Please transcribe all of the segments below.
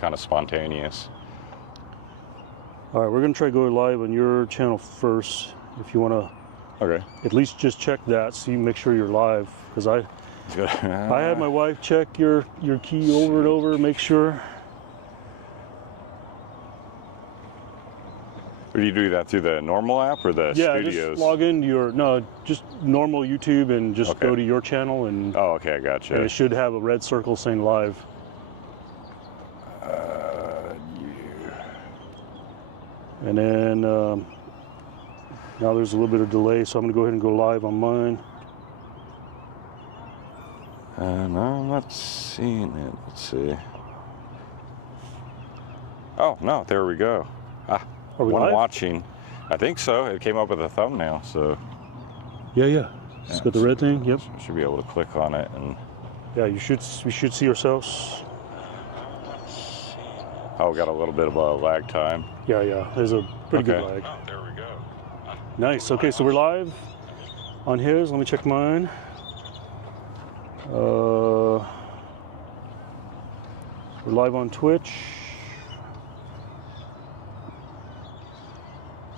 kind of spontaneous. All right, we're gonna try going live on your channel first. If you wanna, Okay. at least just check that, see, make sure you're live. Because I had my wife check your key over and over, make sure. Do you do that through the normal app or the studios? Just log into your, just normal YouTube and just go to your channel and. Oh, okay, I gotcha. And it should have a red circle saying live. And then now there's a little bit of delay, so I'm going to go ahead and go live on mine. No, I'm not seeing it. Let's see. Oh, no, there we go. Are we one live? Watching. I think so. It came up with a thumbnail, so. Yeah. It's got the red thing, yep. So I should be able to click on it and. Yeah, we should see ourselves. Oh, got a little bit of a lag time. Yeah, there's a pretty good lag. Oh, there we go. Nice, okay, so we're live on his. Let me check mine. We're live on Twitch.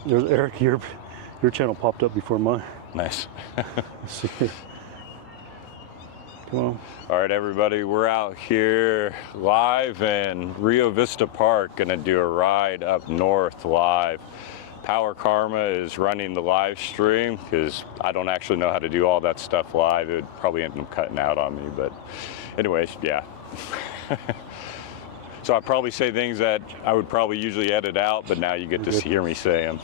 There's Eric, your channel popped up before mine. Nice. Let's see here. Come on. All right, everybody, we're out here live in Rio Vista Park, gonna do a ride up north live. Power Karma is running the live stream because I don't actually know how to do all that stuff live. It would probably end up cutting out on me, but anyways, yeah. So I probably say things that I would probably usually edit out, but now you get to hear me say them.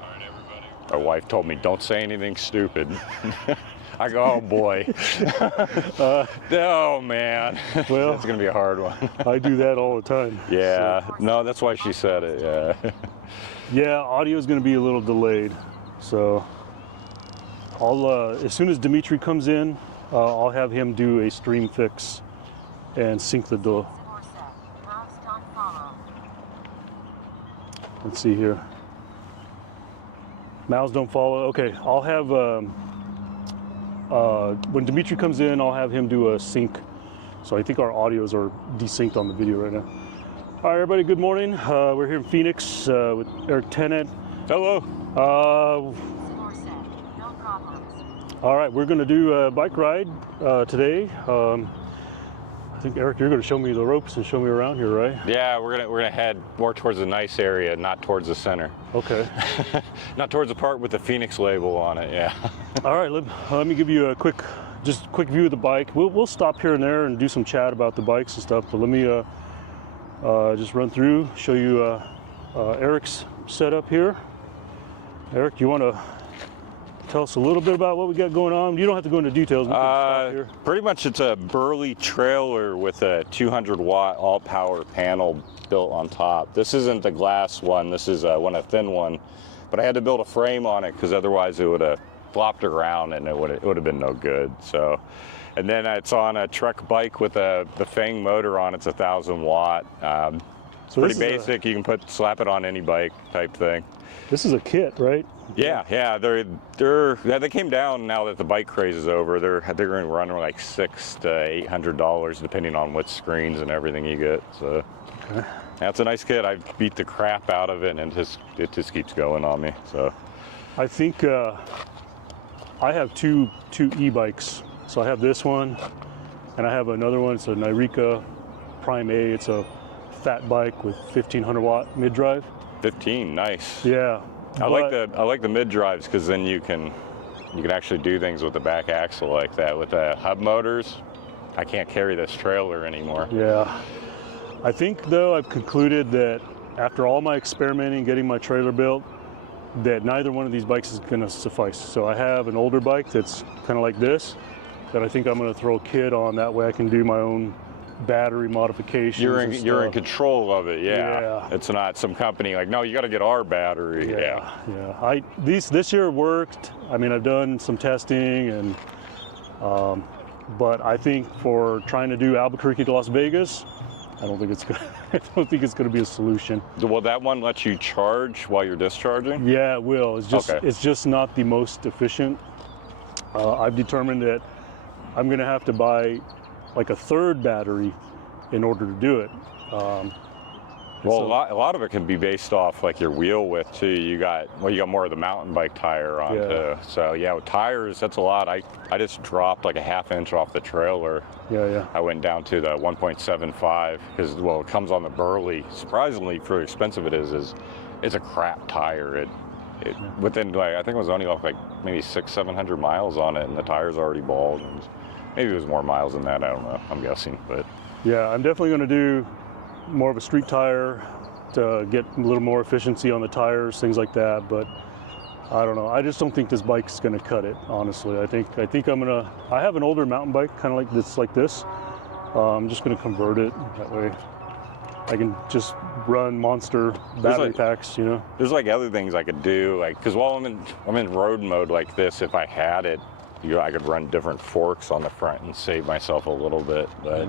All right, everybody. My wife told me, don't say anything stupid. I go, oh boy. Oh man. Well, it's gonna be a hard one. I do that all the time. Yeah, so. No, that's why she said it, yeah. Yeah, audio is gonna be a little delayed. So I'll, as soon as Dimitri comes in, I'll have him do a stream fix and sync the door. Let's see here. Mouse don't follow. Okay, I'll have, when Dimitri comes in, I'll have him do a sync. So I think our audios are desynced on the video right now. All right, everybody, good morning. We're here in Phoenix with Eric Tennant. Hello. All right, we're gonna do a bike ride today. I think, Eric, you're gonna show me the ropes and show me around here, right? Yeah, we're gonna head more towards the nice area, not towards the center. Okay. Not towards the part with the Phoenix label on it, yeah. All right, let me give you a quick view of the bike. We'll stop here and there and do some chat about the bikes and stuff, but let me just run through, show you Eric's setup here. Eric, you want to tell us a little bit about what we got going on? You don't have to go into details. We can stop here. Pretty much it's a burly trailer with a 200-watt all-power panel built on top. This isn't the glass one. This is a thin one. But I had to build a frame on it because otherwise it would have flopped around and it would have been no good. So, and then it's on a Trek bike with the Fang motor on. It's 1,000 watt. So pretty basic. You can slap it on any bike type thing. This is a kit, right? Yeah. They came down now that the bike craze is over. They're going to run like $600 to $800 depending on what screens and everything you get. So okay. That's a nice kit. I beat the crap out of it, and it just keeps going on me. So I think I have two e-bikes. So I have this one, and I have another one. It's a Nyrika Prime A. It's a fat bike with 1,500 watt mid drive. 15, nice. Yeah. I like the mid drives because then you can actually do things with the back axle like that. With the hub motors, I can't carry this trailer anymore. Yeah. I think though I've concluded that after all my experimenting, getting my trailer built, that neither one of these bikes is going to suffice. So I have an older bike that's kind of like this that I think I'm going to throw a kit on. That way I can do my own battery modifications. You're in control of it, yeah. It's not some company like, no, you got to get our battery. Yeah. This year worked. I mean, I've done some testing, and but I think for trying to do Albuquerque to Las Vegas, I don't think it's going to be a solution. Will that one let you charge while you're discharging? Yeah, it will. It's just not the most efficient. I've determined that I'm going to have to buy like a third battery in order to do it. Well, so- a lot of it can be based off like your wheel width too. You got more of the mountain bike tire on Yeah. too. So yeah, with tires, that's a lot. I just dropped like a ½ inch off the trailer. Yeah. I went down to the 1.75 because it comes on the Burley. Surprisingly, for how expensive it is it's a crap tire. It within like I think it was only off like maybe 600-700 miles on it, and the tire's already bald. And maybe it was more miles than that. I don't know. I'm guessing, but Yeah, I'm definitely going to do more of a street tire to get a little more efficiency on the tires, things like that. But I don't know. I just don't think this bike's going to cut it. Honestly, I think I'm gonna. I have an older mountain bike, kind of like this. I'm just going to convert it that way. I can just run monster battery packs, you know. There's like other things I could do, like because while I'm in road mode like this, if I had it, I could run different forks on the front and save myself a little bit, but.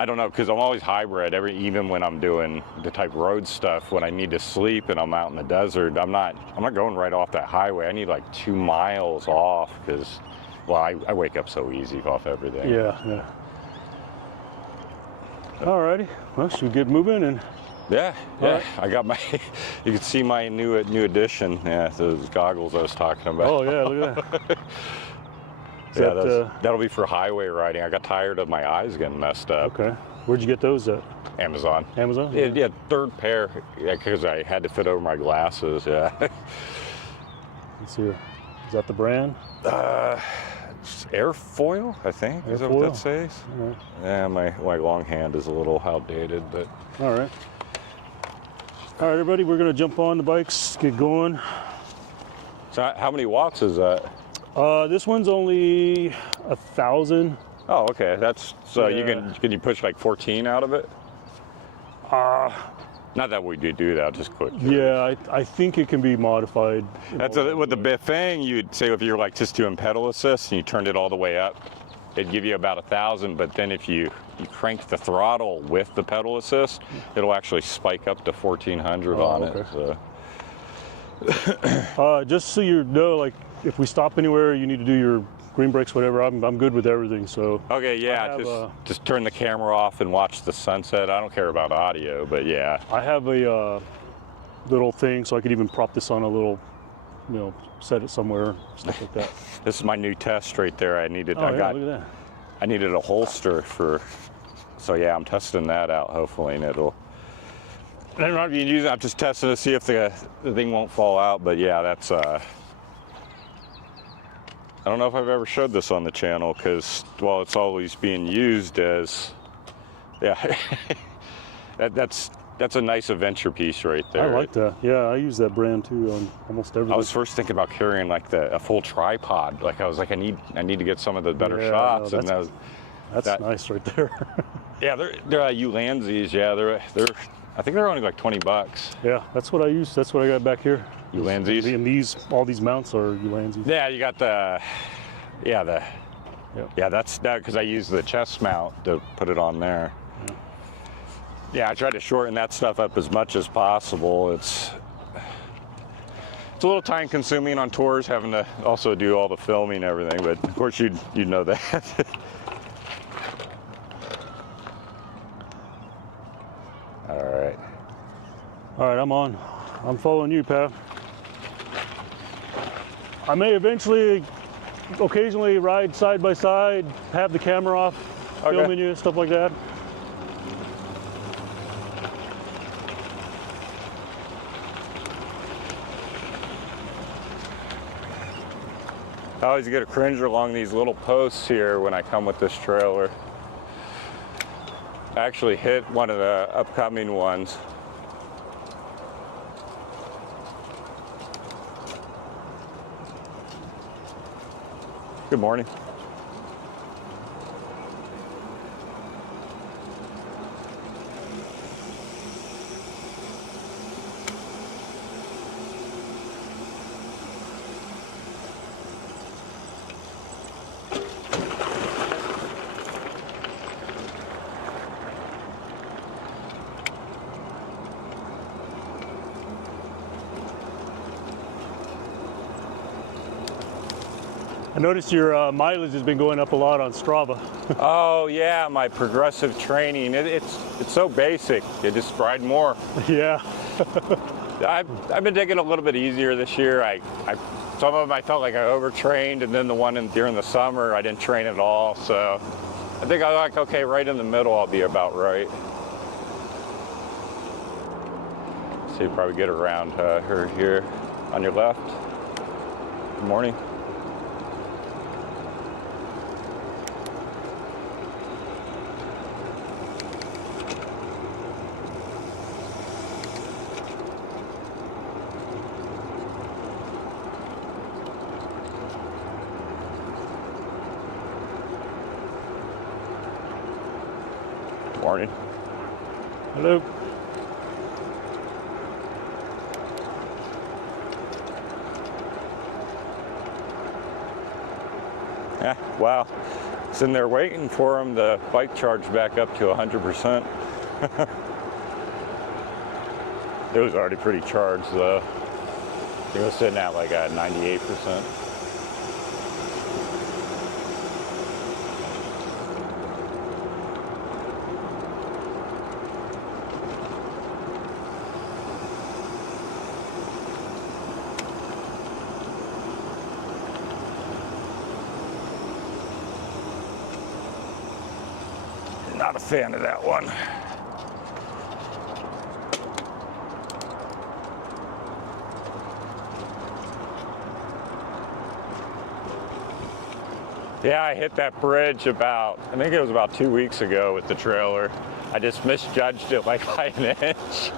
I don't know, because I'm always hybrid. Even when I'm doing the type road stuff, when I need to sleep and I'm out in the desert, I'm not going right off that highway. I need like 2 miles off because, well, I wake up so easy off everything. Yeah. Alrighty, well, should we get moving? And Yeah. Right. I got my. You can see my new addition. Yeah, those goggles I was talking about. oh yeah, look at that. Yeah, that, that'll be for highway riding. I got tired of my eyes getting messed up. Okay, where'd you get those at? Amazon. Amazon? Yeah, third pair, because I had to fit over my glasses. Yeah. Let's see. Is that the brand? It's airfoil, I think. Is that what that says? All right. Yeah, my long hand is a little outdated, but. All right, everybody, we're gonna jump on the bikes, get going. So how many watts is that? This one's only 1,000. Oh, okay. That's so Yeah. can you push like 14 out of it? Not that we do that, just quick. Yeah, I think it can be modified. That's with the big thing. You'd say if you're like just doing pedal assist and you turned it all the way up, it'd give you about 1,000. But then if you crank the throttle with the pedal assist, it'll actually spike up to 1,400 on okay. it. So. Just so you know, like if we stop anywhere, you need to do your green brakes, whatever. I'm good with everything. So Okay, yeah, just turn the camera off and watch the sunset. I don't care about audio, but yeah. I have a little thing, so I could even prop this on a little, set it somewhere, stuff like that. This is my new test right there. I needed. Oh, look at that. I needed a holster for. So yeah, I'm testing that out. Hopefully, and it'll. And I'm not even using it. I'm just testing to see if the thing won't fall out. But yeah, that's. I don't know if I've ever showed this on the channel because, well, it's always being used as. Yeah. That's a nice adventure piece right there. I like that. Yeah, I use that brand too on almost everything. I was first thinking about carrying like a full tripod. Like I was like, I need to get some of the better Yeah, shots. no, And that's nice right there. yeah, they're Ulanzis. Yeah, they're I think they're only like $20. Yeah, that's what I use. That's what I got back here. Ulanzis. And all these mounts are Ulanzis. Yeah, you got that's that because I used the chest mount to put it on there. Yeah, I tried to shorten that stuff up as much as possible. It's a little time consuming on tours having to also do all the filming and everything, but of course you'd know that. All right, I'm on. I'm following you, Pat. I may occasionally ride side by side, have the camera off, filming you, stuff like that. I always get a cringe along these little posts here when I come with this trailer. I actually hit one of the upcoming ones. Good morning. I noticed your mileage has been going up a lot on Strava. Oh yeah, my progressive training. It's so basic. You just ride more. Yeah. I've been taking it a little bit easier this year. Some of them I felt like I overtrained, and then the one during the summer I didn't train at all. So I think I like, okay, right in the middle I'll be about right. So you probably get around her here on your left. Good morning. Morning. Hello. Yeah, wow. Sitting there waiting for him, the bike charged back up to 100%. It was already pretty charged though. It was sitting at like a 98%. Not a fan of that one. Yeah, I hit that bridge I think it was about 2 weeks ago with the trailer. I just misjudged it like by an inch.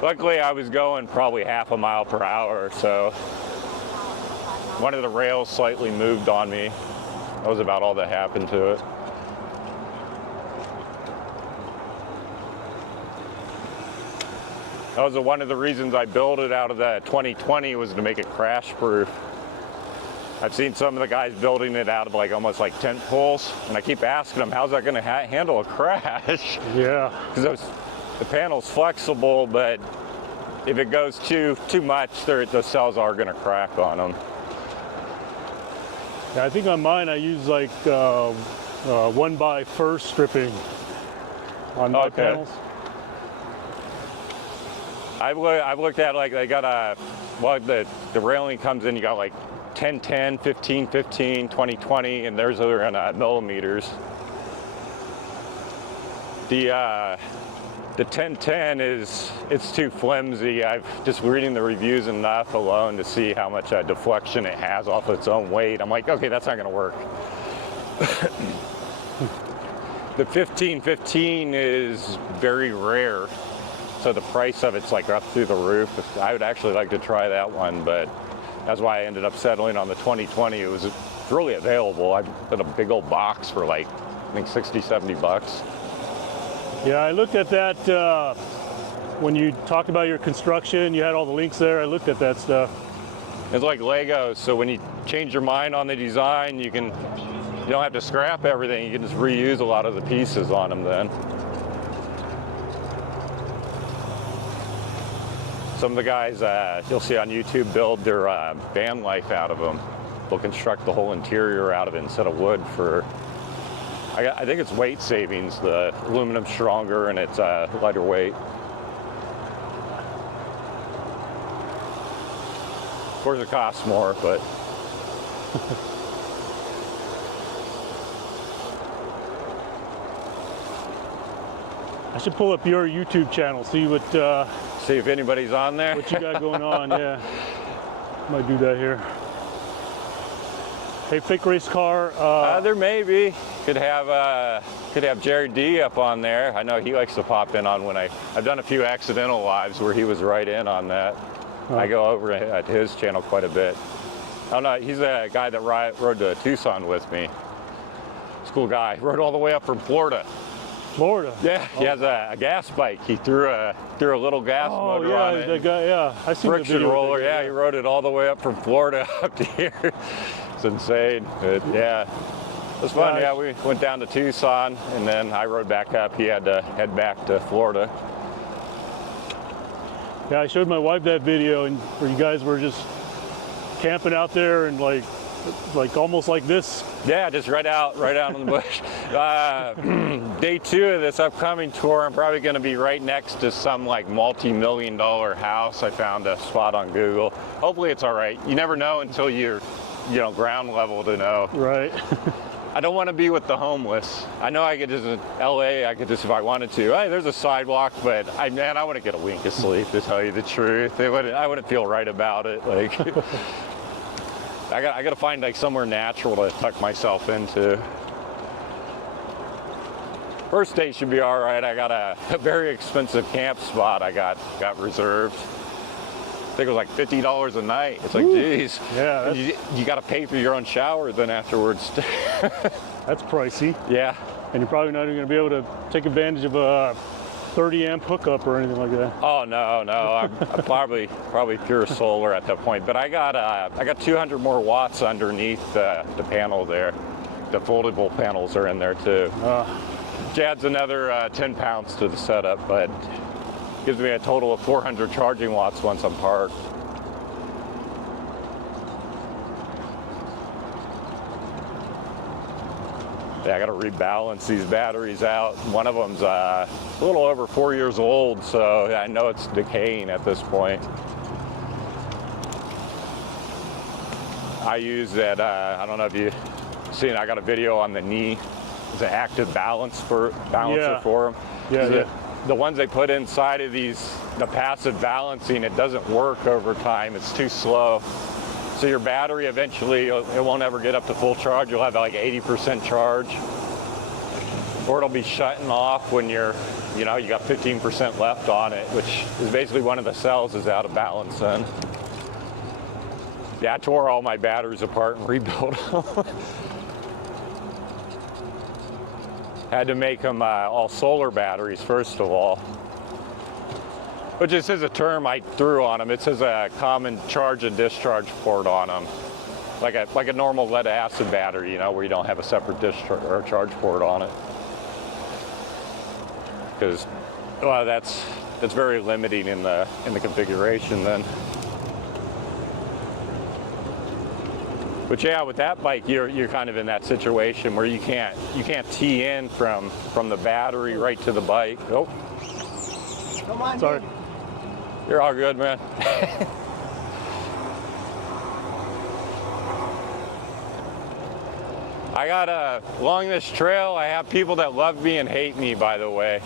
Luckily, I was going probably half a mile per hour or so. One of the rails slightly moved on me. That was about all that happened to it. That was one of the reasons I built it out of that 2020 was to make it crash proof. I've seen some of the guys building it out of almost like tent poles, and I keep asking them, how's that going to handle a crash? Yeah. Because the panel's flexible, but if it goes too much, the cells are going to crack on them. Yeah, I think on mine I use like 1x1 stripping on my panels. I've looked at like they got the railing comes in, you got like 10-10, 15-15, 20-20, and theirs are in millimeters. The 10-10 it's too flimsy. I've just reading the reviews enough alone to see how much deflection it has off its own weight. I'm like, okay, that's not going to work. The 15-15 is very rare. So the price of it's like up through the roof. I would actually like to try that one, but that's why I ended up settling on the 2020. It was really available. I put a big old box for like, I think 60, 70 bucks. Yeah, I looked at that when you talked about your construction. You had all the links there. I looked at that stuff. It's like Legos. So when you change your mind on the design, you don't have to scrap everything. You can just reuse a lot of the pieces on them then. Some of the guys you'll see on YouTube build their van life out of them. They'll construct the whole interior out of it instead of wood for, I think it's weight savings. The aluminum's stronger and it's lighter weight. Of course it costs more, but. I should pull up your YouTube channel, see what See if anybody's on there. what you got going on. Yeah, might do that here. Hey, fake race car. There may be. Could have Jerry D up on there. I know he likes to pop in on when I've done a few accidental lives where he was right in on that. I go over at his channel quite a bit. Oh no, he's a guy that rode to Tucson with me. He's a cool guy. He rode all the way up from Florida. Florida. Yeah, he has a gas bike. He threw a little gas motor on it. The guy, yeah, I seen the friction video roller. Yeah, he rode it all the way up from Florida up to here. It's insane. But yeah, it was fun. Yeah, we went down to Tucson, and then I rode back up. He had to head back to Florida. Yeah, I showed my wife that video, and where you guys were just camping out there and like like almost like this. Yeah, just right out in the bush. Day 2 of this upcoming tour, I'm probably going to be right next to some like multi-million-dollar house. I found a spot on Google. Hopefully it's all right. You never know until you're, ground level to know. Right. I don't want to be with the homeless. I know I could just, in LA, I could just, if I wanted to, hey, there's a sidewalk, but I wouldn't get a wink of sleep, to tell you the truth. I wouldn't feel right about it. Like, I got to find like somewhere natural to tuck myself into. First day should be all right. I got a very expensive camp spot I got reserved. I think it was like $50 a night. It's like, geez. Yeah. You got to pay for your own shower then afterwards. That's pricey. Yeah. And you're probably not even going to be able to take advantage of a 30 amp hookup or anything like that. Oh no, I'm probably pure solar at that point. But I got 200 more watts underneath the panel there. The foldable panels are in there too. Which adds another 10 pounds to the setup, but gives me a total of 400 charging watts once I'm parked. Yeah, I got to rebalance these batteries out. One of them's a little over 4 years old, so I know it's decaying at this point. I use that, I don't know if you've seen, I got a video on the knee. It's an active balancer for them. Yeah. The ones they put inside of the passive balancing, it doesn't work over time. It's too slow. So your battery eventually, it won't ever get up to full charge. You'll have like 80% charge. Or it'll be shutting off when you got 15% left on it, which is basically one of the cells is out of balance then. Yeah, I tore all my batteries apart and rebuilt them. Had to make them all solar batteries first of all. Which is a term I threw on them. It says a common charge and discharge port on them. Like a normal lead acid battery, where you don't have a separate discharge or charge port on it. Because, well, that's very limiting in the configuration then. But yeah, with that bike, you're kind of in that situation where you can't tee in from the battery right to the bike. Oh, Come on, sorry. dude. You're all good, man. I got along this trail, I have people that love me and hate me, by the way.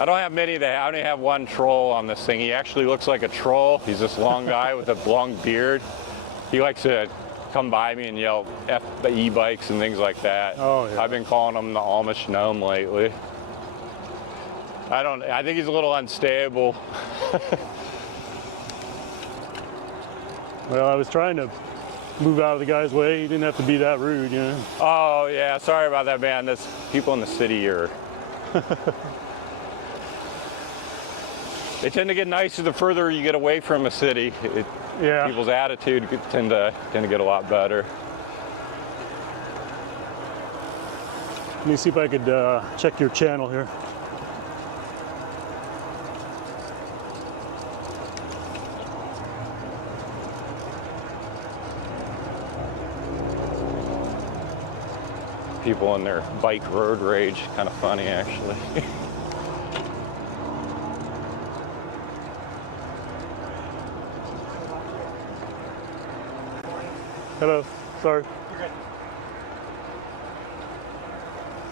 I don't have many I only have one troll on this thing. He actually looks like a troll. He's this long guy with a long beard. He likes to come by me and yell F the e-bikes and things like that. Oh, yeah. I've been calling him the Amish gnome lately. I think he's a little unstable. Well, I was trying to move out of the guy's way. He didn't have to be that rude, Oh yeah, sorry about that, man. This people in the city are they tend to get nicer the further you get away from a city. Yeah. People's attitude tend to get a lot better. Let me see if I could check your channel here. People in their bike road rage, kind of funny actually. Hello, sorry. You're good.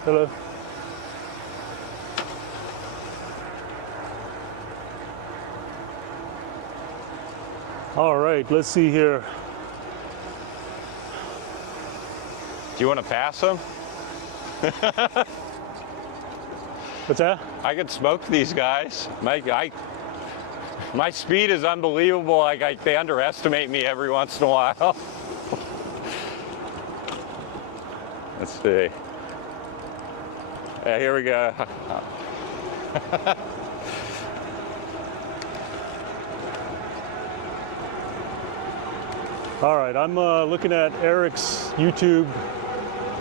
Hello. All right, let's see here. Do you want to pass them? What's that? I could smoke these guys. My speed is unbelievable. They underestimate me every once in a while. Let's see. Yeah, here we go. All right, I'm looking at Eric's YouTube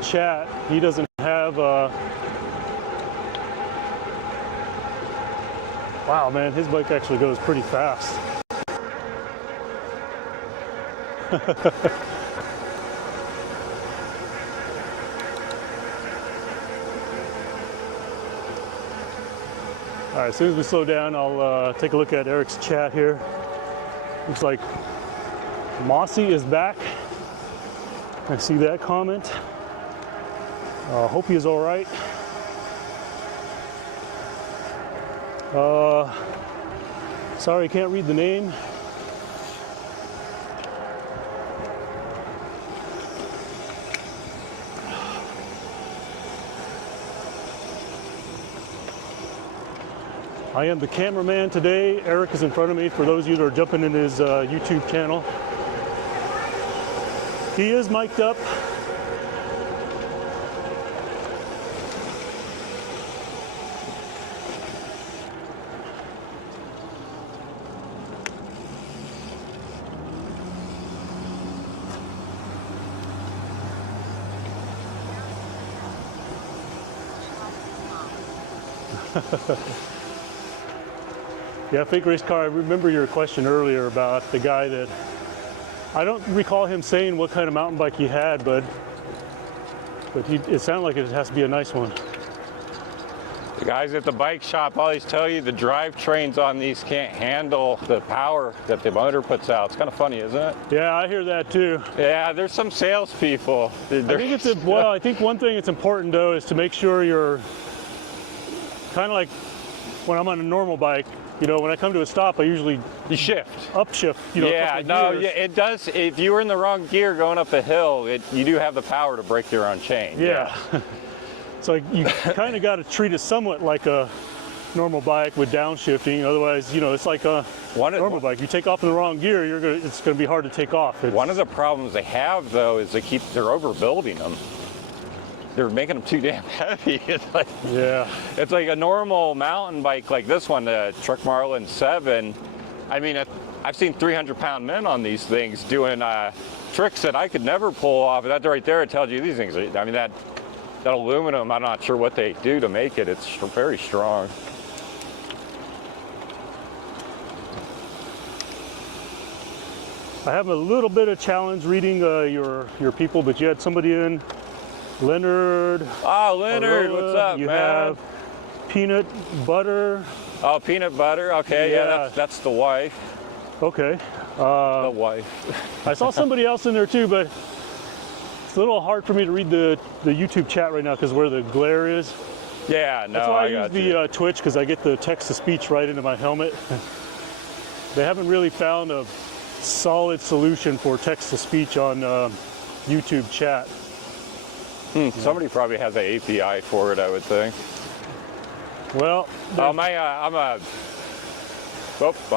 chat. He doesn't have wow, man, his bike actually goes pretty fast. All right, as soon as we slow down, I'll take a look at Eric's chat here. Looks like Mossy is back. I see that comment. Hope he is all right. Sorry, I can't read the name. I am the cameraman today. Eric is in front of me for those of you that are jumping in his YouTube channel. He is mic'd up. Yeah, fake race car. I remember your question earlier about the guy that, I don't recall him saying what kind of mountain bike he had, but it sounded like it has to be a nice one. The guys at the bike shop always tell you the drivetrains on these can't handle the power that the motor puts out. It's kind of funny, isn't it? Yeah, I hear that too. Yeah, there's some salespeople. I think one thing that's important though is to make sure you're kind of like when I'm on a normal bike. You know, when I come to a stop, I usually upshift. You know, yeah, it does. If you were in the wrong gear going up a hill, you do have the power to break your own chain. Yeah. So you kind of got to treat it somewhat like a normal bike with downshifting. Otherwise, you know, it's like a normal bike. You take off in the wrong gear, it's going to be hard to take off. One of the problems they have though is they're overbuilding them. They're making them too damn heavy. It's like a normal mountain bike like this one, the Truck Marlin 7. I mean, I've seen 300-pound men on these things doing tricks that I could never pull off. That right there, it tells you these things. I mean, that aluminum, I'm not sure what they do to make it. It's very strong. I have a little bit of challenge reading your people, but you had somebody in. Leonard. Oh, Leonard, Aroa, what's up, you man? Have peanut butter. Oh, peanut butter. Okay, yeah, that's the wife. Okay. The wife. I saw somebody else in there too, but it's a little hard for me to read the YouTube chat right now because where the glare is. Yeah, no, that's why I got use the Twitch because I get the text-to-speech right into my helmet. They haven't really found a solid solution for text-to-speech on YouTube chat. Somebody probably has an API for it, I would think. Well, I'm on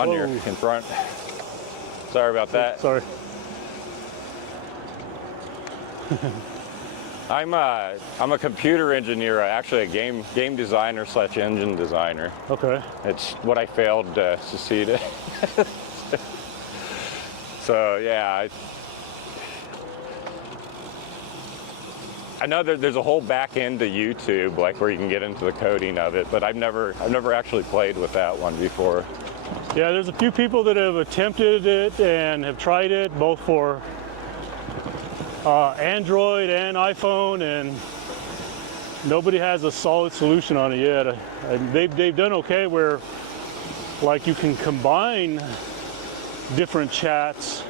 here in front. Sorry about that. Sorry. I'm a computer engineer, actually a game designer / engine designer. Okay. It's what I failed to succeed at. So yeah. I know there's a whole back end to YouTube, like where you can get into the coding of it, but I've never actually played with that one before. Yeah, there's a few people that have attempted it and have tried it, both for Android and iPhone, and nobody has a solid solution on it yet. They've done okay where, like, you can combine different chats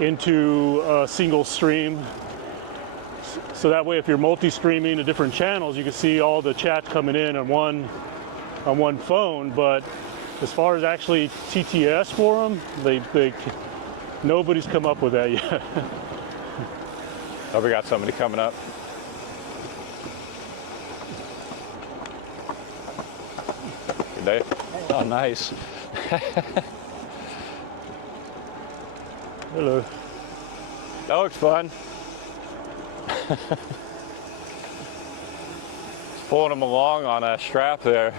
into a single stream. So that way, if you're multi-streaming to different channels, you can see all the chat coming in on one phone. But as far as actually TTS for them, nobody's come up with that yet. Oh, we got somebody coming up. Good day. Oh, nice. Hello. That looks fun. Pulling them along on a strap there.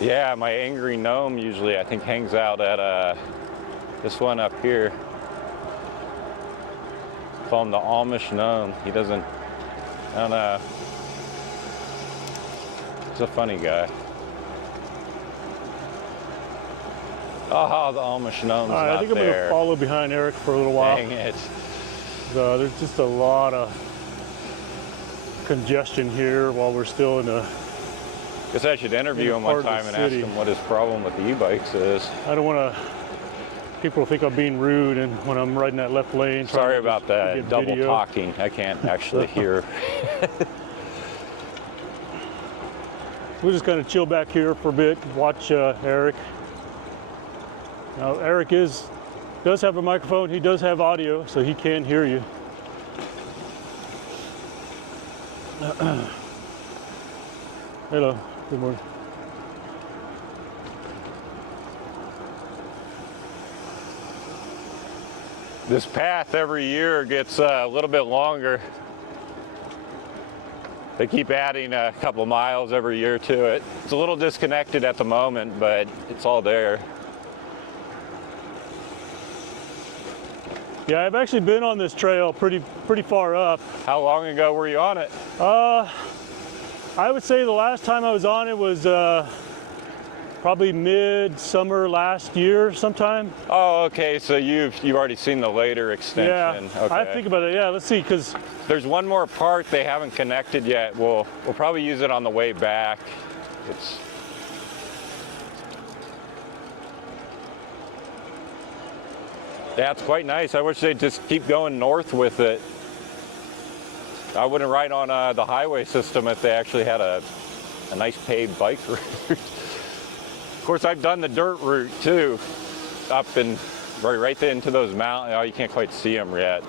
Yeah, my angry gnome usually I think hangs out at this one up here. Call him the Amish gnome. He doesn't, I don't know. He's a funny guy. Oh, the Amish gnome's not I think I'm going to follow behind Eric for a little while. Dang it. There's just a lot of congestion here while we're still in a... Guess I should interview him one time and ask him what his problem with the e-bikes is. I don't want to... People think I'm being rude and when I'm riding that left lane. Sorry about that double talking. I can't actually hear. We're just going to chill back here for a bit, watch Eric. Now Eric does have a microphone, he does have audio, so he can hear you. Hello, good morning. This path every year gets a little bit longer. They keep adding a couple miles every year to it. It's a little disconnected at the moment, but it's all there. Yeah, I've actually been on this trail pretty far up. How long ago were you on it? I would say the last time I was on it was probably mid-summer last year sometime. Oh, okay, so you've already seen the later extension. Yeah, okay. I think about it, yeah, let's see, because... There's one more part they haven't connected yet. We'll probably use it on the way back. Yeah, it's quite nice. I wish they'd just keep going north with it. I wouldn't ride on the highway system if they actually had a nice paved bike route. Of course, I've done the dirt route too, up and right into those mountains. Oh, you can't quite see them yet.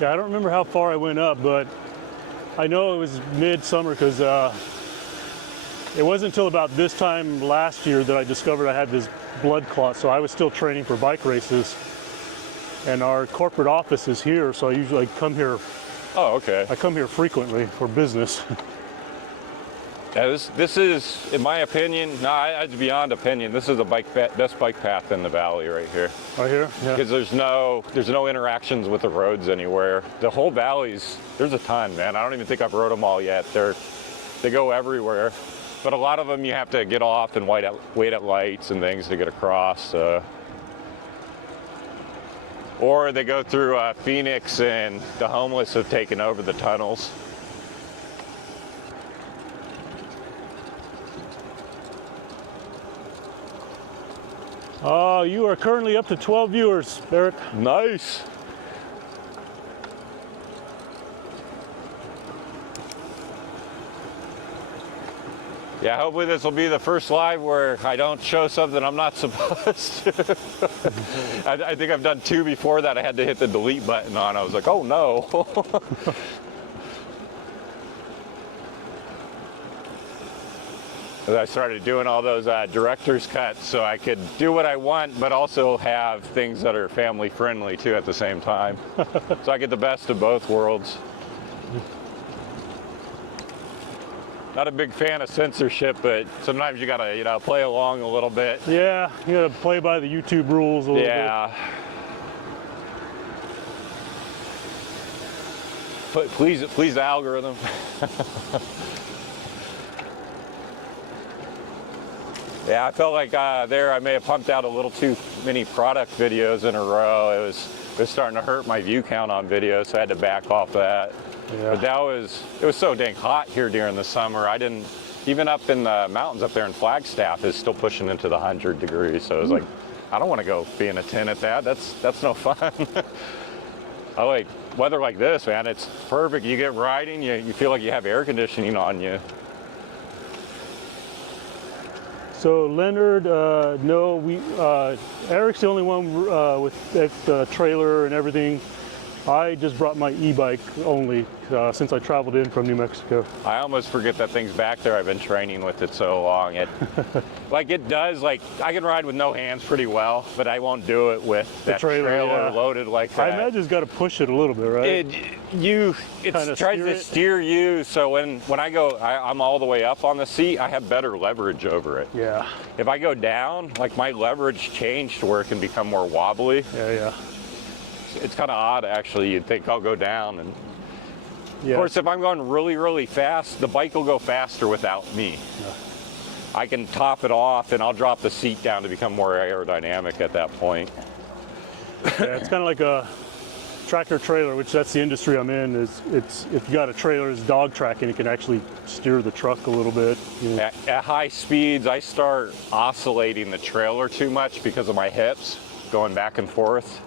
Yeah, I don't remember how far I went up, but I know it was mid-summer because it wasn't until about this time last year that I discovered I had this blood clot, so I was still training for bike races. And our corporate office is here, so I usually come here. Oh, okay. I come here frequently for business. Yeah, this is, in my opinion, it's beyond opinion. This is the best bike path in the valley right here. Right here? Yeah. Because there's no interactions with the roads anywhere. The whole valley's, there's a ton, man. I don't even think I've rode them all yet. They go everywhere. But a lot of them you have to get off and wait at lights and things to get across. Or they go through Phoenix, and the homeless have taken over the tunnels. Oh, you are currently up to 12 viewers, Eric. Nice. Yeah, hopefully this will be the first live where I don't show something I'm not supposed to. I think I've done 2 before that. I had to hit the delete button on. I was like, oh no. I started doing all those director's cuts so I could do what I want, but also have things that are family friendly too at the same time. So I get the best of both worlds. Not a big fan of censorship, but sometimes you gotta, play along a little bit. Yeah, you gotta play by the YouTube rules a little bit. Yeah. Please the algorithm. Yeah, I felt like there I may have pumped out a little too many product videos in a row. It was starting to hurt my view count on videos, so I had to back off that. Yeah. But it was so dang hot here during the summer. Even up in the mountains up there in Flagstaff is still pushing into the 100 degrees. So I was like, I don't want to go be in a tent at that. That's no fun. I like weather like this, man. It's perfect. You get riding, you feel like you have air conditioning on you. So Leonard, no, Eric's the only one with that trailer and everything. I just brought my e-bike only since I traveled in from New Mexico. I almost forget that thing's back there. I've been training with it so long. It does, like, I can ride with no hands pretty well, but I won't do it with that trailer loaded like that. I imagine it's got to push it a little bit, right? It tries to steer you, so when I'm all the way up on the seat, I have better leverage over it. Yeah. If I go down, like, my leverage changed to where it can become more wobbly. Yeah. It's kind of odd, actually. You'd think I'll go down, and yeah. Of course, if I'm going really, really fast, the bike will go faster without me. Yeah. I can top it off, and I'll drop the seat down to become more aerodynamic at that point. Yeah, it's kind of like a tractor trailer, which that's the industry I'm in. It's if you got a trailer, it's dog tracking. It can actually steer the truck a little bit. You know. At high speeds, I start oscillating the trailer too much because of my hips going back and forth.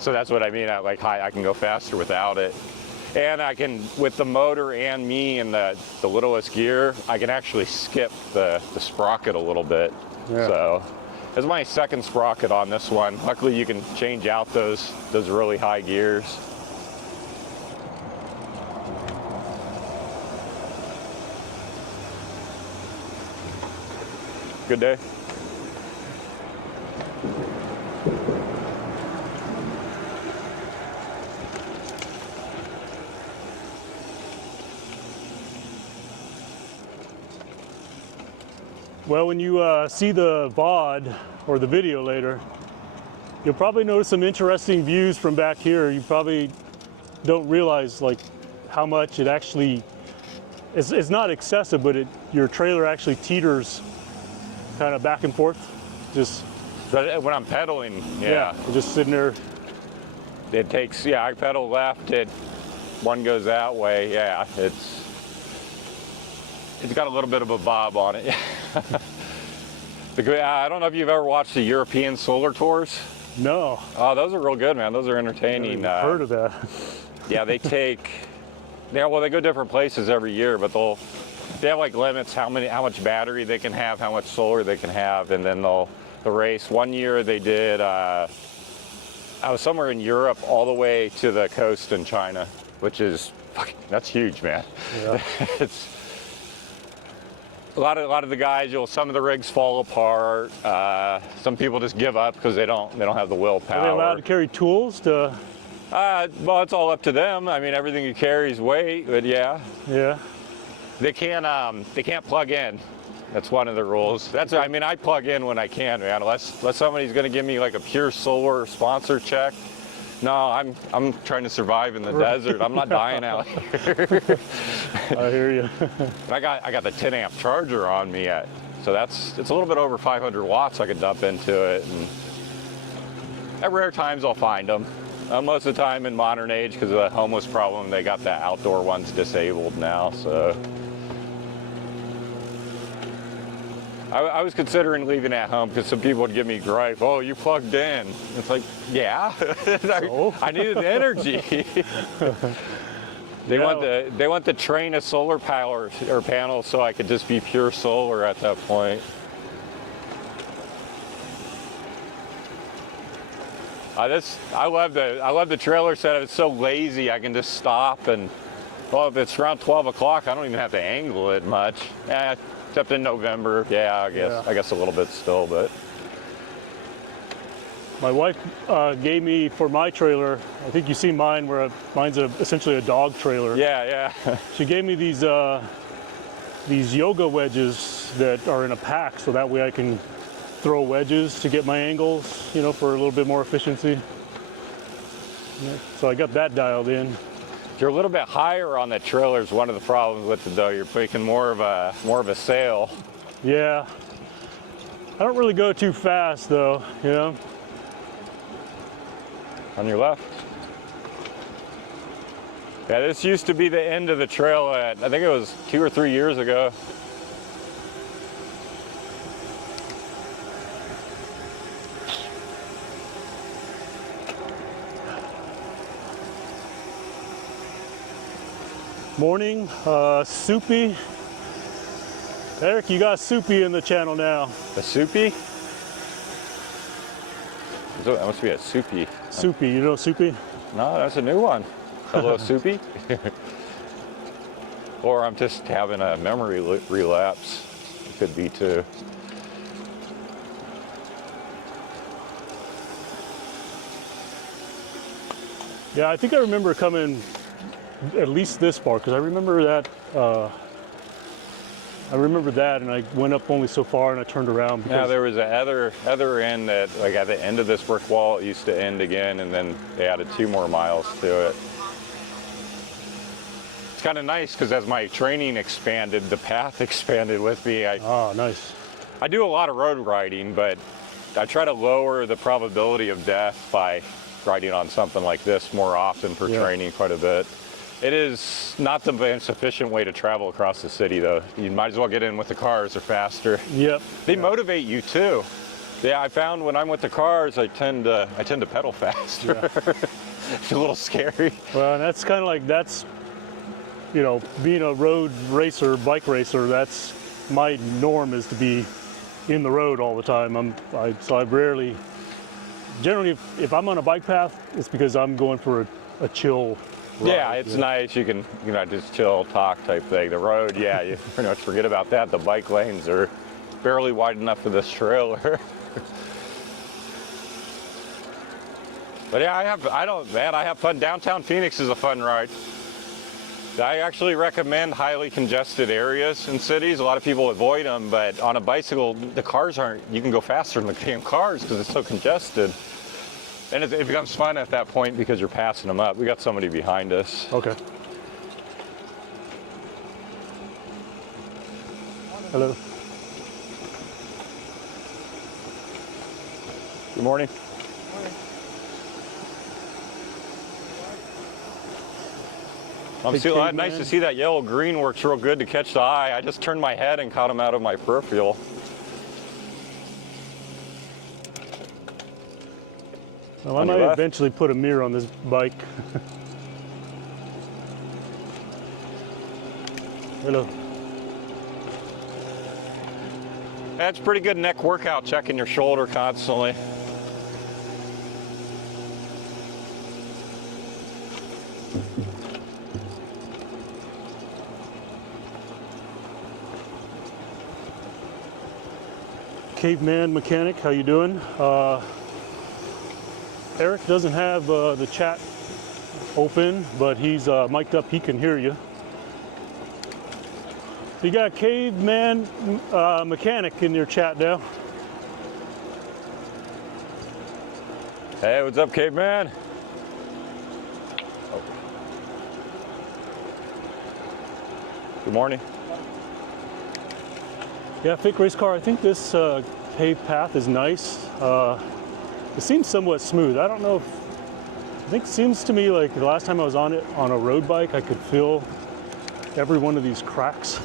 So that's what I mean. At like high, I can go faster without it. And I can, with the motor and me in the littlest gear, I can actually skip the sprocket a little bit. Yeah. So this is my second sprocket on this one. Luckily, you can change out those really high gears. Good day. Well, when you see the VOD or the video later, you'll probably notice some interesting views from back here. You probably don't realize like how much it actually is. It's not excessive, but your trailer actually teeters kind of back and forth. Just when I'm pedaling, yeah. Just sitting there. It takes, I pedal left, one goes that way, it's got a little bit of a bob on it. I don't know if you've ever watched the European solar tours. No. Oh, those are real good, man. Those are entertaining. I've heard of that. Yeah, they go different places every year, but they have like limits how much battery they can have, how much solar they can have, and then they'll race. One year they did, I was somewhere in Europe all the way to the coast in China, which is, that's huge, man. Yeah. It's a lot of the guys, some of the rigs fall apart. Some people just give up because they don't have the willpower. Are they allowed to carry tools to? Well, it's all up to them. I mean, everything you carry is weight, but yeah. Yeah. They can't plug in. That's one of the rules. I plug in when I can, man. Unless somebody's going to give me like a pure solar sponsor check. No, I'm trying to survive in the desert. I'm not dying out here. I hear you. I got the 10 amp charger on me so it's a little bit over 500 watts I could dump into it. And at rare times I'll find them. Most of the time in modern age, because of the homeless problem, they got the outdoor ones disabled now. So I was considering leaving at home because some people would give me gripe. Oh, you plugged in. It's like, yeah, So? I needed the energy. They want the train of solar power or panels so I could just be pure solar at that point. I love the trailer setup. It's so lazy. I can just stop and, well, if it's around 12 o'clock, I don't even have to angle it much. Except in November, I guess a little bit still, but. My wife gave me for my trailer, I think you see mine where mine's essentially a dog trailer. Yeah. She gave me these yoga wedges that are in a pack, so that way I can throw wedges to get my angles, for a little bit more efficiency. So I got that dialed in. You're a little bit higher on the trailer is one of the problems with it, though. You're making more of a sail. Yeah. I don't really go too fast, though, On your left. Yeah, this used to be the end of the trail I think it was 2 or 3 years ago. Morning, Soupy. Eric, you got Soupy in the channel now. A Soupy? That must be a Soupy. Soupy, you know Soupy? No, that's a new one. Hello, Soupy. Or I'm just having a memory relapse. It could be too. Yeah, I think I remember coming at least this far, because I remember that. And I went up only so far, and I turned around. Yeah, there was a other end that, like at the end of this brick wall, it used to end again, and then they added 2 more miles to it. It's kind of nice because as my training expanded, the path expanded with me. Nice. I do a lot of road riding, but I try to lower the probability of death by riding on something like this more often for training quite a bit. It is not the most efficient way to travel across the city, though. You might as well get in with the cars; they're faster. Yep. They motivate you too. Yeah, I found when I'm with the cars, I tend to pedal faster. Yeah. It's a little scary. Well, that's kind of like being a road racer, bike racer. That's my norm, is to be in the road all the time. So I rarely. Generally, if I'm on a bike path, it's because I'm going for a chill ride. Yeah, it's nice. You can just chill, talk type thing. The road, yeah, you pretty much forget about that. The bike lanes are barely wide enough for this trailer. But yeah, I have fun. Downtown Phoenix is a fun ride. I actually recommend highly congested areas in cities. A lot of people avoid them, but on a bicycle, the cars you can go faster than the damn cars because it's so congested. And it becomes fun at that point because you're passing them up. We got somebody behind us. Okay. Hello. Good morning. Nice to see that yellow-green works real good to catch the eye. I just turned my head and caught him out of my peripheral. Well, I might eventually put a mirror on this bike. Hello. That's pretty good neck workout, checking your shoulder constantly. Caveman Mechanic, how you doing? Eric doesn't have the chat open, but he's mic'd up. He can hear you. You got Caveman Mechanic in your chat now. Hey, what's up, Caveman? Oh. Good morning. Yeah, fake race car. I think this paved path is nice. It seems somewhat smooth. I don't know if, I think it seems to me like the last time I was on it on a road bike, I could feel every one of these cracks.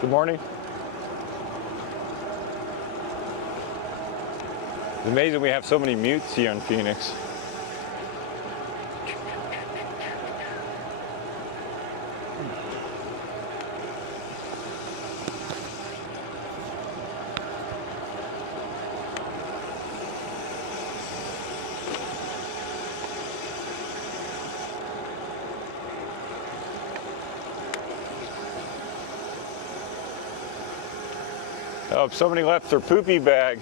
Good morning. It's amazing we have so many mutes here in Phoenix. Oh, somebody left their poopy bag.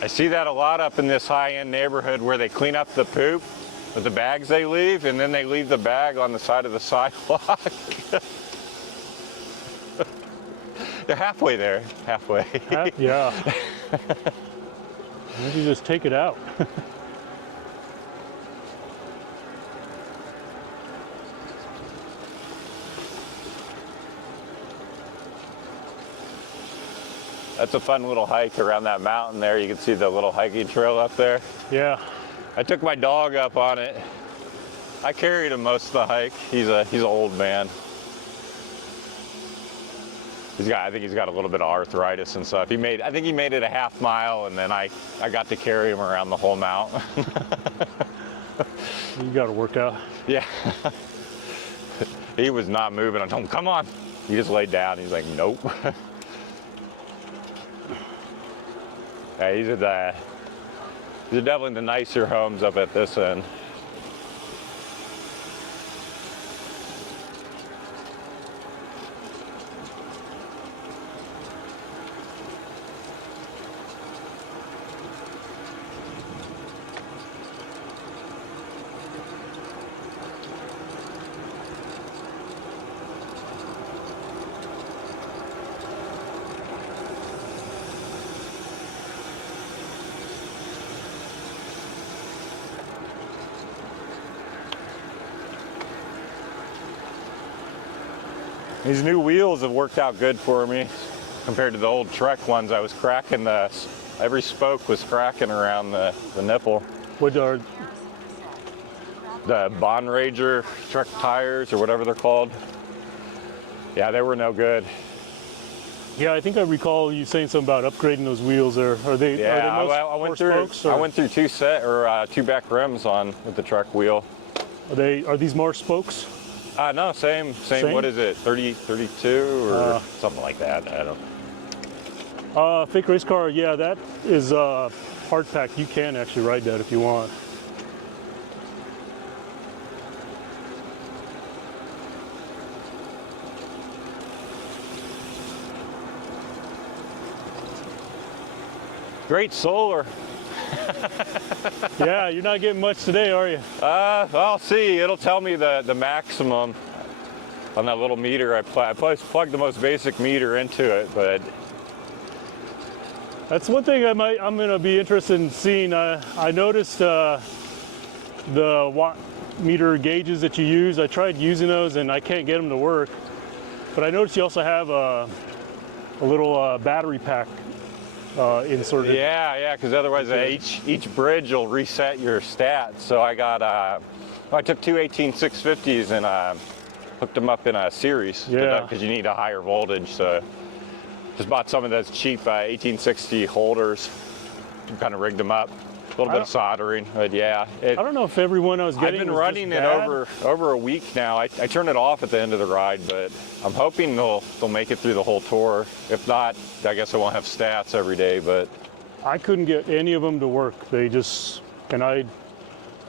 I see that a lot up in this high-end neighborhood where they clean up the poop with the bags they leave, and then they leave the bag on the side of the sidewalk. They're halfway there, halfway. Yeah. Maybe just take it out. That's a fun little hike around that mountain there. You can see the little hiking trail up there. Yeah. I took my dog up on it. I carried him most of the hike. He's an old man. I think he's got a little bit of arthritis and stuff. I think he made it a half mile, and then I got to carry him around the whole mountain. You got to work out. Yeah. He was not moving. I told him, come on. He just laid down. He's like, nope. Yeah, these are definitely the nicer homes up at this end. These new wheels have worked out good for me compared to the old Trek ones. I was cracking every spoke was cracking around the nipple. What are the Bond Ranger Trek tires or whatever they're called? Yeah, they were no good. Yeah, I think I recall you saying something about upgrading those wheels. Are they? Yeah, are they I went through. spokes, I went through two back rims on with the Trek wheel. Are these more spokes? No, same. What is it? 30, 32 or something like that. I don't. Fake race car. Yeah, that is hard pack. You can actually ride that if you want. Great solar. Yeah, you're not getting much today, are you? I'll see. It'll tell me the maximum on that little meter. I plugged the most basic meter into it, but that's one thing I'm going to be interested in seeing. I noticed the watt meter gauges that you use. I tried using those and I can't get them to work. But I noticed you also have a little battery pack inserted. Yeah, because otherwise each bridge will reset your stats. So I took two 18650s and hooked them up in a series. Yeah. Because you need a higher voltage. So just bought some of those cheap 1860 holders. Kind of rigged them up. A little bit of soldering, but yeah. I don't know if everyone I was getting. I've been running it over a week now. I turn it off at the end of the ride, but I'm hoping they'll make it through the whole tour. If not, I guess I won't have stats every day. But I couldn't get any of them to work. They just I'm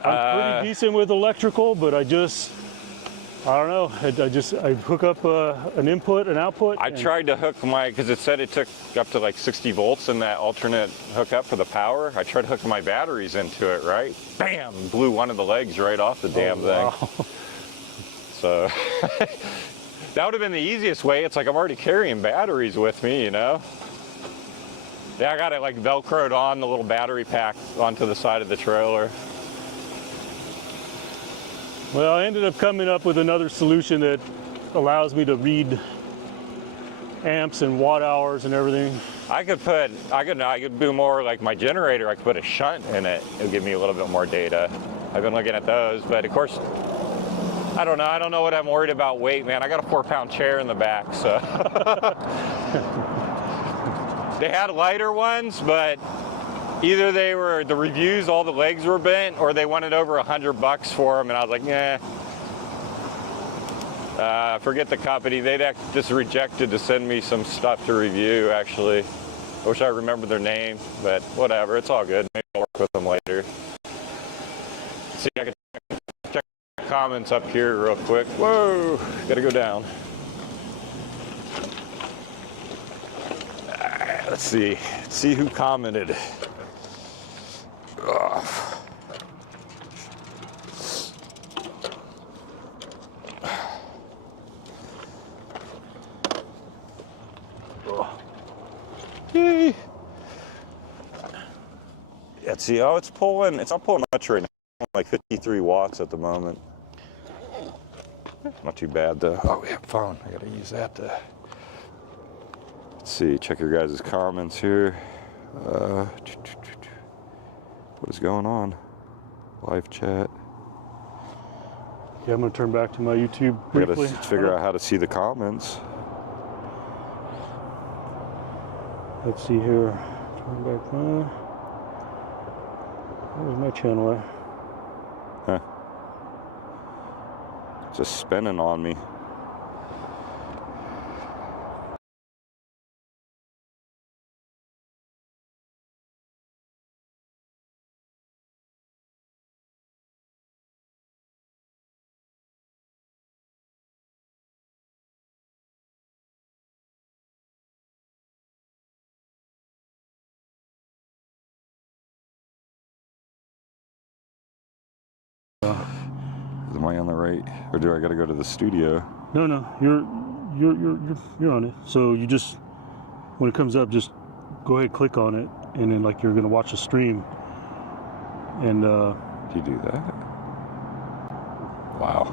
pretty decent with electrical, but I don't know. I hook up an input, an output. I tried to hook because it said it took up to like 60 volts in that alternate hookup for the power. I tried to hook my batteries into it, right? Bam! Blew one of the legs right off the damn thing. So that would have been the easiest way. It's like I'm already carrying batteries with me, you know? Yeah, I got it like Velcroed on the little battery pack onto the side of the trailer. Well, I ended up coming up with another solution that allows me to read amps and watt hours and everything. I could do more like my generator. I could put a shunt in it. It'll give me a little bit more data. I've been looking at those, but of course, I don't know what I'm worried about weight, man. I got a 4-pound chair in the back, so. They had lighter ones, but either the reviews, all the legs were bent, or they wanted over $100 for them, and I was like, nah. Forget the company. They just rejected to send me some stuff to review, actually. I wish I remembered their name, but whatever. It's all good. Maybe I'll work with them later. See, I can check the comments up here real quick. Whoa, gotta go down. All right, let's see who commented. Ugh. Yay. Yeah, see, it's not pulling much right now. Like 53 watts at the moment. Not too bad though. Oh, yeah, phone. I gotta use that to. Let's see, check your guys' comments here. What is going on? Live chat. Yeah, I'm gonna turn back to my YouTube briefly. I gotta figure out how to see the comments. Let's see here. Turn back on. Where's my channel at? Huh. Just spinning on me. I on the right, or do I got to go to the studio? No, you're on it. So you just, when it comes up, just go ahead, click on it, and then like you're gonna watch the stream. And Do you do that? Wow.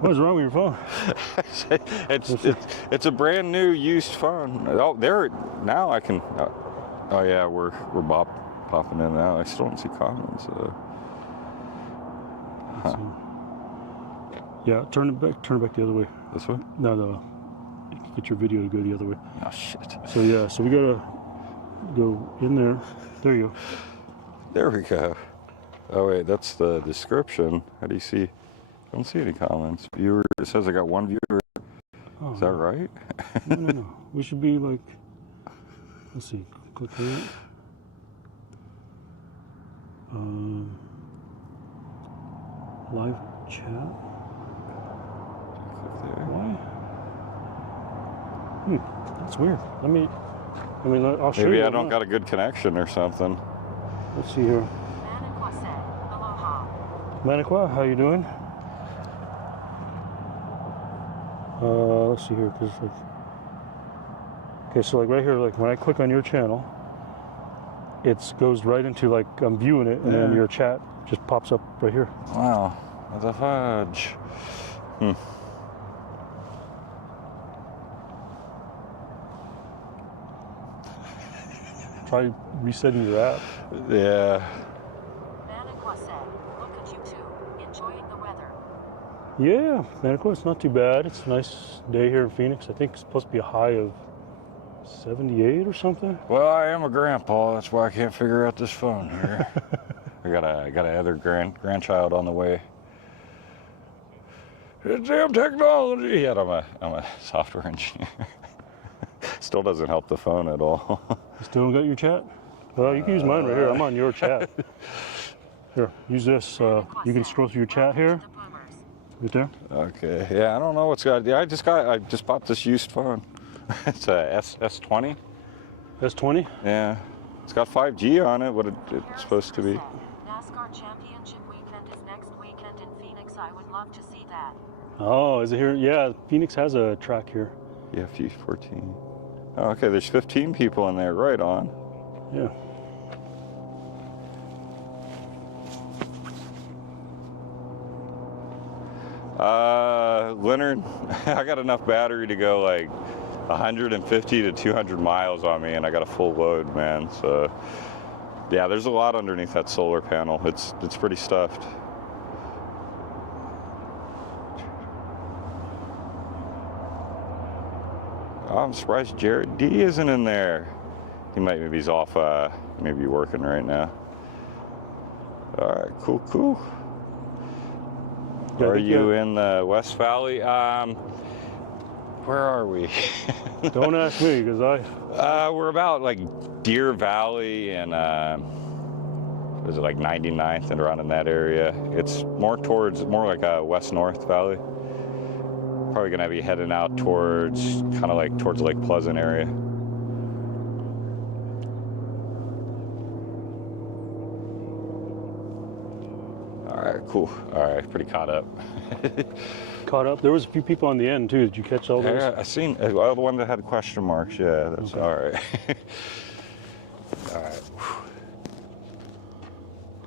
what is wrong with your phone? it's a brand new used phone. Oh, there now I can. Oh yeah, we're popping in now. I still don't see comments. Yeah, turn it back the other way. This way? No. Get your video to go the other way. Oh shit. So yeah, so we gotta go in there. There you go. There we go. Oh wait, that's the description. How do you see? I don't see any comments. Viewer, it says I got one viewer. Oh, Is that right? No. We should be like, let's see, click here. Live chat. Click there. Why? That's weird. I'll show you. Maybe I don't got a good connection or something. Let's see here. Maniqua, how you doing? Let's see here, cause like, okay, so like right here, like when I click on your channel, it goes right into like I'm viewing it, and then your chat just pops up right here. Wow, what the fudge? Try resetting your app. Yeah. Yeah, Maniqua, it's not too bad. It's a nice day here in Phoenix. I think it's supposed to be a high of 78 or something. Well, I am a grandpa. That's why I can't figure out this phone here. I got another grandchild on the way. It's damn technology. Yeah, I'm a software engineer. Still doesn't help the phone at all. You still don't got your chat? Well, you can use mine right here. I'm on your chat. Here, use this. You can scroll through your chat here. Right there. Okay. Yeah, I don't know what's got. Yeah, I just bought this used phone. It's a S20. S20? Yeah. It's got 5G on it. What it's supposed to be. NASCAR Championship weekend is next weekend in Phoenix. I would love to see that. Oh, is it here? Yeah, Phoenix has a track here. Yeah, 14. Oh, okay, there's 15 people in there. Right on. Yeah. Leonard, I got enough battery to go like 150 to 200 miles on me, and I got a full load, man. So, yeah, there's a lot underneath that solar panel. It's pretty stuffed. Oh, I'm surprised Jared D isn't in there. Maybe he's off, maybe working right now. All right, cool. Are you in the West Valley? Where are we? Don't ask me, because we're about like Deer Valley and is it like 99th and around in that area. It's more like a west-north valley. Probably gonna be heading out towards Lake Pleasant area. Cool. All right, pretty caught up. caught up. There was a few people on the end too. Did you catch all those? Yeah, I seen the one that had question marks. Yeah, that's okay. All right.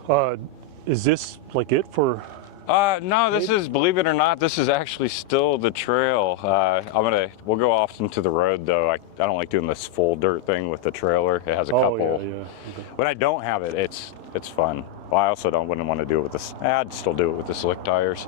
All right. Is this like it for? No, this is, believe it or not, this is actually still the trail. We'll go off into the road though. I don't like doing this full dirt thing with the trailer. It has a couple. Yeah. Okay. When I don't have it, it's fun. Well, I also wouldn't want to do it with this. I'd still do it with the slick tires.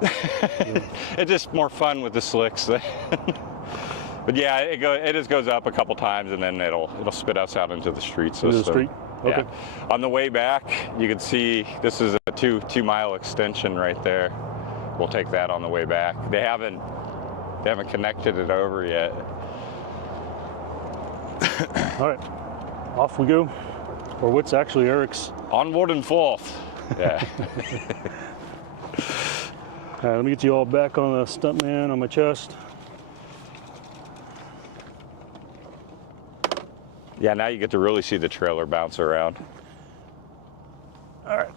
Yeah. It's just more fun with the slicks. But yeah, it just goes up a couple times and then it'll spit us out into the street system. Into the street? Okay. Yeah. On the way back, you can see this is a 2 mile extension right there. We'll take that on the way back. They haven't connected it over yet. All right, off we go. Or what's actually Eric's? Onward and forth. Yeah. All right, let me get you all back on the stuntman on my chest. Yeah, now you get to really see the trailer bounce around. All right.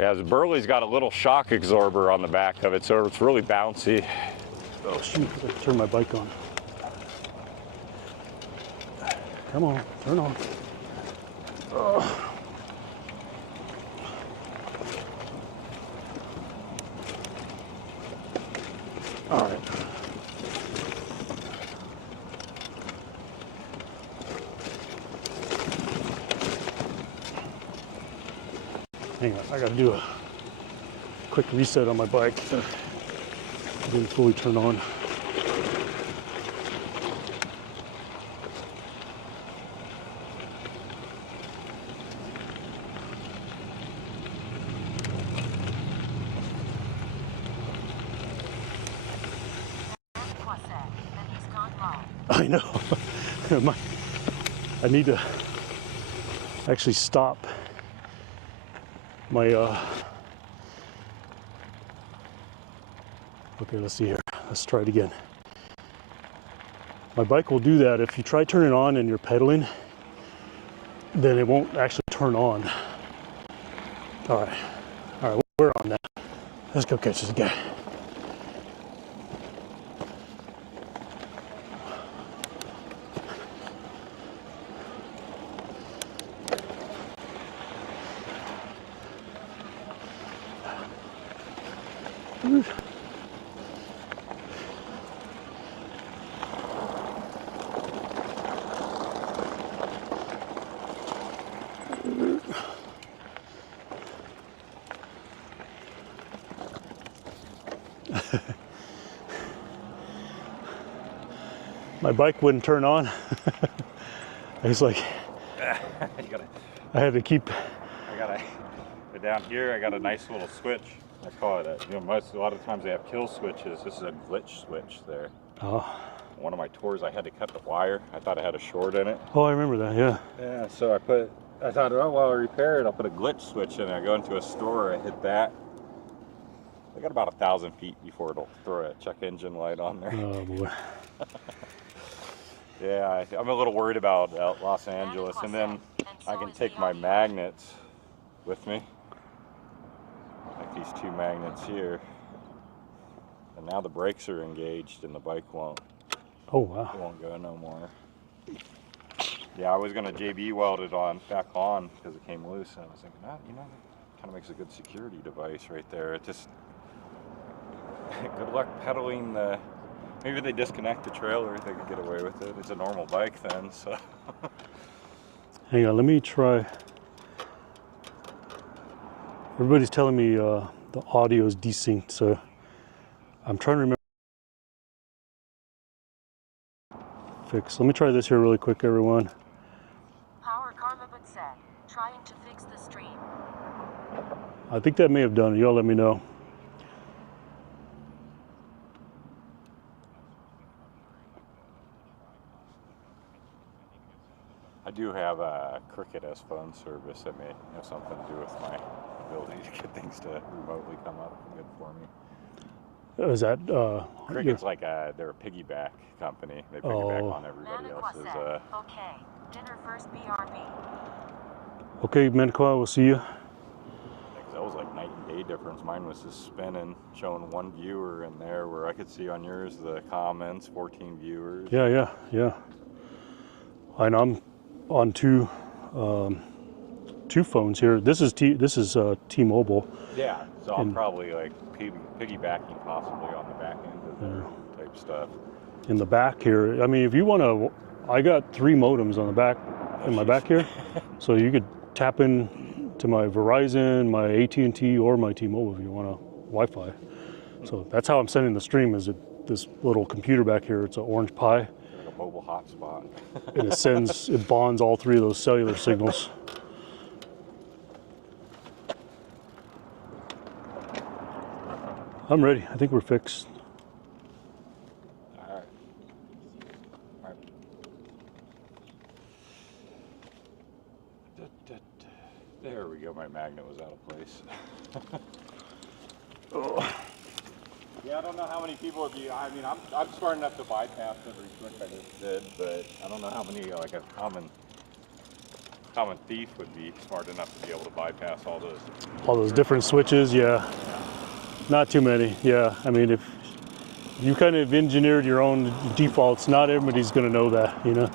Yeah, the Burley's got a little shock absorber on the back of it, so it's really bouncy. Oh shoot, I gotta turn my bike on. Come on, turn on. Oh. All right. Hang on, I gotta do a quick reset on my bike. It didn't fully turn on. I know. I need to actually stop my okay, let's see here. Let's try it again. My bike will do that. If you try turning it on and you're pedaling, then it won't actually turn on. All right, we're on now. Let's go catch this guy. My bike wouldn't turn on. It's like I had to keep. I gotta go down here. I got a nice little switch. I call it a, a lot of times they have kill switches. This is a glitch switch there. Oh. One of my tours, I had to cut the wire. I thought I had a short in it. Oh, I remember that. Yeah. Yeah. So I thought, oh well, I'll repair it. I'll put a glitch switch in it. I go into a store. I hit that. I got about 1,000 feet before it'll throw a check engine light on there. Oh boy. Yeah, I'm a little worried about Los Angeles, and then I can take my magnets with me, like these two magnets here, and now the brakes are engaged and the bike won't. Oh wow. It won't go no more. Yeah, I was gonna JB weld it back on because it came loose, and I was thinking, that kind of makes a good security device right there. It just good luck pedaling the. Maybe they disconnect the trailer, they could get away with it. It's a normal bike then, so. Hang on, let me try. Everybody's telling me the audio is desynced, so I'm trying to remember. Fix. Let me try this here really quick, everyone. Power karma but said, trying to fix the stream. I think that may have done it. Y'all let me know. I do have a Cricket S phone service that may have something to do with my ability to get things to remotely come up good for me. Is that Cricket's like they're a piggyback company. They piggyback on everybody else's. Okay, dinner first, BRB. Okay, Menqua, we'll see you. That was like night and day difference. Mine was just spinning, showing one viewer in there, where I could see on yours the comments, 14 viewers. Yeah. And I'm on two phones here. This is T-Mobile. Yeah, so I'm probably like piggybacking possibly on the back end of the type stuff. In the back here, I mean, if you want to, I got 3 modems on the back, in my back here, so you could tap in to my Verizon, my AT&T, or my T-Mobile if you want a Wi-Fi. So that's how I'm sending the stream. Is this little computer back here? It's an Orange Pi. Like a mobile hotspot. And it bonds all 3 of those cellular signals. I'm ready. I think we're fixed. All right. There we go. My magnet was out of place. Oh. Yeah, I don't know how many people would be. I mean, I'm smart enough to bypass every trick I just did, but I don't know how many like a common common thief would be smart enough to be able to bypass all those different switches. Yeah, not too many. Yeah, I mean, if you kind of engineered your own defaults, not everybody's going to know that, you know.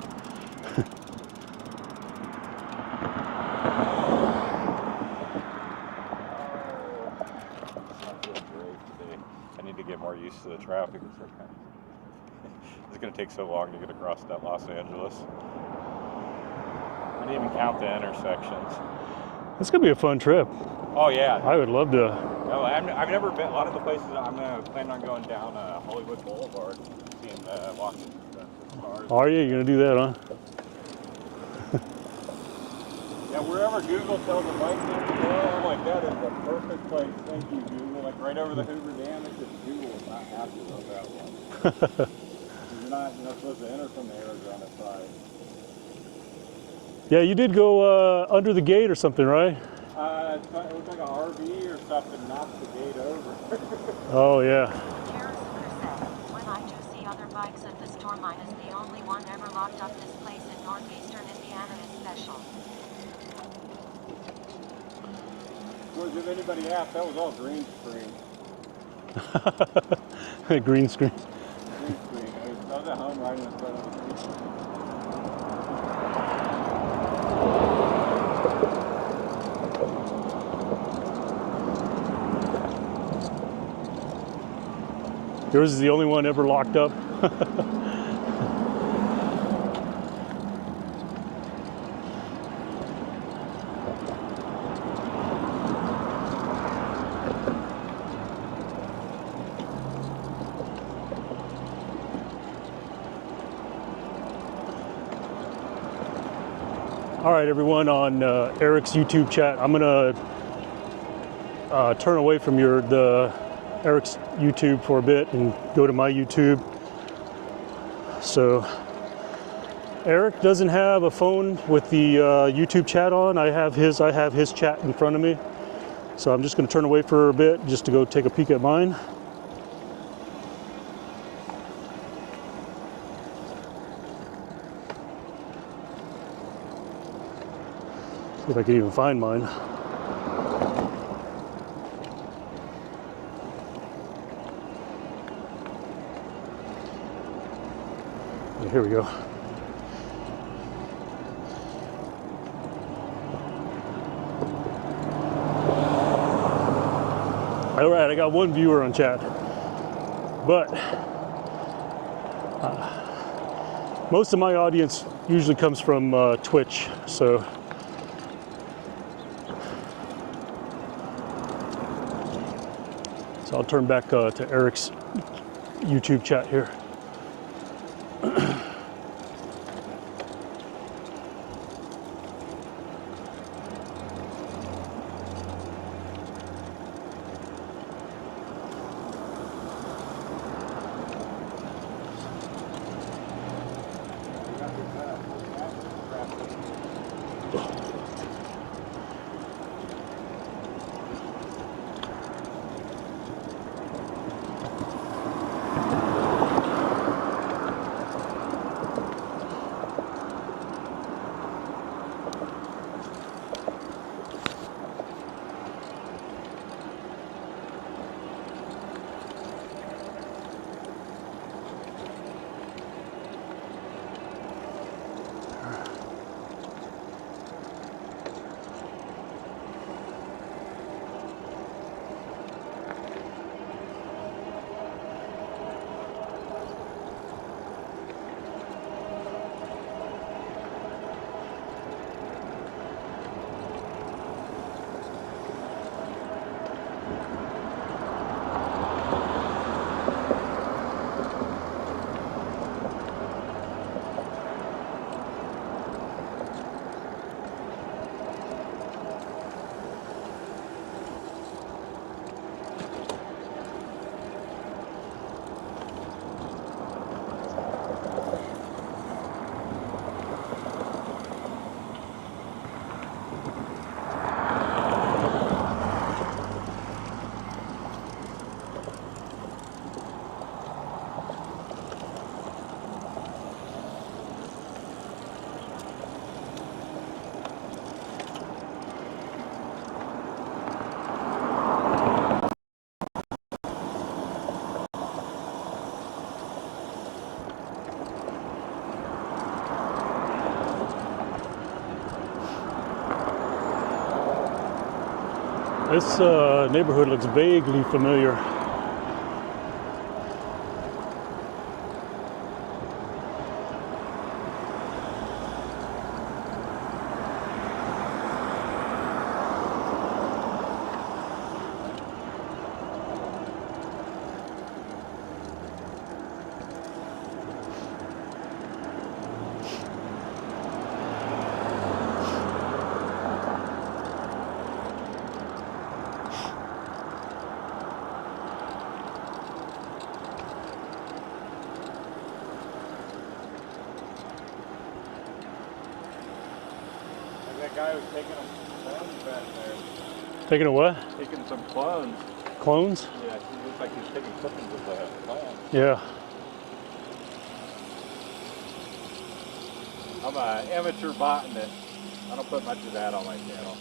I need to get more used to the traffic. It's going to take so long to get across that Los Angeles. I didn't even count the intersections. It's going to be a fun trip. Oh yeah. I would love to. No, I've never been. A lot of the places I'm planning on going down Hollywood Boulevard, seeing walking the cars. Are you going to do that, huh? Yeah, wherever Google tells a bike lane to go, I'm like, that is the perfect place. Thank you, Google. Like right over the Hoover Dam, it's just Google is not happy about that one. You're not supposed to enter from the Arizona side. Yeah, you did go under the gate or something, right? It looks like an RV or something knocked the gate over. Oh, yeah. Harrison said, when I do see other bikes at the store, mine is the only one ever locked up. This place in northeastern Indiana is special. Well, if anybody asked, that was all green screen. Green screen. Green screen. I was at home riding in front of the green screen. Yours is the only one ever locked up. All right, everyone, on Eric's YouTube chat, I'm gonna turn away from Eric's YouTube for a bit and go to my YouTube. So Eric doesn't have a phone with the YouTube chat on. I have his chat in front of me. So I'm just going to turn away for a bit just to go take a peek at mine. See if I can even find mine. Here we go. All right, I got one viewer on chat, but most of my audience usually comes from Twitch, so I'll turn back to Eric's YouTube chat here. This neighborhood looks vaguely familiar. That guy was taking some clones back there. Taking a what? Taking some clones. Clones? Yeah, it looks like he's taking clippings of the clone. Yeah. I'm an amateur botanist. I don't put much of that on my channel.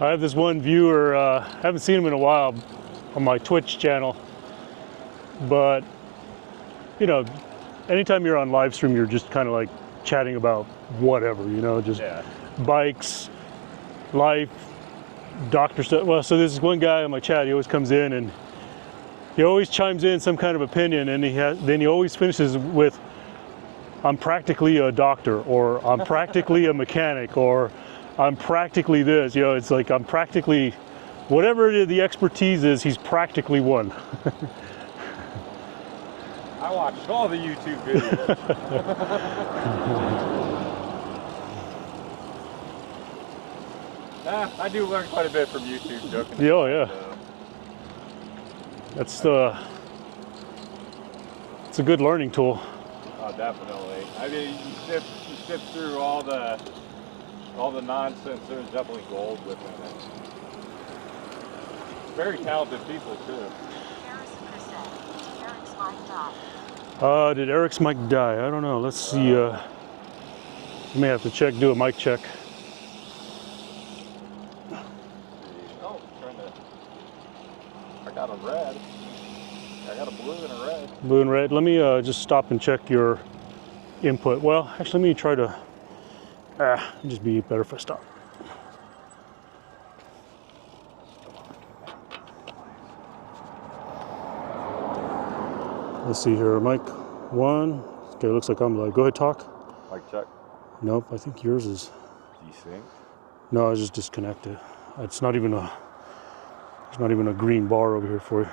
I have this one viewer, I haven't seen him in a while on my Twitch channel, but you know, anytime you're on live stream, you're just kind of like chatting about whatever, you know, just bikes, life, doctor stuff. Well, so there's this one guy on my chat, he always comes in and he always chimes in some kind of opinion, and then he always finishes with, I'm practically a doctor, or I'm practically a mechanic, or I'm practically this, you know, it's like I'm practically, whatever it is, the expertise is, he's practically one. I watched all the YouTube videos. I do learn quite a bit from YouTube, joking. Yeah, oh yeah. It's a good learning tool. Oh, definitely. I mean, you sift through all the nonsense. There's definitely gold within it. Very talented people too. Did Eric's mic die? I don't know. Let's see. You may have to check, do a mic check. Oh, I got a red. I got a blue and a red. Blue and red. Let me just stop and check your input. Well, actually, let me try to. It'd just be better if I stop. Let's see here. Mic 1. Okay, looks like I'm live. Go ahead, talk. Mic check. Nope, I think yours is. Desync. No, I was just disconnected. It's not even a. There's not even a green bar over here for you.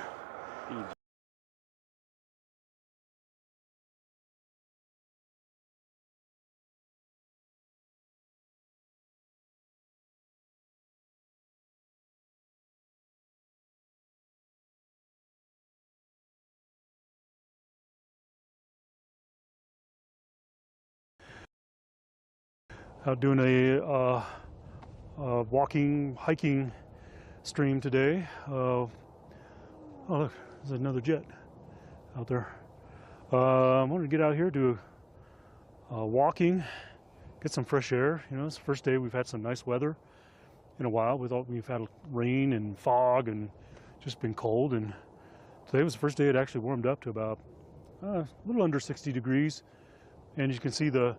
Out doing a walking, hiking stream today. Oh look, there's another jet out there. I wanted to get out here, do walking, get some fresh air. You know, it's the first day we've had some nice weather in a while. We've had rain and fog and just been cold. And today was the first day it actually warmed up to about a little under 60 degrees. And you can see well,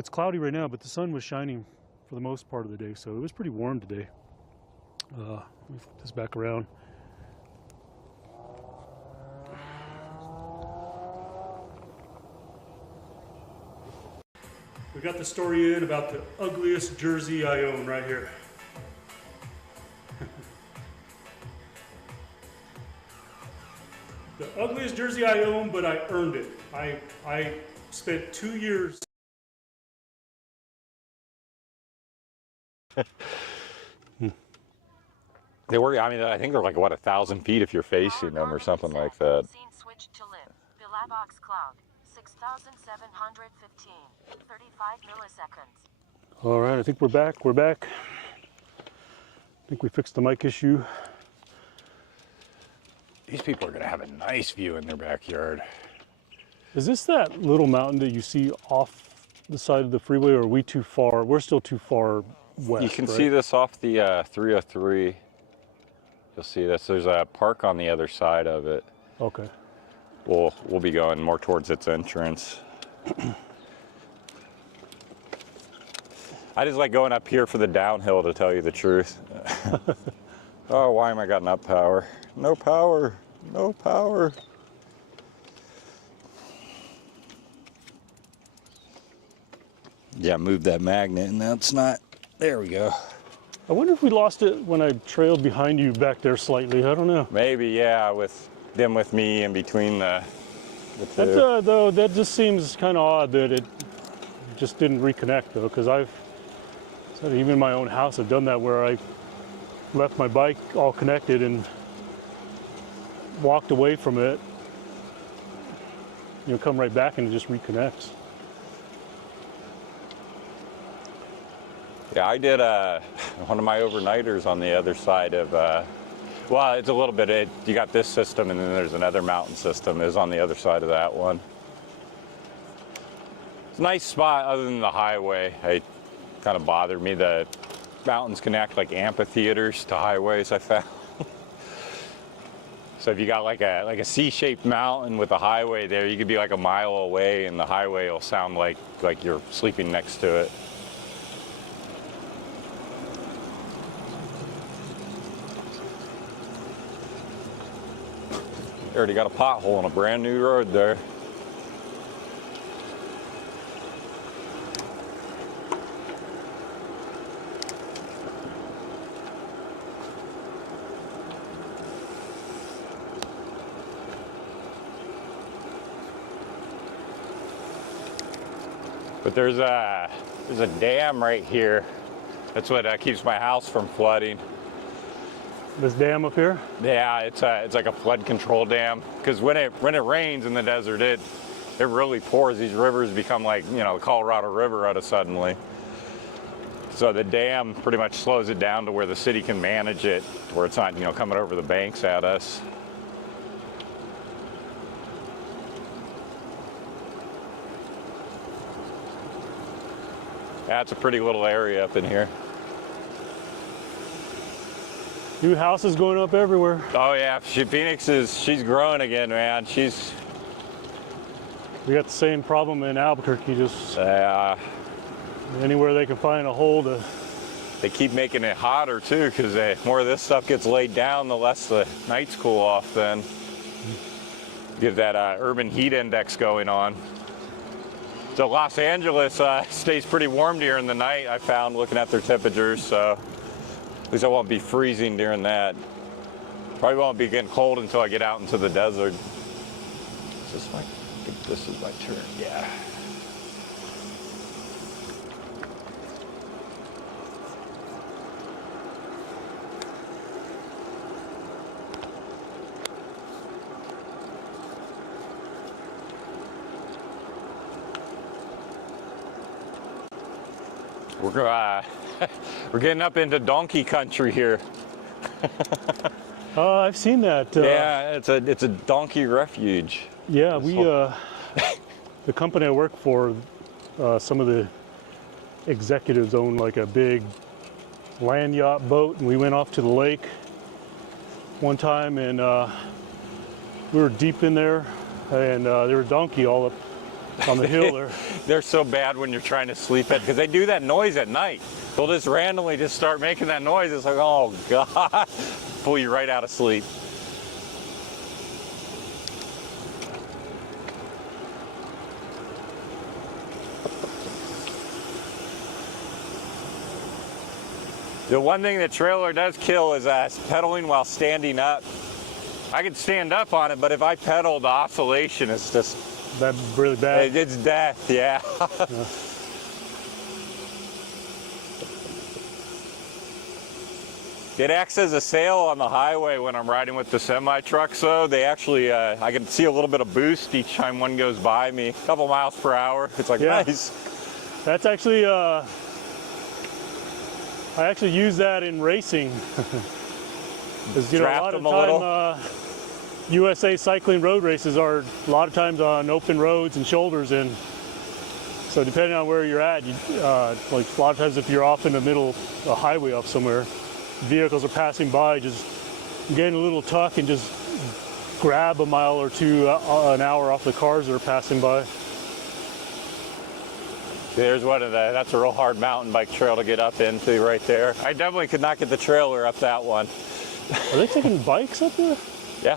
it's cloudy right now, but the sun was shining for the most part of the day, so it was pretty warm today. Let me flip this back around. We got the story in about the ugliest jersey I own right here. The ugliest jersey I own, but I earned it. I spent 2 years. They were. I mean, I think they're like what 1,000 feet if you're facing them or something like that. Scene switched to live. Bilabox cloud. 6,715. 35 milliseconds. All right, I think we're back. We're back. I think we fixed the mic issue. These people are gonna have a nice view in their backyard. Is this that little mountain that you see off the side of the freeway, or are we too far? We're still too far west. You can right? see this off the 303. You'll see this. There's a park on the other side of it. Okay. We'll be going more towards its entrance. I just like going up here for the downhill, to tell you the truth. Oh, why am I got enough power? No power, no power. Yeah, move that magnet and that's not, there we go. I wonder if we lost it when I trailed behind you back there slightly. I don't know. Maybe, yeah, with them with me in between the two. That, though, that just seems kind of odd that it just didn't reconnect, though, because I've said even in my own house I've done that where I left my bike all connected and walked away from it, you know, come right back and it just reconnects. Yeah, I did one of my overnighters on the other side of, well, it's a little bit, you got this system and then there's another mountain system. It was on the other side of that one. It's a nice spot other than the highway. It kind of bothered me. The mountains connect like amphitheaters to highways, I found. So if you got like a C-shaped mountain with a highway there, you could be like a mile away and the highway will sound like you're sleeping next to it. You already got a pothole on a brand new road there. But there's a dam right here. That's what keeps my house from flooding. This dam up here? Yeah, it's like a flood control dam. Because when it rains in the desert, it really pours. These rivers become like, you know, the Colorado River out of suddenly. So the dam pretty much slows it down to where the city can manage it, where it's not, you know, coming over the banks at us. That's a pretty little area up in here. New houses going up everywhere. Oh yeah, Phoenix she's growing again, man. We got the same problem in Albuquerque, just anywhere they can find a hole to. They keep making it hotter too, because more of this stuff gets laid down, the less the nights cool off then. Get that urban heat index going on. So Los Angeles stays pretty warm during the night, I found, looking at their temperatures, so at least I won't be freezing during that. Probably won't be getting cold until I get out into the desert. I think this is my turn, yeah. We're getting up into donkey country here. I've seen that. Yeah, it's a donkey refuge. Yeah, we the company I work for, some of the executives own like a big land yacht boat, and we went off to the lake one time, and we were deep in there, and there were donkey all up on the hill there. They're so bad when you're trying to sleep at, because they do that noise at night. They'll just randomly just start making that noise. It's like, oh God, pull you right out of sleep. The one thing the trailer does kill is pedaling while standing up. I can stand up on it, but if I pedal, the oscillation is just... That's really bad. It's death, yeah. It acts as a sail on the highway when I'm riding with the semi-trucks, though. They actually, I can see a little bit of boost each time one goes by me. A couple miles per hour. It's like, yeah. Nice. That's actually, I actually use that in racing. Because, you know, a lot of time, USA cycling road races are a lot of times on open roads and shoulders, and so depending on where you're at, like a lot of times if you're off in the middle of a highway off somewhere, vehicles are passing by, just getting a little tuck and just grab a mile or two an hour off the cars that are passing by. There's one of the, that's a real hard mountain bike trail to get up into right there. I definitely could not get the trailer up that one. Are they taking bikes up there? Yeah.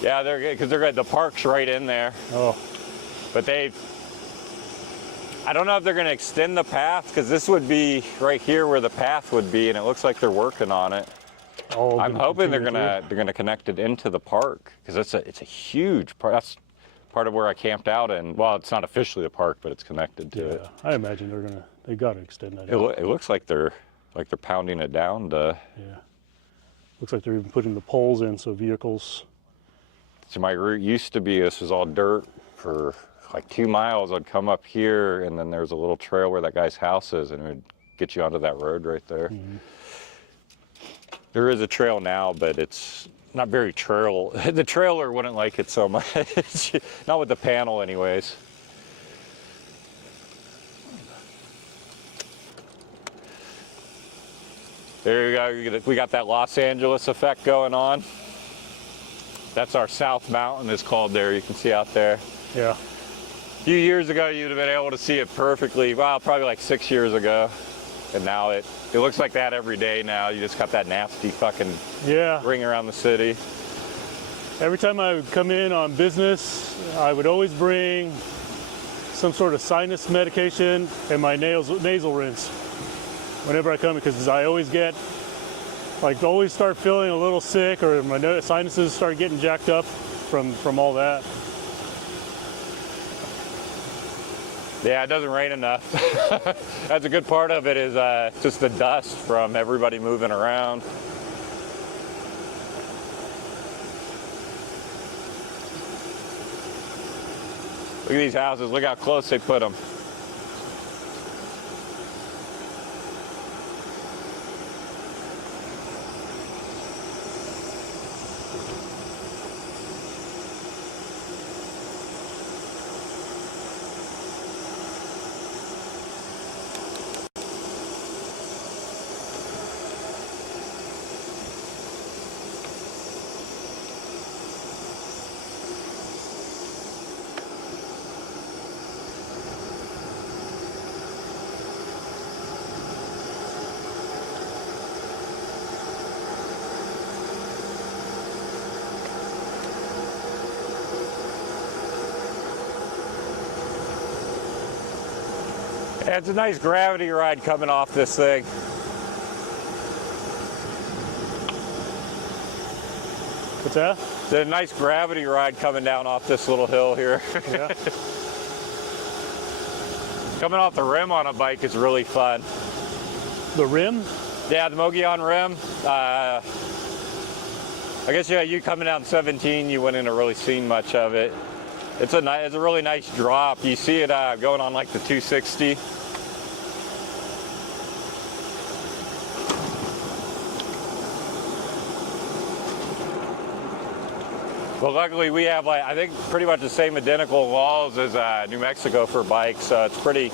Yeah, they're good, because the park's right in there. Oh. But I don't know if they're going to extend the path, because this would be right here where the path would be, and it looks like they're working on it. Oh, I'm hoping they're gonna connect it into the park, because it's a huge park. That's part of where I camped out in. Well, it's not officially a park, but it's connected to it. I imagine they got to extend that. It looks like they're pounding it down to. Yeah. Looks like they're even putting the poles in so vehicles. So my route used to be, this was all dirt for like 2 miles. I'd come up here, and then there's a little trail where that guy's house is, and it would get you onto that road right there. Mm-hmm. There is a trail now, but it's not very trail. The trailer wouldn't like it so much. Not with the panel anyways. There you go. We got that Los Angeles effect going on. That's our South Mountain is called there. You can see out there. Yeah. A few years ago, you'd have been able to see it perfectly. Well, probably like 6 years ago. And now it looks like that every day now. You just got that nasty fucking ring around the city. Every time I would come in on business, I would always bring some sort of sinus medication and my nasal rinse whenever I come, because I always always start feeling a little sick, or my sinuses start getting jacked up from all that. Yeah, it doesn't rain enough. That's a good part of it, is just the dust from everybody moving around. Look at these houses. Look how close they put them. Yeah, it's a nice gravity ride coming off this thing. What's that? It's a nice gravity ride coming down off this little hill here. Yeah. Coming off the rim on a bike is really fun. The rim? Yeah, the Mogollon rim. I guess you coming down 17, you wouldn't have really seen much of it. It's a really nice drop. You see it going on like the 260. Well, luckily we have I think pretty much the same identical laws as New Mexico for bikes, so it's pretty.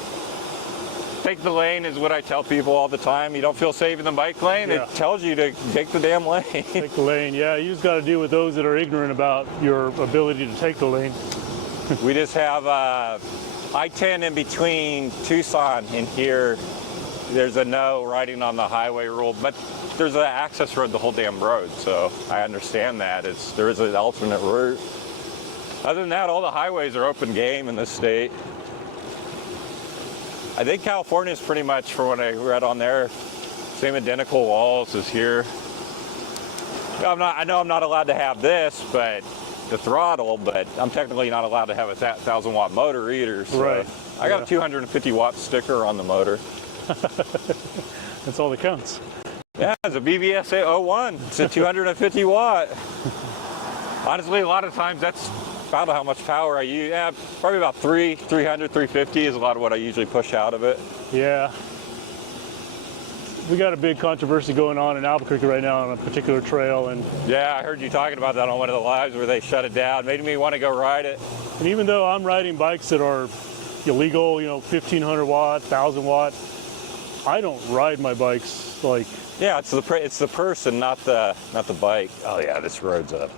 Take the lane is what I tell people all the time. You don't feel safe in the bike lane, It tells you to take the damn lane. Take the lane, yeah. You just got to deal with those that are ignorant about your ability to take the lane. We just have I-10 in between Tucson and here. There's a no riding on the highway rule, but there's an access road the whole damn road, so I understand that. There is an alternate route. Other than that, all the highways are open game in this state. I think California is pretty much, from what I read on there, same identical laws as here. I know I'm not allowed to have this, but the throttle, but I'm technically not allowed to have a 1,000-watt motor either. So right. I got a 250-watt sticker on the motor. That's all that counts. Yeah, it's a BBS 01. It's a 250 watt. Honestly, a lot of times that's about how much power I use. Yeah, probably about 300, 350 is a lot of what I usually push out of it. Yeah. We got a big controversy going on in Albuquerque right now on a particular trail, and yeah, I heard you talking about that on one of the lives where they shut it down. Made me want to go ride it. And even though I'm riding bikes that are illegal, 1,500 watt, 1,000 watt, I don't ride my bikes like. Yeah, it's the person, not the bike. Oh yeah, this road's up.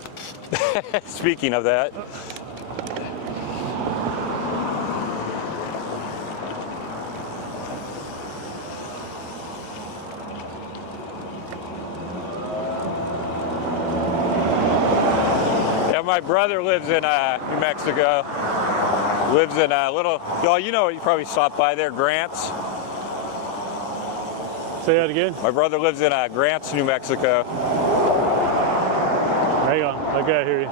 Speaking of that. my brother lives in New Mexico. Lives in a little, well, you know, you probably stopped by there, Grants. Say that again. My brother lives in Grants, New Mexico. Hang on, I gotta hear you.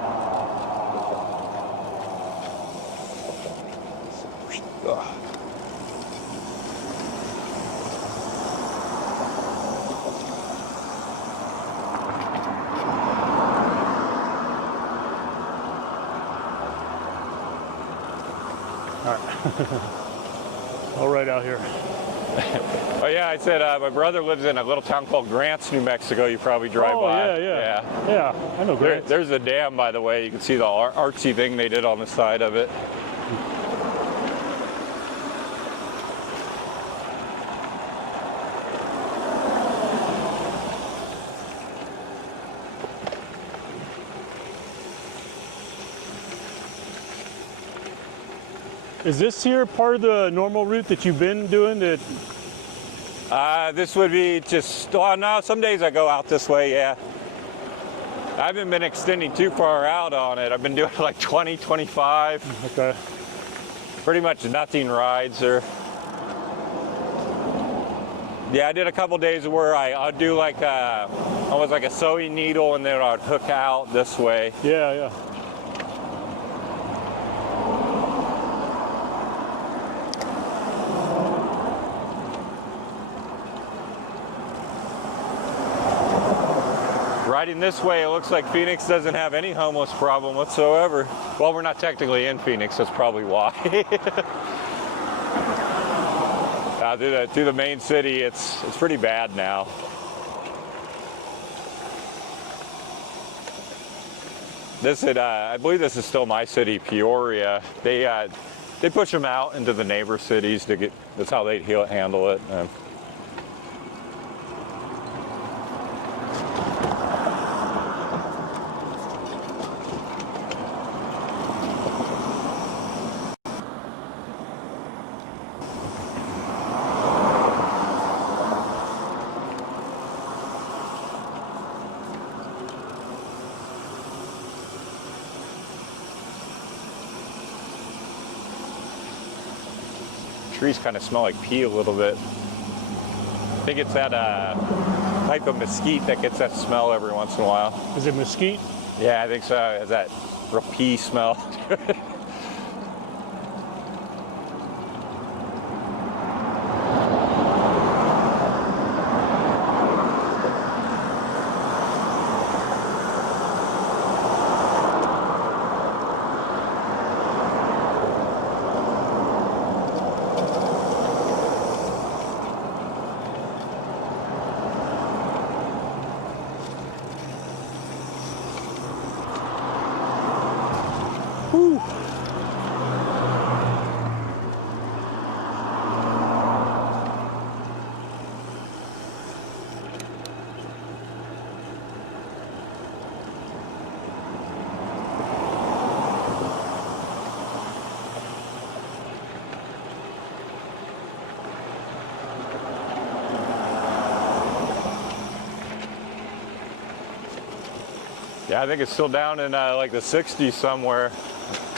All right. All right out here. Oh yeah, I said my brother lives in a little town called Grants, New Mexico. You probably drive by. Yeah, I know Grants. There's a dam, by the way. You can see the artsy thing they did on the side of it. Is this here part of the normal route that you've been doing? That This would be just, oh no, some days I go out this way, yeah. I haven't been extending too far out on it. I've been doing like 20, 25. okay. Pretty much nothing rides or. Yeah, I did a couple days where I'd do like almost like a sewing needle and then I'd hook out this way. Yeah, yeah. Riding this way, it looks like Phoenix doesn't have any homeless problem whatsoever. Well, we're not technically in Phoenix, that's probably why. Through the main city, it's pretty bad now. This is, I believe this is still my city, Peoria. They push them out into the neighbor cities to get. That's how they handle it. Trees kind of smell like pee a little bit. I think it's that type of mesquite that gets that smell every once in a while. Is it mesquite? Yeah, I think so. It's that real pee smell. Whew. Yeah, I think it's still down in like the 60s somewhere.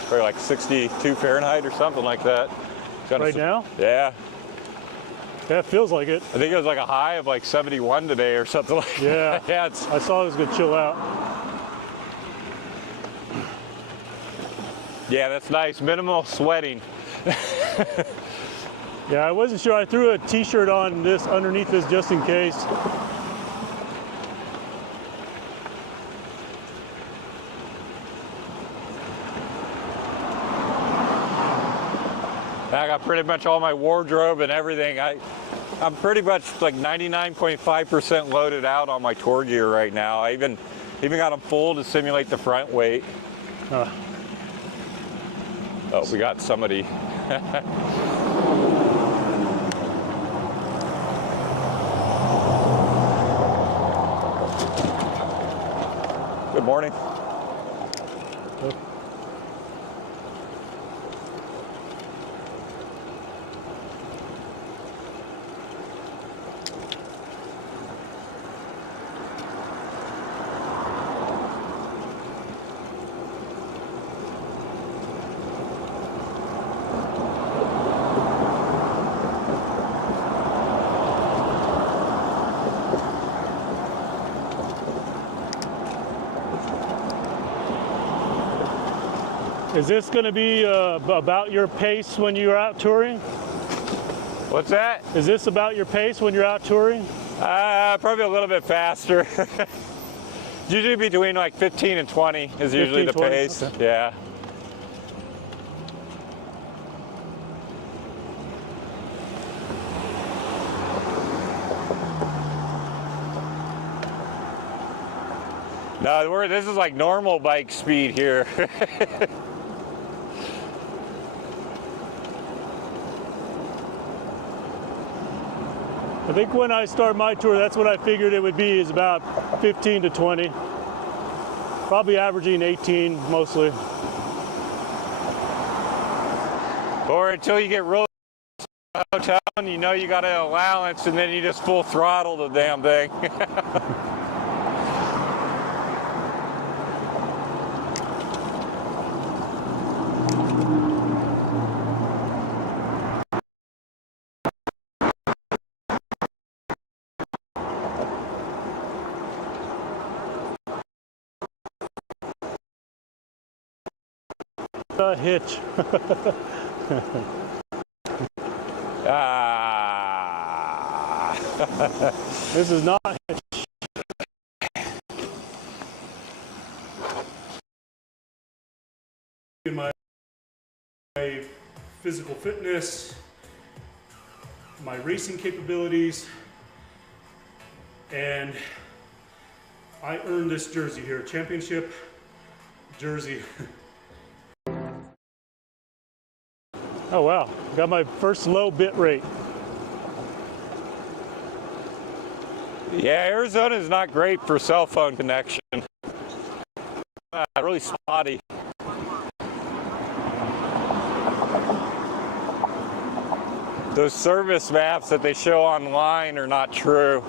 Probably like 62 Fahrenheit or something like that. Right now? Yeah. Yeah, it feels like it. I think it was like a high of like 71 today or something like Yeah. that. Yeah, I saw it was gonna chill out. yeah, that's nice. Minimal sweating. Yeah, I wasn't sure. I threw a t-shirt on this underneath this just in case. I got pretty much all my wardrobe and everything. I'm pretty much like 99.5% loaded out on my tour gear right now. I even got them full to simulate the front weight. Oh, we got somebody. Good morning. Is this going to be about your pace when you're out touring? What's that? Is this about your pace when you're out touring? Probably a little bit faster. Usually between like 15 and 20 is usually the 20, pace. okay. Yeah. No, this is like normal bike speed here. I think when I start my tour, that's what I figured it would be, is about 15 to 20. Probably averaging 18 mostly. Or until you get really hotel and you know you got an allowance and then you just full throttle the damn thing. Hitch. This is not hitch. My physical fitness, my racing capabilities, and I earned this jersey here, championship jersey. Oh wow, got my first low bit rate. Yeah, Arizona is not great for cell phone connection. Really spotty. Those service maps that they show online are not true.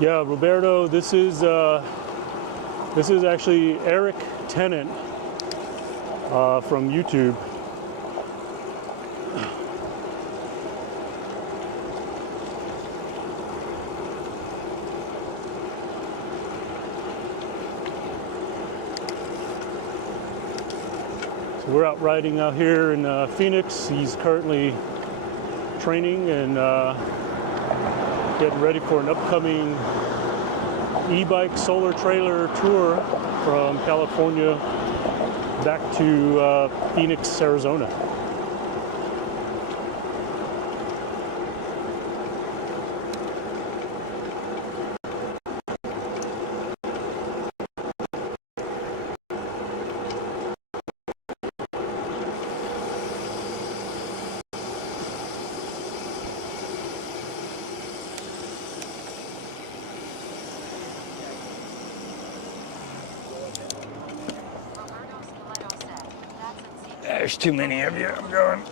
Yeah, Roberto, this is actually Eric Tennant from YouTube. So we're out riding out here in Phoenix. He's currently training and getting ready for an upcoming e-bike solar trailer tour from California back to Phoenix, Arizona. There's too many of you. I'm going.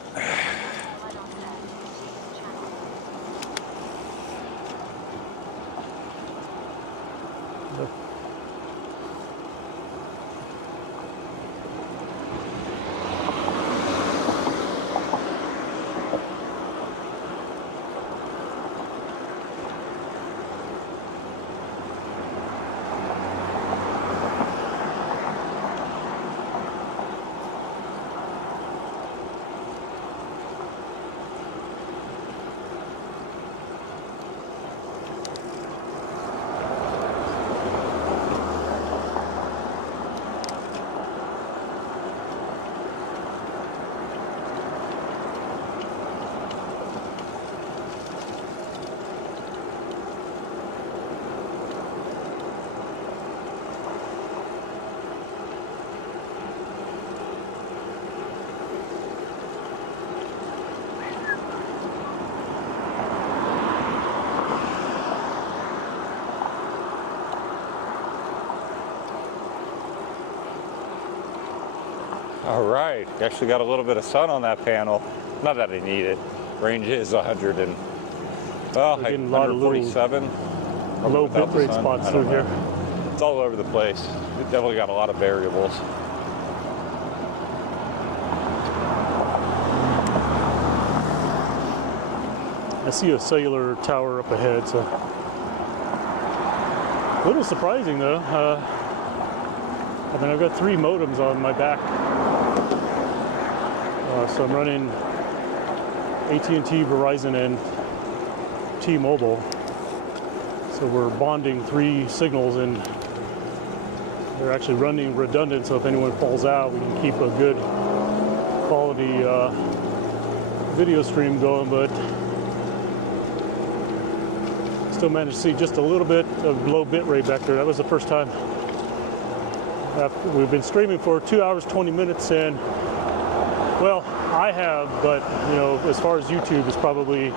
All right, actually got a little bit of sun on that panel. Not that I need it. Range is 100 and, well, like 147. Low bit rate spots through here. It's all over the place. It definitely got a lot of variables. see a cellular tower up ahead, so a little surprising though. I mean, I've got 3 modems on my back, so I'm running AT&T, Verizon, and T-Mobile. So we're bonding 3 signals, and they're actually running redundant. So if anyone falls out, we can keep a good quality video stream going, but still managed to see just a little bit of low bit rate back there. That was the first time. We've been streaming for 2 hours, 20 minutes, and well, I have, but you know, as far as YouTube, it's probably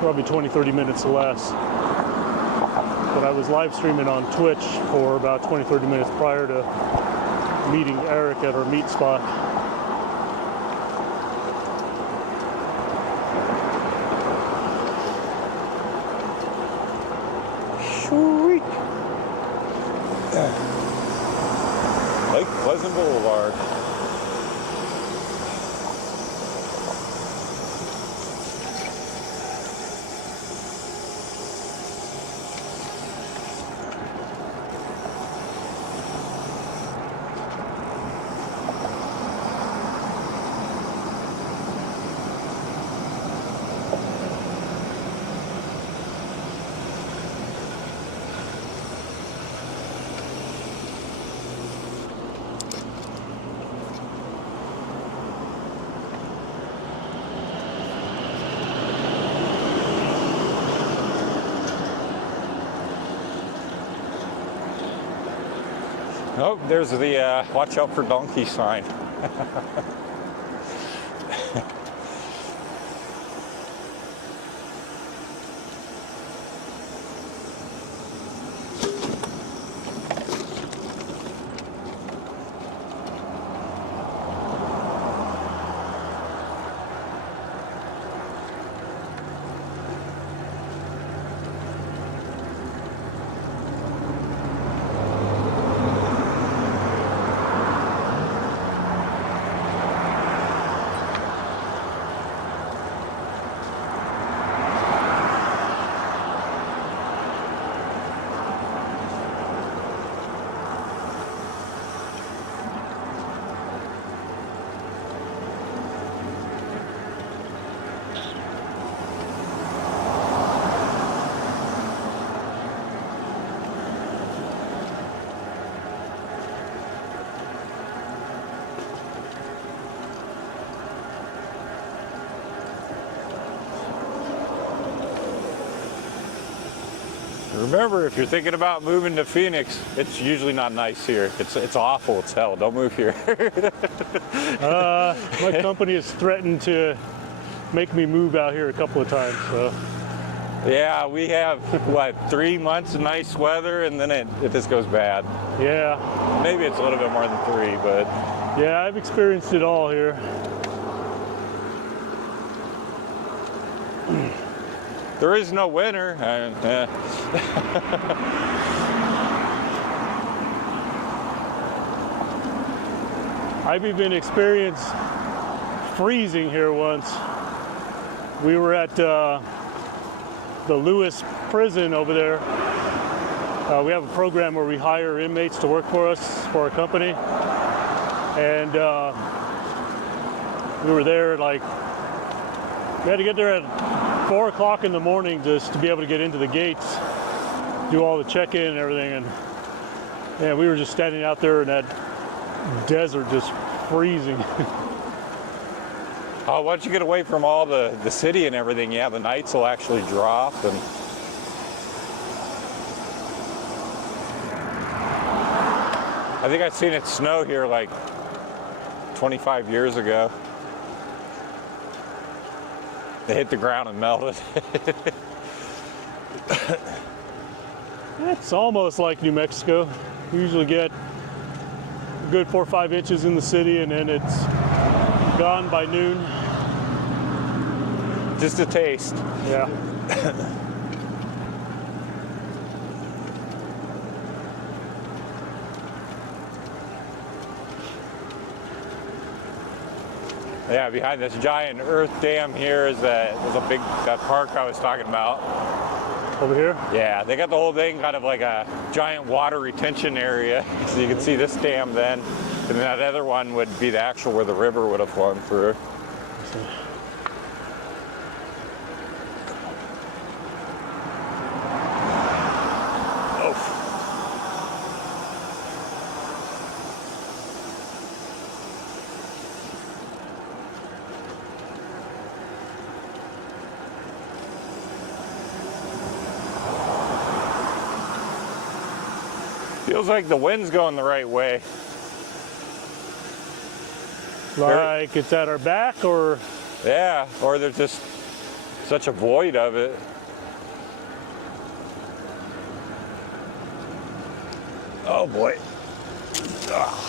20, 30 minutes less. But I was live streaming on Twitch for about 20, 30 minutes prior to meeting Eric at our meet spot. Sweet. Lake Pleasant Boulevard. Oh, there's the watch out for donkey sign. Remember, if you're thinking about moving to Phoenix, it's usually not nice here. It's awful. It's hell. Don't move here. My company has threatened to make me move out here a couple of times. So. Yeah, we have, what, 3 months of nice weather, and then it just goes bad. Yeah. Maybe it's a little bit more than 3, but... Yeah, I've experienced it all here. There is no winter. I've even experienced freezing here once. We were at the Lewis prison over there. We have a program where we hire inmates to work for us, for our company. And we were there like, we had to get there at 4 o'clock in the morning just to be able to get into the gates, do all the check-in and everything. And yeah, we were just standing out there in that desert, just freezing. Oh, once you get away from all the city and everything, yeah, the nights will actually drop. And I think I've seen it snow here like 25 years ago. They hit the ground and melted. It's almost like New Mexico. You usually get a good 4 or 5 inches in the city, and then it's gone by noon. Just a taste. Yeah. Yeah, behind this giant earth dam here is that park I was talking about. Over here? Yeah, they got the whole thing kind of like a giant water retention area. So you can see this dam then, and then that other one would be the actual where the river would have flown through. Feels like the wind's going the right way. Like it's at our back, or? Yeah, or there's just such a void of it. Oh boy. Ugh.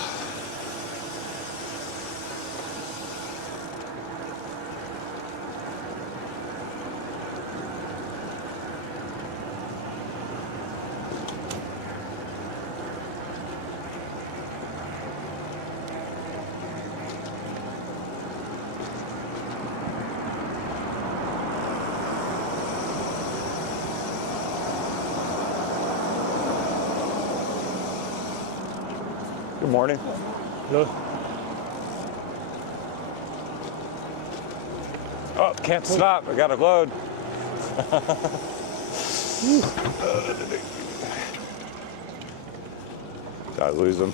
Good morning. Hello. Oh, can't stop. I got to load. Did I lose them?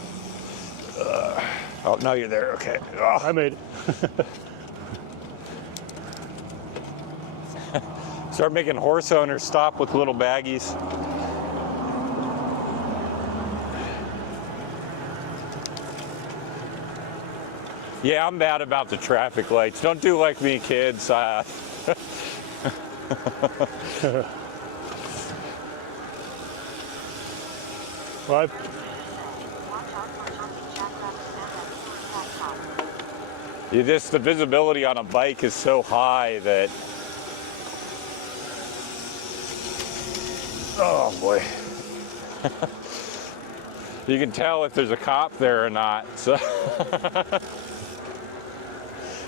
Oh, no, you're there. Okay. Oh. I made it. Start making horse owners stop with little baggies. Yeah, I'm bad about the traffic lights. Don't do like me, kids. Well, Watch out for jumping jackrabbits and the visibility on a bike is so high that. Oh boy. You can tell if there's a cop there or not. So.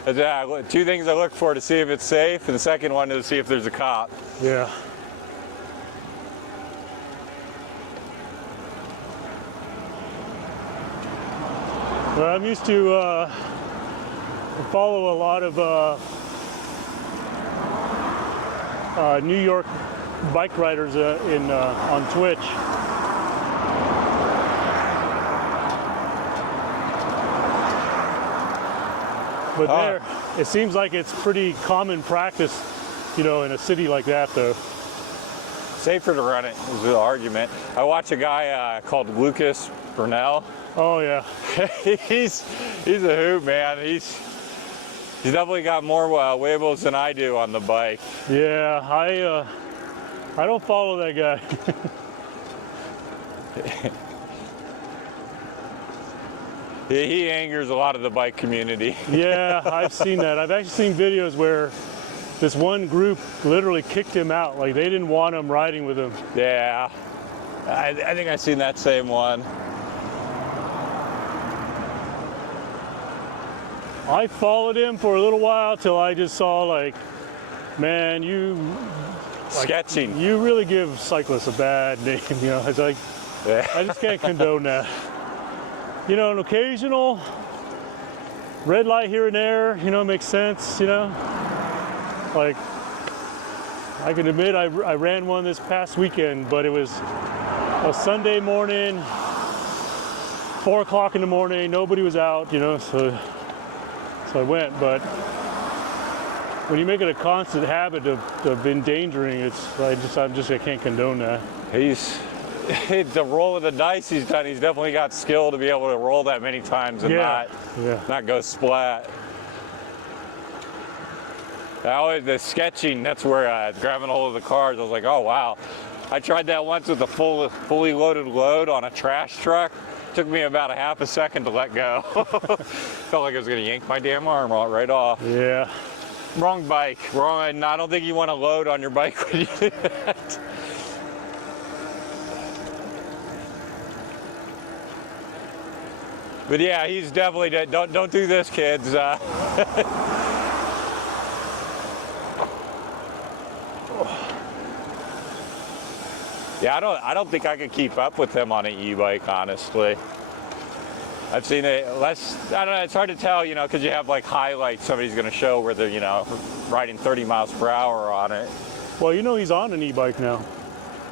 Two things I look for to see if it's safe, and the second one is to see if there's a cop. yeah. Well, I'm used to follow a lot of New York bike riders on Twitch. But there, it seems like it's pretty common practice, in a city like that, though. Safer to run it is the argument. I watch a guy called Lucas Burnell. Oh yeah. he's a hoot, man. He's definitely got more Wobbles than I do on the bike. Yeah, I don't follow that guy. He angers a lot of the bike community. Yeah, I've seen that. I've actually seen videos where this one group literally kicked him out. Like they didn't want him riding with him. Yeah, I think I've seen that same one. I followed him for a little while till I just saw like, man, Sketching. You really give cyclists a bad name. It's like, Yeah. I just can't condone that. An occasional red light here and there, makes sense, Like, I can admit I ran one this past weekend, but it was a Sunday morning, 4 o'clock in the morning, nobody was out, so I went. But when you make it a constant habit of endangering, I can't condone that. The roll of the dice he's done, he's definitely got skill to be able to roll that many times and not go splat. The sketching, that's where grabbing a hold of the cars, I was like, oh wow. I tried that once with a fully loaded load on a trash truck. Took me about a half a second to let go. Felt like I was gonna yank my damn arm right off. Yeah. Wrong bike, wrong. I don't think you want to load on your bike when you do that. But yeah, he's definitely don't do this, kids. Yeah, I don't think I could keep up with him on an e-bike, honestly. I've seen it less. I don't know. It's hard to tell, you know, because you have like highlights somebody's going to show where they're, you know, riding 30 miles per hour on it. Well, you know he's on an e-bike now.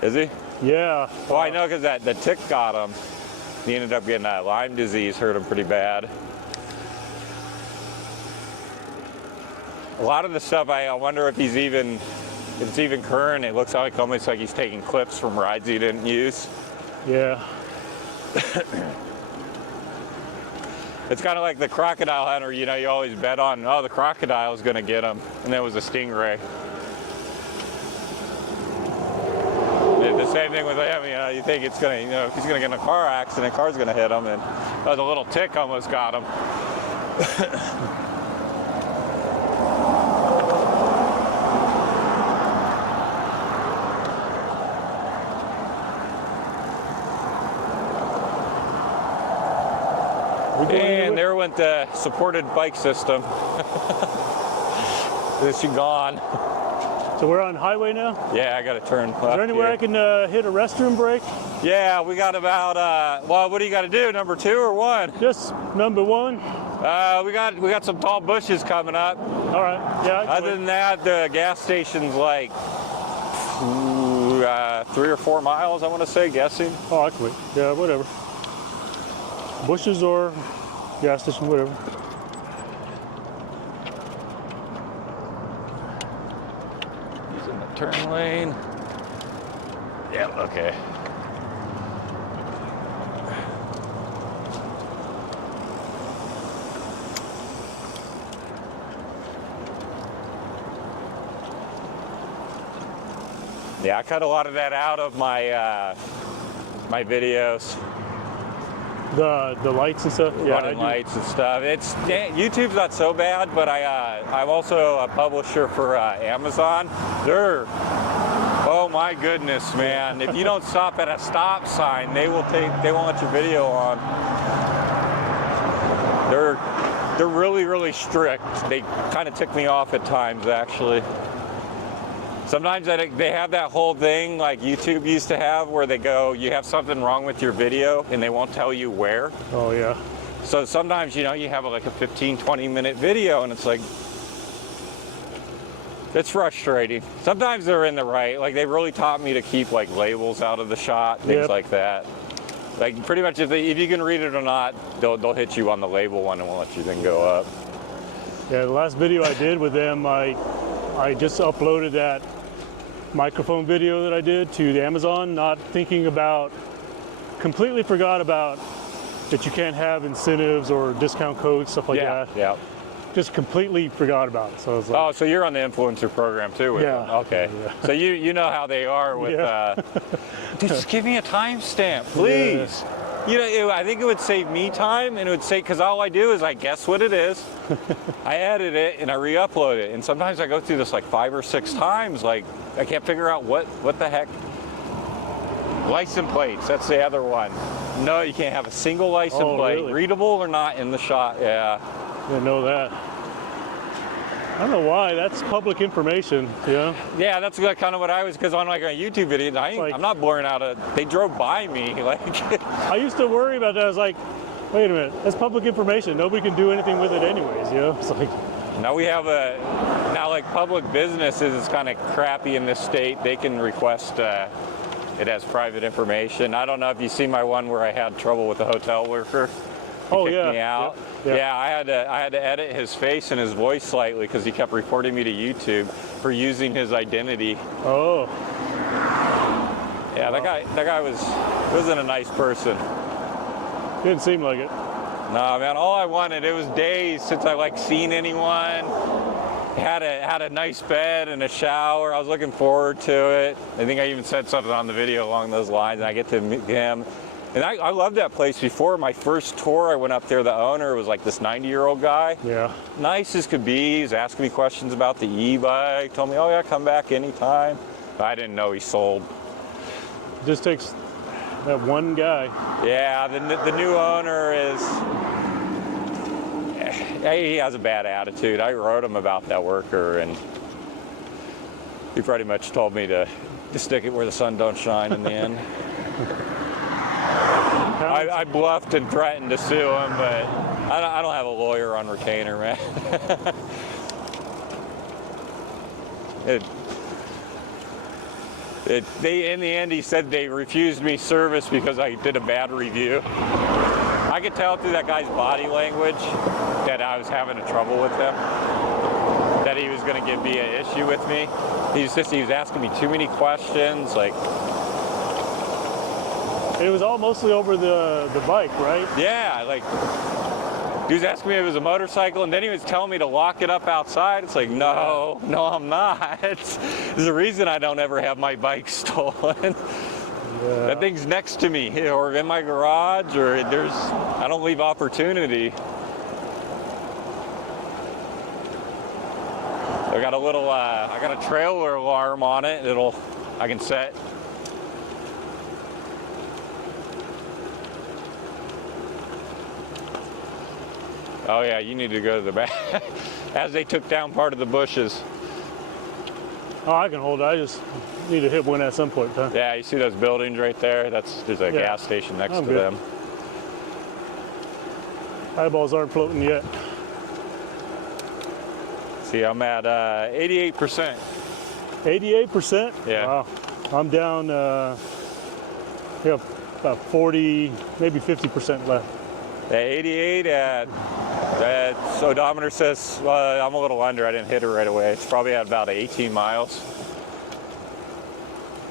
Is he? Yeah. Well, I know because the tick got him. He ended up getting Lyme disease, hurt him pretty bad. A lot of the stuff, I wonder if it's even current. It looks like almost like he's taking clips from rides he didn't use. Yeah. It's kind of like the crocodile hunter, you know, you always bet on, oh, the crocodile's going to get him, and then it was a stingray. The same thing with him, you know, you think it's going to, you know, if he's going to get in a car accident, the car's going to hit him, and the little tick almost got him. And there went the supported bike system. Is she gone? So we're on highway now? Yeah, I got to turn left. Is there anywhere I can hit a restroom break? Yeah, we got about, well, what do you got to do, number 2 or 1? Just number 1. We got some tall bushes coming up. All right, yeah. Other than that, the gas station's like 3 or 4 miles, I want to say, guessing. Oh, I can wait. Yeah, whatever. Bushes or gas station, whatever. He's in the turn lane. Yeah, okay. Yeah, I cut a lot of that out of my my videos. The lights and stuff. Yeah, Running lights and stuff. YouTube's not so bad, but I'm also a publisher for Amazon. Oh my goodness, man! If you don't stop at a stop sign, they won't let your video on. They're really strict. They kind of tick me off at times, actually. Sometimes they have that whole thing like YouTube used to have where they go, you have something wrong with your video and they won't tell you where. Oh yeah. So sometimes, you know, you have like a 15-20 minute video and it's like, it's frustrating. Sometimes they're in the right. Like they really taught me to keep like labels out of the shot, things like that. Like pretty much if you can read it or not, they'll hit you on the label one and won't let you then go up. Yeah, the last video I did with them, I just uploaded that microphone video that I did to the Amazon, not thinking about, completely forgot about that you can't have incentives or discount codes, stuff like that. Yeah. Just completely forgot about it. So I was like, oh, so you're on the influencer program too? With them. Okay. Yeah. So you know how they are with, dude, just give me a timestamp, please. Yeah. You know, I think it would save me time, and it would say, because all I do is I guess what it is, I edit it, and I re-upload it. And sometimes I go through this like 5 or 6 times, like I can't figure out what the heck. License plates, that's the other one. No, you can't have a single license plate, really? Readable or not, in the shot. Yeah. Didn't know that. I don't know why. That's public information, you know? Yeah, that's kind of what I was, because on like a YouTube video, I'm not blurring out they drove by me. Like, I used to worry about that. I was like, wait a minute, that's public information. Nobody can do anything with it anyways, you know? It's like, now we have now like public businesses is kind of crappy in this state. They can request it as private information. I don't know if you see my one where I had trouble with a hotel worker. He kicked me out. Yeah, I had to edit his face and his voice slightly because he kept reporting me to YouTube for using his identity. Oh. Yeah, that guy wasn't a nice person. Didn't seem like it. No, man, all I wanted, it was days since I like seen anyone. Had a nice bed and a shower. I was looking forward to it. I think I even said something on the video along those lines, and I get to meet him. And I loved that place before. My first tour, I went up there, the owner was like this 90-year-old guy. Yeah. Nice as could be. He was asking me questions about the e-bike. Told me, oh yeah, come back anytime. But I didn't know he sold. Just takes, That one guy. Yeah, the new owner is. He has a bad attitude. I wrote him about that worker, and he pretty much told me to stick it where the sun don't shine in the end. I bluffed and threatened to sue him, but I don't have a lawyer on retainer, man. In the end, he said they refused me service because I did a bad review. I could tell through that guy's body language that I was having trouble with him, that he was going to give me an issue with me. He was asking me too many questions, like. It was all mostly over the bike, right? Yeah, like. He was asking me if it was a motorcycle, and then he was telling me to lock it up outside. It's like, no, I'm not. There's a reason I don't ever have my bike stolen. Yeah. That thing's next to me, or in my garage, or I don't leave opportunity. I got a trailer alarm on it. I can set. Oh yeah, you need to go to the back. As they took down part of the bushes. Oh, I can hold it. I just need to hit one at some point, huh? Yeah, you see those buildings right there? There's a gas station next to them. Eyeballs aren't floating yet. See, I'm at 88%. 88%? Yeah. Wow. I'm down, about 40, maybe 50% left. At 88 that odometer says I'm a little under. I didn't hit it right away. It's probably at about 18 miles.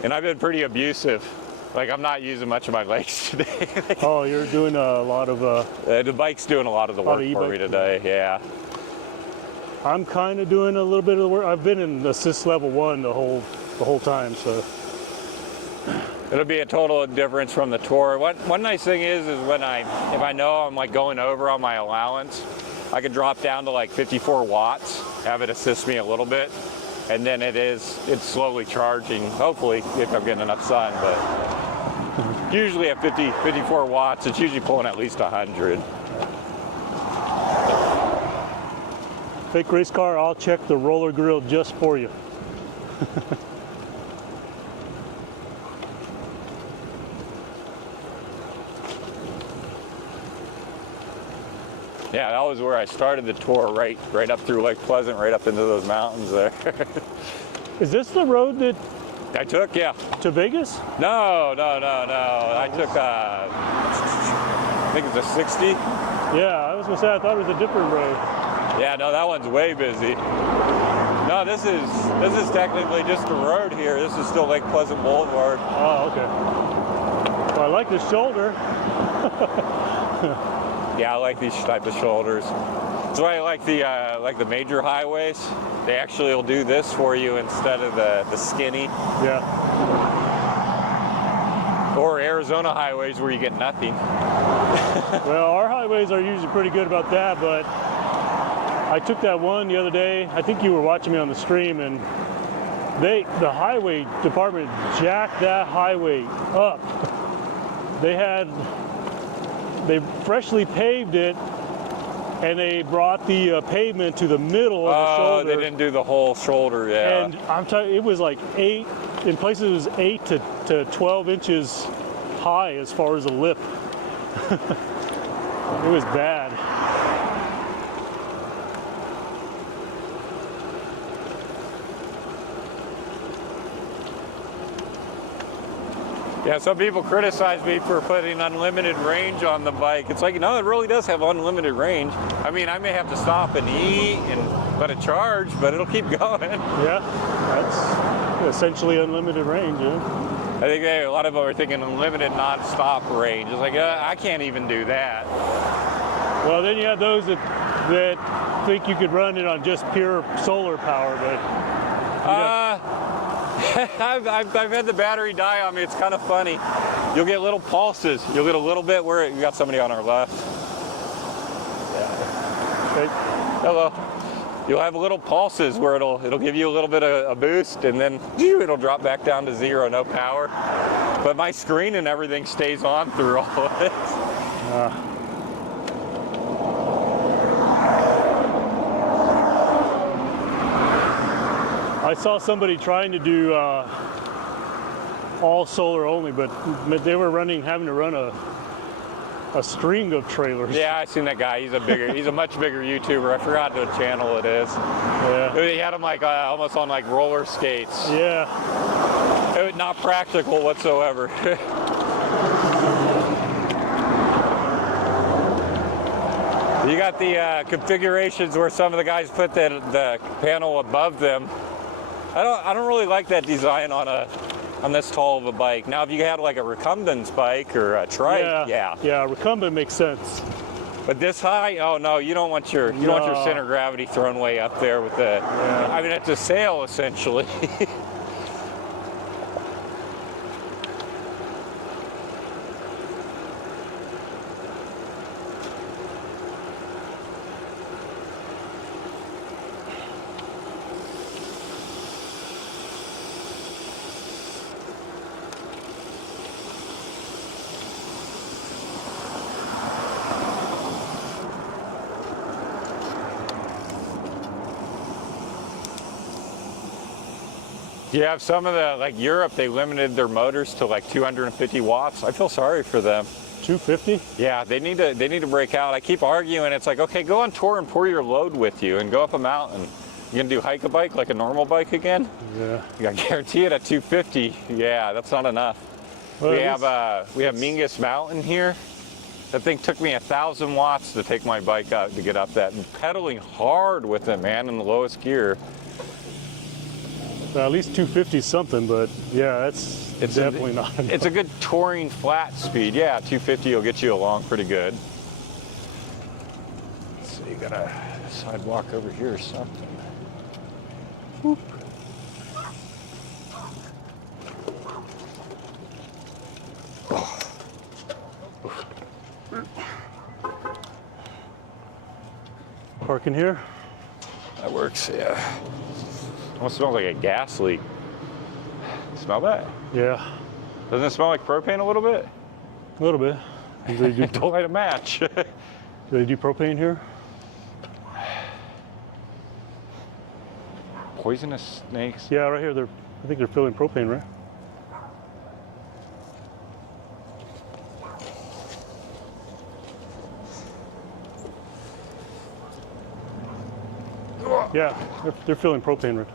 And I've been pretty abusive. Like, I'm not using much of my legs today. Oh, you're doing a lot of... the bike's doing a lot of the work for me today, yeah. I'm kind of doing a little bit of the work. I've been in assist level 1 the whole time, so... It'll be a total difference from the tour. One nice thing is when if I know I'm like going over on my allowance, I could drop down to like 54 watts, have it assist me a little bit, and then it's slowly charging, hopefully, if I'm getting enough sun, but usually at 54 watts, it's usually pulling at least 100. Fake race car, I'll check the roller grill just for you. Yeah, that was where I started the tour, right up through Lake Pleasant, right up into those mountains there. Is this the road that I took? Yeah. To Vegas? No. I took, I think it's a 60. Yeah, I was gonna say I thought it was a different road. Yeah, no, that one's way busy. No, this is technically just a road here. This is still Lake Pleasant Boulevard. Oh, okay. Well, I like the shoulder. Yeah, I like these type of shoulders. That's why I like the major highways. They actually will do this for you instead of the skinny. Yeah. Or Arizona highways where you get nothing. Well, our highways are usually pretty good about that, but I took that one the other day. I think you were watching me on the stream, and the highway department jacked that highway up. They freshly paved it, and they brought the pavement to the middle of the shoulder. They didn't do the whole shoulder, yeah. And I'm telling you, it was like 8, in places it was 8 to 12 inches high as far as the lip. It was bad. Yeah, some people criticize me for putting unlimited range on the bike. It's like, no, it really does have unlimited range. I mean, I may have to stop and eat and let it charge, but it'll keep going. Yeah, that's essentially unlimited range, yeah. I think a lot of them are thinking unlimited non-stop range. It's like, I can't even do that. Well, then you have those that think you could run it on just pure solar power, but... I've had the battery die on me. It's kind of funny. You'll get little pulses. You'll get a little bit where you got somebody on our left. Okay. Hello. You'll have little pulses where it'll give you a little bit of a boost, and then it'll drop back down to 0, no power. But my screen and everything stays on through all of it. I saw somebody trying to do all solar only, but they were having to run a string of trailers. Yeah, I seen that guy. He's a much bigger YouTuber. I forgot what channel it is. Yeah. He had him like almost on like roller skates. Yeah. It was not practical whatsoever. You got the configurations where some of the guys put the panel above them. I don't really like that design on this tall of a bike. Now, if you had like a recumbent bike or a trike, yeah, recumbent makes sense. But this high, oh no, you don't want your center of gravity thrown way up there with the. Yeah. I mean, it's a sail essentially. You have some of the, like Europe, they limited their motors to like 250 watts. I feel sorry for them. 250? Yeah, they need to break out. I keep arguing. It's like, okay, go on tour and pour your load with you and go up a mountain. You gonna do hike a bike like a normal bike again? Yeah. I guarantee it at 250. Yeah, that's not enough. Well, we have Mingus Mountain here. That thing took me 1,000 watts to take my bike out to get up that, and pedaling hard with it, man, in the lowest gear. At least 250 something, but yeah, it's definitely not enough. It's a good touring flat speed. Yeah, 250 will get you along pretty good. So you got a sidewalk over here or something. Whoop. Park in here? That works, yeah. Almost smells like a gas leak. Smell that? Yeah. Doesn't it smell like propane a little bit? A little bit. Do they Don't light a match. do they do propane here? Poisonous snakes? Yeah, right here. I think they're filling propane, right? Yeah, they're filling propane, right?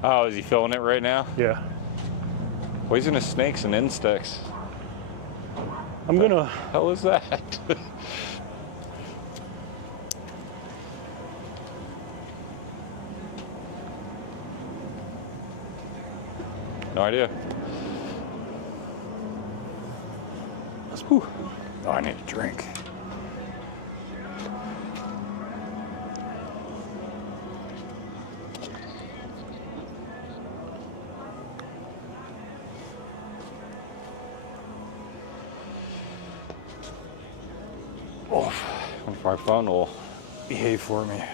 Oh, is he filling it right now? Yeah. Poisonous snakes and insects. I'm gonna. Hell is that? No idea. Whew. Oh, I need a drink. Oh, I wonder if my phone will behave for me.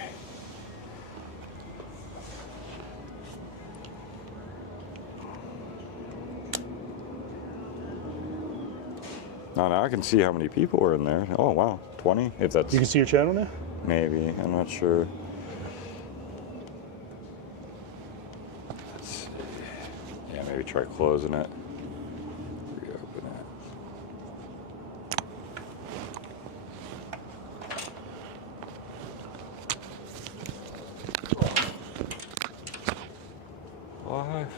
Oh, now I can see how many people are in there. Oh, wow, 20? If that's You can see your channel now? maybe, I'm not sure. Let's see. Yeah, maybe try closing it. Reopen it. Live.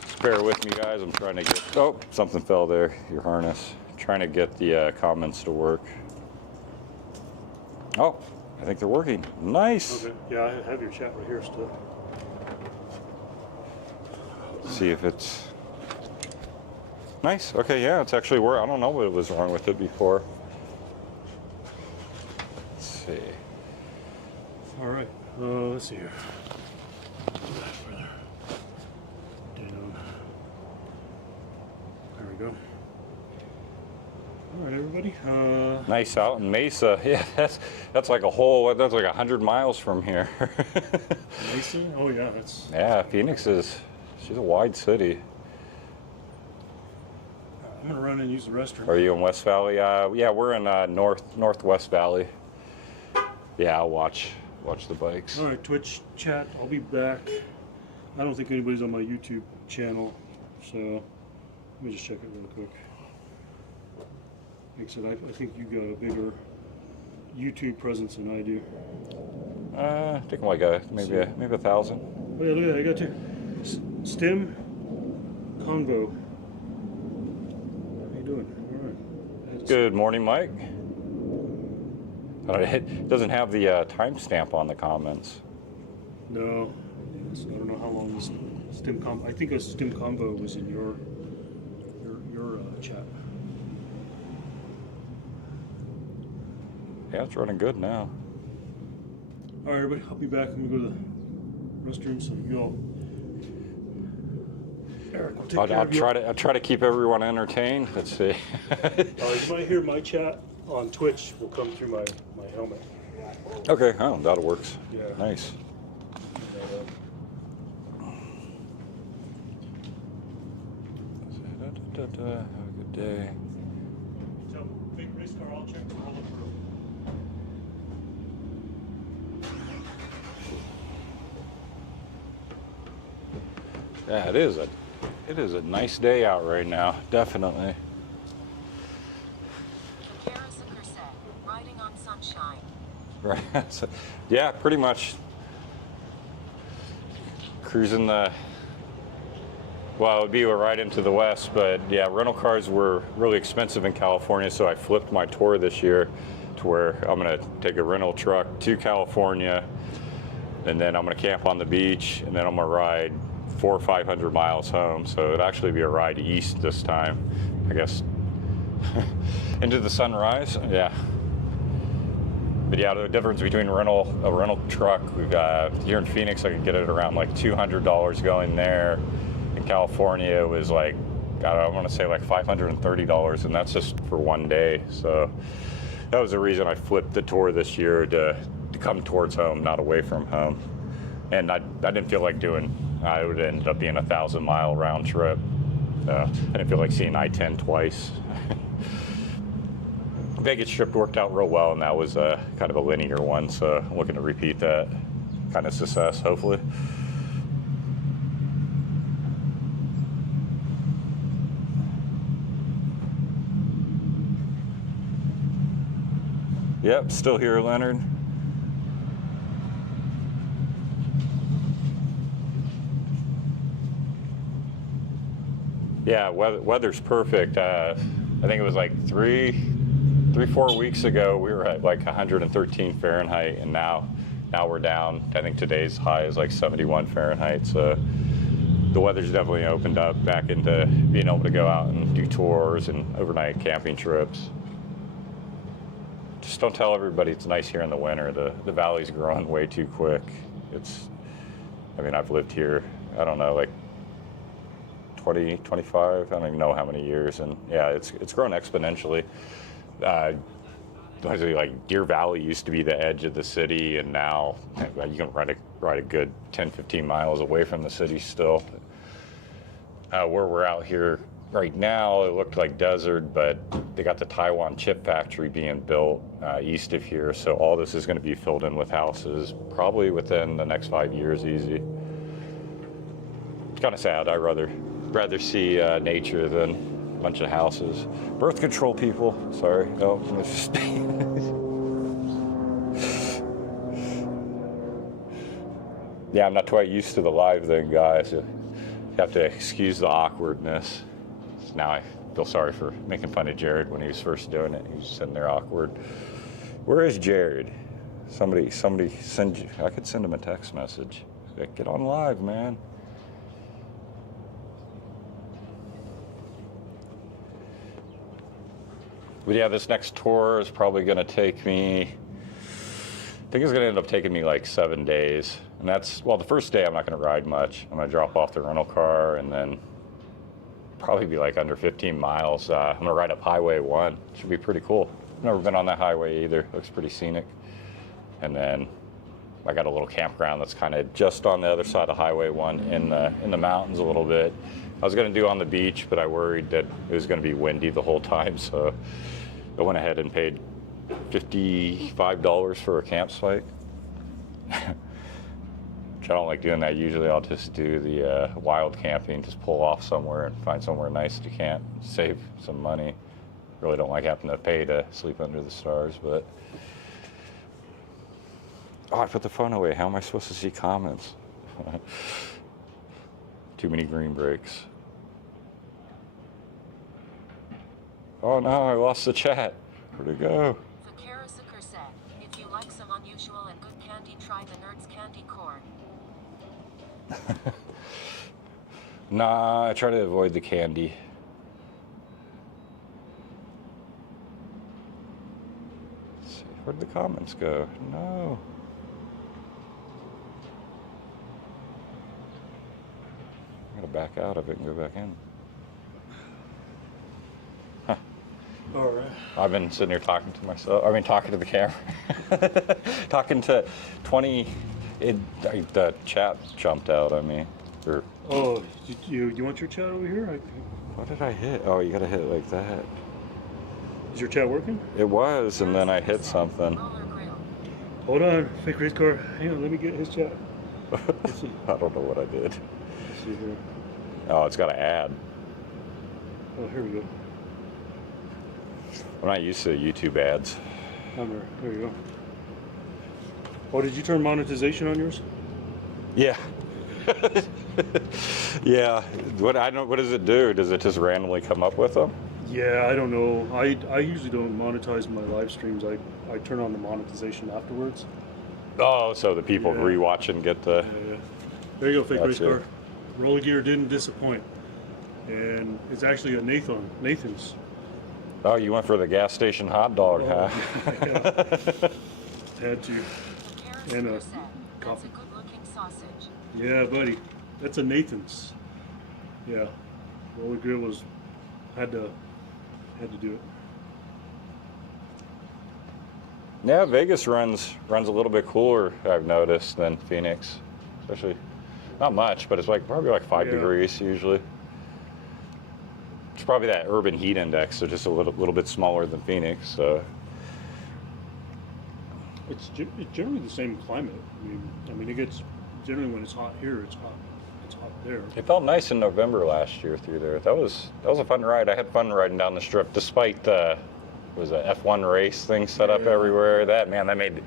Just bear with me, guys. I'm trying to get. Oh, something fell there. Your harness. Trying to get the comments to work. Oh, I think they're working. Nice. Okay. Yeah, I have your chat right here still. See if it's nice. Okay, yeah, it's actually working. I don't know what was wrong with it before. Let's see. All right. Let's see here. Further down. There we go. All right, everybody. Nice out in Mesa. Yeah, that's like that's like 100 miles from here. Mesa? Oh yeah, that's. Yeah, Phoenix she's a wide city. I'm gonna run and use the restroom. Are you in West Valley? Yeah, we're in Northwest Valley. Yeah, I'll watch the bikes. All right, Twitch chat. I'll be back. I don't think anybody's on my YouTube channel, so let me just check it real quick. Like I said, I think you got a bigger YouTube presence than I do. I think like maybe 1,000. Oh yeah, look at that. I got two. Stem Convo. How you doing? All right. Good morning, Mike. It doesn't have the timestamp on the comments. No, so I don't know how long this Stem Convo. I think a Stem Convo was in your chat. Yeah, it's running good now. All right, everybody, I'll be back. I'm gonna go to the restroom, so you all. Eric, will take care of you. I'll try to keep everyone entertained. Let's see. You might hear my chat on Twitch will come through my helmet. Okay, oh, that works. Yeah. Nice. Have a good day. So, big race car, I'll check the whole through. Yeah, it is a nice day out right now, definitely. Harrison Crusade, riding on sunshine. Right. So, yeah, pretty much cruising well, it would be right into the west, but yeah, rental cars were really expensive in California, so I flipped my tour this year to where I'm gonna take a rental truck to California, and then I'm gonna camp on the beach, and then I'm gonna ride 400 or 500 miles home. So it'd actually be a ride east this time, I guess. Into the sunrise, yeah. But yeah, the difference between a rental truck, we've got here in Phoenix, I could get it around like $200 going there. In California, it was like, I want to say like $530, and that's just for one day. So that was the reason I flipped the tour this year to come towards home, not away from home. And I didn't feel like doing. It would end up being a 1,000-mile round trip. I didn't feel like seeing I-10 twice. Vegas trip worked out real well, and that was kind of a linear one, so I'm looking to repeat that kind of success, hopefully. Yep, still here, Leonard. Yeah, weather's perfect. I think it was like 4 weeks ago, we were at like 113 Fahrenheit, and now we're down. I think today's high is like 71 Fahrenheit. So the weather's definitely opened up back into being able to go out and do tours and overnight camping trips. Just don't tell everybody it's nice here in the winter. The valley's growing way too quick. I've lived here, I don't know, like 20, 25, I don't even know how many years, and yeah, it's grown exponentially. Like Deer Valley used to be the edge of the city, and now you can ride a good 10, 15 miles away from the city still. Where we're out here right now, it looked like desert, but they got the Taiwan chip factory being built east of here, so all this is going to be filled in with houses probably within the next 5 years, easy. It's kind of sad. I'd rather see nature than a bunch of houses. Birth control people. Sorry. No. Yeah, I'm not quite used to the live thing, guys. You have to excuse the awkwardness. Now I feel sorry for making fun of Jared when he was first doing it. He was sitting there awkward. Where is Jared? Somebody send you. I could send him a text message. Like, get on live, man. But yeah, this next tour is probably going to take me, I think it's going to end up taking me like 7 days. And that's, well, the first day I'm not going to ride much. I'm going to drop off the rental car and then probably be like under 15 miles. I'm going to ride up Highway 1. Should be pretty cool. Never been on that highway either. Looks pretty scenic. And then I got a little campground that's kind of just on the other side of Highway 1 in the mountains a little bit. I was going to do on the beach, but I worried that it was going to be windy the whole time, so I went ahead and paid $55 for a campsite. Which I don't like doing that. Usually I'll just do the wild camping, just pull off somewhere and find somewhere nice to camp, save some money. Really don't like having to pay to sleep under the stars, but... Oh, I put the phone away. How am I supposed to see comments? Too many green breaks. Oh no, I lost the chat. Where'd it go? Zakarasuker said, if you like some unusual and good candy, try the Nerds candy corn. Nah, I try to avoid the candy. Let's see, where'd the comments go? No. I gotta back out of it and go back in. Huh. All right. I've been sitting here talking to myself. I mean, talking to the camera. Talking to 20. The chat jumped out on me. Or, Oh, you want your chat over here? what did I hit? Oh, you gotta hit it like that. Is your chat working? It was, and then I hit something. Roller grill. Hold on, fake race car. Hang on, let me get his chat. Let's see. I don't know what I did. Let's see here. Oh, it's got to add. Oh, here we go. I'm not used to YouTube ads. There you go. Oh, did you turn monetization on yours? Yeah. Yeah. What does it do? Does it just randomly come up with them? Yeah, I don't know. I usually don't monetize my live streams. I turn on the monetization afterwards. Oh, so the people Yeah. rewatching get the. Yeah. There you go, fake race That's it. car. Roller gear didn't disappoint. And it's actually a Nathan's. Oh, you went for the gas station hot dog, huh? Yeah. Had to. And Zakarasuker a said, that's coffee. a good looking sausage. Yeah, buddy. That's a Nathan's. Yeah. Roller grill had to do it. Yeah, Vegas runs a little bit cooler, I've noticed, than Phoenix. Especially, not much, but it's probably like 5 Yeah. degrees usually. It's probably that urban heat index, so just a little bit smaller than Phoenix. So It's generally the same climate. I mean, it gets generally when it's hot here, it's hot there. it felt nice in November last year through there. That was a fun ride. I had fun riding down the strip, despite the F1 race thing set up Yeah. everywhere. That made,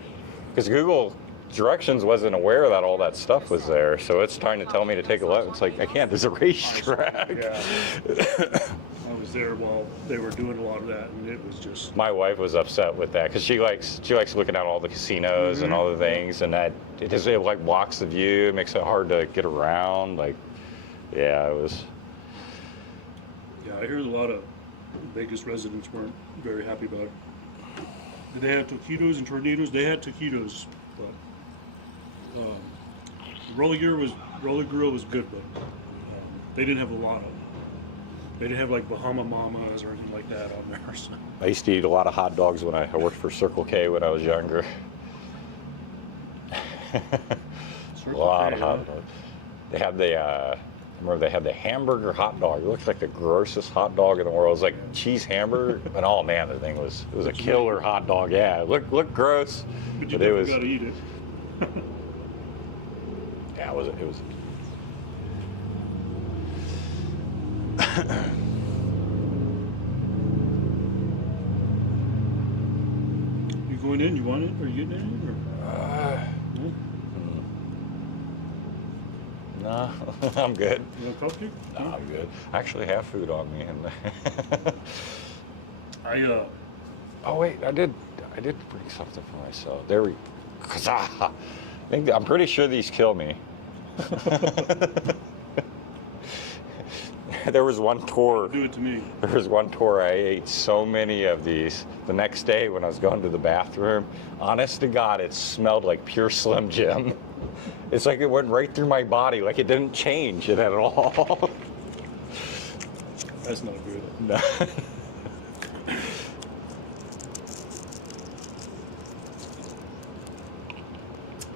because Google Directions wasn't aware that all that stuff was there, so it's trying to tell me to take a left. It's like I can't. There's a racetrack. Yeah. I was there while they were doing a lot of that, and it was just. My wife was upset with that because she likes looking at all the casinos and all the things, and that it like blocks the view, it makes it hard to get around. Like, yeah, it was. Yeah, I hear a lot of Vegas residents weren't very happy about it. Did they have taquitos and tornadoes? They had taquitos, but roller grill was good, but they didn't have a lot of. They didn't have like Bahama Mamas or anything like that on there. So. I used to eat a lot of hot dogs when I worked for Circle K when I was younger. A lot of hot dogs. They had I remember they had the hamburger hot dog. It looked like the grossest hot dog in the world. It was like cheese hamburger, but oh man, the thing was a killer hot dog. Yeah, it looked gross, But you but it was. gotta eat it. Yeah, it was. You going in? You want it? Are you getting in? Or? No, I'm good. You want a cupcake? No, I'm good. I actually have food on me, and I oh wait, I did bring something for myself. There we. I'm pretty sure these kill me. There was one tour. do it to me. There was one tour I ate so many of these. The next day when I was going to the bathroom, honest to God, it smelled like pure Slim Jim. It's like it went right through my body, like it didn't change it at all. That's not good. No.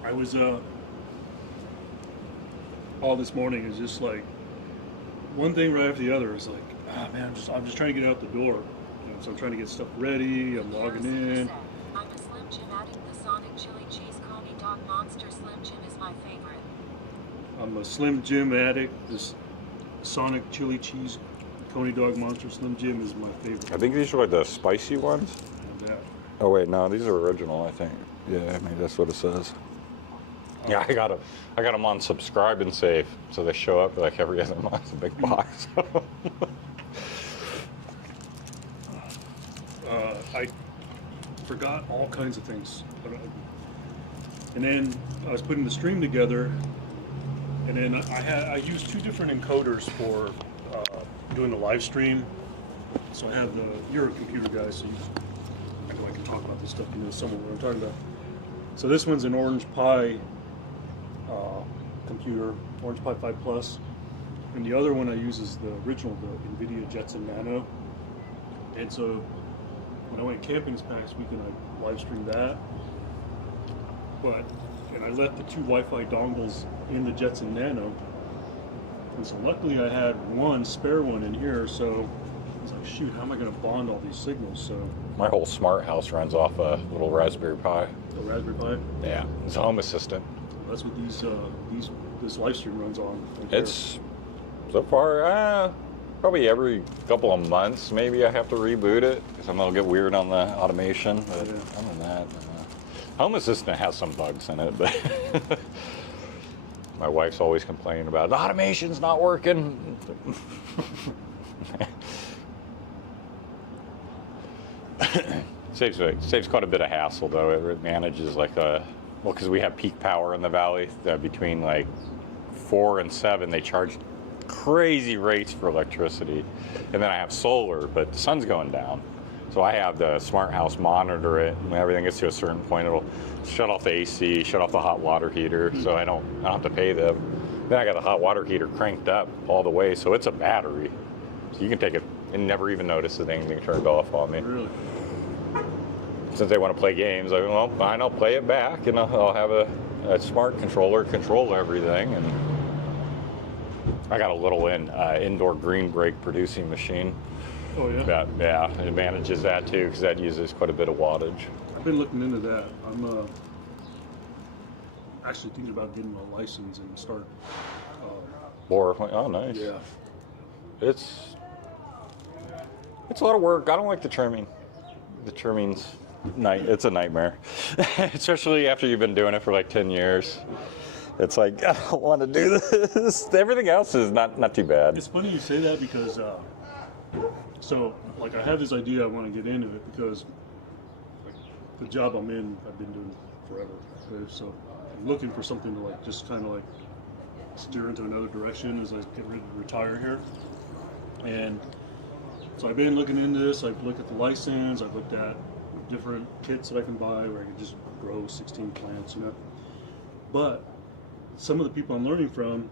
I was all this morning is just like one thing right after the other. Is like, man, I'm just trying to get out the door. So I'm trying to get stuff ready. I'm logging in. I'm a Slim Jim addict. The Sonic Chili Cheese Coney Dog Monster Slim Jim is my favorite. I'm a Slim Jim addict. This Sonic Chili Cheese Coney Dog Monster Slim Jim is my favorite. I think these are like the spicy ones. Yeah. Oh wait, no, these are original, I think. Yeah, maybe that's what it says. Yeah, I got them on subscribe and save, so they show up like every other month, a big box. I forgot all kinds of things, and then I was putting the stream together, and then I used 2 different encoders for doing the live stream. So I have you're a computer guy, so I know I can talk about this stuff. You know somewhat what I'm talking about. So this one's an Orange Pi computer, Orange Pi 5 Plus, and the other one I use is the original, the NVIDIA Jetson Nano. And so when I went camping this past weekend, I live streamed that. And I left the 2 Wi-Fi dongles in the Jetson Nano. And so luckily I had one spare one in here, so I was like, shoot, how am I going to bond all these signals? So My whole smart house runs off a little Raspberry Pi. the Raspberry Pi, Yeah, it's a home assistant. that's what this live stream runs on. Right It's so far probably every couple of months maybe I have to reboot it because I'm gonna get weird on the automation. But Yeah. other than that, home assistant has some bugs in it, but my wife's always complaining about the automation's not working. Saves quite a bit of hassle though. It manages like because we have peak power in the valley between like 4 and 7 they charge crazy rates for electricity, and then I have solar, but the sun's going down, so I have the smart house monitor it. When everything gets to a certain point, it'll shut off the AC, shut off the hot water heater, so I don't have to pay them. Then I got the hot water heater cranked up all the way, so it's a battery, so you can take it and never even notice that anything turned off on me. Really? Since they want to play games, I go, well, fine, I'll play it back, and I'll have a smart controller control everything. And I got a little indoor green brake producing machine. Oh yeah? It manages that too, because that uses quite a bit of wattage. I've been looking into that. I'm actually thinking about getting a license and start. Oh, nice. Yeah. It's a lot of work. I don't like the trimming. The trimming's it's a nightmare, especially after you've been doing it for like 10 years. It's like, I don't want to do this. Everything else is not too bad. It's funny you say that because, so like I have this idea I want to get into it because the job I'm in, I've been doing forever. Okay? So I'm looking for something to like just kind of like steer into another direction as I get ready to retire here. And so I've been looking into this. I've looked at the license. I've looked at different kits that I can buy where I can just grow 16 plants, you know. But some of the people I'm learning from,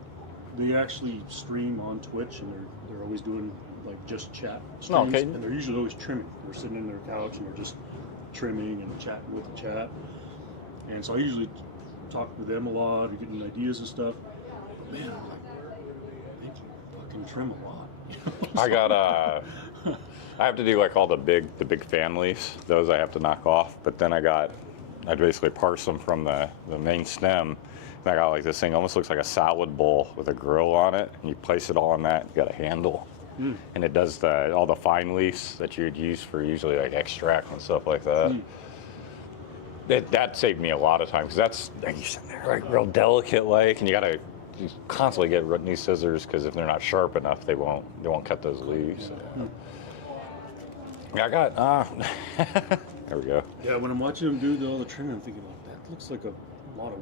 they actually stream on Twitch, and they're always doing like just chat streams, okay. and they're usually always trimming. They're sitting in their couch and they're just trimming and chatting with the chat. And so I usually talk with them a lot, and getting ideas and stuff. But man, I'm like, they can fucking trim a lot. I got I have to do like all the big families. Those I have to knock off. But then I basically parse them from the main stem. And I got like this thing, almost looks like a salad bowl with a grill on it. And you place it all on that. You got a handle, and it does all the fine leaves that you'd use for usually like extract and stuff like that. That saved me a lot of time because that's like, you sitting there like real delicate like, and you constantly get new scissors because if they're not sharp enough, they won't cut those leaves. Yeah, I got there we go. Yeah, when I'm watching them do all the trimming, I'm thinking, like, that looks like a lot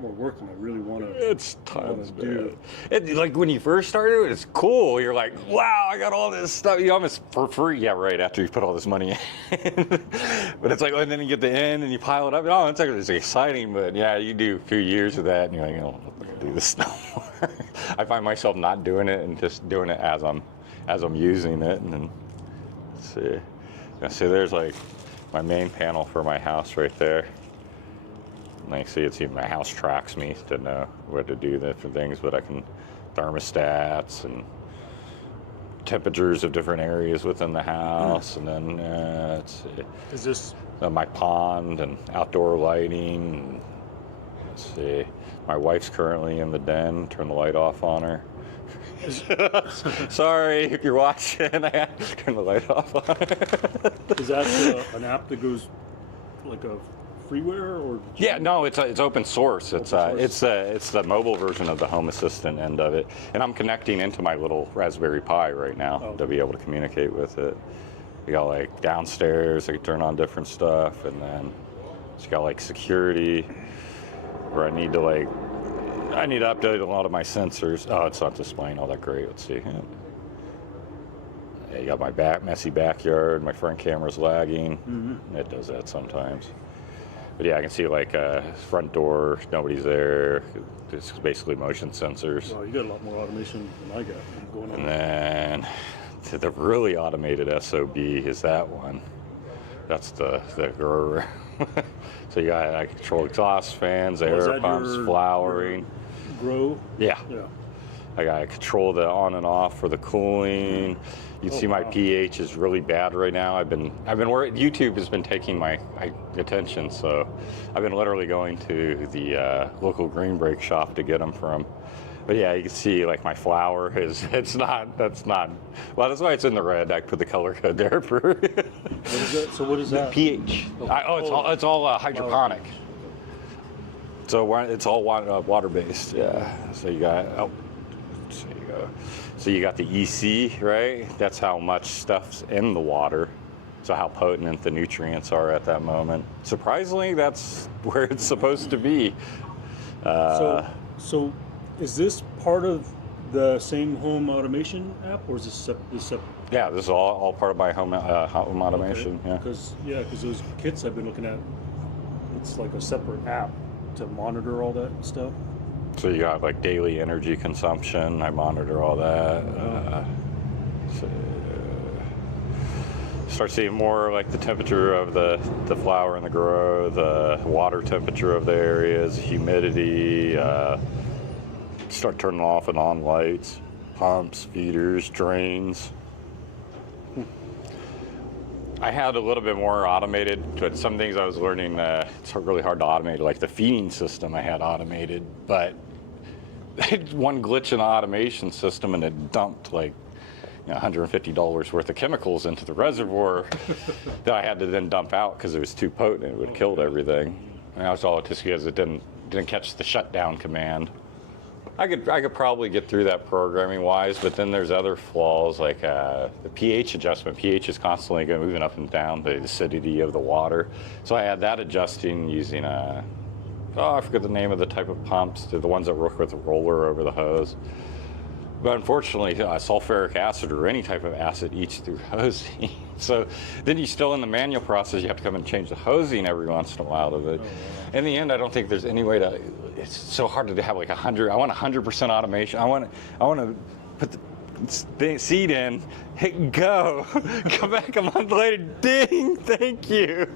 more work than I really want to. It's tons, do. It, like when you first started, it's cool. You're like, wow, I got all this stuff. You almost for free. Yeah, right. After you put all this money in, but it's like, and then you get the end and you pile it up. Oh, it's exciting. But yeah, you do a few years of that, and you're like, oh, I'm not gonna do this no more. I find myself not doing it and just doing it as I'm using it. And then let's see. Yeah, see, there's like my main panel for my house right there. Like, see, my house tracks me to know what to do different things, but I can thermostats and temperatures of different areas within the house, and then let's see. Is this My pond and outdoor lighting. And, let's see. My wife's currently in the den. Turn the light off on her. Sorry if you're watching. I had to turn the light off on her. is that an app that goes like a freeware or? Yeah, no, it's open source. It's the mobile version of the Home Assistant end of it, and I'm connecting into my little Raspberry Pi right now to be able to communicate with it. You got like downstairs, I can turn on different stuff, and then it's got like security, where I need to update a lot of my sensors. Oh, it's not displaying all that great. Let's see. Yeah, you got my messy backyard. My front camera's lagging. Mm-hmm. It does that sometimes. But yeah, I can see like front door, nobody's there. It's basically motion sensors. Wow, you got a lot more automation than I got going on. And then the really automated SOB is that one. That's the grower. So you got I control exhaust fans, air pumps, flowering. Grow? Yeah. Yeah. I got to control the on and off for the cooling. You can see my pH is really bad right now. I've been worried. YouTube has been taking my attention, so I've been literally going to the local green brake shop to get them from. But yeah, you can see like my flower is that's why it's in the red. I put the color code there for What is that? So what is that? pH. It's all hydroponic. So it's all water based. Yeah. So you got so you go. So you got the EC, right? That's how much stuff's in the water. So how potent the nutrients are at that moment. Surprisingly, that's where it's supposed to be. So is this part of the same home automation app, or is this separate? Yeah, this is all part of my home automation. Okay. Because those kits I've been looking at, it's like a separate app to monitor all that stuff. So you got like daily energy consumption. I monitor all that. Start seeing more like the temperature of the flower and the grow, the water temperature of the areas, humidity. Start turning off and on lights, pumps, feeders, drains. I had a little bit more automated, but some things I was learning, it's really hard to automate, like the feeding system I had automated, but one glitch in the automation system and it dumped like $150 worth of chemicals into the reservoir that I had to then dump out because it was too potent. It would have killed everything. And that was all just because it didn't catch the shutdown command. I could probably get through that programming wise, but then there's other flaws like the pH adjustment. pH is constantly moving up and down the acidity of the water. So I had that adjusting using I forget the name of the type of pumps. They're the ones that work with a roller over the hose. But unfortunately, sulfuric acid or any type of acid eats through hosing. So then you still in the manual process, you have to come and change the hosing every once in a while of it. In the end, I don't think there's any way to, it's so hard to have like 100, I want 100% automation. I want to put the seed in, hit go, come back a month later, ding, thank you.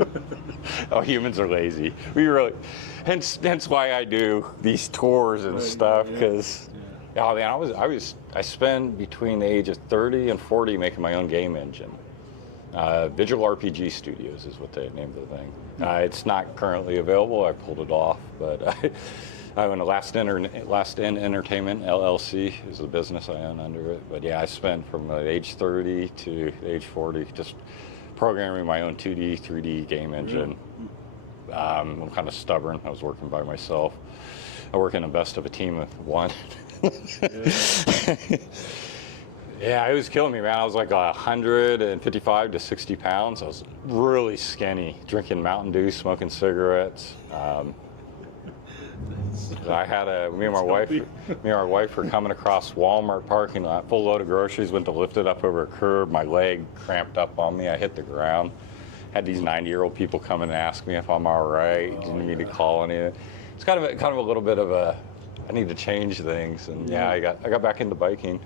Oh, humans are lazy. Hence why I do these tours and stuff, because oh man, I spent between the age of 30 and 40 making my own game engine. Visual RPG Studios is what they named the thing. It's not currently available. I pulled it off, but I own Last In Entertainment LLC is the business I own under it. But yeah, I spent from age 30 to age 40 just programming my own 2D, 3D game engine. I'm kind of stubborn. I was working by myself. I work in the best of a team of one. Yeah, it was killing me, man. I was like 155 to 60 pounds. I was really skinny, drinking Mountain Dew, smoking cigarettes. I had me and my wife were coming across Walmart parking lot, full load of groceries, went to lift it up over a curb. My leg cramped up on me. I hit the ground. Had these 90-year-old people come and ask me if I'm all right. Didn't need to call any of it. It's kind of a little bit of a, I need to change things. And yeah, I got back into biking.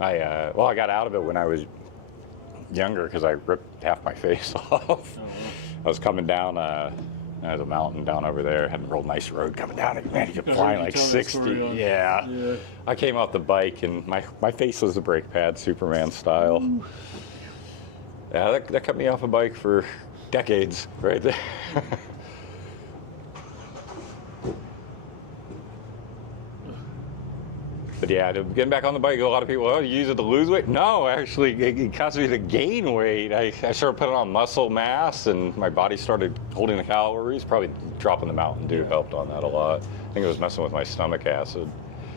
I got out of it when I was younger because I ripped half my face off. I was coming down There's a mountain down over there. Had a real nice road coming down. And man, you could fly like 60. Yeah. I came off the bike and my face was the brake pad, Superman style. Ooh. Yeah, that kept me off a bike for decades, right there. But yeah, getting back on the bike, a lot of people, oh, you use it to lose weight? No, actually, it caused me to gain weight. I started putting on muscle mass, and my body started holding the calories. Probably dropping the Mountain Dew helped on that a lot. I think it was messing with my stomach acid,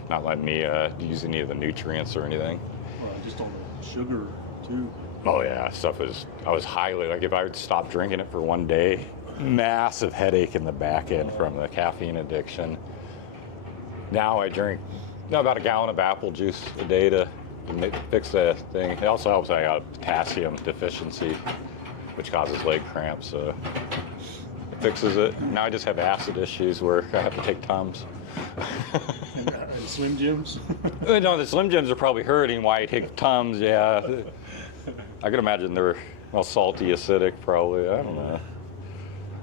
not letting me use any of the nutrients or anything. Well, just on the sugar, too. Oh yeah, I was highly, like if I would stop drinking it for one day, massive headache in the back end from the caffeine addiction. Now I drink about a gallon of apple juice a day to fix the thing. It also helps I got potassium deficiency, which causes leg cramps, so it fixes it. Now I just have acid issues where I have to take Tums. And Slim Jims? No, the Slim Jims are probably hurting why I take Tums, yeah. I can imagine they're salty, acidic, probably. I don't know.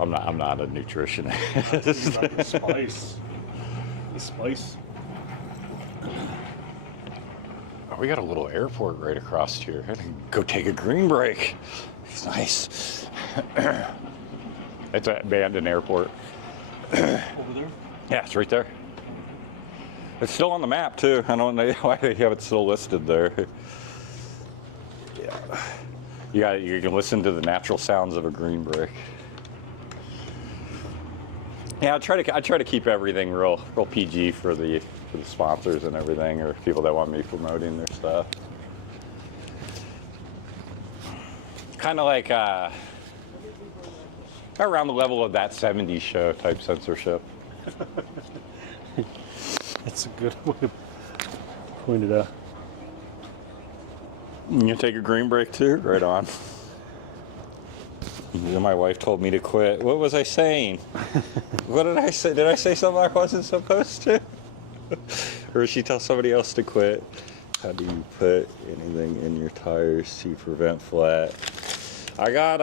I'm not a nutritionist. Like the spice. The spice. Oh, we got a little airport right across here. I can go take a green break. It's nice. It's an abandoned airport. Over there? Yeah, it's right there. It's still on the map too. I don't know why they have it still listed there. Yeah. You can listen to the natural sounds of a green break. Yeah, I try to keep everything real PG for the sponsors and everything, or people that want me promoting their stuff. Kind of like around the level of that 70s show type censorship. That's a good way to point it out. You take a green break too? Right on. My wife told me to quit. What was I saying? What did I say? Did I say something I wasn't supposed to? Or did she tell somebody else to quit? How do you put anything in your tires to prevent flat? I got,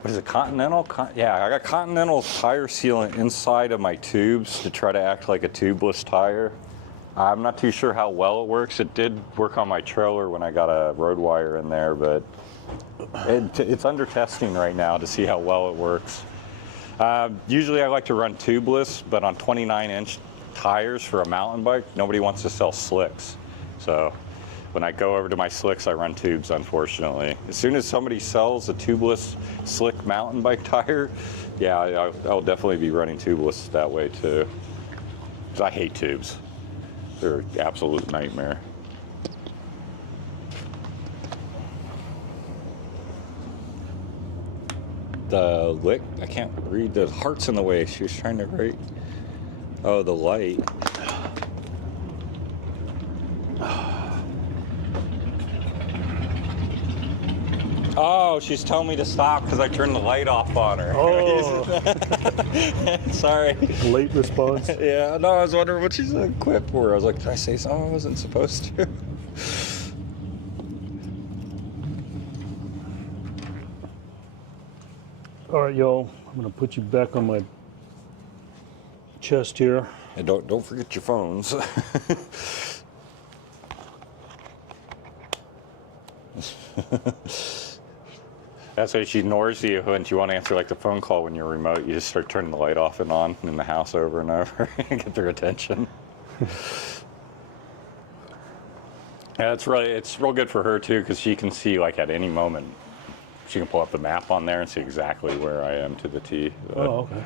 what is it, Continental? Yeah, I got Continental tire sealant inside of my tubes to try to act like a tubeless tire. I'm not too sure how well it works. It did work on my trailer when I got a road wire in there, but it's under testing right now to see how well it works. Usually I like to run tubeless, but on 29-inch tires for a mountain bike, nobody wants to sell slicks. So when I go over to my slicks, I run tubes, unfortunately. As soon as somebody sells a tubeless slick mountain bike tire, yeah, I'll definitely be running tubeless that way too. Because I hate tubes. They're an absolute nightmare. The lick, I can't read, the heart's in the way. She was trying to write. Oh, the light. Oh, she's telling me to stop because I turned the light off on her. Oh. Sorry. Late response. Yeah, no, I was wondering what she's equipped for. I was like, did I say something I wasn't supposed to? All right, y'all. I'm gonna put you back on my chest here. And don't forget your phones. That's why she ignores you when you want to answer like the phone call when you're remote. You just start turning the light off and on in the house over and over and get their attention. Yeah, it's real good for her too, because she can see like at any moment. She can pull up the map on there and see exactly where I am to the T. Oh, okay.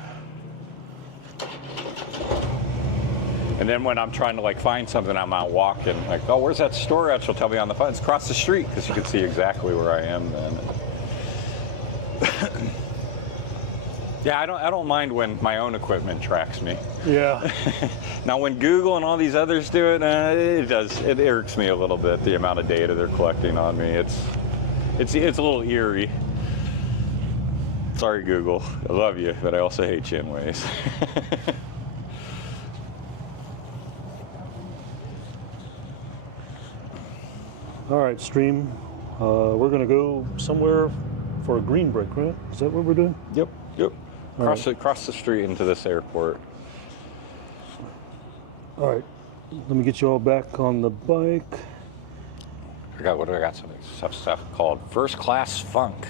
And then when I'm trying to like find something, I'm out walking, like, oh, where's that store at? She'll tell me on the phone. It's across the street, because you can see exactly where I am then. Yeah, I don't mind when my own equipment tracks me. Yeah. Now when Google and all these others do it, it irks me a little bit, the amount of data they're collecting on me. It's a little eerie. Sorry, Google. I love you, but I also hate you in ways. All right, stream. We're gonna go somewhere for a green break, right? Is that what we're doing? Yep. Yep. All Cross the street into this airport. All right. Let me get you all back on the bike. I got some stuff called first class funk.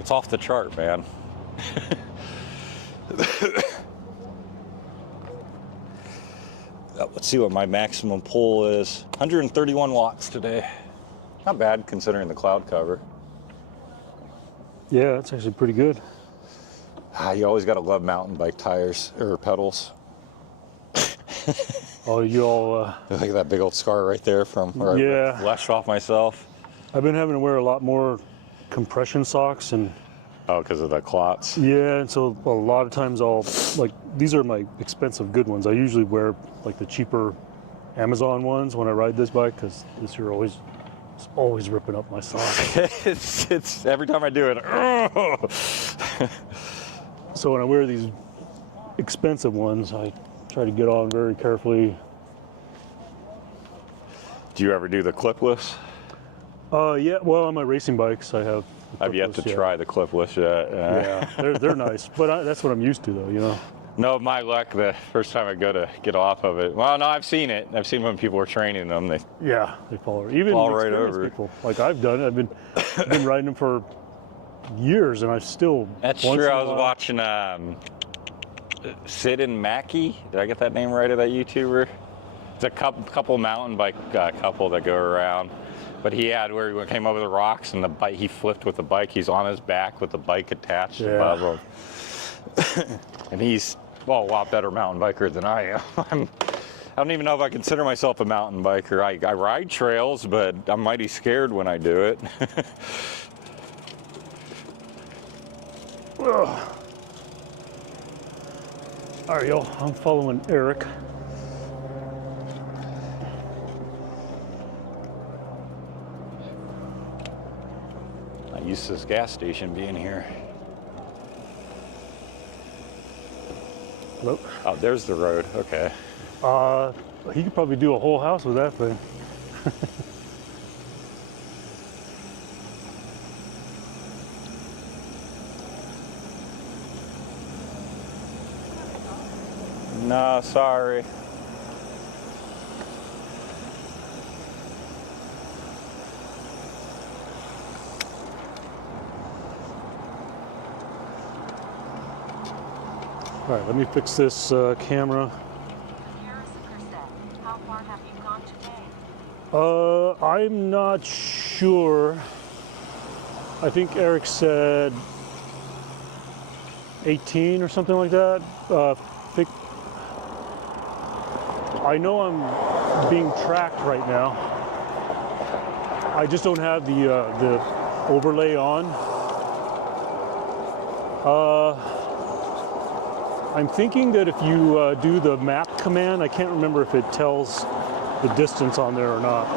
It's off the chart, man. Let's see what my maximum pull is. 131 watts today. Not bad considering the cloud cover. Yeah, that's actually pretty good. You always gotta love mountain bike tires or pedals. Oh, you all. Look at that big old scar right there from where Yeah. I lashed off myself. I've been having to wear a lot more compression socks and. Oh, because of the clots. Yeah, and so a lot of times I'll, like, these are my expensive good ones. I usually wear, like, the cheaper Amazon ones when I ride this bike, because this year it's always ripping up my socks. it's every time I do it. Oh. So when I wear these expensive ones, I try to get on very carefully. Do you ever do the clipless? Yeah, well, on my racing bikes, I have. I've yet to try the clipless yet. Yeah, they're nice, but that's what I'm used to, though, you know. No, my luck, the first time I go to get off of it. Well, no, I've seen it. I've seen when people are training them. They fall even fall right experienced over. people. Like I've done it. I've been riding them for years, and I still. That's once true. in a I was while- watching Sid and Mackie. Did I get that name right of that YouTuber? It's a couple mountain bike couple that go around. But he had where he came over the rocks and the bike, he flipped with the bike. He's on his back with the bike attached above him. And he's, well, a lot better mountain biker than I am. I don't even know if I consider myself a mountain biker. I ride trails, but I'm mighty scared when I do it. All right, y'all. I'm following Eric. I used to this gas station being here. Hello. Oh, there's the road. Okay. He could probably do a whole house with that thing. No, sorry. All right, let me fix this camera. Harrison Crusette, how far have you gone today? I'm not sure. I think Eric said 18 or something like that. I know I'm being tracked right now. I just don't have the overlay on. I'm thinking that if you do the map command, I can't remember if it tells the distance on there or not.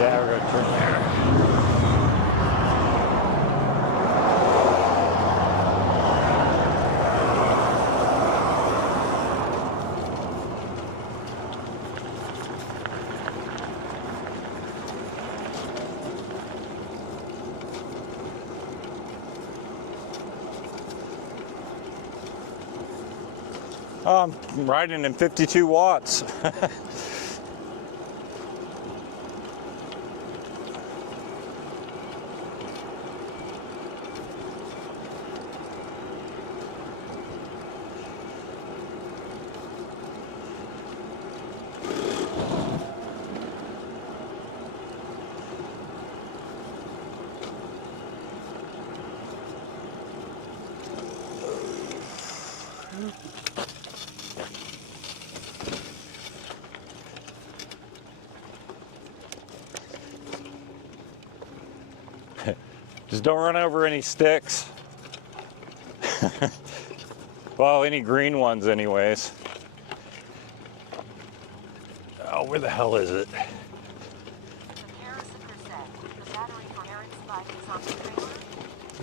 Yeah, we're gonna turn there. I'm riding in 52 watts. Just don't run over any sticks. Well, any green ones anyways. Oh, where the hell is it? The Harrison Crusette, the battery for Eric's bike bike is on the trailer?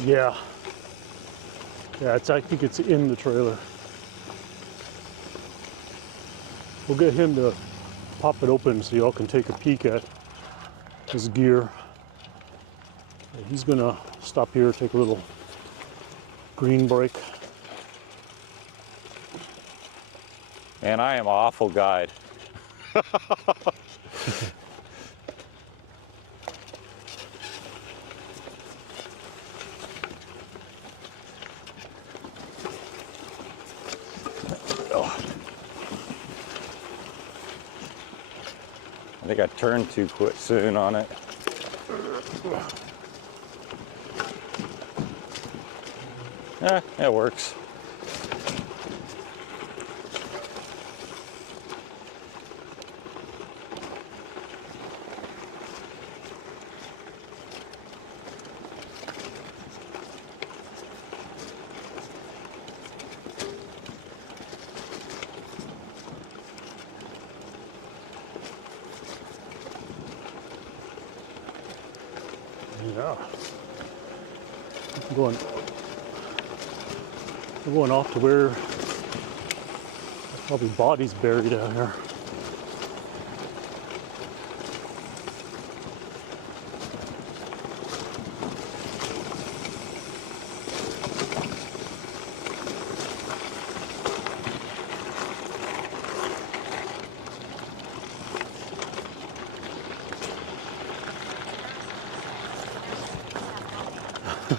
Yeah. Yeah, I think it's in the trailer. We'll get him to pop it open so y'all can take a peek at his gear. And he's gonna stop here, take a little green break. And I am an awful guide. I think I turned too quick soon on it. Yeah, it works. Yeah. We're going off to where probably bodies buried out here.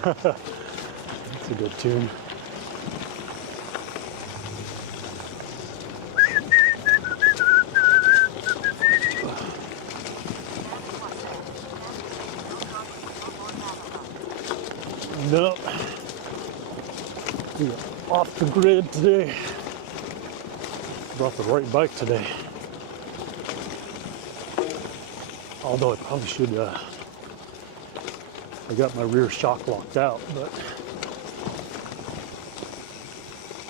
That's a good tune. No, we are off the grid today. Brought the right bike today. Although I probably should, I got my rear shock locked out, but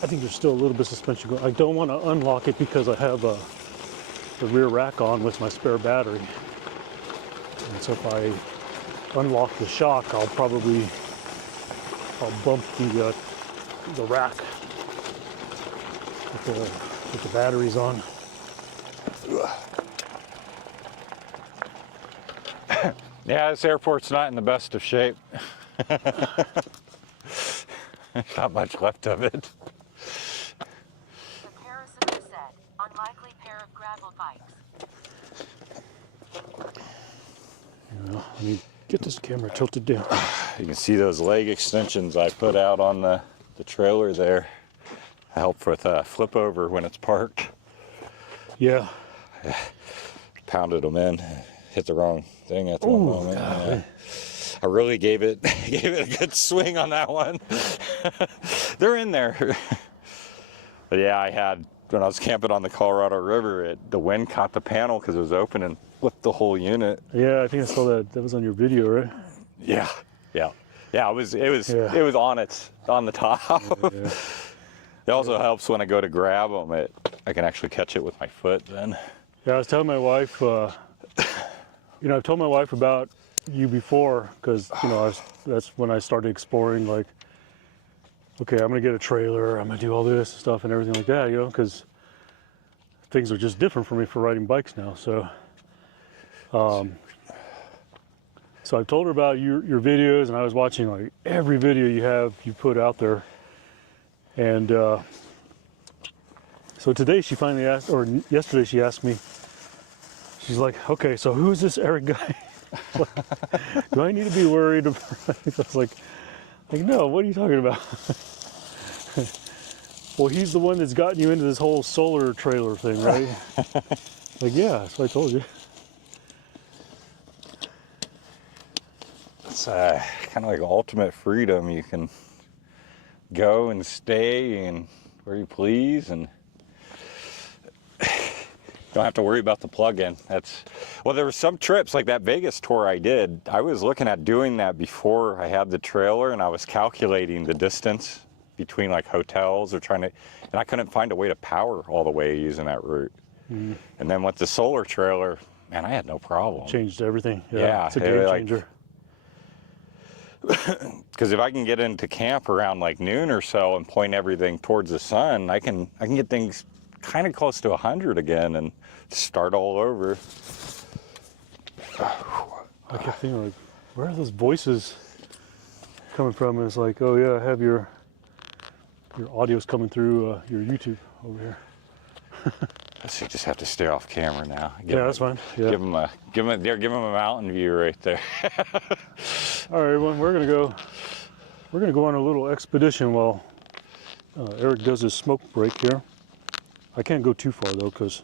I think there's still a little bit of suspension going. I don't want to unlock it because I have the rear rack on with my spare battery. And so if I unlock the shock, I'll bump the rack with the batteries on. Yeah, this airport's not in the best of shape. Not much left of it. Comparison said, unlikely pair of gravel bikes. Let me get this camera tilted down. You can see those leg extensions I put out on the trailer there. Help with flip over when it's parked. Yeah. Pounded them in. Hit the wrong thing at the one moment. Yeah. I really gave it a good swing on that one. They're in there. But yeah, when I was camping on the Colorado River, the wind caught the panel because it was open and flipped the whole unit. Yeah, I think I saw that. That was on your video, right? Yeah. It was on the top. Yeah. It also helps when I go to grab them. I can actually catch it with my foot then. Yeah, I was telling my wife. I've told my wife about you before because that's when I started exploring. Like, okay, I'm gonna get a trailer. I'm gonna do all this stuff and everything like that. Because things are just different for me for riding bikes now. So, so I've told her about your videos, and I was watching like every video you put out there. And so today she finally asked, or yesterday she asked me. She's like, okay, so who's this Eric guy? Do I need to be worried about? I was like, no, what are you talking about? Well, he's the one that's gotten you into this whole solar trailer thing, right? Like, yeah, that's what I told you. It's kind of like ultimate freedom. You can go and stay and where you please, and don't have to worry about the plug-in. Well, there were some trips like that Vegas tour I did. I was looking at doing that before I had the trailer, and I was calculating the distance between like hotels and I couldn't find a way to power all the way using that route. Mm. And then with the solar trailer, man, I had no problem. Changed everything. Yeah, it's a game changer. Because if I can get into camp around like noon or so and point everything towards the sun, I can get things kind of close to 100 again and start all over. I kept thinking, like, where are those voices coming from? And it's like, oh yeah, I have your audio's coming through your YouTube over here. So you just have to stay off camera now. Yeah, that's fine. Yeah. Give them a mountain view right there. All right, everyone, we're gonna go on a little expedition while Eric does his smoke break here. I can't go too far though, because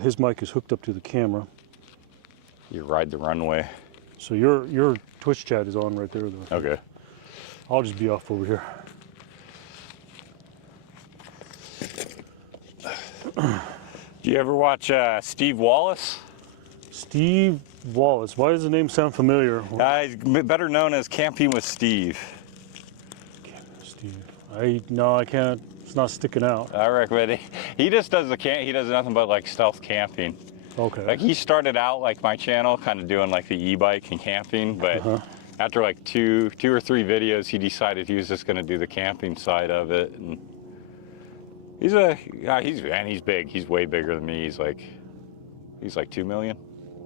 his mic is hooked up to the camera. You ride the runway. So your Twitch chat is on right there though. Okay. I'll just be off over here. Do you ever watch Steve Wallace? Steve Wallace. Why does the name sound familiar? He's better known as Camping with Steve. Steve. No, I can't. It's not sticking out. I recommend he just does he does nothing but like stealth camping. Okay. Like he started out like my channel, kind of doing like the e-bike and camping, but after like two or three videos, he decided he was just going to do the camping side of it. And he's big. He's way bigger than me. He's like 2 million.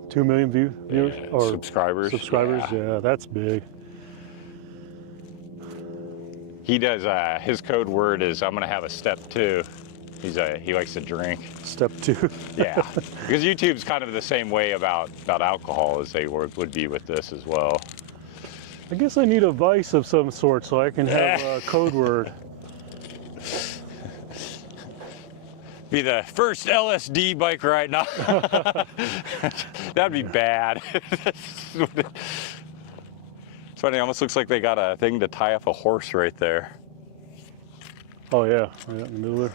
2 million viewers or subscribers. Subscribers, yeah, that's big. He does. His code word is I'm gonna have a step 2. He likes to drink. Step 2. Yeah, because YouTube's kind of the same way about alcohol as they would be with this as well. I guess I need a vice of some sort so I can have a code word. Be the first LSD bike ride now. That'd be bad. It's funny, it almost looks like they got a thing to tie up a horse right there. Oh yeah, right in the middle there.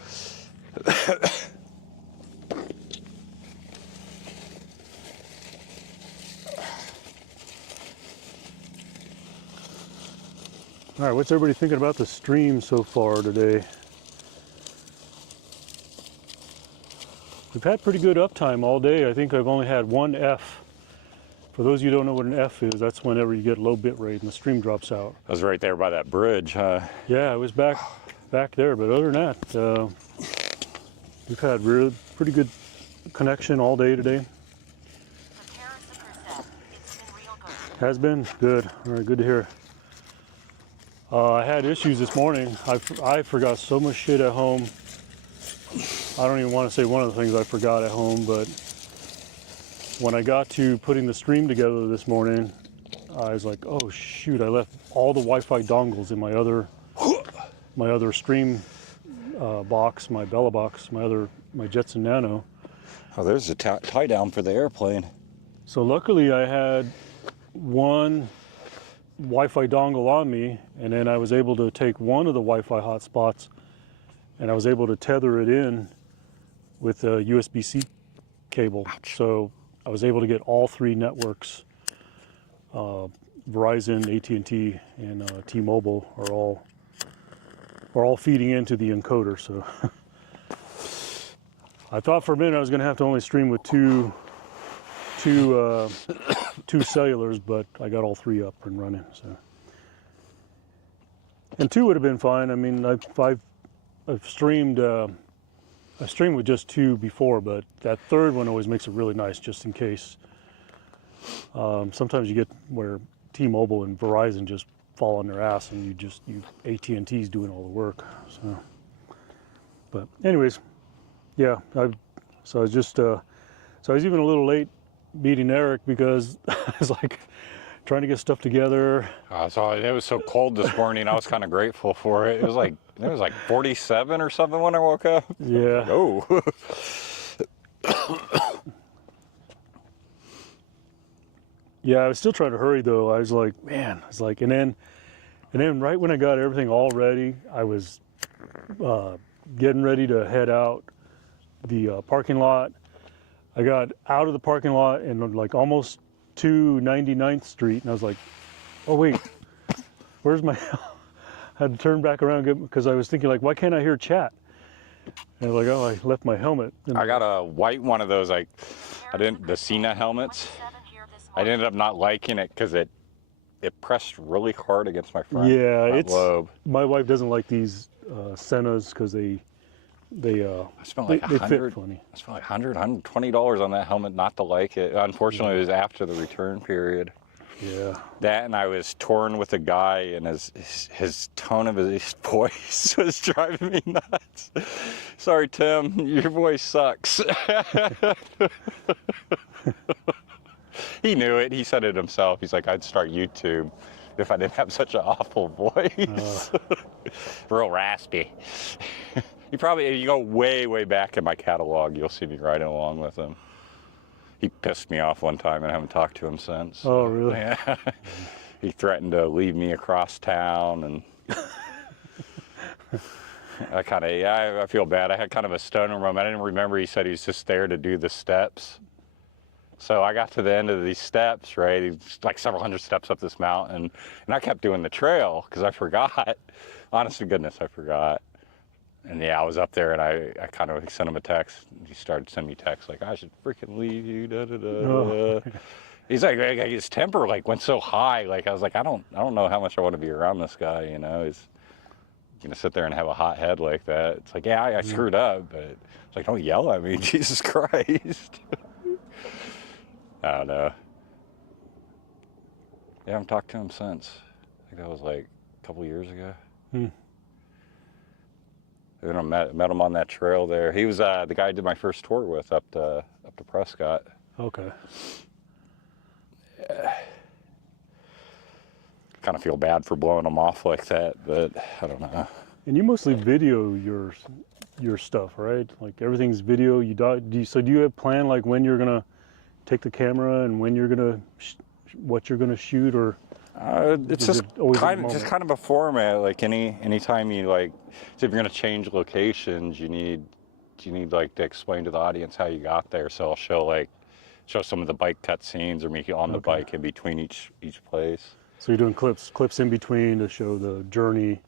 All right, what's everybody thinking about the stream so far today? We've had pretty good uptime all day. I think I've only had one F. For those of you who don't know what an F is, that's whenever you get low bit rate and the stream drops out. I was right there by that bridge, huh? Yeah, I was back there, but other than that, we've had pretty good connection all day today. Has been good. All right, good to hear. I had issues this morning. I forgot so much shit at home. I don't even want to say one of the things I forgot at home, but when I got to putting the stream together this morning, I was like, oh shoot, I left all the Wi-Fi dongles in my other stream box, my Bella box, my Jetson Nano. Oh, there's a tie down for the airplane. So luckily I had one Wi-Fi dongle on me, and then I was able to take one of the Wi-Fi hotspots and I was able to tether it in with a USB-C cable. Ouch. So I was able to get all 3 networks, Verizon, AT&T, and T-Mobile are all feeding into the encoder. So I thought for a minute I was going to have to only stream with two cellulars, but I got all 3 up and running. So, and 2 would have been fine. I mean, I've streamed with just 2 before, but that 3rd one always makes it really nice, just in case. Sometimes you get where T-Mobile and Verizon just fall on their ass, and AT&T's doing all the work. So, but anyways, yeah. So I was even a little late meeting Eric because I was like trying to get stuff together. It was so cold this morning. I was kind of grateful for it. It was like 47 or something when I woke up. Yeah. Oh. Yeah, I was still trying to hurry though. I was like, and then right when I got everything all ready, I was getting ready to head out the parking lot. I got out of the parking lot and like almost to 99th Street, and I was like, oh wait, where's my, I had to turn back around because I was thinking like, why can't I hear chat? And I was like, oh, I left my helmet. And I got a white one of those, the Cena helmets. I ended up not liking it because it it pressed really hard against my front, Yeah, front lobe. my wife doesn't like these Sennas because they I spent like they fit funny. I spent like $120 on that helmet not to like it. Unfortunately, it was after the return period. Yeah. That, and I was touring with a guy, and his tone of his voice was driving me nuts. Sorry, Tim, your voice sucks. He knew it. He said it himself. He's like, I'd start YouTube if I didn't have such an awful voice. Real raspy. You probably, if you go way, way back in my catalog, you'll see me riding along with him. He pissed me off one time and I haven't talked to him since. Oh, really? Yeah. He threatened to leave me across town, and I feel bad. I had kind of a stoner moment. I didn't remember he said he was just there to do the steps. So I got to the end of these steps, right? It's like several hundred steps up this mountain, and I kept doing the trail because I forgot. Honest to goodness, I forgot. And yeah, I was up there, and I kind of sent him a text. He started sending me texts like, I should freaking leave you, da da da. Oh. He's like, his temper like went so high. Like I was like, I don't know how much I want to be around this guy. You know, he's gonna sit there and have a hot head like that. It's like, yeah, I screwed up, but it's like, don't yell at me, Jesus Christ. I don't know. Yeah, I haven't talked to him since. I think that was like a couple years ago. Then I met him on that trail there. He was the guy I did my first tour with up to Prescott. Okay. Kind of feel bad for blowing him off like that, but I don't know. And you mostly video your stuff, right? Like everything's video. So do you have plan like when you're gonna take the camera and when you're gonna what you're gonna shoot, or? It's just kind of a format. Like anytime you like, so if you're gonna change locations, you need like to explain to the audience how you got there. So I'll show some of the bike cut scenes or make you on the bike in between each place. So you're doing clips in between to show the journey.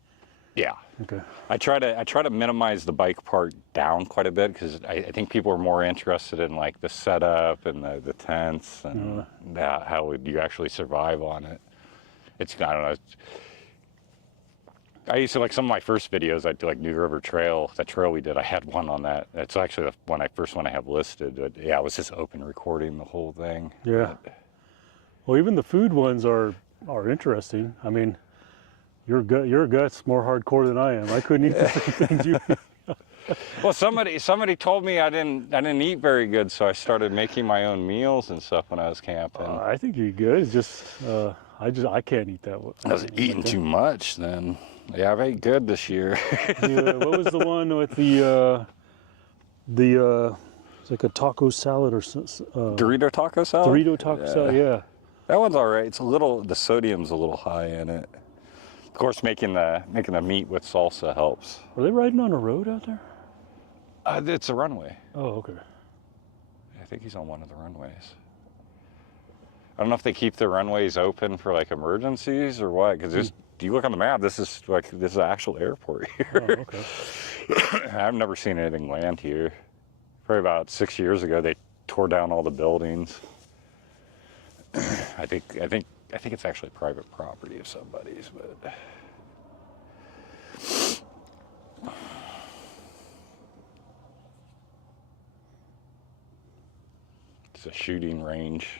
Yeah. Okay. I try to minimize the bike part down quite a bit because I think people are more interested in like the setup and the tents and how would you actually survive on it. I don't know. I used to, like some of my first videos, I'd do like New River Trail, that trail we did, I had one on that. That's actually the first one I have listed. But yeah, it was just open recording the whole thing. Yeah. Well, even the food ones are interesting. I mean, your gut's more hardcore than I am. I couldn't eat the same things you eat. Well, somebody told me I didn't eat very good, so I started making my own meals and stuff when I was camping. I think you're good. It's just I can't eat that. I was eating too much then. Yeah, I've ate good this year. What was the one with it's like a taco salad or Dorito taco salad? Dorito taco salad, yeah. That one's all right. The sodium's a little high in it. Of course, making the meat with salsa helps. Are they riding on a road out there? It's a runway. Oh, okay. I think he's on one of the runways. I don't know if they keep the runways open for like emergencies or what, because you look on the map, this is an actual airport here. Oh, okay. I've never seen anything land here. Probably about 6 years ago, they tore down all the buildings. I think it's actually private property of somebody's, but. It's a shooting range.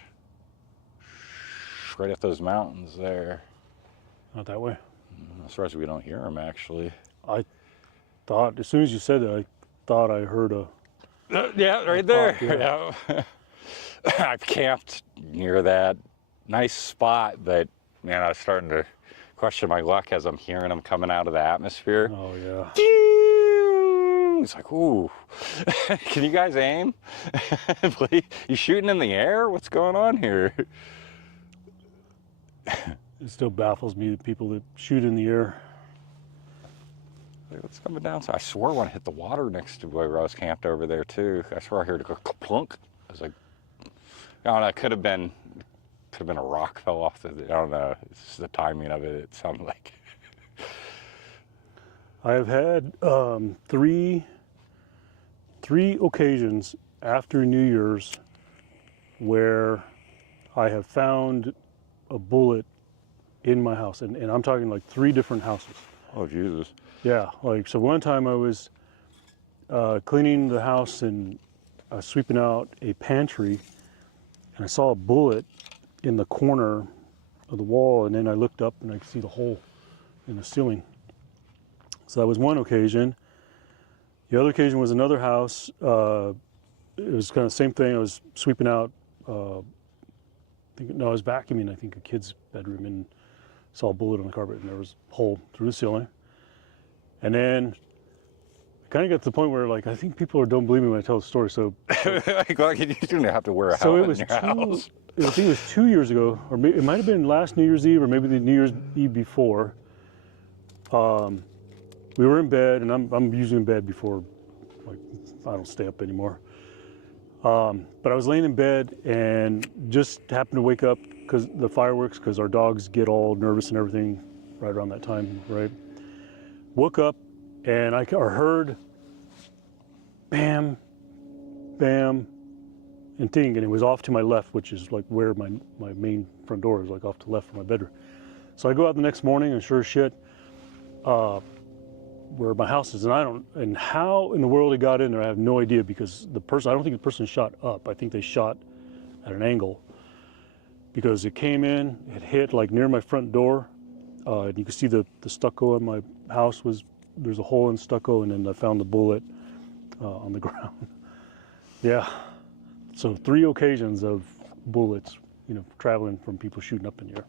Right up those mountains there. Not that way. I'm surprised we don't hear them, actually. I thought, as soon as you said that, I thought I heard a... Yeah, right there. Pop, yeah. I've camped near that nice spot, but man, I was starting to question my luck as I'm hearing them coming out of the atmosphere. Oh, yeah. It's like, ooh, can you guys aim? You shooting in the air? What's going on here? It still baffles me, the people that shoot in the air. What's coming down? So I swore when I hit the water next to where I was camped over there too. I swore I heard it go plunk. I was like, I don't know, it could have been a rock fell off I don't know. It's just the timing of it. It sounded like. I have had three occasions after New Year's where I have found a bullet in my house, and I'm talking like 3 different houses. Oh, Jesus. Yeah, like, so one time I was cleaning the house and sweeping out a pantry, and I saw a bullet in the corner of the wall, and then I looked up and I could see the hole in the ceiling. So that was one occasion. The other occasion was another house. It was kind of the same thing. I was sweeping out, I was vacuuming, I think, a kid's bedroom, and saw a bullet on the carpet, and there was a hole through the ceiling. And then I kind of got to the point where, like, I think people don't believe me when I tell the story. So Like, you shouldn't have to wear a so helmet in your house. I think it was 2 years ago, or it might have been last New Year's Eve, or maybe the New Year's Eve before. We were in bed, and I'm usually in bed before, like, I don't stay up anymore. But I was laying in bed and just happened to wake up because the fireworks, because our dogs get all nervous and everything right around that time, right? Woke up and I heard bam, bam, and ting, and it was off to my left, which is like where my main front door is, like off to the left of my bedroom. So I go out the next morning, and sure as shit, where my house is, and how in the world it got in there, I have no idea, because I don't think the person shot up. I think they shot at an angle, because it came in, it hit like near my front door, and you can see the stucco in my house there's a hole in stucco, and then I found the bullet on the ground. Yeah, so 3 occasions of bullets, traveling from people shooting up in the air.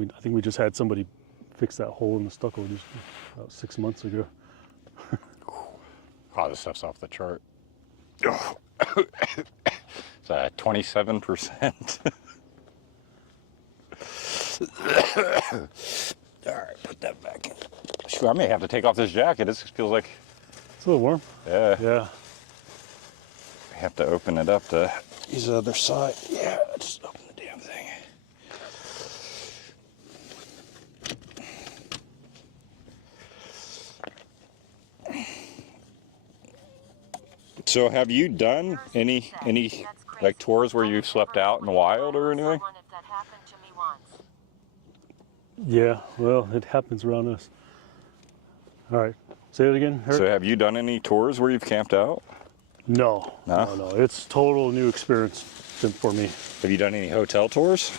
I think we just had somebody fix that hole in the stucco just about 6 months ago. Oh, this stuff's off the chart. It's 27%. All right, put that back in. Sure, I may have to take off this jacket. This feels like... It's a little warm. Yeah. Yeah. I have to open it up to use the other side. Yeah, just open the damn thing. So have you done any like tours where you slept out in the wild or anything? Yeah, well, it happens around us. All right, say it again, Eric. So have you done any tours where you've camped out? No. It's total new experience for me. Have you done any hotel tours?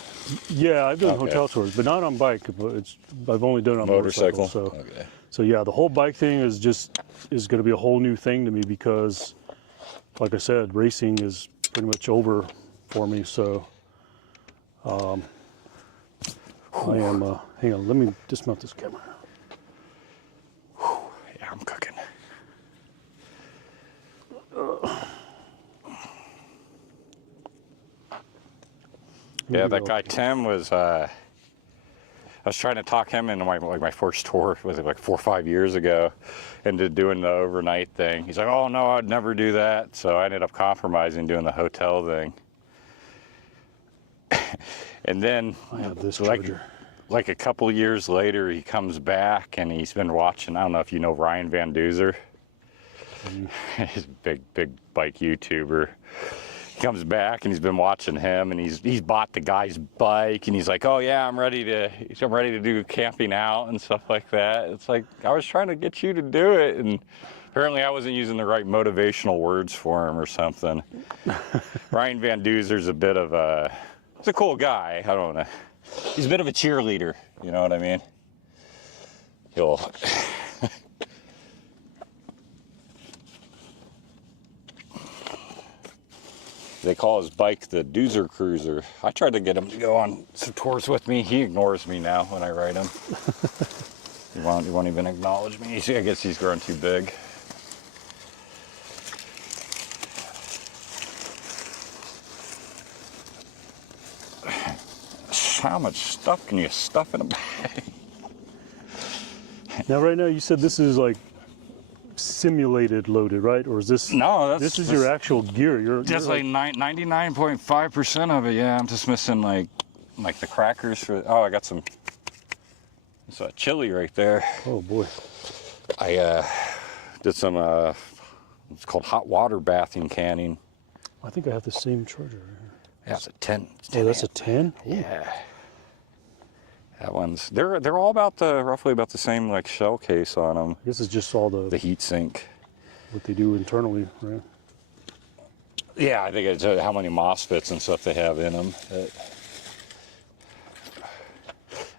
Yeah, I've done hotel tours, but not on bike. I've only done it on motorcycle. So yeah, the whole bike thing is going to be a whole new thing to me, because, like I said, racing is pretty much over for me. So I am. Hang on, let me dismount this camera. Yeah, I'm cooking. Yeah, that guy Tim was. I was trying to talk him into my first tour, was it like 4 or 5 years ago, into doing the overnight thing. He's like, "Oh no, I'd never do that." So I ended up compromising, doing the hotel thing. And then, I have this like a couple years later, he comes back and he's been watching. I don't know if you know Ryan Van Duzer. He's a big bike YouTuber. He comes back and he's been watching him, and he's bought the guy's bike, and he's like, "Oh yeah, I'm ready to do camping out and stuff like that." It's like, I was trying to get you to do it, and apparently I wasn't using the right motivational words for him or something. Ryan Van Duzer's he's a cool guy. I don't know. He's a bit of a cheerleader, you know what I mean? They call his bike the Doozer Cruiser. I tried to get him to go on some tours with me. He ignores me now when I ride him. He won't even acknowledge me. I guess he's grown too big. How much stuff can you stuff in a bag? Now, right now, you said this is like simulated loaded, right? Or is this? No, this is your actual gear. That's like 99.5% of it. Yeah, I'm just missing like the crackers for. Oh, I got some. It's a chili right there. Oh boy. I did some It's called hot water bathing canning. I think I have the same charger right here. Yeah, it's a 10. Oh, that's a 10? Yeah. That one's, they're all about roughly about the same like shell case on them. I guess it's just all The heat sink. what they do internally, right? Yeah, I think it's how many MOSFETs and stuff they have in them.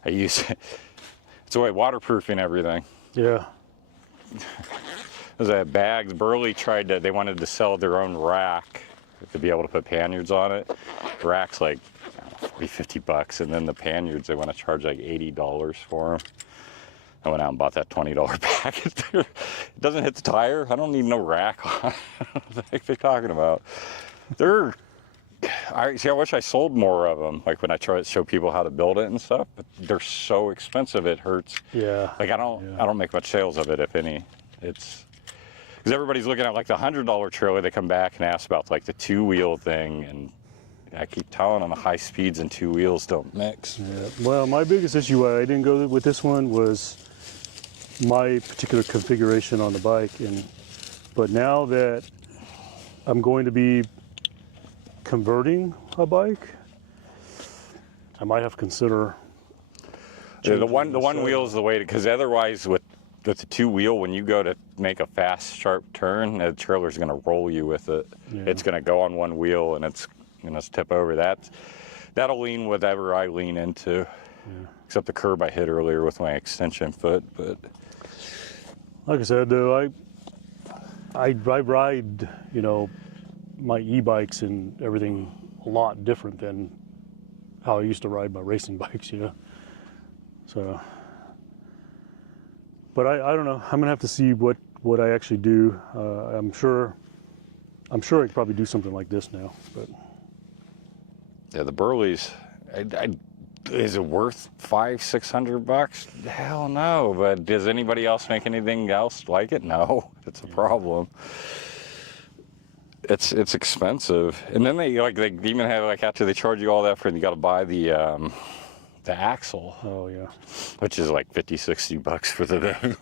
I use it's a way waterproofing everything. Yeah. There's that bags. Burley they wanted to sell their own rack to be able to put panniers on it. The rack's like $40-50, and then the panniers they want to charge like $80 for them. I went out and bought that $20 package. It doesn't hit the tire. I don't need no rack on it. What the heck are they talking about? I wish I sold more of them. Like when I try to show people how to build it and stuff, but they're so expensive it hurts. Yeah. Like I don't make much sales of it, if any. It's because everybody's looking at like the $100 trailer. They come back and ask about like the 2-wheel thing, and I keep telling them the high speeds and 2 wheels don't mix. Yeah. Well, my biggest issue why I didn't go with this one was my particular configuration on the bike, but now that I'm going to be converting a bike, I might have to consider. Yeah, the one wheel is the way to, because otherwise with the 2-wheel, when you go to make a fast, sharp turn, the trailer's going to roll you with it. Yeah. It's going to go on one wheel and it's going to tip over. That'll lean whatever I lean into, except the curb I hit earlier with my extension foot. But like I said, though, I ride, my e-bikes and everything a lot different than how I used to ride my racing bikes, So, but I don't know. I'm gonna have to see what I actually do. I'm sure I could probably do something like this now. But yeah, the Burleys, is it worth $500-600? Hell no. But does anybody else make anything else like it? No. It's a problem. It's expensive, and then they even have like after they charge you all that for, you got to buy the axle. oh yeah, which is like $50-60 for the day.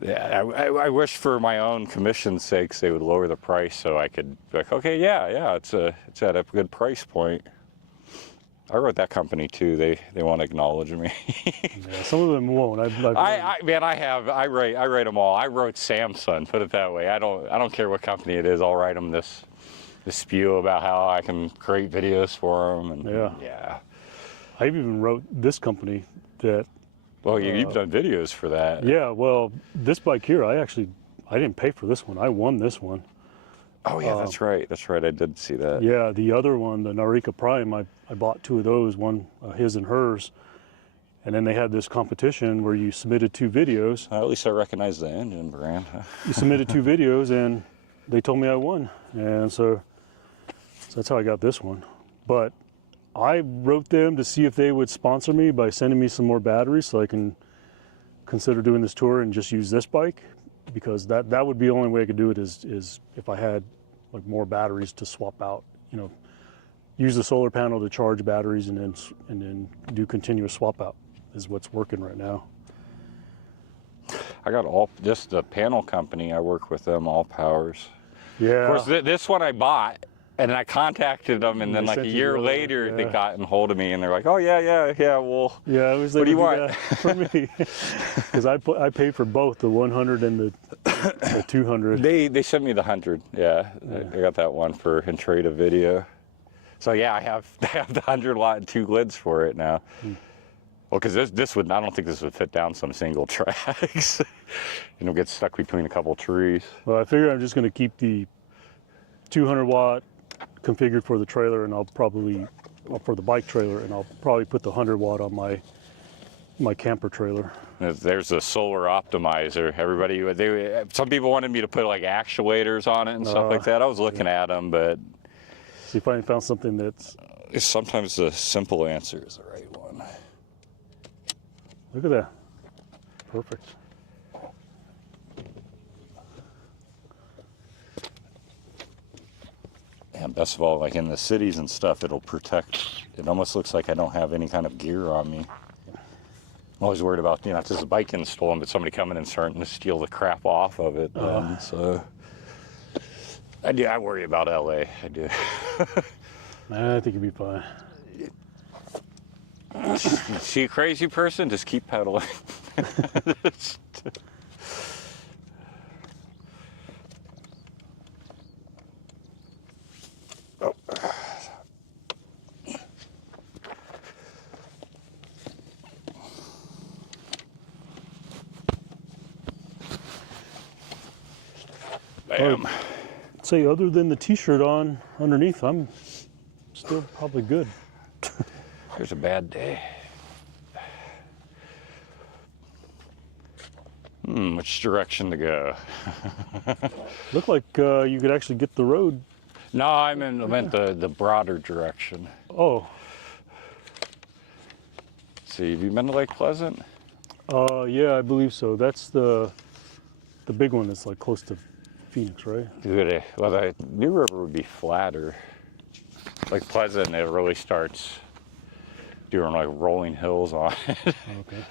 Yeah, I wish for my own commission's sakes they would lower the price so I could be like, okay, yeah, it's at a good price point. I wrote that company too. They want to acknowledge me. yeah, some of them won't. I write them all. I wrote Samsung. Put it that way. I don't care what company it is. I'll write them this spew about how I can create videos for them. And yeah. I even wrote this company that. Well, you've done videos for that. Yeah. Well, this bike here, I didn't pay for this one. I won this one. Oh yeah, that's right. I did see that. Yeah, the other one, the Narika Prime, I bought 2 of those, one his and hers, and then they had this competition where you submitted 2 videos. At least I recognize the engine brand. You submitted 2 videos, and they told me I won, and so that's how I got this one. But I wrote them to see if they would sponsor me by sending me some more batteries so I can consider doing this tour and just use this bike, because that would be the only way I could do it is if I had like more batteries to swap out, use the solar panel to charge batteries and then do continuous swap out is what's working right now. I got just the panel company. I work with them, All Powers. Yeah. Of course, this one I bought, and I contacted them, and then like a year later, they got in hold of me, and they're like, "Oh yeah, well, yeah." It was what like, do you want for me? Because I paid for both the 100 and the 200. They sent me the 100. Yeah, I got that one in trade of video. So yeah, I have the 100 lot and 2 lids for it now. Well, because this would, I don't think this would fit down some single tracks. Get stuck between a couple trees. Well, I figure I'm just going to keep the 200 watt configured for the trailer, and for the bike trailer, and I'll probably put the 100 watt on my camper trailer. There's a solar optimizer. Some people wanted me to put like actuators on it and stuff like that. I was looking at them, but see if I found something that's. Sometimes the simple answer is the right one. Look at that. Perfect. And best of all, like in the cities and stuff, it'll protect. It almost looks like I don't have any kind of gear on me. I'm always worried about, not just a bike getting stolen, but somebody coming and starting to steal the crap off of it. So I do. I worry about LA. I do. I think you'll be fine. See a crazy person? Just keep pedaling. Oh. Bam. I'd say other than the t-shirt on underneath, I'm still probably good. Here's a bad day. Which direction to go? Looked like you could actually get the road. No, I meant the broader direction. Oh. See, have you been to Lake Pleasant? Yeah, I believe so. That's the big one that's like close to Phoenix, right? Well, the New River would be flatter. Lake Pleasant, it really starts doing like rolling hills on it. Okay.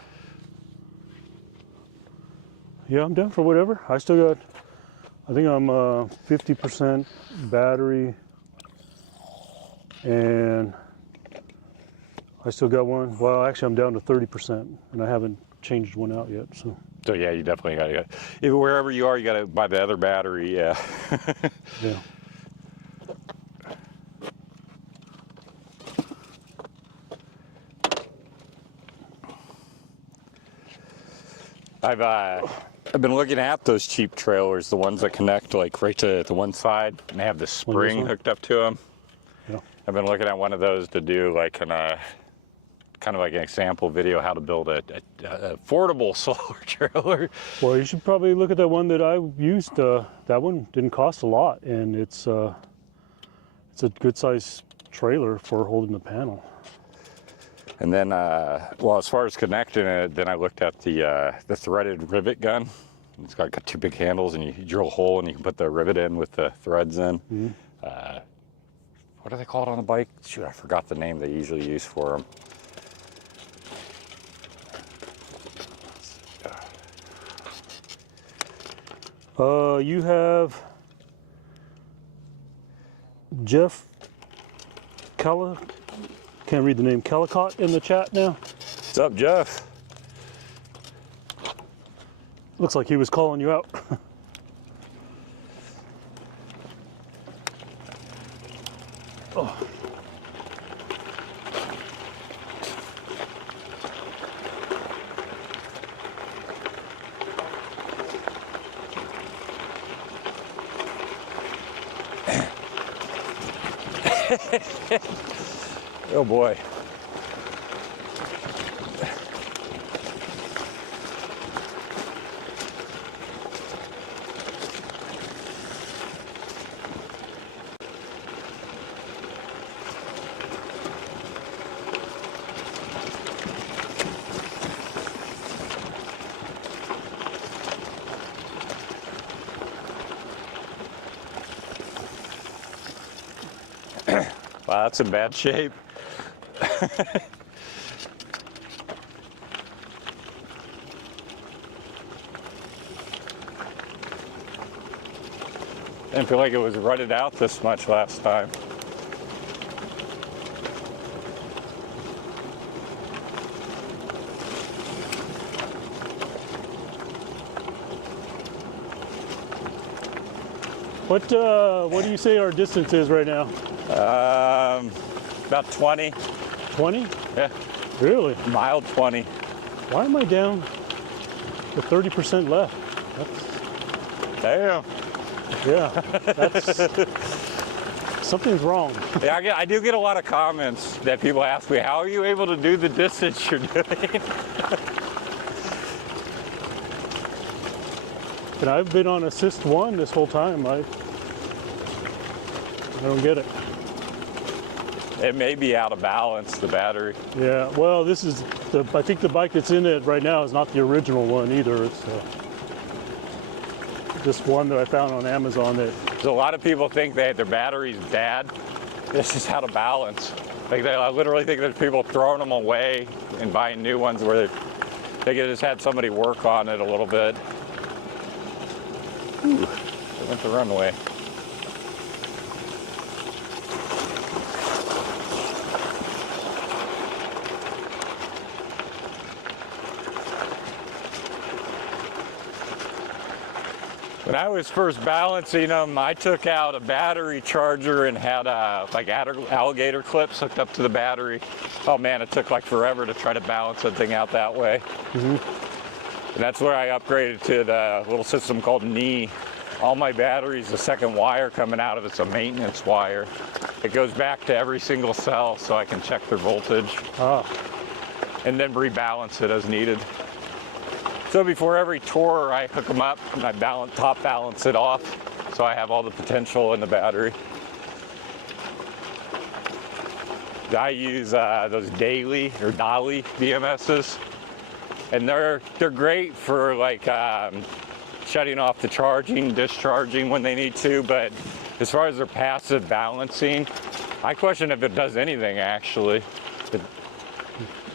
Yeah, I'm down for whatever. I still got, I think I'm 50% battery, and I still got one. Well, actually, I'm down to 30%, and I haven't changed one out yet. So yeah, you definitely got to go. Wherever you are, you got to buy the other battery. Yeah. yeah. I've been looking at those cheap trailers, the ones that connect like right to the one side, and they have the spring hooked up to them. Yeah. I've been looking at one of those to do like kind of like an example video how to build a affordable solar trailer. Well, you should probably look at that one that I used. That one didn't cost a lot, and it's a good size trailer for holding the panel. And then, well, as far as connecting it, then I looked at the threaded rivet gun. It's got two big handles, and you drill a hole, and you can put the rivet in with the threads in. Mm-hmm. What are they called on the bike? Shoot, I forgot the name they usually use for them. You have Jeff can't read the name, Kellicott in the chat now. What's up, Jeff? Looks like he was calling you out. Oh. Oh boy. Wow, that's in bad shape. I didn't feel like it was rutted out this much last time. What do you say our distance is right now? About 20. 20? Yeah. Really? Mild 20. Why am I down to 30% left? Damn. Yeah, that's something's wrong. Yeah, I do get a lot of comments that people ask me, how are you able to do the distance you're doing? And I've been on assist 1 this whole time. I don't get it. It may be out of balance, the battery. Yeah, well, this is I think the bike that's in it right now is not the original one either. It's this one that I found on Amazon that. So a lot of people think their battery's bad. This is out of balance. Like I literally think there's people throwing them away and buying new ones where they just had somebody work on it a little bit. Ooh, it went the runway. When I was first balancing them, I took out a battery charger and had like alligator clips hooked up to the battery. Oh man, it took like forever to try to balance that thing out that way. And that's where I upgraded to the little system called knee. All my batteries, the second wire coming out of it's a maintenance wire. It goes back to every single cell so I can check their voltage. And then rebalance it as needed. So before every tour, I hook them up and I top balance it off so I have all the potential in the battery. I use those daily or dolly BMSs, and they're great for like shutting off the charging, discharging when they need to, but as far as their passive balancing, I question if it does anything actually.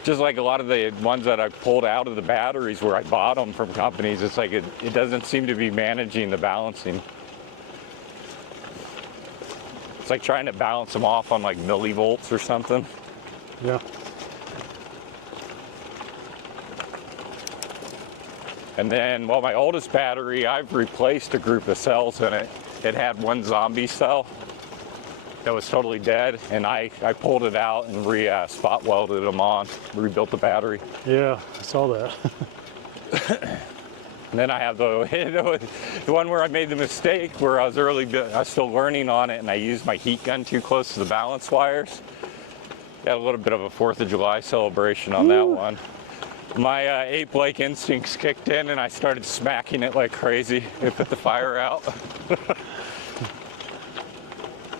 Just like a lot of the ones that I pulled out of the batteries where I bought them from companies, it's like it doesn't seem to be managing the balancing. It's like trying to balance them off on like millivolts or something. Yeah. And then, well, my oldest battery, I've replaced a group of cells in it. It had one zombie cell that was totally dead, and I pulled it out and spot welded them on, rebuilt the battery. Yeah, I saw that. And then I have the one where I made the mistake where I was still learning on it, and I used my heat gun too close to the balance wires. Got a little bit of a 4th of July celebration on that one. My ape-like instincts kicked in, and I started smacking it like crazy. It put the fire out.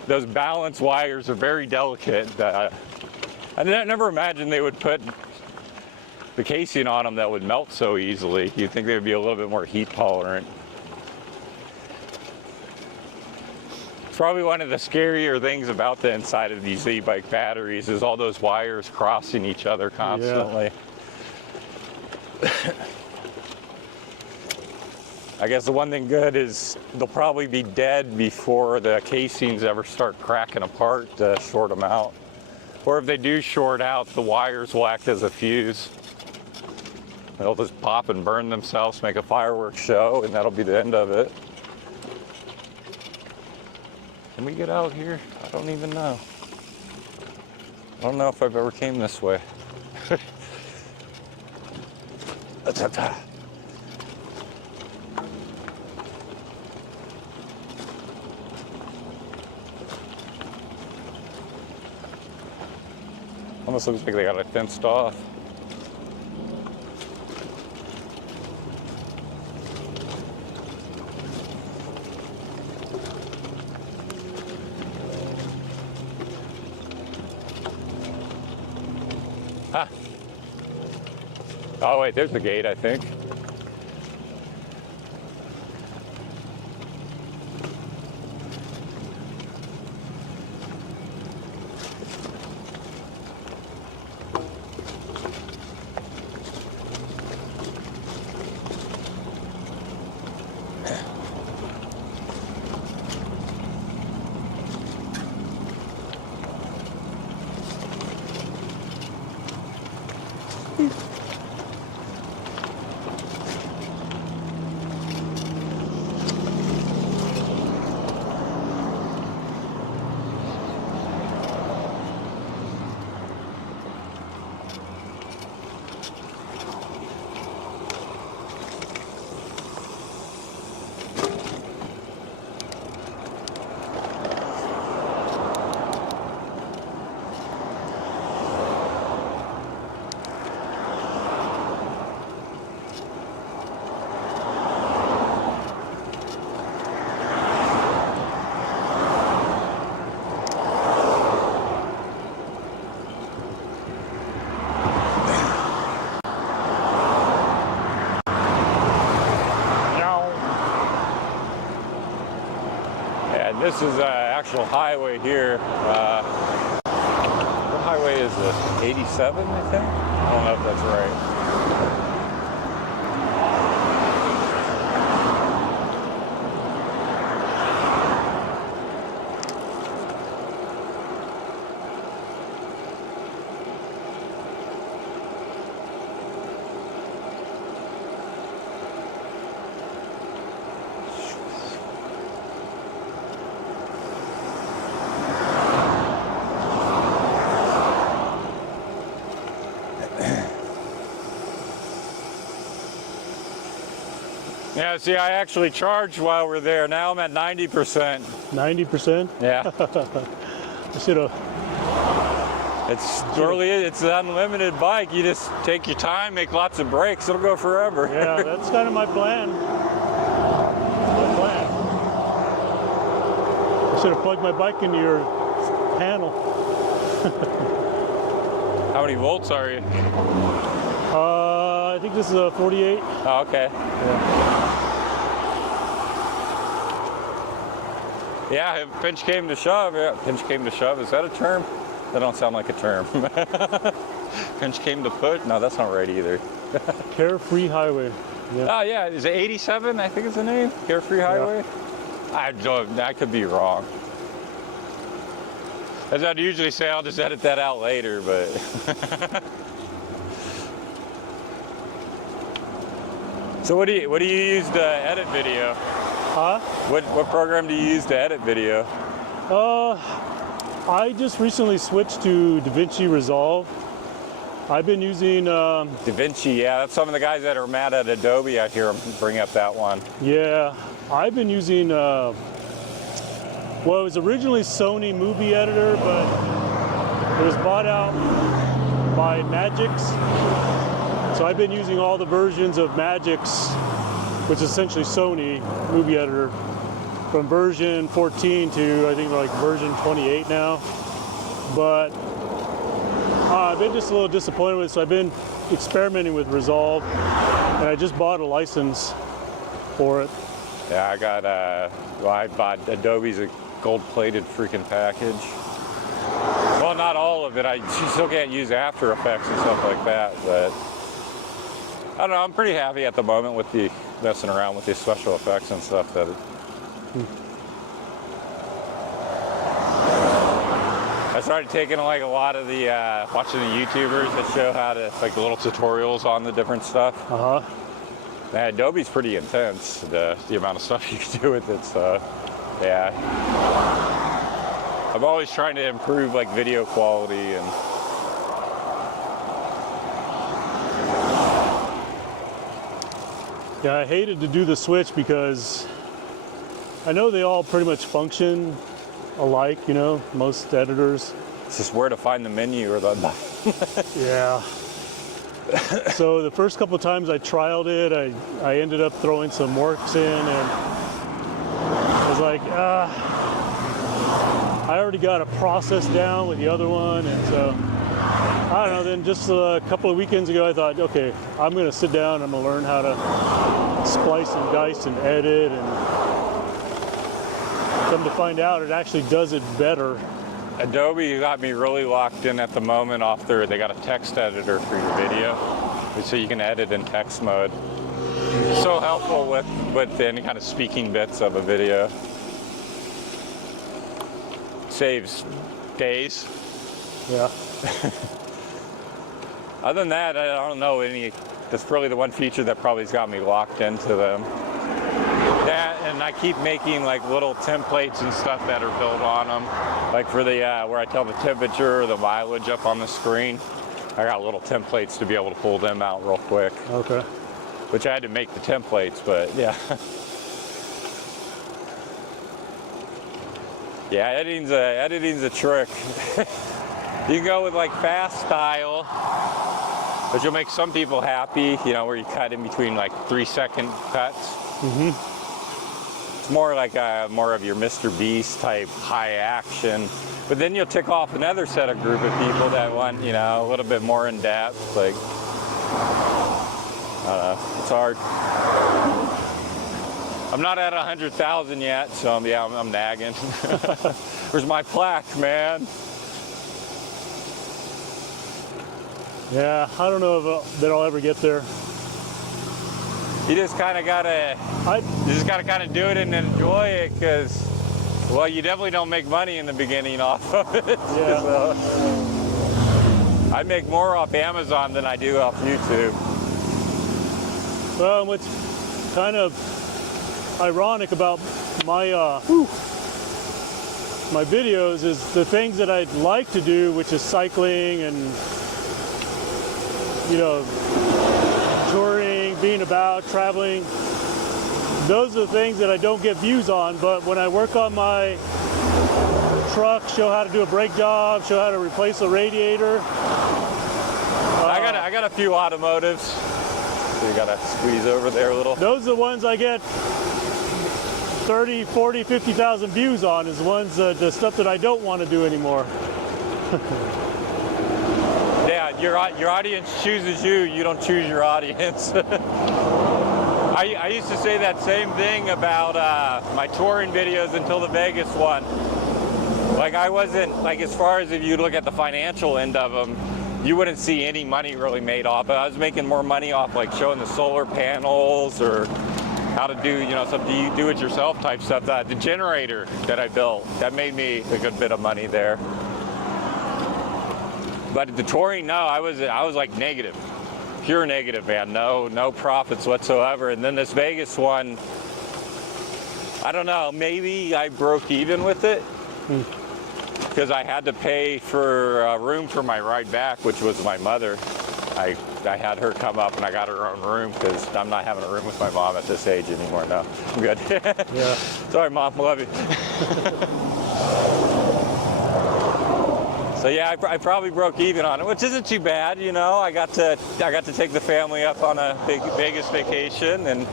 Those balance wires are very delicate. I never imagined they would put the casing on them that would melt so easily. You'd think they would be a little bit more heat tolerant. It's probably one of the scarier things about the inside of these e-bike batteries is all those wires crossing each other constantly. Yeah. I guess the one thing good is they'll probably be dead before the casings ever start cracking apart to short them out. Or if they do short out, the wires will act as a fuse. They'll just pop and burn themselves, make a fireworks show, and that'll be the end of it. Can we get out here? I don't even know. I don't know if I've ever came this way. Almost looks like they got it fenced off. Huh. Oh wait, there's the gate, I think. This is an actual highway here. What highway is this? 87, I think? I don't know if that's right. Yeah, see, I actually charged while we're there. Now I'm at 90%. 90%? Yeah. I should have. It's an unlimited bike. You just take your time, make lots of breaks. It'll go forever. Yeah, that's kind of my plan. I should have plugged my bike into your panel. How many volts are you? I think this is a 48. Oh, okay. Yeah, if pinch came to shove, pinch came to shove, is that a term? That don't sound like a term. Pinch came to push? No, that's not right either. Carefree Highway. Yeah. Oh yeah, is it 87? I think is the name. Carefree Highway. I could be wrong. As I'd usually say, I'll just edit that out later, but. So what do you use to edit video? Huh? What program do you use to edit video? I just recently switched to DaVinci Resolve. I've been using DaVinci, yeah, that's some of the guys that are mad at Adobe. I hear them bring up that one. Yeah, I've been using well, it was originally Sony Movie Editor, but it was bought out by Magix. So I've been using all the versions of Magix, which is essentially Sony Movie Editor, from version 14 to I think like version 28 now. But I've been just a little disappointed with it, so I've been experimenting with Resolve, and I just bought a license for it. Yeah, I bought Adobe's a gold-plated freaking package. Well, not all of it. You still can't use After Effects and stuff like that, but I don't know. I'm pretty happy at the moment with the messing around with these special effects and stuff. I started taking like a lot of the watching the YouTubers that show how to like the little tutorials on the different stuff. Yeah, Adobe's pretty intense. The amount of stuff you can do with it. So yeah, I'm always trying to improve like video quality and. Yeah, I hated to do the switch because I know they all pretty much function alike, you know, most editors. It's just where to find the menu or the button. Yeah. So the first couple of times I trialed it, I ended up throwing some works in, and I was like, I already got a process down with the other one, and so I don't know. Then just a couple of weekends ago, I thought, okay, I'm going to sit down. I'm going to learn how to splice and dice and edit, and come to find out, it actually does it better. Adobe got me really locked in at the moment off they got a text editor for your video, so you can edit in text mode. So helpful with any kind of speaking bits of a video. Saves days. Yeah. Other than that, I don't know any. That's probably the one feature that probably has got me locked into them. That, and I keep making like little templates and stuff that are built on them, like for the where I tell the temperature or the mileage up on the screen. I got little templates to be able to pull them out real quick. Okay. Which I had to make the templates, but yeah. Yeah, editing's a trick. You can go with like fast style, which will make some people happy, you know, where you cut in between like 3-second cuts. Mm-hmm. It's more like more of your Mr. Beast type high action. But then you'll tick off another set of group of people that want, you know, a little bit more in depth. Like, it's hard. I'm not at 100,000 yet, so yeah, I'm nagging. Where's my plaque, man? Yeah, I don't know that I'll ever get there. You just kind of gotta kind of do it and enjoy it, because, well, you definitely don't make money in the beginning off of it. Yeah. So, I make more off Amazon than I do off YouTube. Well, what's kind of ironic about my my videos is the things that I'd like to do, which is cycling and, you know, touring, being about, traveling. those are the things that I don't get views on, but when I work on my truck, show how to do a brake job, show how to replace a radiator. I got a few automotives. So you gotta squeeze over there a little. Those are the ones I get 30, 40, 50,000 views on, is the ones, the stuff that I don't want to do anymore. Yeah, your audience chooses you. You don't choose your audience. I used to say that same thing about my touring videos until the Vegas one. Like I wasn't, like as far as if you look at the financial end of them, you wouldn't see any money really made off it. I was making more money off like showing the solar panels or how to do, you know, some do-it-yourself type stuff. The generator that I built, that made me a good bit of money there. But the touring, no, I was like negative, pure negative, man. No profits whatsoever. And then this Vegas one, I don't know, maybe I broke even with it because I had to pay for a room for my ride back, which was my mother. I had her come up and I got her own room because I'm not having a room with my mom at this age anymore. No, I'm good. Yeah. Sorry, Mom, love you. So yeah, I probably broke even on it, which isn't too bad, you know. I got to take the family up on a big Vegas vacation and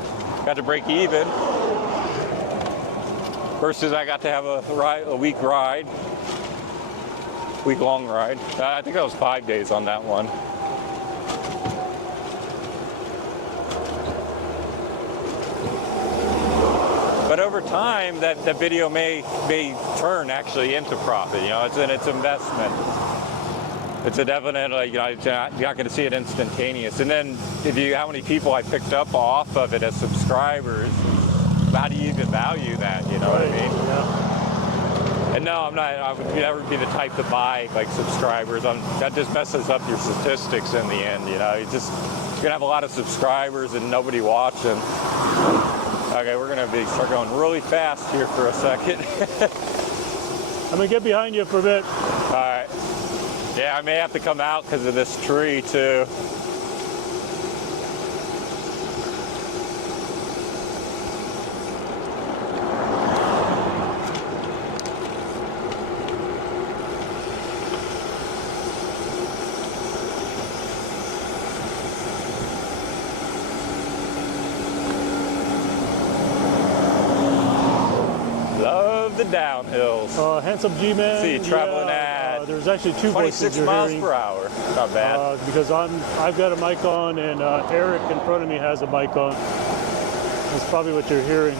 got to break even. Versus I got to have a week-long ride. I think that was 5 days on that one. But over time, that video may turn actually into profit. You know, it's investment. It's a definite, you know, you're not going to see it instantaneous. And then how many people I picked up off of it as subscribers, how do you even value that? You know what I mean? Yeah. And no, I would never be the type to buy like subscribers. That just messes up your statistics in the end. You know, you're gonna have a lot of subscribers and nobody watching. Okay, we're gonna start going really fast here for a second. I'm gonna get behind you for a bit. All right. Yeah, I may have to come out because of this tree too. The downhills. Handsome G-Man. See, traveling at there's actually two voices 26 you're miles hearing. per hour. Not bad. Because I've got a mic on and Eric in front of me has a mic on. That's probably what you're hearing.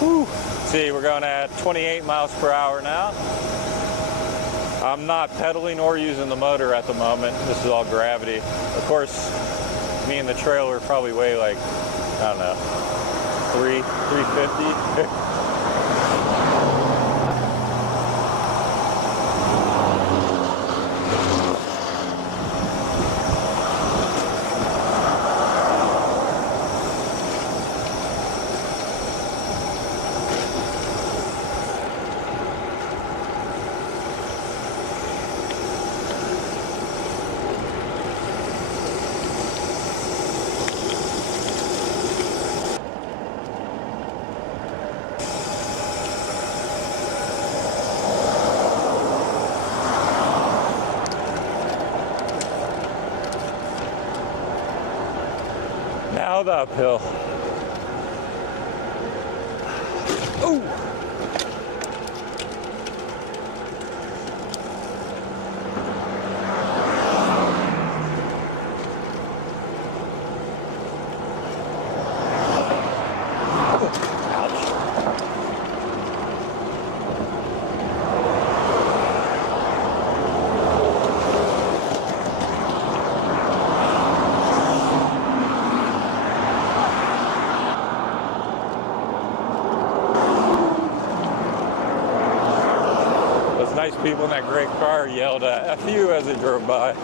Whew. See, we're going at 28 miles per hour now. I'm not pedaling or using the motor at the moment. This is all gravity. Of course, me and the trailer probably weigh like, I don't know, 350. Now the uphill. Ooh. Nice people in that great car yelled F you as they drove by.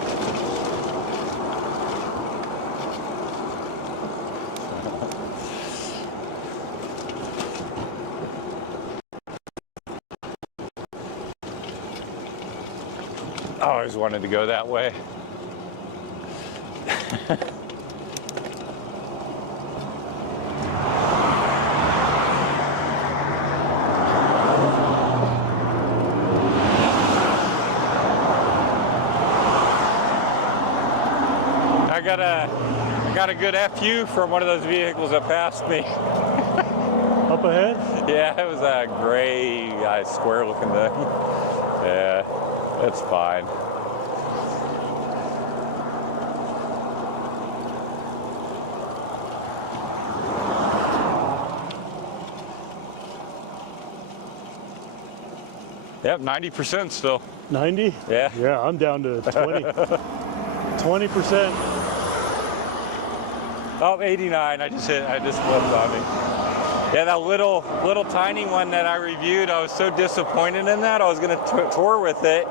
I always wanted to go that way. I got a good FU from one of those vehicles that passed me. Up ahead? Yeah, it was a gray, square looking thing. Yeah, it's fine. Yep, 90% still. 90? Yeah. Yeah, I'm down to 20. 20%. Oh, 89. I just flipped on me. Yeah, that little tiny one that I reviewed, I was so disappointed in that. I was going to tour with it,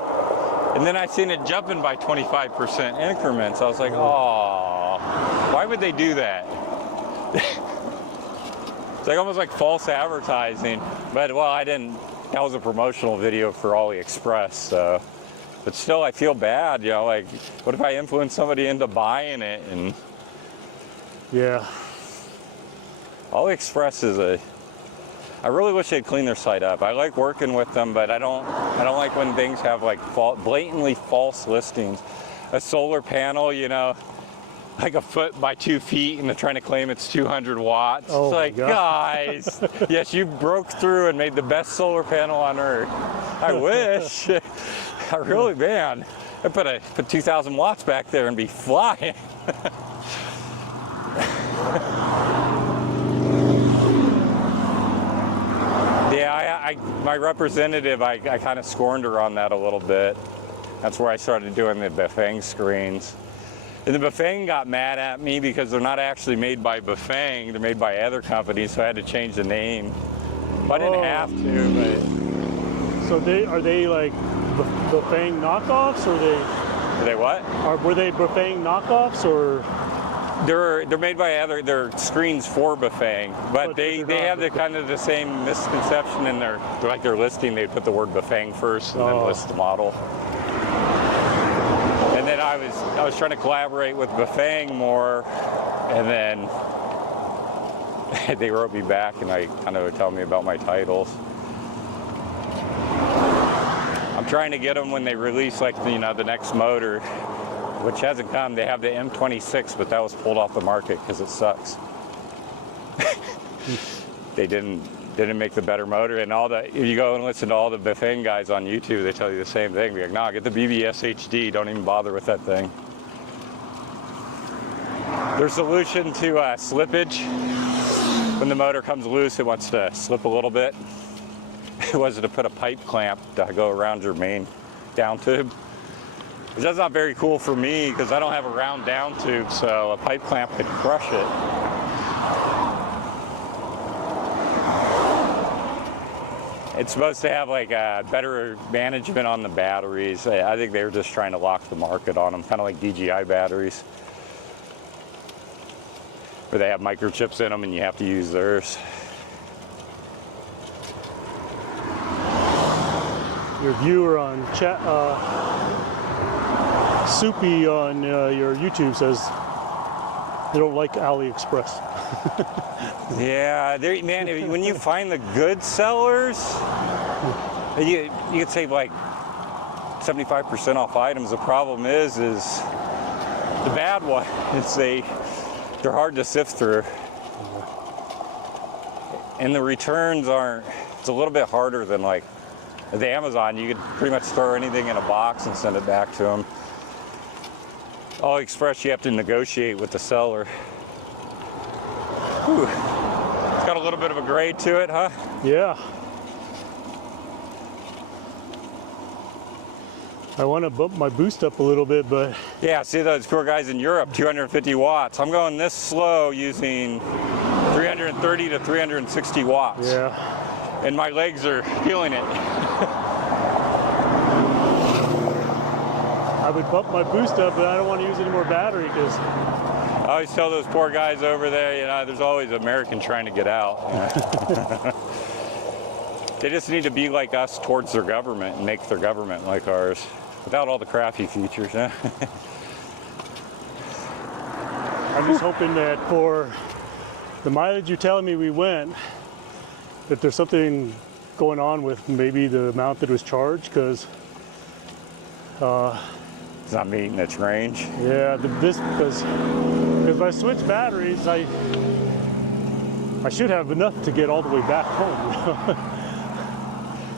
and then I seen it jumping by 25% increments. I was like, oh, why would they do that? It's like almost like false advertising. But, well, I didn't. That was a promotional video for AliExpress, so. But still, I feel bad, you know, like, what if I influence somebody into buying it? And Yeah. AliExpress is I really wish they'd clean their site up. I like working with them, but I don't like when things have like blatantly false listings. A solar panel, you know, like 1 foot by 2 feet, and they're trying to claim it's 200 watts. Oh, it's like, guys, yes, you broke through and made the best solar panel on earth. I wish. I really, man, I put 2,000 watts back there and be flying. Yeah, my representative, I kind of scorned her on that a little bit. That's where I started doing the Bafang screens. And the Bafang got mad at me because they're not actually made by Bafang, they're made by other companies, so I had to change the name. Well, I didn't have to, but... So are they like Bafang knockoffs, or Are they what? were they Bafang knockoffs, or? They're made by they're screens for Bafang, but they have the kind of the same misconception in their listing. They put the word Bafang first and then list the model. And then I was trying to collaborate with Bafang more, and then they wrote me back and I kind of would tell me about my titles. I'm trying to get them when they release like the next motor, which hasn't come. They have the M26, but that was pulled off the market because it sucks. They didn't make the better motor, and if you go and listen to all the Bafang guys on YouTube, they tell you the same thing. Be like, nah, get the BBS HD. Don't even bother with that thing. Their solution to slippage, when the motor comes loose, it wants to slip a little bit. It was to put a pipe clamp to go around your main down tube. That's not very cool for me because I don't have a round down tube, so a pipe clamp could crush it. It's supposed to have like better management on the batteries. I think they were just trying to lock the market on them, kind of like DJI batteries, where they have microchips in them and you have to use theirs. Your viewer on chat, Soupy on your YouTube says they don't like AliExpress. Yeah, man, when you find the good sellers, you could save like 75% off items. The problem is the bad one. They're hard to sift through, and the returns aren't. It's a little bit harder than like the Amazon. You could pretty much throw anything in a box and send it back to them. AliExpress, you have to negotiate with the seller. Whew. It's got a little bit of a grade to it, huh? Yeah. I want to bump my boost up a little bit, but... Yeah, see those poor guys in Europe, 250 watts. I'm going this slow using 330 to 360 watts. Yeah. And my legs are feeling it. I would bump my boost up, but I don't want to use any more battery because... I always tell those poor guys over there, there's always an American trying to get out. They just need to be like us towards their government and make their government like ours, without all the crappy features. I'm just hoping that for the mileage you're telling me we went, that there's something going on with maybe the amount that was charged, because It's not meeting its range. yeah, because if I switch batteries, I should have enough to get all the way back home.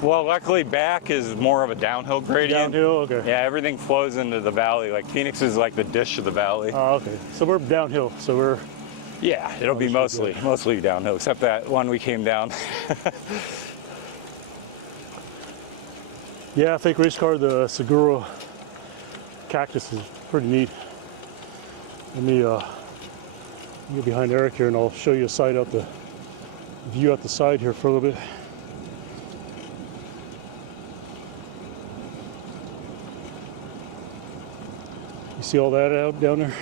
Well, luckily back is more of a downhill gradient. Downhill, okay. Yeah, everything flows into the valley. Like Phoenix is like the dish of the valley. Oh, okay. So we're downhill. So we're. Yeah, it'll be mostly downhill, except that one we came down. Yeah, fake race car, the Seguro Cactus is pretty neat. Let me get behind Eric here and I'll show you a side out the view out the side here for a little bit. You see all that out down there?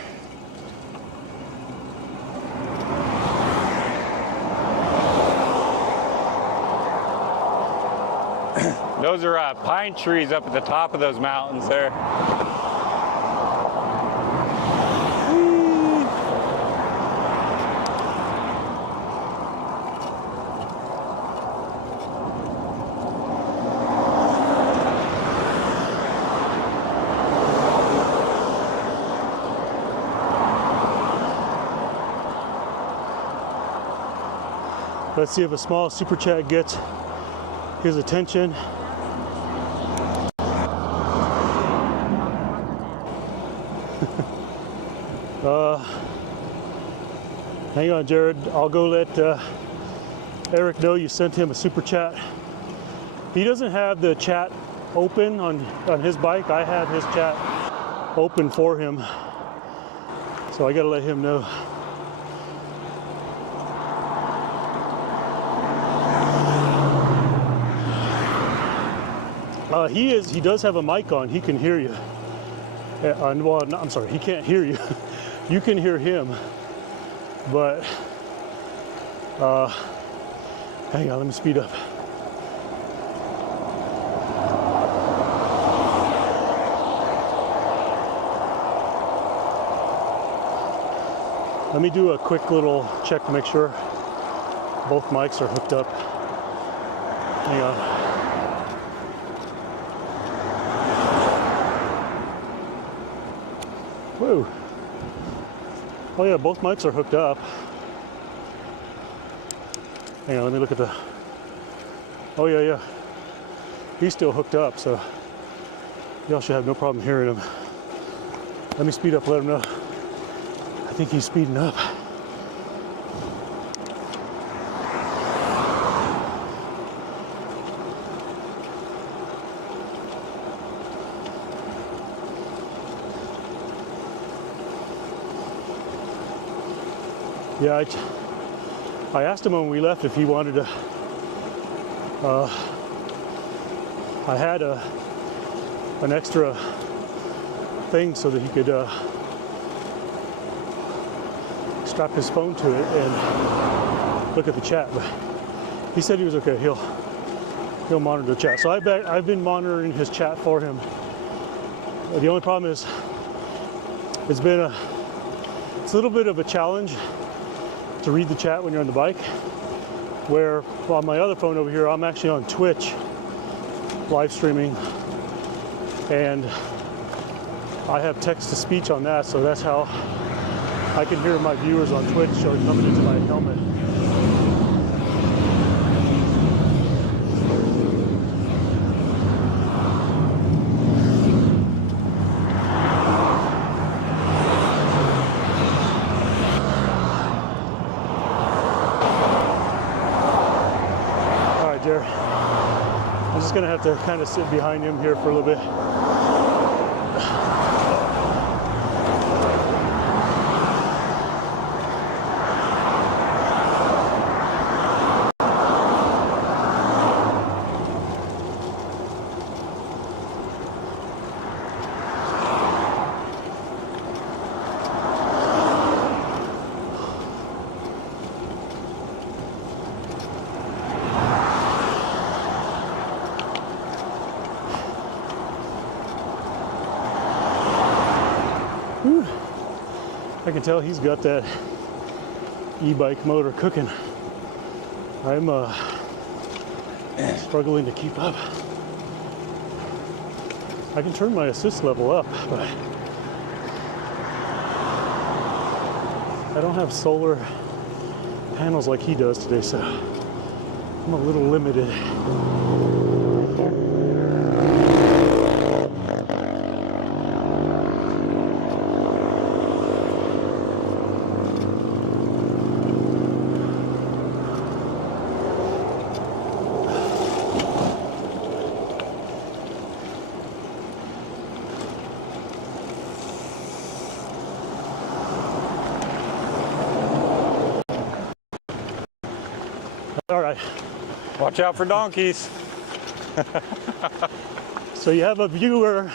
Those are pine trees up at the top of those mountains there. Let's see if a small super chat gets his attention. Hang on, Jared. I'll go let Eric know you sent him a super chat. He doesn't have the chat open on his bike. I have his chat open for him. So I gotta let him know. He does have a mic on. He can hear you. Well, no, I'm sorry, he can't hear you. You can hear him. But, hang on, let me speed up. Let me do a quick little check to make sure both mics are hooked up. Hang on. Whoa. Oh yeah, both mics are hooked up. Hang on, let me look at the... Oh yeah. He's still hooked up, so y'all should have no problem hearing him. Let me speed up, let him know. I think he's speeding up. Yeah, I asked him when we left if he wanted to. I had an extra thing so that he could strap his phone to it and look at the chat. But he said he was okay. He'll monitor the chat. So I've been monitoring his chat for him. The only problem is it's a little bit of a challenge to read the chat when you're on the bike, where on my other phone over here, I'm actually on Twitch live streaming, and I have text to speech on that, so that's how I can hear my viewers on Twitch coming into my helmet. I'm just gonna have to kind of sit behind him here for a little bit. I can tell he's got that e-bike motor cooking. I'm struggling to keep up. I can turn my assist level up, but I don't have solar panels like he does today, so I'm a little limited. All right. Watch out for donkeys. So you have a viewer,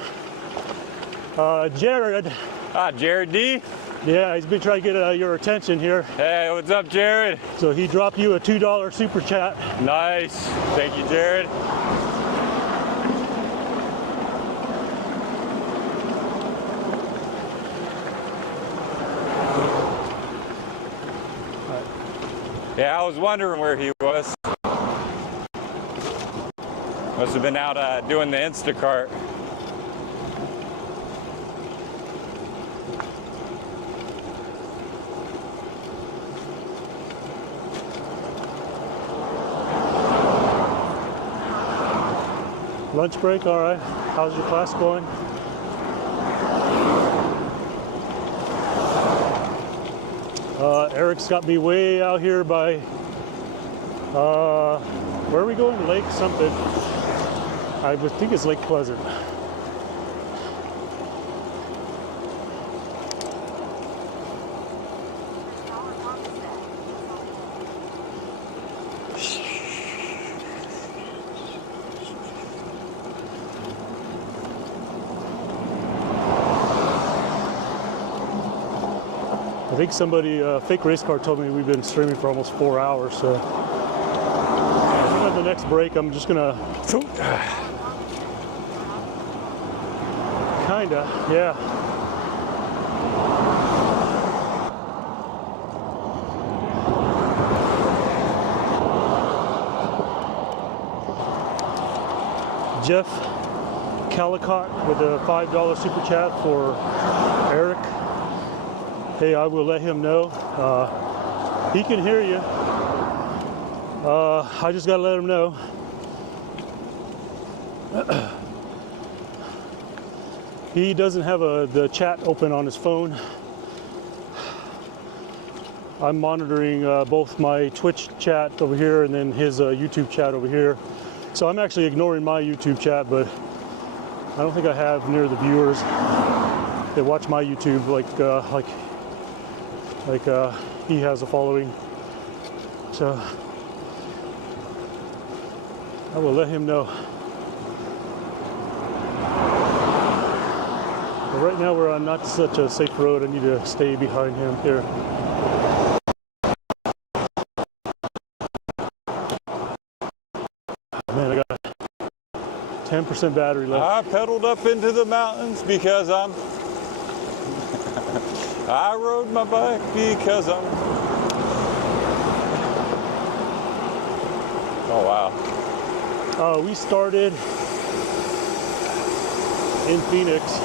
Jared. Ah, Jared D. Yeah, he's been trying to get your attention here. Hey, what's up, Jared? So he dropped you a $2 super chat. Nice. Thank you, Jared. Yeah, I was wondering where he was. Must have been out doing the Instacart. Lunch break, all right. How's your class going? Eric's got me way out here by, where are we going? Lake something. I would think it's Lake Pleasant. I think somebody, Fake Race Car, told me we've been streaming for almost 4 hours, so I think on the next break I'm just gonna, kinda, yeah. Jeff Calicott with a $5 super chat for Eric. Hey, I will let him know. He can hear you. I just gotta let him know. He doesn't have the chat open on his phone. I'm monitoring both my Twitch chat over here and then his YouTube chat over here. So I'm actually ignoring my YouTube chat, but I don't think I have near the viewers that watch my YouTube like he has a following. So I will let him know. But right now we're on not such a safe road. I need to stay behind him here. Man, I got 10% battery left. I pedaled up into the mountains because I rode my bike because oh wow. We started in Phoenix.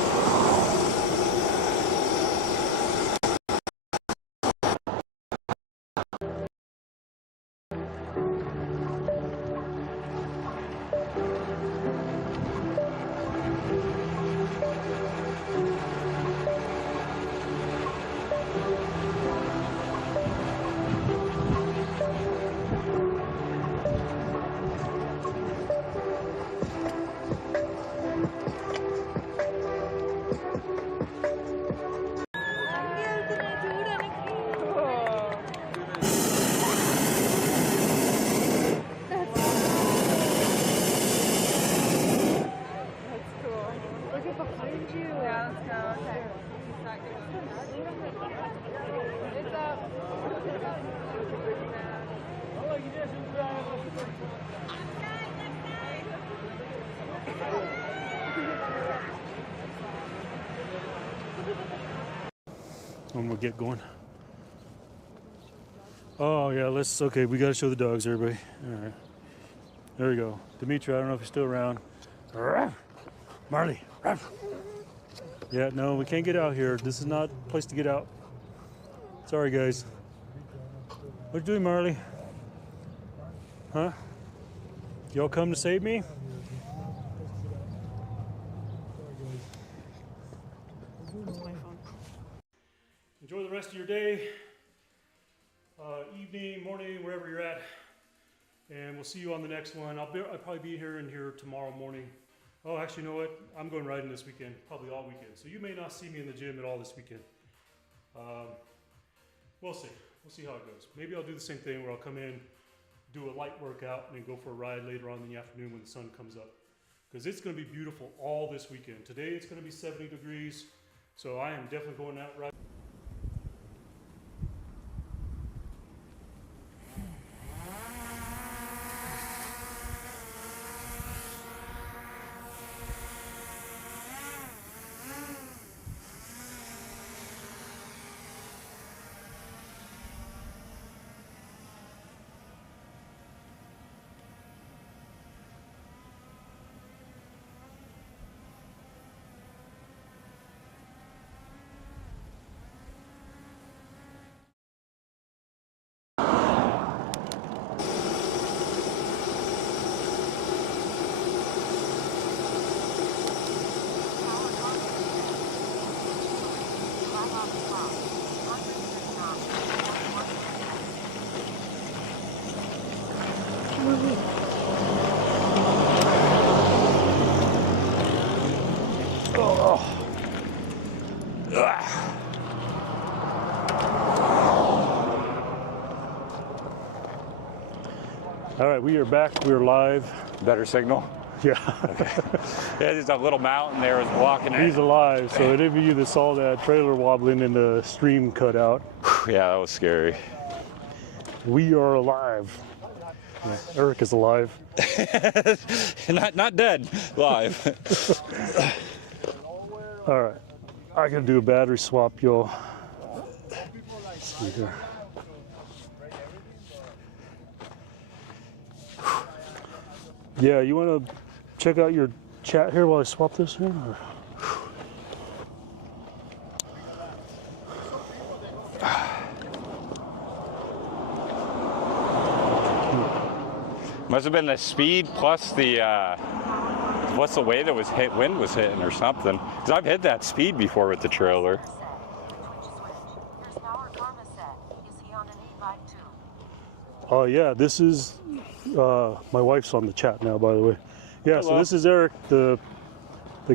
I'm gonna get going. Oh yeah, okay, we gotta show the dogs, everybody. All right, there we go. Dimitri, I don't know if he's still around. Marley. Yeah, no, we can't get out here. This is not a place to get out. Sorry, guys. What you doing, Marley? Huh? Y'all come to save me? Enjoy the rest of your day, evening, morning, wherever you're at. And we'll see you on the next one. I'll probably be here tomorrow morning. Oh, actually, you know what? I'm going riding this weekend, probably all weekend. So you may not see me in the gym at all this weekend. We'll see. We'll see how it goes. Maybe I'll do the same thing where I'll come in, do a light workout, and then go for a ride later on in the afternoon when the sun comes up. Because it's going to be beautiful all this weekend. Today it's going to be 70 degrees. So I am definitely going out riding. All right, we are back. We are live. Better signal? Yeah. Okay. Yeah, there's a little mountain there. I was walking He's alive. So any of you that saw that trailer wobbling and the stream cut out. Yeah, that was scary. We are alive. Yeah, Eric is alive. not dead, live. All right, I gotta do a battery swap, y'all. Let's see here. Yeah, you want to check out your chat here while I swap this in? Or? Must have been the speed plus the what's the way that was hit, wind was hitting or something. Because I've hit that speed before with the trailer. Oh yeah, this is my wife's on the chat now, by the way. Yeah, Hello. So this is Eric, the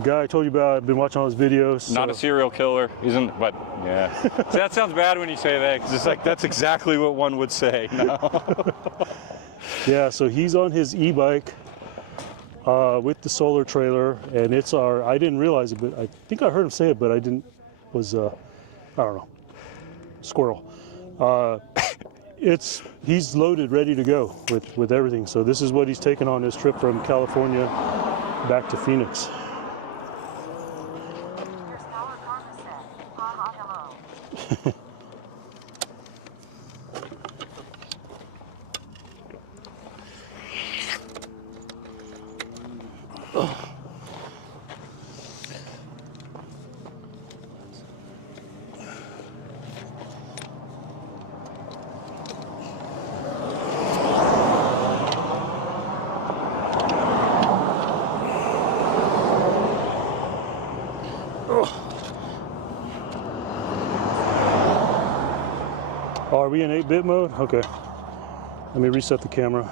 guy I told you about. I've been watching all his videos. So. Not a serial killer, isn't? But yeah, see, that sounds bad when you say that, because it's like that's exactly what one would say. No. Yeah, so he's on his e-bike with the solar trailer, and it's our. I didn't realize it, but I think I heard him say it, but I didn't. Was I don't know, squirrel. He's loaded, ready to go with everything. So this is what he's taking on his trip from California back to Phoenix. Here's our karma set. Ha ha, hello. Oh, are we in 8-bit mode? Okay. Let me reset the camera.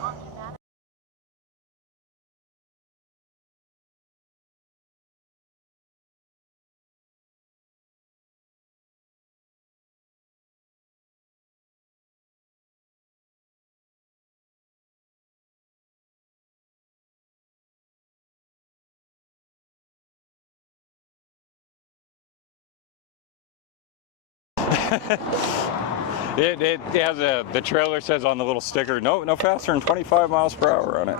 It has the trailer says on the little sticker, no faster than 25 miles per hour on it.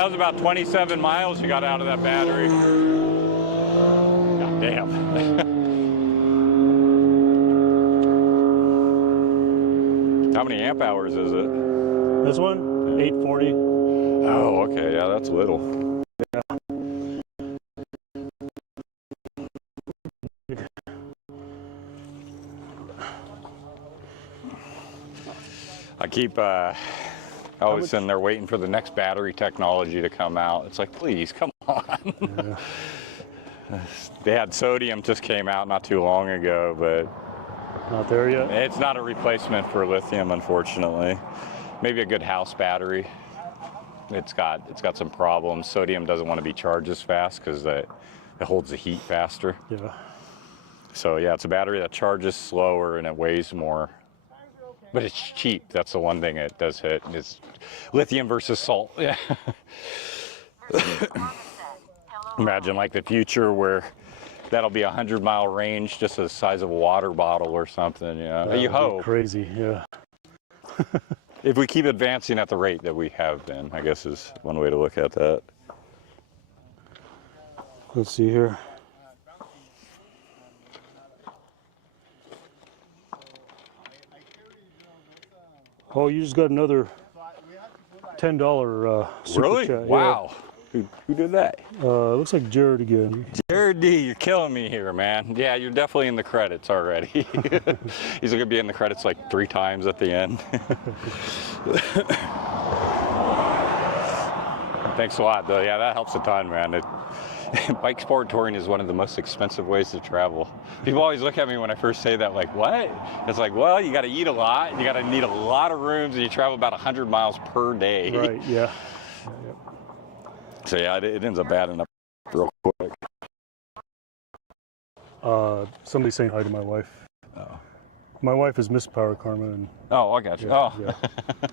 that was about 27 miles you got out of that battery. God damn. How many amp hours is it? This one, 840. Oh, okay, yeah, that's little. I keep always sitting there waiting for the next battery technology to come out. It's like, please, come on. Yeah. They had sodium just came out not too long ago, but Not there yet. it's not a replacement for lithium, unfortunately. Maybe a good house battery. It's got some problems. Sodium doesn't want to be charged as fast because it holds the heat faster. Yeah. So yeah, it's a battery that charges slower and it weighs more. But it's cheap. That's the one thing it does hit. It's lithium versus salt. Yeah. Imagine like the future where that'll be 100-mile range, just the size of a water bottle or something. You know, you hope. Crazy, yeah. If we keep advancing at the rate that we have been, I guess is one way to look at that. Let's see here. Oh, you just got another $10 super Really? chat. Wow. Who did that? Yeah. Looks like Jared again. Jared D, you're killing me here, man. Yeah, you're definitely in the credits already. He's gonna be in the credits like 3 times at the end. Thanks a lot, though. Yeah, that helps a ton, man. Bike sport touring is one of the most expensive ways to travel. People always look at me when I first say that, like, what? It's like, well, you got to eat a lot, you got to need a lot of rooms, and you travel about 100 miles per day. Right, yeah. So yeah, it ends up adding up real quick. Somebody's saying hi to my wife. Oh. My wife is Miss Power Karma. And, Oh, I got you. yeah, Oh. yeah.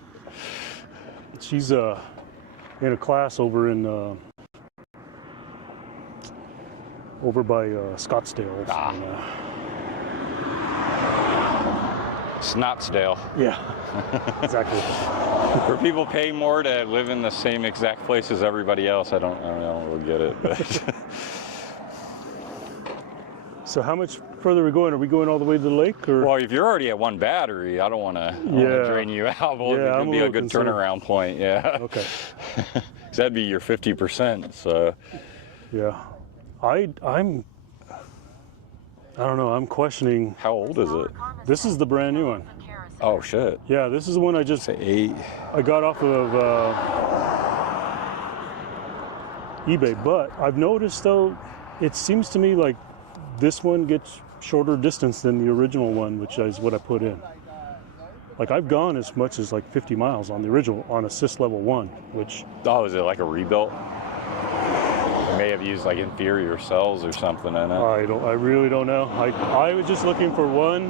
She's in a class over in over by Scottsdale. Ah. And, Snotsdale. yeah, exactly. Where people pay more to live in the same exact place as everybody else. I don't really get it. But So how much further are we going? Are we going all the way to the lake? Or? well, if you're already at one battery, I don't want to Yeah. drain you out. Well, Yeah, it I'm could a be a little good concerned. turnaround point. Yeah. Okay. 'Cause that'd be your 50%. So Yeah. I don't know. I'm questioning. how old is it? This is the brand new one. Oh shit. Yeah, this is the one I just Say 8. I got off of eBay, but I've noticed though, it seems to me like this one gets shorter distance than the original one, which is what I put in. Like I've gone as much as like 50 miles on the original on assist level 1, which Oh, is it like a rebuilt? They may have used like inferior cells or something in it. I really don't know. I was just looking for one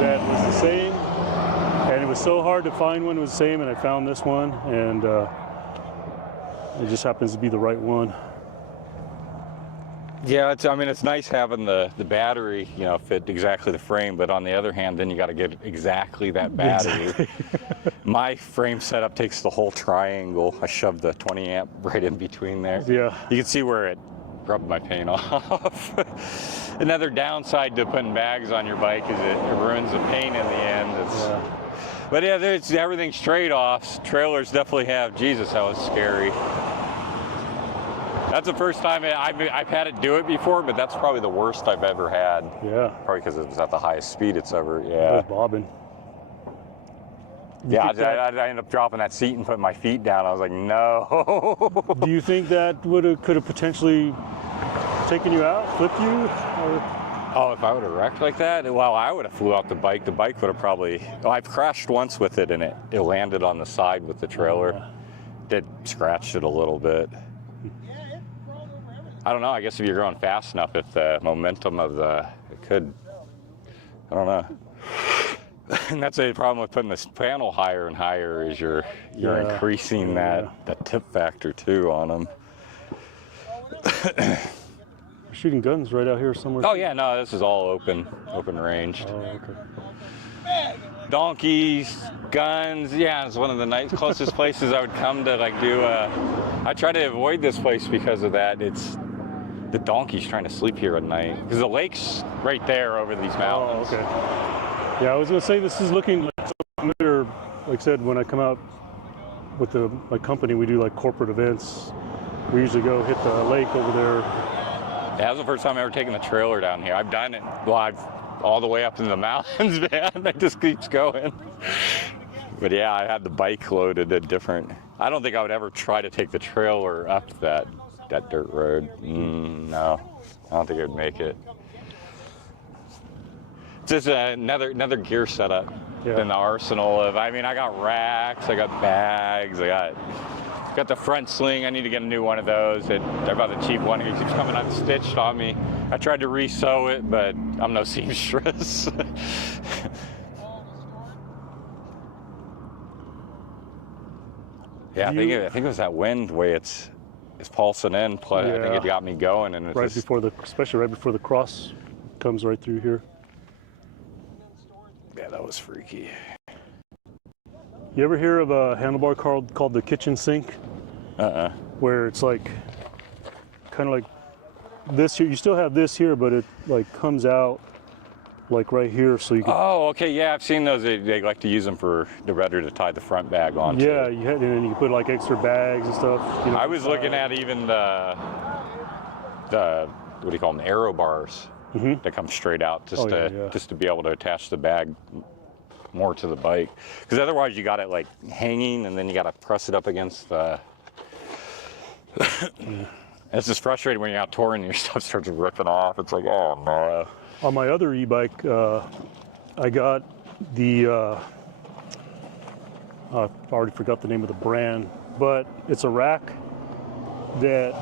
that was the same, and it was so hard to find one that was the same, and I found this one, and it just happens to be the right one. Yeah, it's nice having the battery, fit exactly the frame, but on the other hand, then you got to get exactly that battery. Exactly. My frame setup takes the whole triangle. I shoved the 20 amp right in between there. Yeah. You can see where it rubbed my paint off. Another downside to putting bags on your bike is it ruins the paint in the end. But yeah, everything's trade-offs. Trailers definitely have. Jesus, that was scary. That's the first time I've had it do it before, but that's probably the worst I've ever had. Yeah. Probably because it was at the highest speed it's ever, It yeah. was bobbing. Yeah, I ended up dropping that seat and putting my feet down. I was like, no. Do you think that could have potentially taken you out, flipped you? Or? Oh, if I would have wrecked like that, well, I would have flew off the bike. The bike would have probably, I've crashed once with it and it landed on the side with the trailer. It scratched it a little bit. I don't know, I guess if you're going fast enough, if the momentum of it could, I don't know. And that's the problem with putting this panel higher and higher is you're increasing that tip factor too on them. Shooting guns right out here somewhere. Oh yeah, no, this is all open range. Oh, okay. donkeys, guns. Yeah, it's one of the closest places I would come to like do I try to avoid this place because of that. It's the donkeys trying to sleep here at night because the lake's right there over these mountains. Oh, okay. Yeah, I was gonna say this is looking like so familiar. Like I said, when I come out with my company, we do like corporate events. We usually go hit the lake over there. Yeah, that was the first time I've ever taken the trailer down here. I've done it live all the way up in the mountains, man. It just keeps going. But yeah, I had the bike loaded at different. I don't think I would ever try to take the trailer up that dirt road. No, I don't think it would make it. It's just another gear setup than the arsenal of. I mean, I got racks, I got bags, I got the front sling. I need to get a new one of those. I bought the cheap one. It keeps coming unstitched on me. I tried to re-sew it, but I'm no seamstress. Yeah, I think it was that wind way it's pulsing in. I think it got me going, and it's especially right before the cross comes right through here. Yeah, that was freaky. You ever hear of a handlebar called the kitchen sink? Where it's like kind of like this here. You still have this here, but it like comes out like right here, so you can. Oh, okay, yeah, I've seen those. They like to use them for the rudder to tie the front bag onto. Yeah, and then you can put like extra bags and stuff. You know, I was looking at even the what do you call them, the aero bars that come straight out just to be able to attach the bag more to the bike, because otherwise you got it like hanging and then you got to press it up against the. It's just frustrating when you're out touring and your stuff starts ripping off. It's like, oh no. On my other e-bike, I got the, I already forgot the name of the brand, but it's a rack that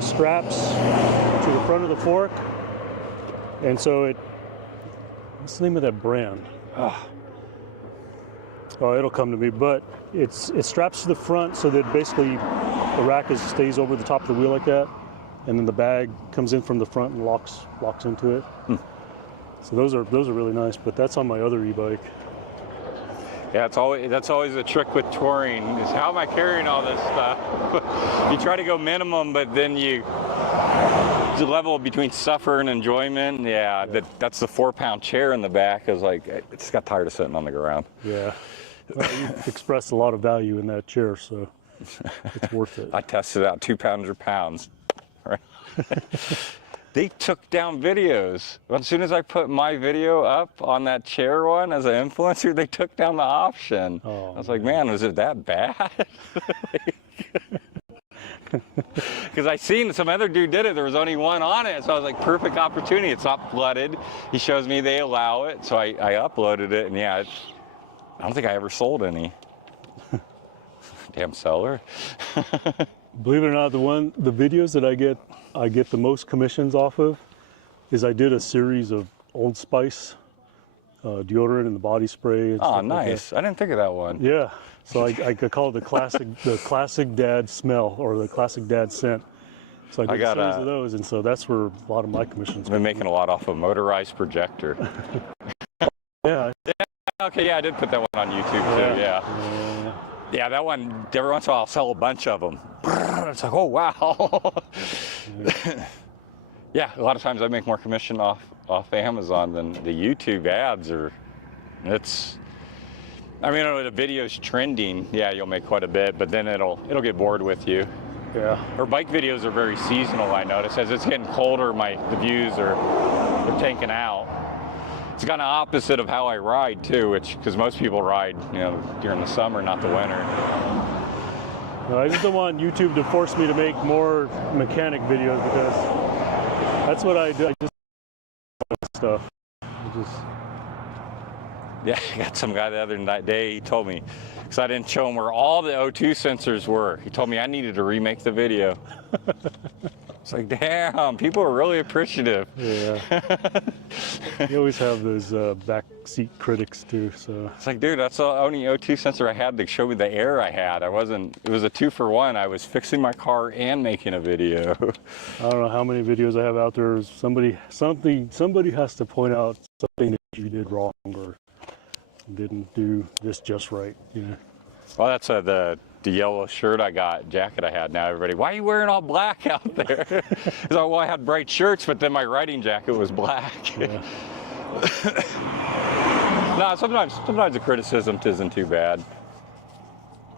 straps to the front of the fork. And so what's the name of that brand? Oh, it'll come to me, but it straps to the front so that basically the rack stays over the top of the wheel like that, and then the bag comes in from the front and locks into it. So those are really nice, but that's on my other e-bike. Yeah, that's always the trick with touring, is how am I carrying all this stuff? You try to go minimum, but then the level between suffer and enjoyment. Yeah. That's the 4-pound chair in the back. Is like, it just got tired of sitting on the ground. Yeah, well, you expressed a lot of value in that chair, so it's worth it. I tested out 2 pounds or pounds. They took down videos. As soon as I put my video up on that chair one as an influencer, they took down the option. I was like, man, was it that bad? Because I seen some other dude did it. There was only one on it, so I was like, perfect opportunity. It's not flooded. He shows me they allow it, so I uploaded it, and yeah, I don't think I ever sold any. Damn seller. Believe it or not, the videos that I get the most commissions off of is I did a series of Old Spice deodorant and the body spray. And oh, nice! Like I didn't think of that one. Yeah, so I call it the classic dad smell, or the classic dad scent. So I did a series of those, and so that's where a lot of my commissions. I've been making a lot off a motorized projector. Yeah. Okay, yeah, I did put that one on YouTube too. Yeah, that one. Every once in a while, I'll sell a bunch of them. It's like, oh wow. Yeah, a lot of times I make more commission off Amazon than the YouTube ads are. I mean, when a video's trending, yeah, you'll make quite a bit, but then it'll get bored with you. Yeah. Or bike videos are very seasonal, I notice. As it's getting colder, the views they're tanking out. It's kind of opposite of how I ride too, because most people ride, during the summer, not the winter. No, I just don't want YouTube to force me to make more mechanic videos, because that's what I do. I just stuff. Yeah, I got some guy the other day, he told me, because I didn't show him where all the O2 sensors were. He told me I needed to remake the video. It's like, damn, people are really appreciative. Yeah. You always have those backseat critics too, so. It's like, dude, that's the only O2 sensor I had to show me the air I had. It was a 2-for-1. I was fixing my car and making a video. I don't know how many videos I have out there. Somebody has to point out something that you did wrong, or Didn't do this just right, you know. Well, that's the yellow shirt I got, jacket I had. Now everybody, why are you wearing all black out there? So, well, I had bright shirts, but then my riding jacket was black. Yeah. No, sometimes the criticism isn't too bad.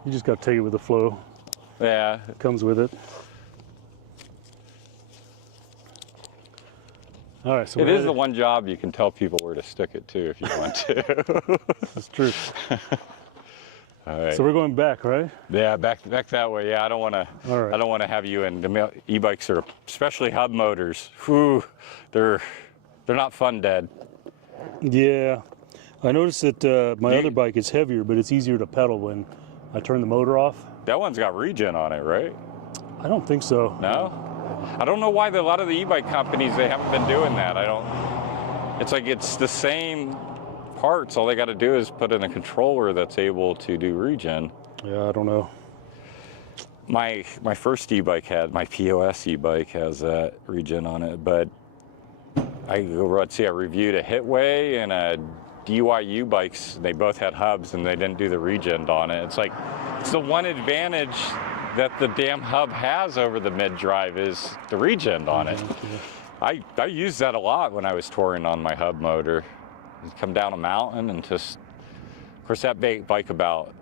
You just got to take it with the flow. Yeah. It comes with it. All right, so It is the one job you can tell people where to stick it to if you want to. That's true. All right. So we're going back, right? Yeah, back that way. Yeah, I don't want to. All right. I don't want to have you in. The e-bikes are, especially hub motors. Whew, they're not fun, Dad. Yeah, I noticed that my other bike is heavier, but it's easier to pedal when I turn the motor off. That one's got regen on it, right? I don't think so. No. I don't know why a lot of the e-bike companies, they haven't been doing that. It's like it's the same parts. All they got to do is put in a controller that's able to do regen. Yeah, I don't know. My first e-bike had, my POS e-bike has that regen on it, but let's see, I reviewed a Hitway and a DYU bikes. They both had hubs and they didn't do the regen on it. It's like, it's the one advantage that the damn hub has over the mid-drive is the regen on it. I used that a lot when I was touring on my hub motor. You'd come down a mountain and just, of course that bike about,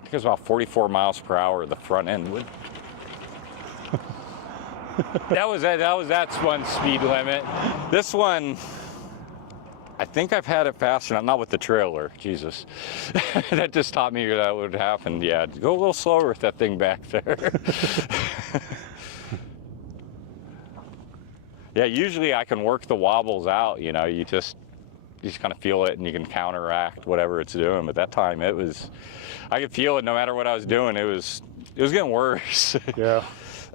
I think it was about 44 miles per hour, the front end would. That's one speed limit. This one, I think I've had it faster, not with the trailer, Jesus. That just taught me that would happen. Yeah, go a little slower with that thing back there. Yeah, usually I can work the wobbles out, you know, you just kind of feel it and you can counteract whatever it's doing. But that time I could feel it no matter what I was doing. It was getting worse. Yeah.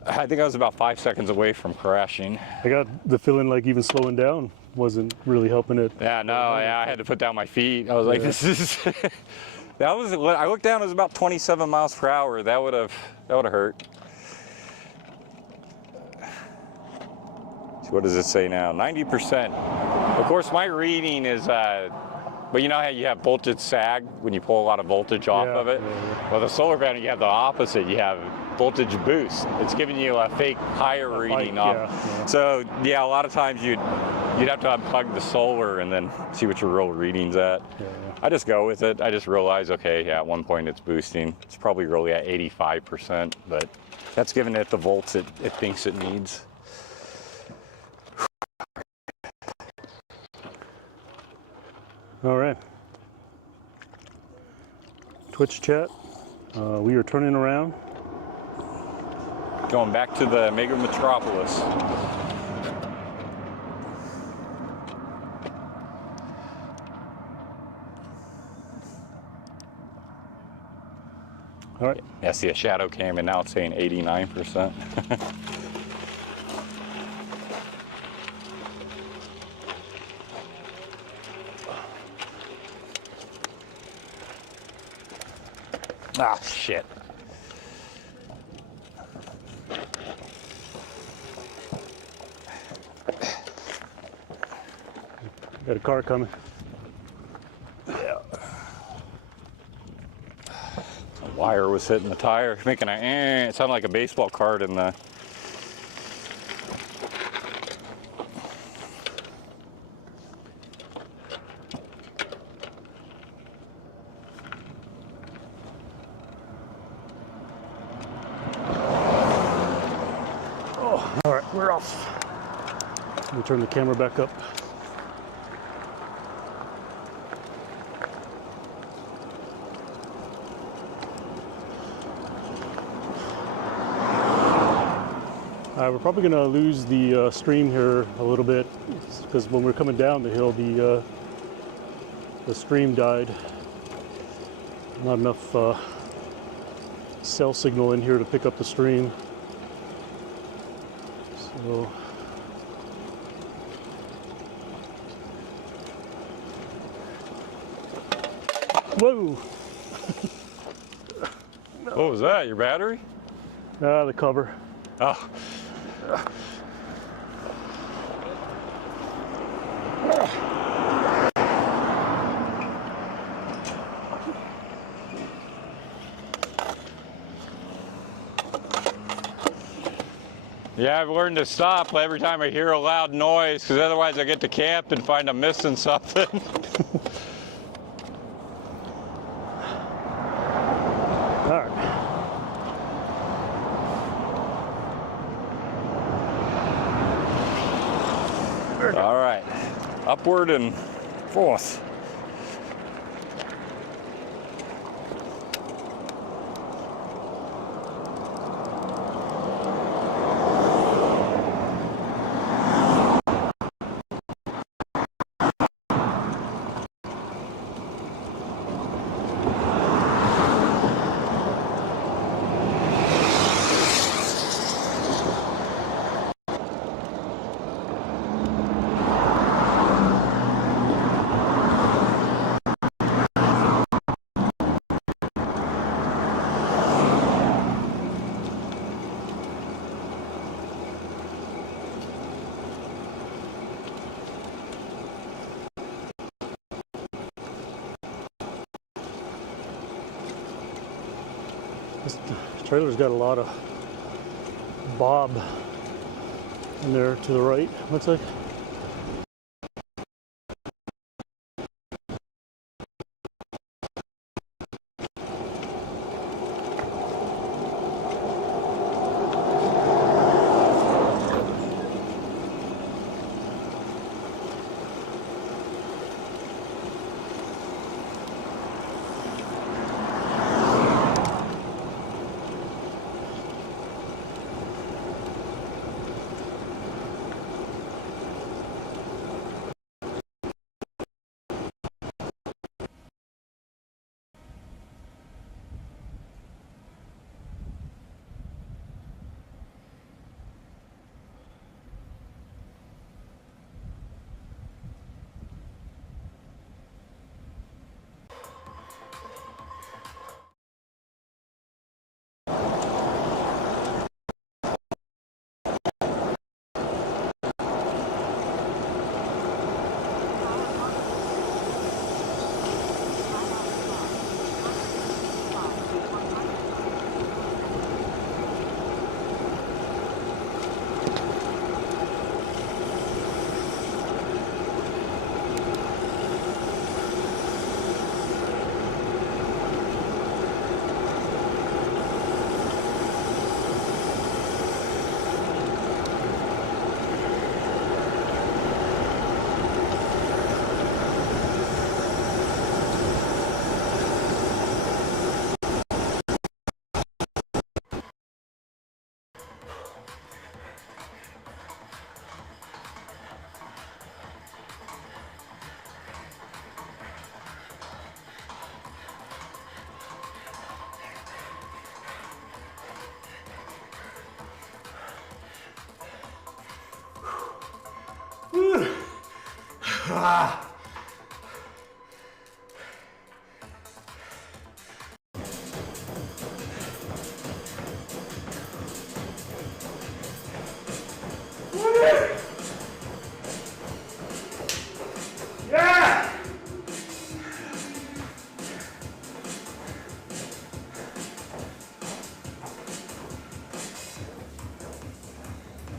I think I was about 5 seconds away from crashing. I got the feeling like even slowing down wasn't really helping it. Yeah, no, yeah, I had to put down my feet. I was like, this is, I looked down, it was about 27 miles per hour. That would have hurt. So what does it say now? 90%. Of course, my reading is, but you know how you have voltage sag when you pull a lot of voltage off of it? Yeah. Well, the solar panel, you have the opposite. You have voltage boost. It's giving you a fake higher reading off. Yeah. So yeah, a lot of times you'd have to unplug the solar and then see what your real reading's at. Yeah. I just go with it. I just realize, okay, yeah, at one point it's boosting. It's probably really at 85%, but that's giving it the volts it thinks it needs. All right. Twitch chat. We are turning around. Going back to the mega metropolis. All right. Yeah, see, a shadow came and now it's saying 89%. Ah, shit. Got a car coming. Yeah. A wire was hitting the tire, making it sounded like a baseball card in the. Oh, all right, we're off. Let me turn the camera back up. We're probably going to lose the stream here a little bit because when we're coming down the hill, the stream died. Not enough cell signal in here to pick up the stream. So whoa! What was that? Your battery? The cover. Oh. Yeah, I've learned to stop every time I hear a loud noise, because otherwise I get to camp and find I'm missing something. All right. All right, upward and forth. This trailer's got a lot of bob in there to the right, looks like.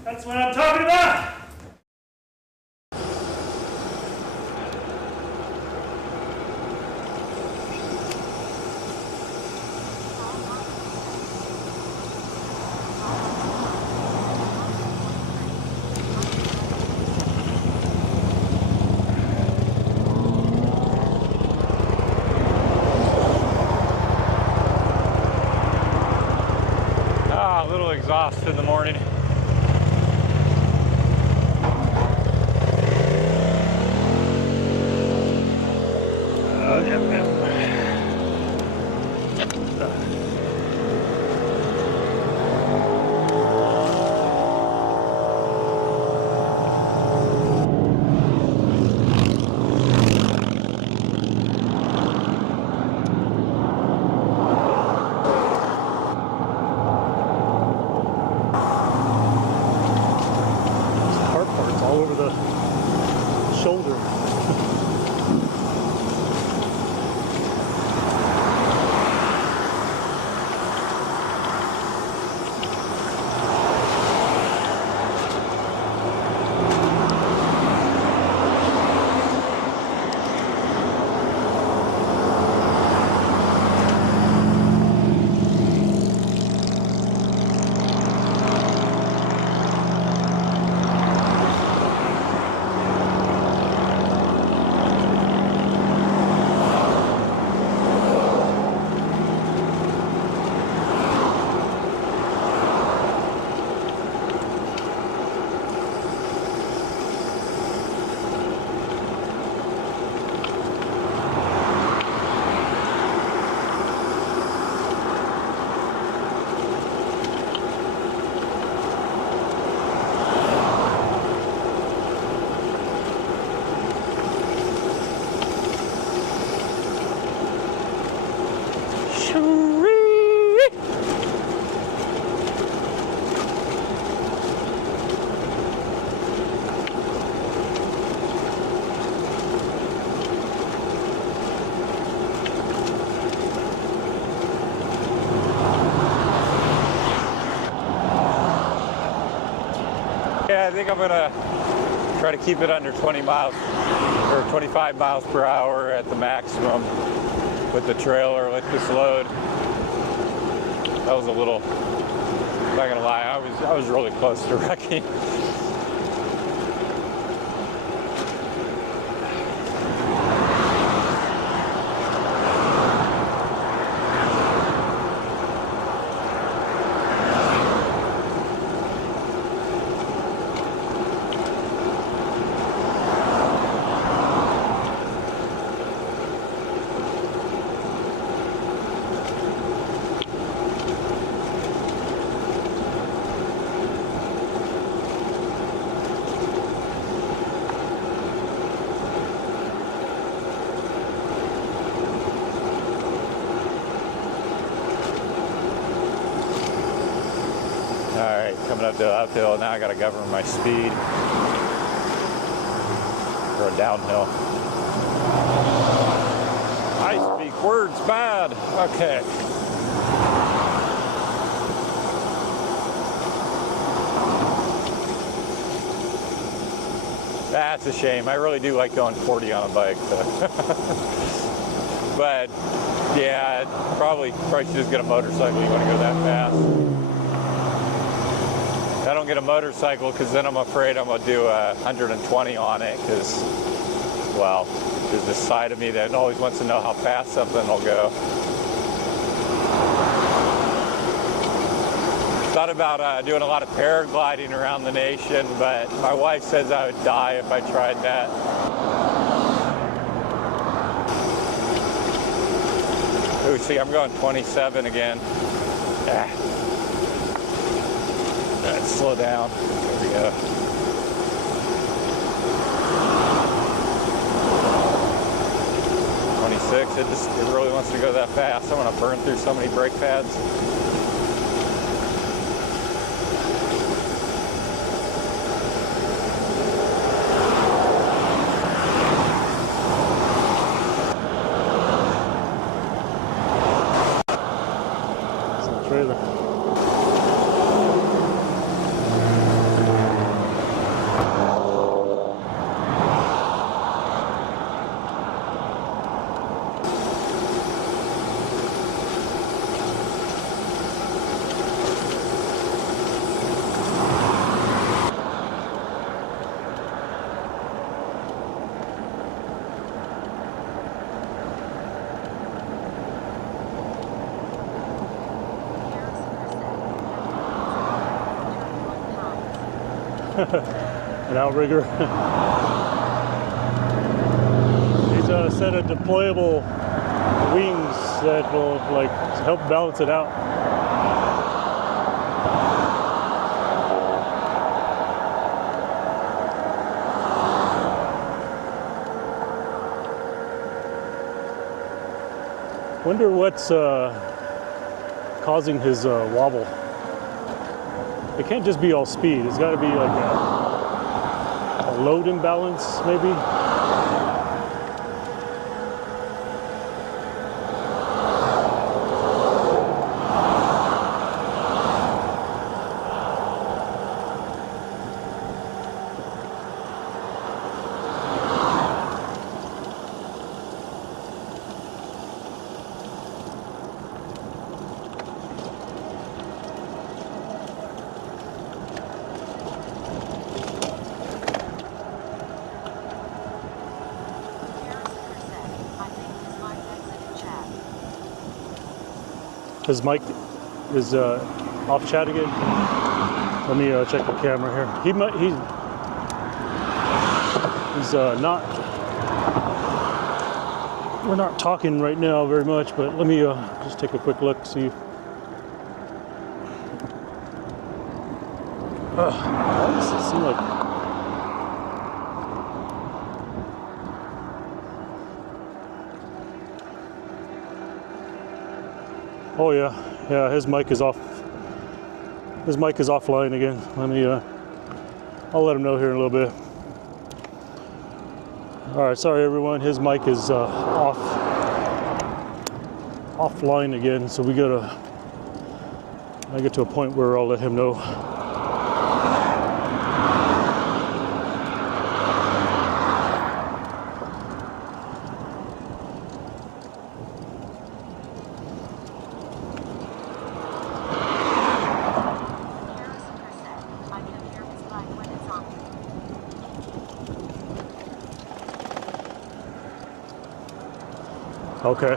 That's what I'm talking about! Ah, a little exhausted in the morning. All over the shoulder. Yeah, I think I'm gonna try to keep it under 20 miles or 25 miles per hour at the maximum with the trailer with this load. That was a little, not gonna lie, I was really close to wrecking. Alright, coming up the uphill, now I gotta govern my speed for a downhill. I speak words bad. Okay. That's a shame. I really do like going 40 on a bike. But yeah, probably should just get a motorcycle. You want to go that fast? I don't get a motorcycle because then I'm afraid I'm going to do 120 on it because, well, there's this side of me that always wants to know how fast something will go. Thought about doing a lot of paragliding around the nation, but my wife says I would die if I tried that. Ooh, see, I'm going 27 again. Ah. Let's slow down. There we go. It really wants to go that fast. I'm going to burn through so many brake pads. It's a trailer. An outrigger. These are a set of deployable wings that will like help balance it out. Wonder what's causing his wobble. It can't just be all speed. It's got to be like a load imbalance, maybe. His mic is off chat again. Let me check the camera here. He's not. We're not talking right now very much, but let me just take a quick look, see. Why does it seem like? Oh yeah, yeah. His mic is off. His mic is offline again. Let me. I'll let him know here in a little bit. All right, sorry everyone. His mic is offline again. So we gotta. I get to a point where I'll let him know. Okay.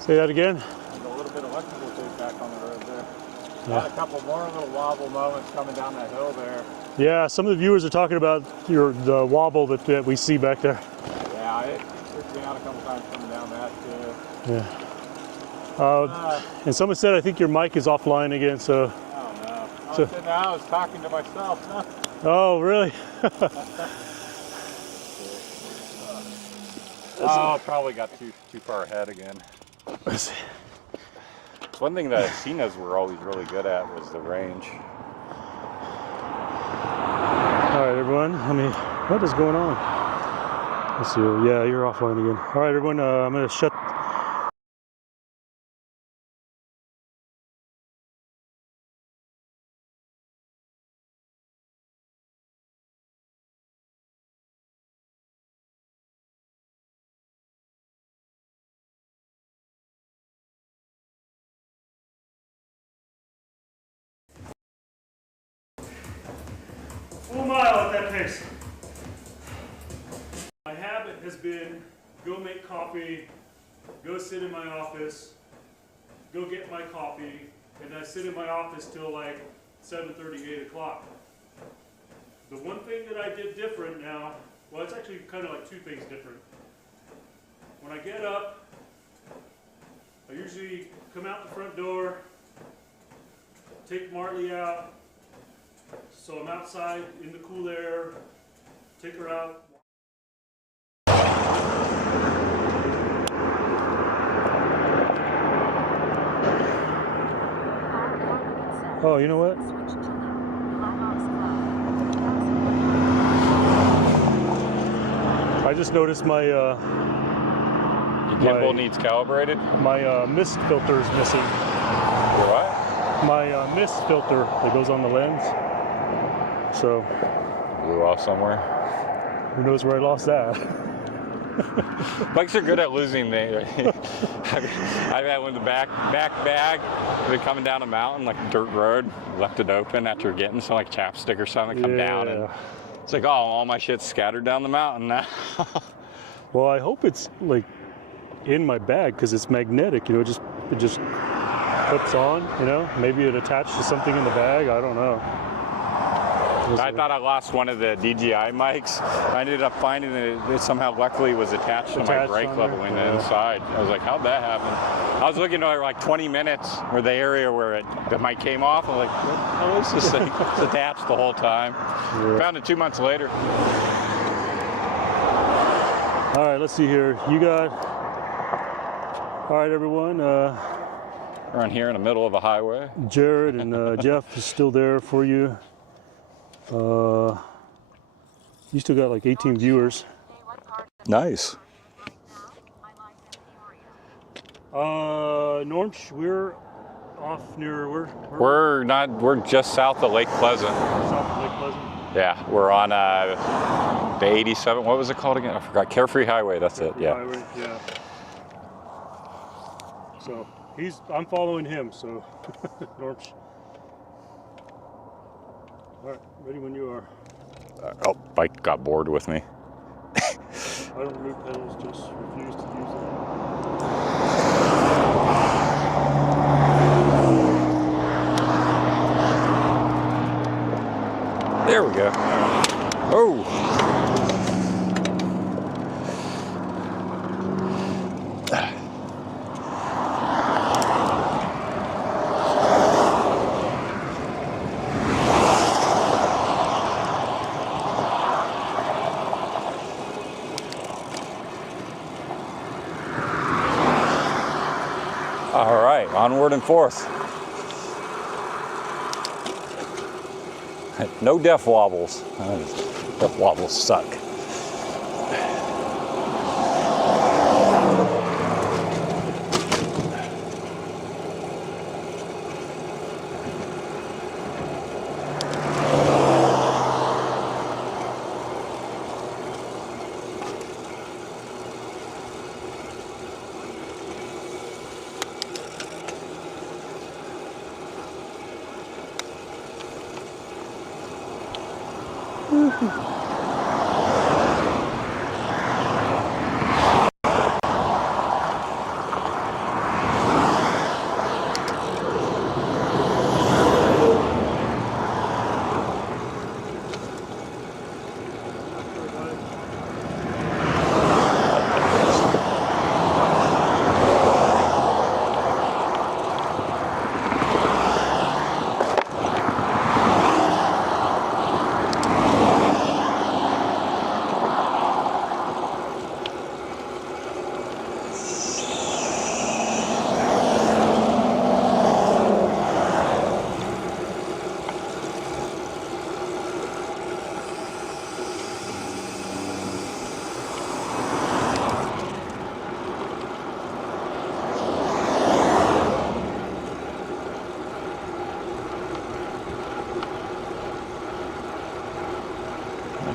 Say that again. A little bit of electrical feedback on the road there. Yeah. Got a couple more little wobble moments coming down that hill there. Yeah, some of the viewers are talking about the wobble that we see back there. Yeah, it freaked me out a couple times coming down that too. Yeah. And someone said I think your mic is offline again. So. Oh no. I was talking to myself. Oh really? Oh, probably got too far ahead again. It's one thing that Cenas were always really good at was the range. All right, everyone. What is going on? Let's see. Yeah, you're offline again. All right, everyone. I'm gonna shut. Full mile at that pace. My habit has been go make coffee, go sit in my office, go get my coffee, and I sit in my office till like 7:30, 8 o'clock. The one thing that I did different now, well, it's actually kind of like two things different. When I get up, I usually come out the front door, take Marley out, so I'm outside in the cool air, take her out. Oh, you know what? I just noticed my Your gimbal needs calibrated? My mist filter is missing. Your what? My mist filter that goes on the lens. So Blew off somewhere. Who knows where I lost that? Bikes are good at losing things. I've had one in the back bag. We're coming down a mountain, like a dirt road, left it open after getting some like chapstick or something, come down, and it's like, oh, all my shit's scattered down the mountain now. Well, I hope it's like in my bag because it's magnetic. You know, it just clips on. You know, maybe it attached to something in the bag. I don't know. I thought I lost one of the DJI mics. I ended up finding that it somehow luckily was attached to my brake leveling inside. I was like, how'd that happen? I was looking at like 20 minutes where the area where the mic came off. I'm like, how is this thing? It's attached the whole time. Yeah. Found it 2 months later. All right, let's see here. You got, all right, everyone. We're on here in the middle of a highway. Jared and Jeff is still there for you. You still got like 18 viewers. Nice. Normsch, we're off near We're just south of Lake Pleasant. South of Lake Pleasant. Yeah, we're on the 87. What was it called again? I forgot. Carefree Highway. That's it. Yeah. Highway, yeah. So I'm following him. So Normsch. All right, ready when you are. Oh, bike got bored with me. I don't remove pedals, just refuse to use them. There we go. Oh. All right, onward and forth. No death wobbles. Death wobbles suck.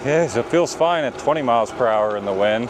Okay, so it feels fine at 20 miles per hour in the wind.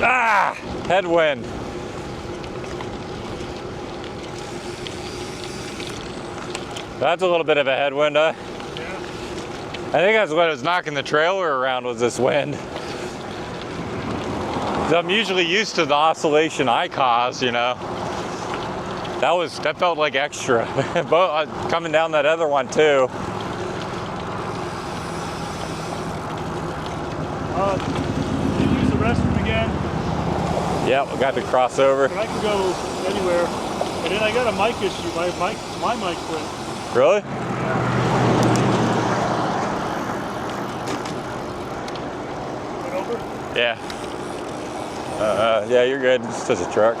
Ah! Headwind. That's a little bit of a headwind, huh? Yeah. I think that's what was knocking the trailer around, was this wind. I'm usually used to the oscillation I cause, you know. That felt like extra. But coming down that other one too. Did you use the restroom again? Yep, we got to cross over. But I can go anywhere. And then I got a mic issue. My mic went. Really? Went over? Yeah. Yeah, you're good. It's just a truck.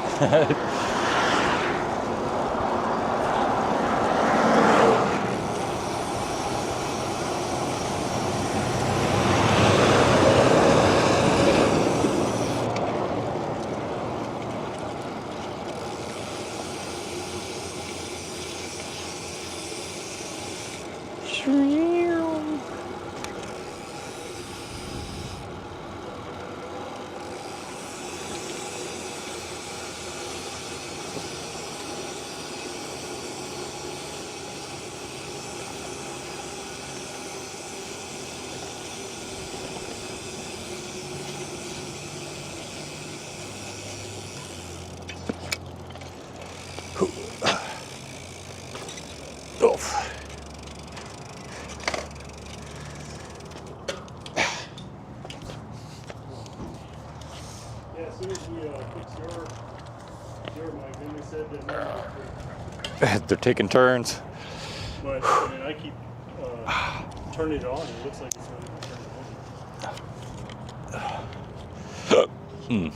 Yeah, as soon as we fix your mic, then they said that They're taking turns. but I mean, I keep turning it on, and it looks like it's going to turn it on.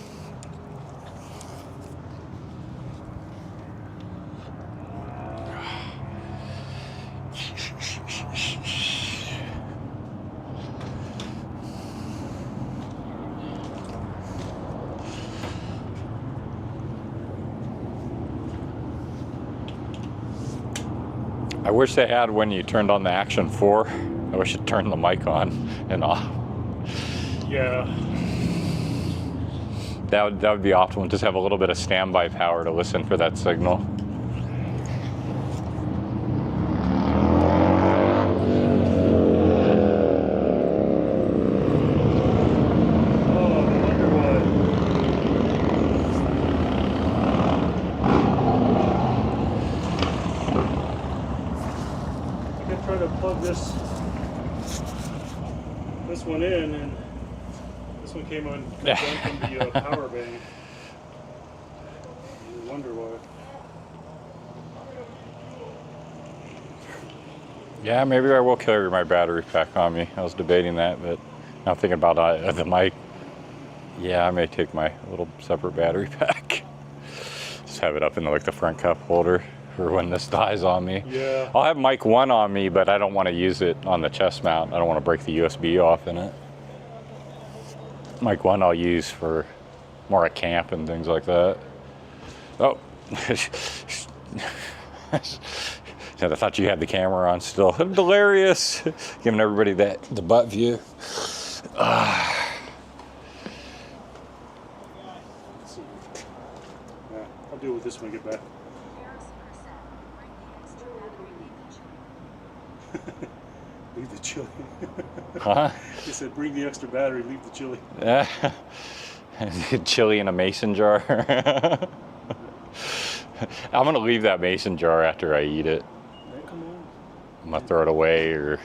I wish they had when you turned on the Action 4. I wish it turned the mic on and off. Yeah. That would be optimal. Just have a little bit of standby power to listen for that signal. This one in, and this one came on from the power bank. I wonder why. Yeah, maybe I will carry my battery pack on me. I was debating that, but now thinking about the mic. Yeah, I may take my little separate battery pack. Just have it up in like the front cup holder for when this dies on me. Yeah. I'll have mic 1 on me, but I don't want to use it on the chest mount. I don't want to break the USB off in it. Mic 1 I'll use for more at camp and things like that. Oh. I thought you had the camera on still. Hilarious. Giving everybody the butt view. Yeah, I'll deal with this when I get back. Leave the chili. Huh? He said, bring the extra battery, leave the chili. Yeah. Chili in a mason jar. I'm going to leave that mason jar after I eat it. Hey, come on. I'm going to throw it away or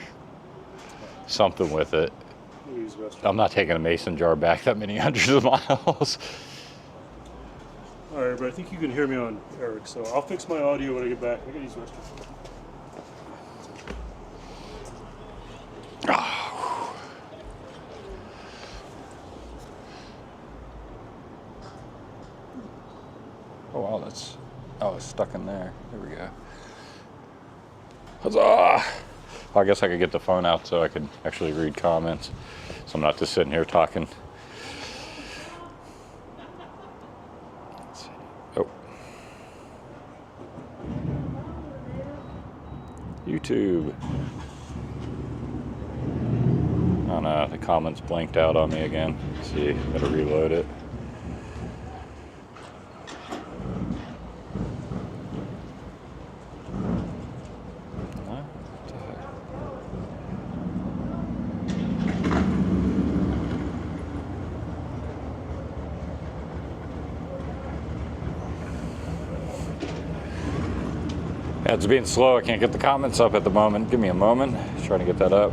something with it. I'm not taking a mason jar back that many hundreds of miles. All right, but I think you can hear me on Eric, so I'll fix my audio when I get back. I gotta use the restroom. Oh wow, it's stuck in there. There we go. Huzzah! Well, I guess I could get the phone out so I could actually read comments. So I'm not just sitting here talking. Let's see. Oh. YouTube. Oh no, the comments blanked out on me again. Let's see, gotta reload it. Yeah, it's being slow. I can't get the comments up at the moment. Give me a moment. Trying to get that up.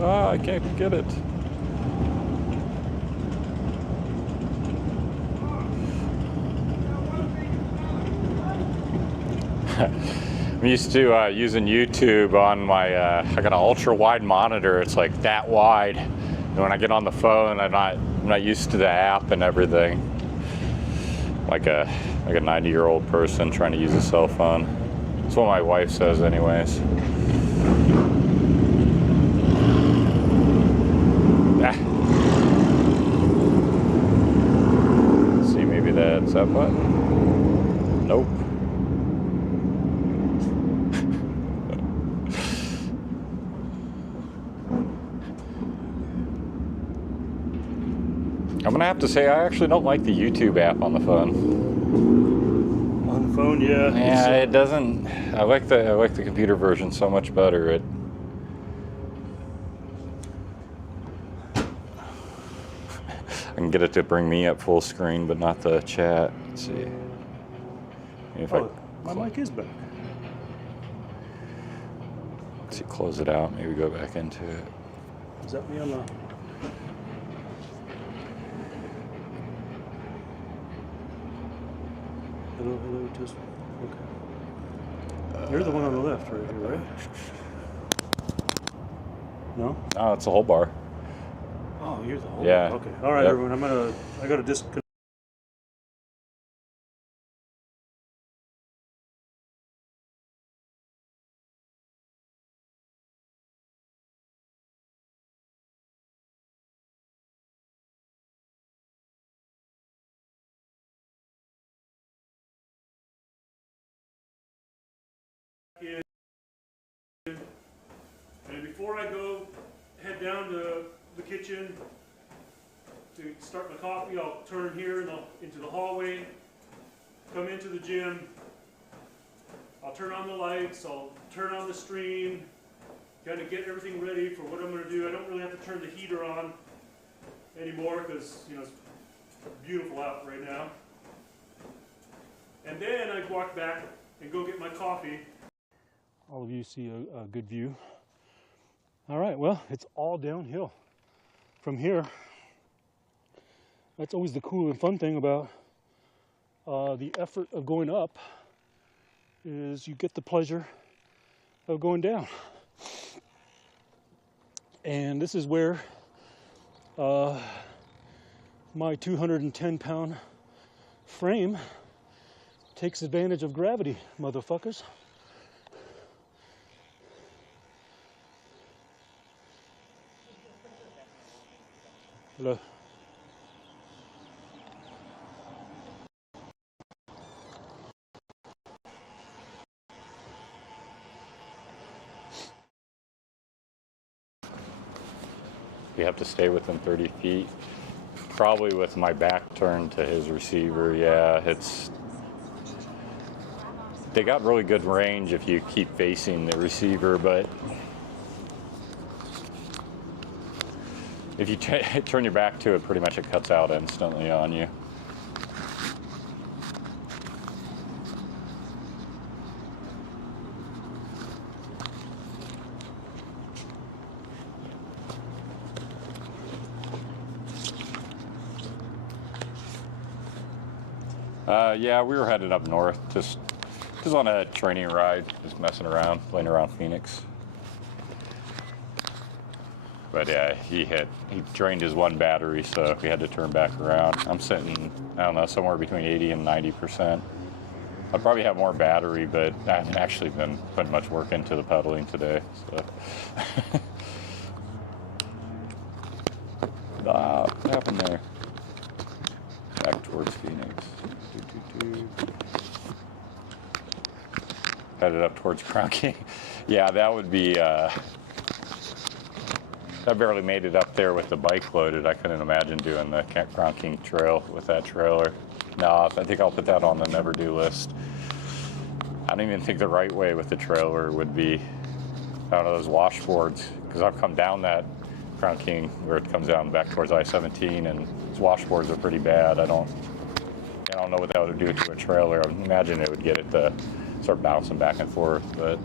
Ah, I can't get it. I'm used to using YouTube on my, I got an ultra wide monitor. It's like that wide. And when I get on the phone, I'm not used to the app and everything. Like a 90-year-old person trying to use a cell phone. That's what my wife says anyways. See, maybe that's that button. Nope. I'm gonna have to say I actually don't like the YouTube app on the phone. On the phone, yeah. Yeah, it doesn't. I like the computer version so much better. I can get it to bring me up full screen, but not the chat. Let's see. If my mic is back. Let's see, close it out. Maybe go back into it. Is that me on the? Hello, just okay. You're the one on the left, right here, right? No? No, it's a whole bar. Oh, you're the whole. Yeah. Okay. All right, Yep. everyone. I gotta disconnect. And before I go head down to the kitchen to start my coffee, I'll turn here into the hallway, come into the gym. I'll turn on the lights, I'll turn on the stream, kind of get everything ready for what I'm going to do. I don't really have to turn the heater on anymore because, you know, it's beautiful out right now. And then I walk back and go get my coffee. All of you see a good view. All right, well, it's all downhill from here. That's always the cool and fun thing about the effort of going up, is you get the pleasure of going down. And this is where my 210-pound frame takes advantage of gravity, motherfuckers. Hello. You have to stay within 30 feet. Probably with my back turned to his receiver. Yeah, they got really good range if you keep facing the receiver, but if you turn your back to it, pretty much it cuts out instantly on you. Yeah, we were headed up north, just on a training ride, just messing around, playing around Phoenix. But yeah, he drained his one battery, so we had to turn back around. I'm sitting, I don't know, somewhere between 80 and 90%. I'll probably have more battery, but I haven't actually been putting much work into the pedaling today. So. What happened there? Back towards Phoenix. Headed up towards Crown King. Yeah, that would be I barely made it up there with the bike loaded. I couldn't imagine doing the Crown King Trail with that trailer. No, I think I'll put that on the never-do list. I don't even think the right way with the trailer would be out of those washboards, because I've come down that Crown King where it comes down back towards I-17, and those washboards are pretty bad. I don't know what that would do to a trailer. I imagine it would get it to start bouncing back and forth, but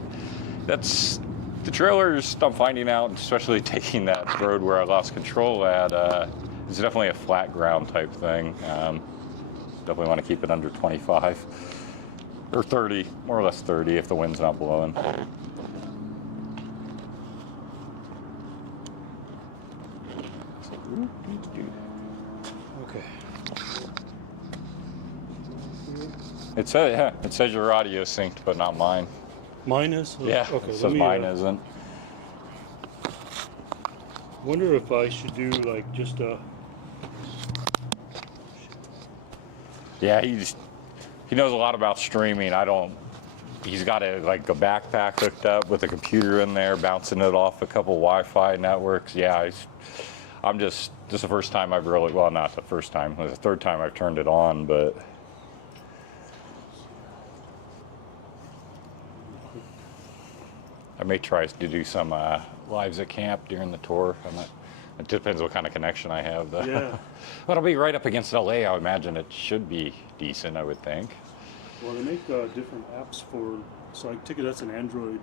that's the trailers I'm finding out, especially taking that road where I lost control at. It's definitely a flat ground type thing. Definitely want to keep it under 25 or 30, more or less 30 if the wind's not blowing. Okay. It says your audio synced, but not mine. Mine is? Yeah, Okay, it says mine isn't. Wonder if I should do like just Yeah, he knows a lot about streaming. I don't. He's got a backpack hooked up with a computer in there, bouncing it off a couple Wi-Fi networks. Yeah, I'm just this is the first time I've really, well, not the first time. It was the third time I've turned it on, but. I may try to do some lives at camp during the tour. It depends what kind of connection I have. Though. yeah. But it'll be right up against LA. I would imagine it should be decent, I would think. Well, they make different apps for. So I take it that's an Android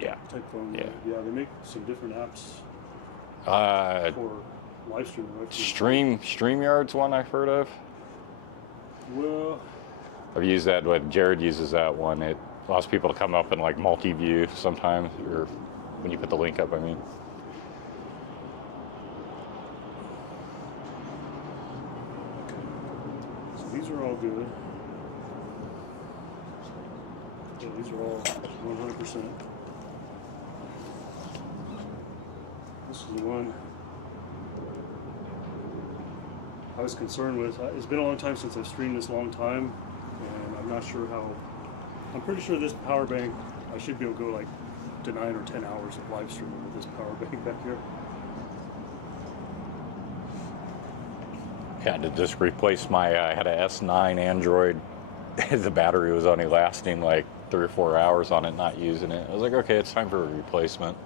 Yeah. type phone. Yeah. Yeah, they make some different apps for live streaming. Right? StreamYard's one I've heard of. Well, I've used that. What Jared uses that one. It allows people to come up in like multi-view sometimes, or when you put the link up, I mean. so these are all good. Yeah, these are all 100%. This is the one I was concerned with. It's been a long time since I've streamed this long time, and I'm not sure how. I'm pretty sure this power bank, I should be able to go like to 9 or 10 hours of live streaming with this power bank back here. Yeah, to just replace I had a S9 Android. The battery was only lasting like 3 or 4 hours on it, not using it. I was like, okay, it's time for a replacement.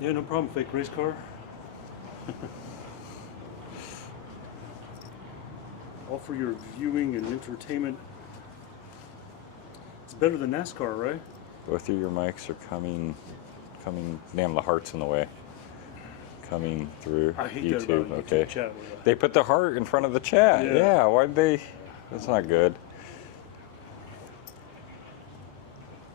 Yeah, no problem, fake race car. All for your viewing and entertainment. It's better than NASCAR, right? Both of your mics are coming. Damn, the heart's in the way. Coming through I hate YouTube. that about YouTube Okay. chat. They put the heart in front of the chat. Yeah. Yeah. Why'd they? That's not good.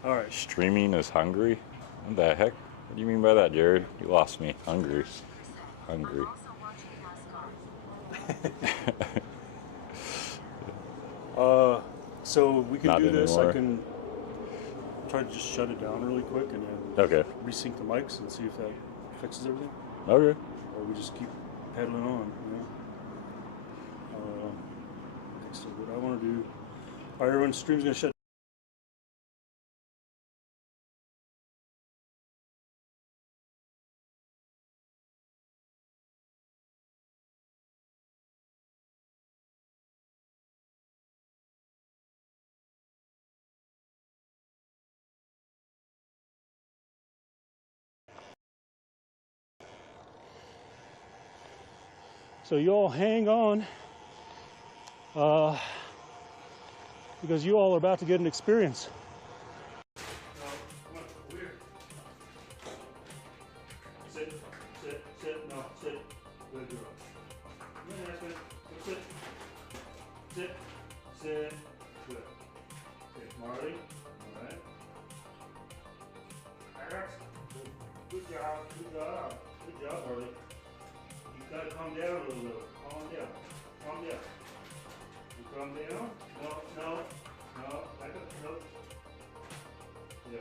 All right. Streaming is hungry. What the heck? What do you mean by that, Jared? You lost me. Hungry. Hungry. So we can Not do this. anymore. I can try to just shut it down really quick and then Okay. resync the mics and see if that fixes everything. Okay. Or we just keep pedaling on, you know? Okay, so what I want to do... All right, everyone, stream's going to shut. So you all hang on, because you all are about to get an experience. Sit, no, sit. Good girl. Yeah, that's good. Sit. Sit. Good. Okay, Marley. All right. Alex. Good job, Marley. You gotta calm down a little bit. Calm down. You calm down? No. Back up. No. Yeah.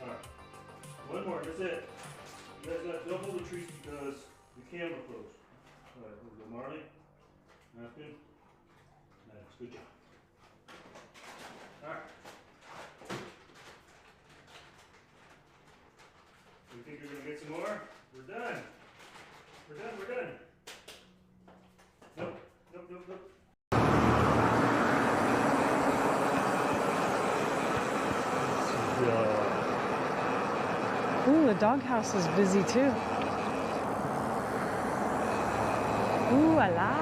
Alright. One more, that's it. You guys gotta double the trees because the camera closed. Alright, here we go, Marley. That's good. That's good job. Alright. more. We're done. We're done. We're done. Nope. Nope. Nope. Nope. Ooh, the doghouse is busy too. Ooh la la.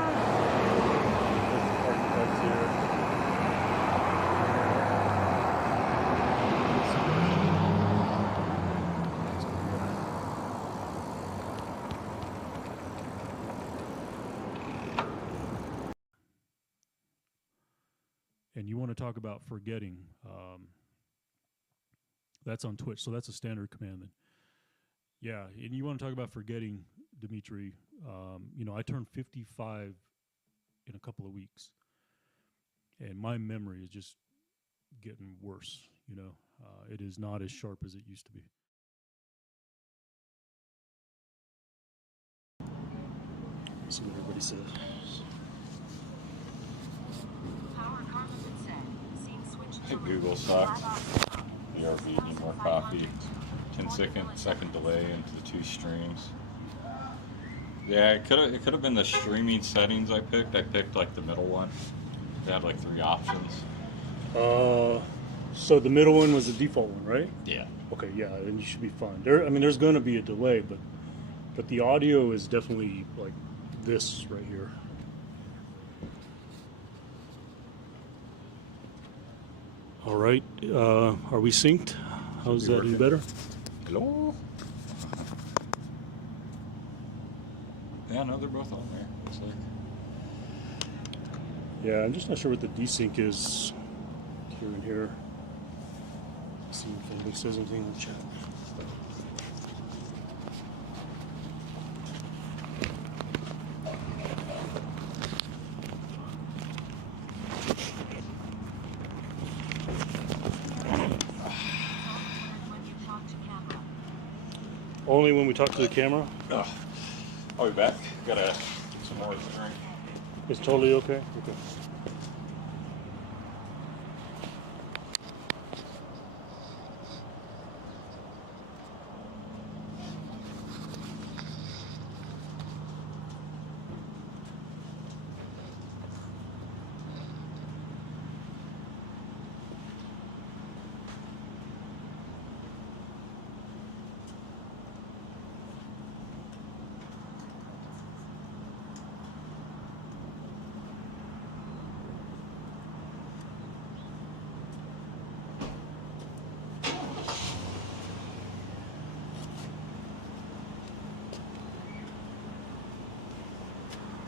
And you want to talk about forgetting. That's on Twitch, so that's a standard command then. Yeah, and you want to talk about forgetting, Dimitri. You know, I turned 55 in a couple of weeks, and my memory is just getting worse. You know, it is not as sharp as it used to be. Let's see what everybody says. Power Carlton said, scene switched to Google sucked. ERV, need more coffee. 10-second delay into the 2 streams. Yeah, it could have been the streaming settings I picked. I picked like the middle one. They had like 3 options. So the middle one was the default one, right? Yeah. Okay, yeah, then you should be fine. I mean, there's going to be a delay, but the audio is definitely like this right here. All right, are we synced? How's that? Any better? Hello? Yeah, no, they're both on there, looks like. Yeah, I'm just not sure what the desync is here and here. Let's see if anybody says anything in the chat. when you talk to camera. Only when we talk to the camera? Ugh. I'll be back. Gotta get some more to drink. It's totally okay? Okay.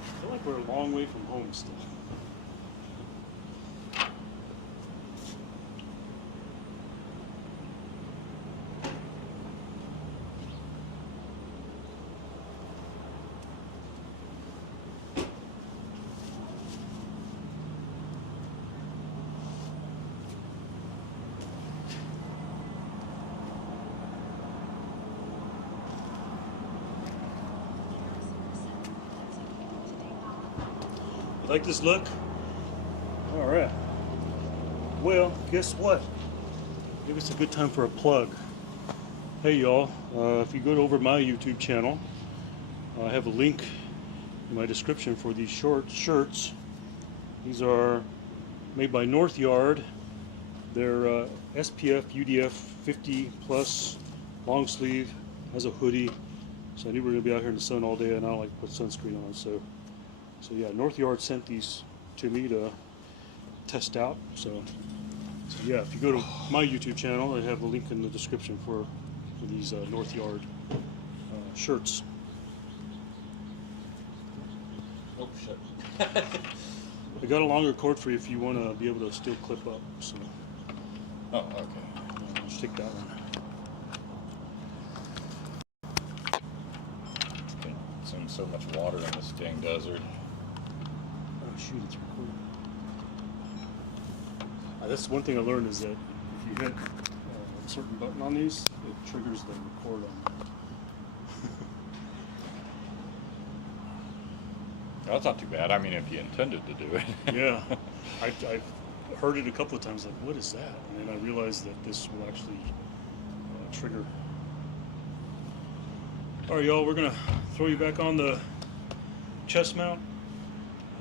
I feel like we're a long way from home still. You like this look? All right. Well, guess what? Maybe it's a good time for a plug. Hey y'all, if you go over my YouTube channel, I have a link in my description for these short shirts. These are made by North Yard. They're SPF, UDF 50 plus, long sleeve, has a hoodie. So I knew we were gonna be out here in the sun all day, and I don't like to put sunscreen on. So yeah, North Yard sent these to me to test out. So yeah, if you go to my YouTube channel, I have a link in the description for these North Yard shirts. Oh, shit. I got a longer cord for you if you want to be able to still clip up. So Oh, okay. just take that one. Consume so much water in this dang desert. Oh shoot, it's recording. That's one thing I learned is that if you hit a certain button on these, it triggers the record on. That's not too bad. I mean, if you intended to do it. Yeah, I've heard it a couple of times, like, what is that? And then I realized that this will actually trigger. All right, y'all, we're gonna throw you back on the chest mount.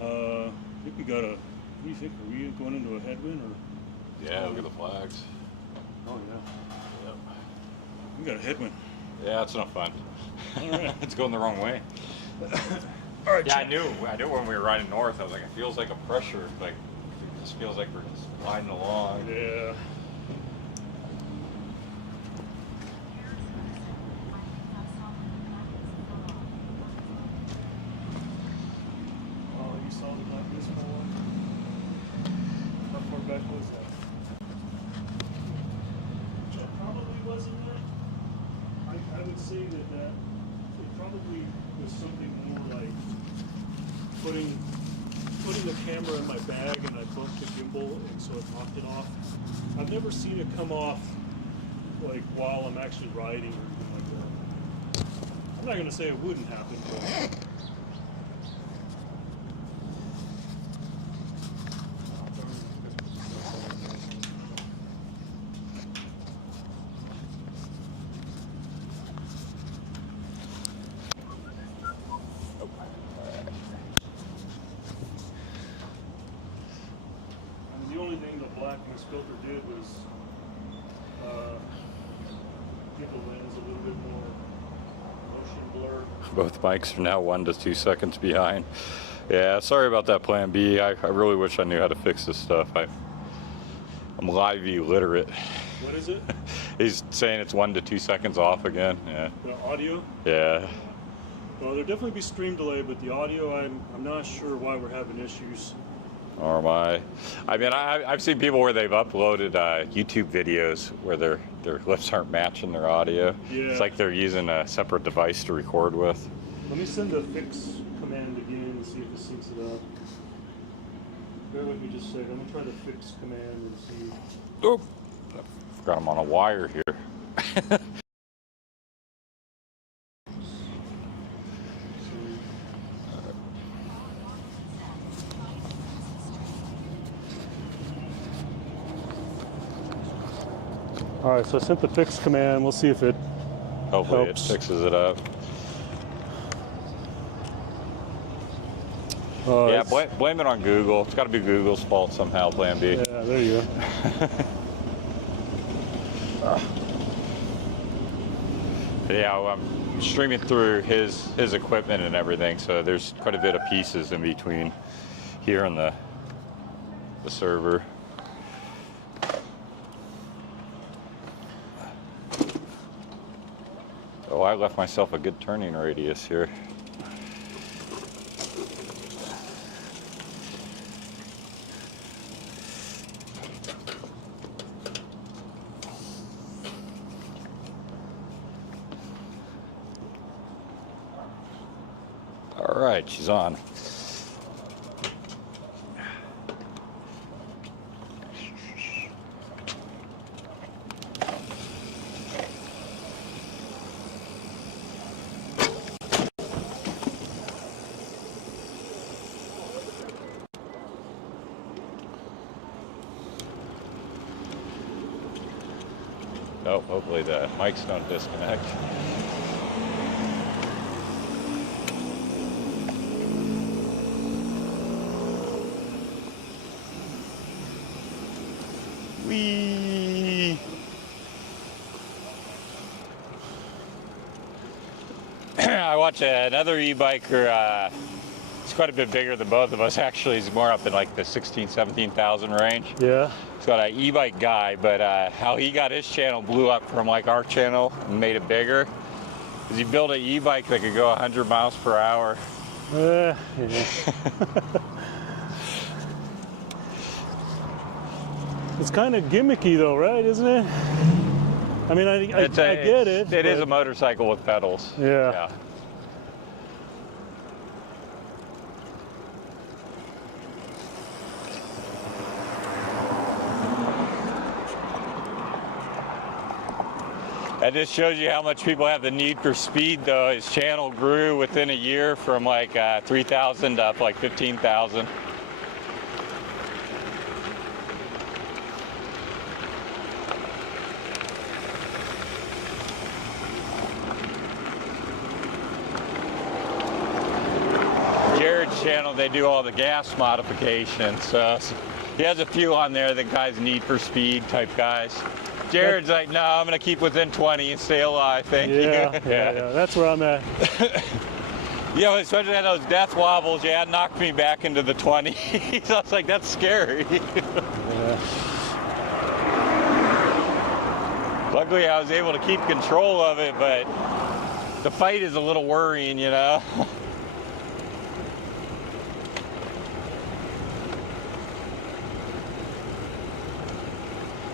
I think we got a, what do you think? Are we going into a headwind or? Yeah, look at the flags. Oh yeah. Yep. We got a headwind. Yeah, it's not fun. All right. It's going the wrong way. All right. Yeah, I knew when we were riding north, I was like, it feels like a pressure, like, it just feels like we're just gliding along. Yeah. Oh, you saw the black this one? How far back was that? It probably wasn't that. I would say that it probably was something more like putting the camera in my bag and I bumped the gimbal and so it knocked it off. I've never seen it come off like while I'm actually riding or anything like that. I'm not gonna say it wouldn't happen, but the only thing the blackness filter did was give the lens a little bit more motion blur. Both bikes are now 1 to 2 seconds behind. Yeah, sorry about that plan B. I really wish I knew how to fix this stuff. I'm live view literate. What is it? He's saying it's 1 to 2 seconds off again. Yeah. The audio? Yeah. Well, there'll definitely be stream delay, but the audio, I'm not sure why we're having issues. Or am I? I mean, I've seen people where they've uploaded YouTube videos where their lips aren't matching their audio. Yeah. It's like they're using a separate device to record with. Let me send the fix command again and see if it syncs it up. Bear with me just a second. Let me try the fix command and see. Oh, forgot I'm on a wire here. All right, so I sent the fix command. We'll see if it Hopefully helps. it fixes it up. Yeah, blame it on Google. It's got to be Google's fault somehow, Plan B. Yeah, there you go. Yeah, well, I'm streaming through his equipment and everything, so there's quite a bit of pieces in between here and the server. Oh, I left myself a good turning radius here. All right, she's on. Oh, hopefully the mics don't disconnect. Whee! I watch another e-biker, it's quite a bit bigger than both of us actually. He's more up in like the 16,000, 17,000 range. Yeah. He's got an e-bike guy, but how he got his channel blew up from like our channel and made it bigger is he built an e-bike that could go 100 miles per hour. Yeah. It's kind of gimmicky though, right? Isn't it? I mean, I get it. It is a motorcycle with pedals. Yeah. That just shows you how much people have the need for speed, though. His channel grew within a year from like 3,000 up like 15,000. channel, they do all the gas modifications. So he has a few on there that guys need for speed type guys. Jared's like, no, I'm gonna keep within 20 and stay alive. Thank you. Yeah. That's where I'm at. You know, especially on those death wobbles, yeah, it knocked me back into the 20s. I was like, that's scary. Yeah. Luckily, I was able to keep control of it, but the fight is a little worrying, you know.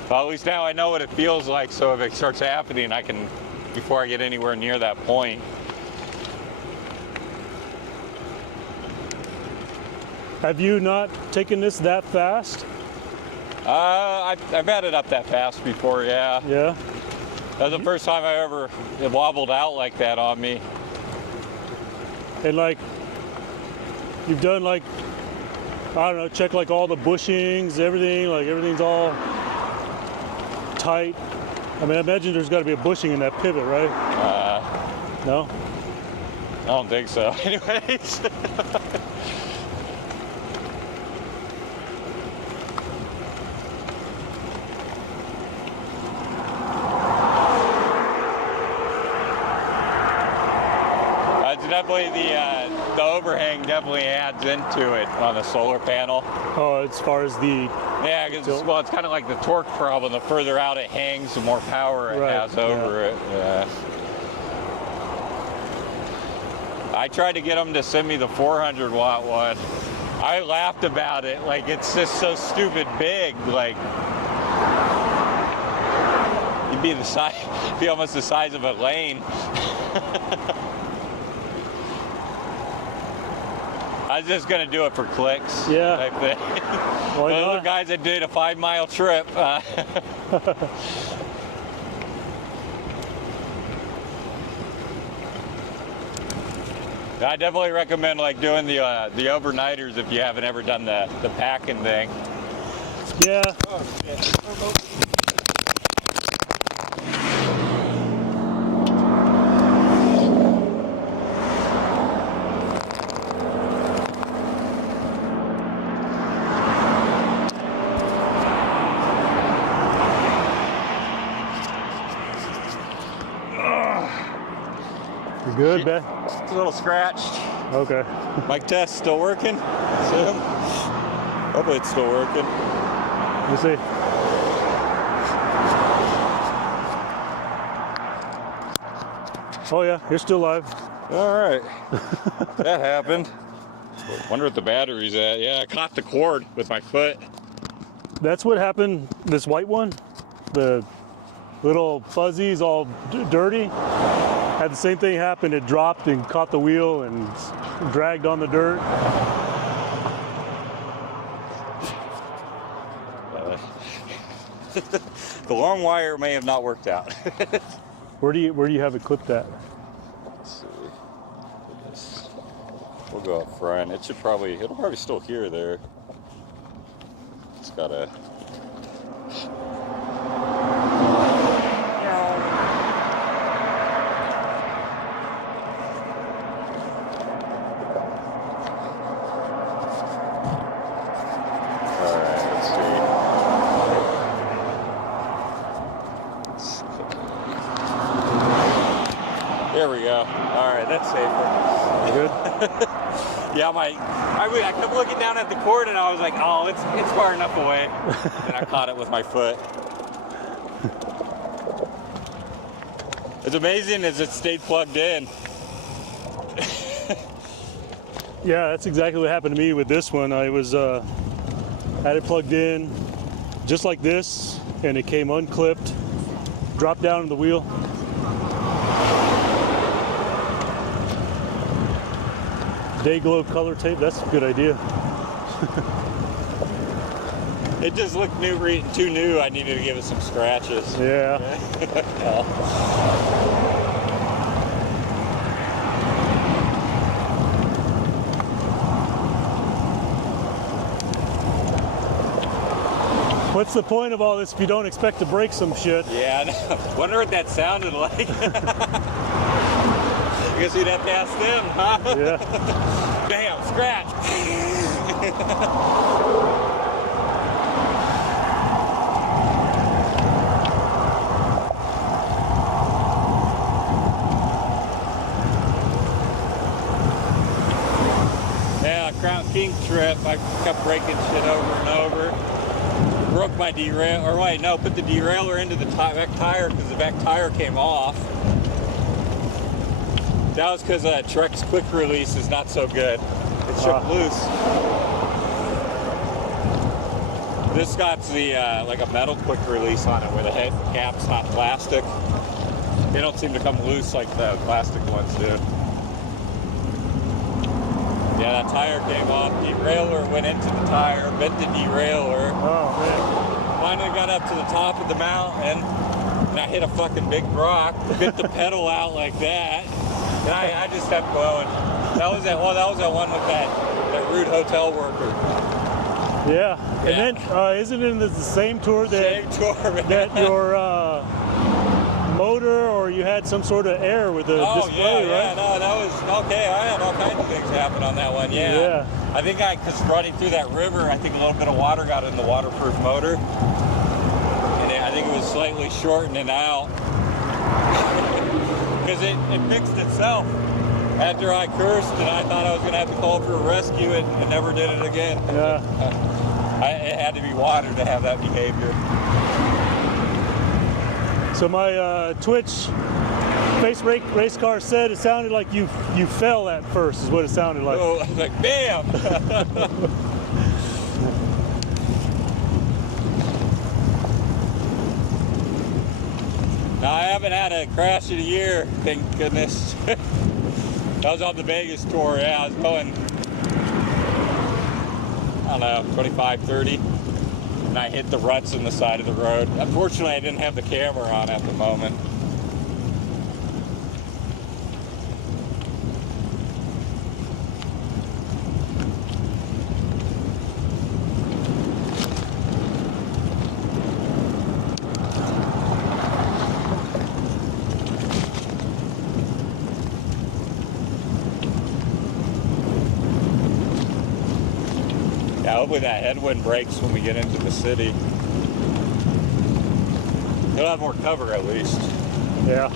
Well, at least now I know what it feels like, so if it starts happening, I can, before I get anywhere near that point. Have you not taken this that fast? I've had it up that fast before, yeah. Yeah. That was the first time I ever it wobbled out like that on me. And like, you've done like, I don't know, check like all the bushings, everything, like everything's all tight. I mean, I imagine there's got to be a bushing in that pivot, right? No? I don't think so. Anyways. Definitely the overhang definitely adds into it on the solar panel. Oh, as far as the... Yeah, because well, it's kind of like the torque problem. The further out it hangs, the more power it has over it. Yeah. I tried to get them to send me the 400 watt one. I laughed about it, like it's just so stupid big. Like you'd be the size, be almost the size of a lane. I was just gonna do it for clicks. Yeah. Type thing. Why Those not? are guys that did a 5-mile trip. I definitely recommend like doing the overnighters if you haven't ever done the packing thing. Yeah. Oh, shit. You good, Ben? It's a little scratched. Okay. Mic test still working? So, hopefully it's still working. You see? Oh yeah, you're still live. All right. That happened. Wonder what the battery's at. Yeah, I caught the cord with my foot. That's what happened. This white one, the little fuzzies all dirty, had the same thing happen. It dropped and caught the wheel and dragged on the dirt. The long wire may have not worked out. Where do you have it clipped at? Let's see. We'll go up front. It'll probably still hear there. It's got a. There we go. All right, that's safer. You good? Yeah, I kept looking down at the cord and I was like, oh, it's far enough away. And I caught it with my foot. It's amazing as it stayed plugged in. Yeah, that's exactly what happened to me with this one. I was had it plugged in just like this, and it came unclipped, dropped down on the wheel. Day glow color tape, that's a good idea. It just looked too new. I needed to give it some scratches. Yeah. What's the point of all this if you don't expect to break some shit? Yeah, I know. Wonder what that sounded like. I guess you'd have to ask them, huh? Yeah. Bam, scratch. Yeah, Crown King trip, I kept breaking shit over and over. Broke my derail, or wait, no, put the derailleur into the back tire because the back tire came off. That was because Trek's quick release is not so good. It shook loose. This got the like a metal quick release on it where the head cap's not plastic. They don't seem to come loose like the plastic ones do. Yeah, that tire came off. Derailleur went into the tire, bent the derailleur. Oh, man. Finally got up to the top of the mountain, and I hit a fucking big rock, bit the pedal out like that, and I just kept going. That was that one with that rude hotel worker. Yeah. And then, isn't it the same tour that your motor, or you had some sort of error with the display, right? No, that was okay. I had all kinds of things happen on that one. Yeah. I think because running through that river, I think a little bit of water got in the waterproof motor, and I think it was slightly shortening out because it fixed itself after I cursed, and I thought I was going to have to call for a rescue. It never did it again. Yeah. It had to be water to have that behavior. So my Twitch face race car said it sounded like you fell at first, is what it sounded like. Oh, I was like, bam! Now, I haven't had a crash in a year, thank goodness. That was on the Vegas tour, yeah. I was going, I don't know, 25, 30. And I hit the ruts in the side of the road. Unfortunately, I didn't have the camera on at the moment. Yeah, hopefully that headwind breaks when we get into the city. He'll have more cover at least. Yeah.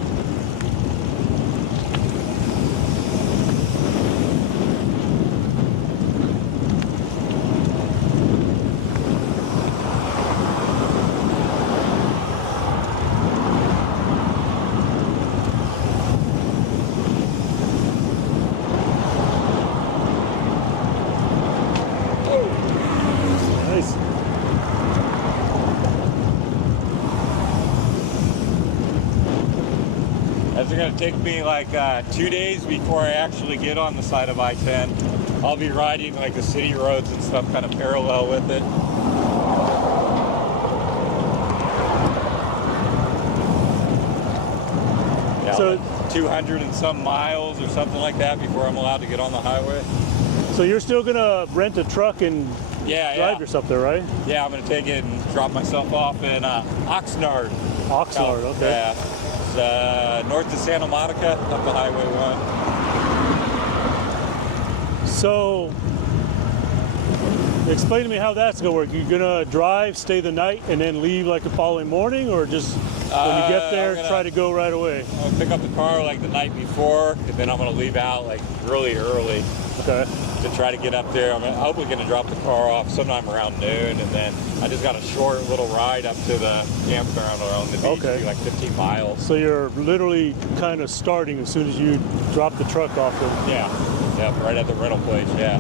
It's going to take me like 2 days before I actually get on the side of I-10. I'll be riding like the city roads and stuff kind of parallel with it. Yeah, So like 200 and some miles or something like that before I'm allowed to get on the highway. So you're still gonna rent a truck and drive yourself there, right? Yeah, I'm going to take it and drop myself off in Oxnard. Oxnard, okay. Yeah. It's, north of Santa Monica, up the Highway 1. So, explain to me how that's gonna work. You're gonna drive, stay the night, and then leave like the following morning, or just when you get there, try to go right away? I'll pick up the car like the night before, and then I'm going to leave out like really early. Okay. To try to get up there. I'm hopefully going to drop the car off sometime around noon, and then I just got a short little ride up to the campground around the beach, Okay. like 15 miles. So you're literally kind of starting as soon as you drop the truck off. Yeah, right at the rental place, yeah.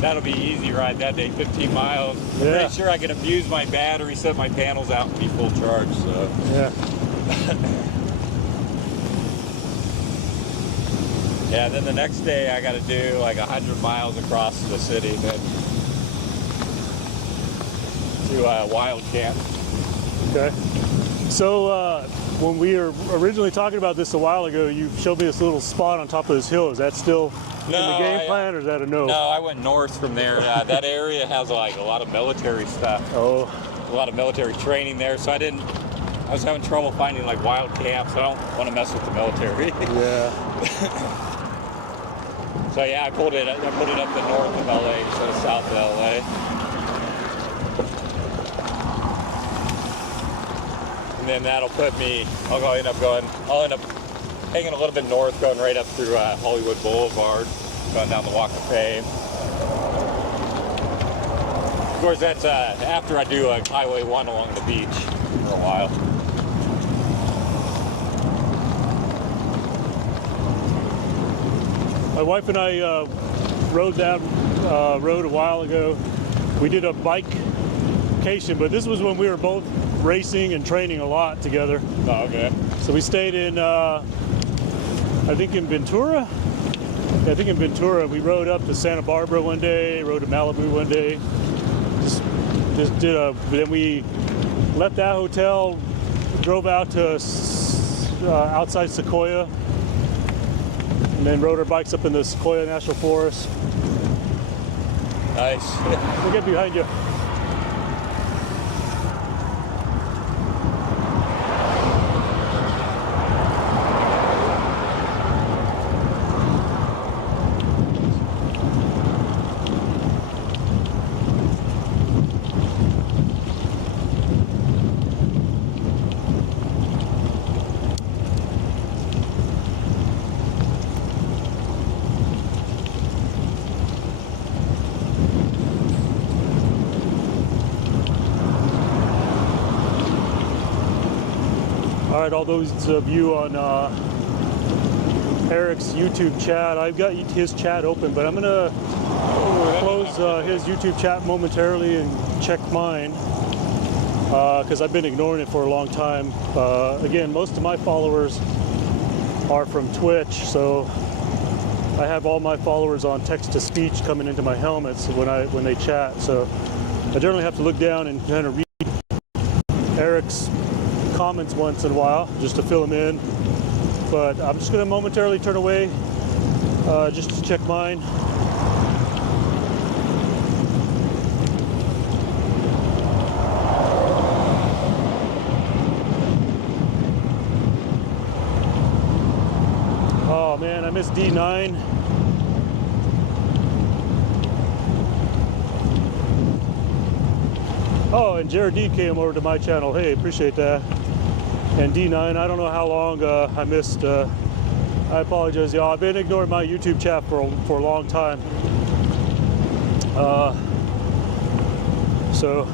That'll be easy ride that day, 15 miles. Yeah. Pretty sure I can abuse my battery, set my panels out, and be full charge, so. Yeah. Yeah, then the next day I got to do like 100 miles across the city then to Wild Camp. Okay. So when we were originally talking about this a while ago, you showed me this little spot on top of this hill. Is that still in the game plan, or is that a no? No, I went north from there. That area has like a lot of military stuff. Oh. A lot of military training there, so I was having trouble finding like wild camps. I don't want to mess with the military. Yeah. So yeah, I pulled it up the north of LA instead of south of LA. And then that'll put me, I'll end up hanging a little bit north, going right up through Hollywood Boulevard, going down the Walk of Fame. Of course, that's after I do Highway 1 along the beach for a while. My wife and I rode that road a while ago. We did a bikecation, but this was when we were both racing and training a lot together. Oh, okay. So we stayed in, I think in Ventura. Yeah, I think in Ventura. We rode up to Santa Barbara one day, rode to Malibu one day. Just did then we left that hotel, drove out to outside Sequoia, and then rode our bikes up in the Sequoia National Forest. Nice. We'll get behind you. All right, all those of you on Eric's YouTube chat, I've got his chat open, but I'm gonna close his YouTube chat momentarily and check mine because I've been ignoring it for a long time. Again, most of my followers are from Twitch, so I have all my followers on text-to-speech coming into my helmets when they chat. So I generally have to look down and kind of read Eric's comments once in a while just to fill them in, but I'm just going to momentarily turn away just to check mine. Oh man, I missed D9. Oh, and Jared D came over to my channel. Hey, appreciate that. And D9, I don't know how long I missed. I apologize, y'all. I've been ignoring my YouTube chat for a long time. So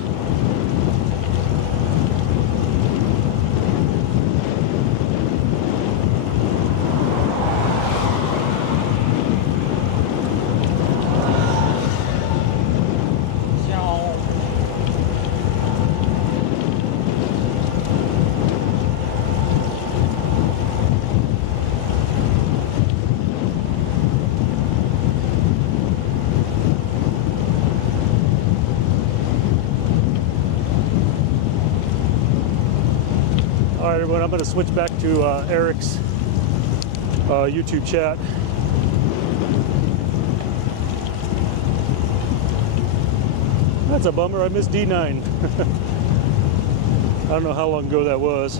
all right, everyone, I'm going to switch back to Eric's YouTube chat. That's a bummer. I missed D9. I don't know how long ago that was.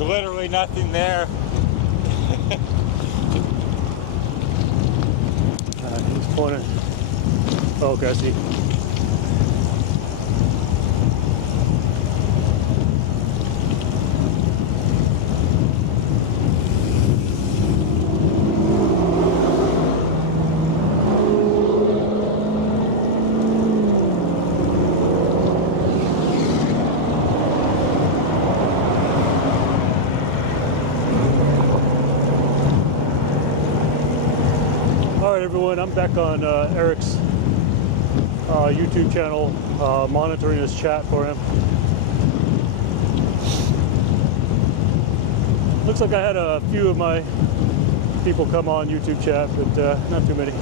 Literally nothing there. He's pointing. Oh, okay, I see. Everyone, I'm back on Eric's YouTube channel, monitoring his chat for him. Looks like I had a few of my people come on YouTube chat, but not too many.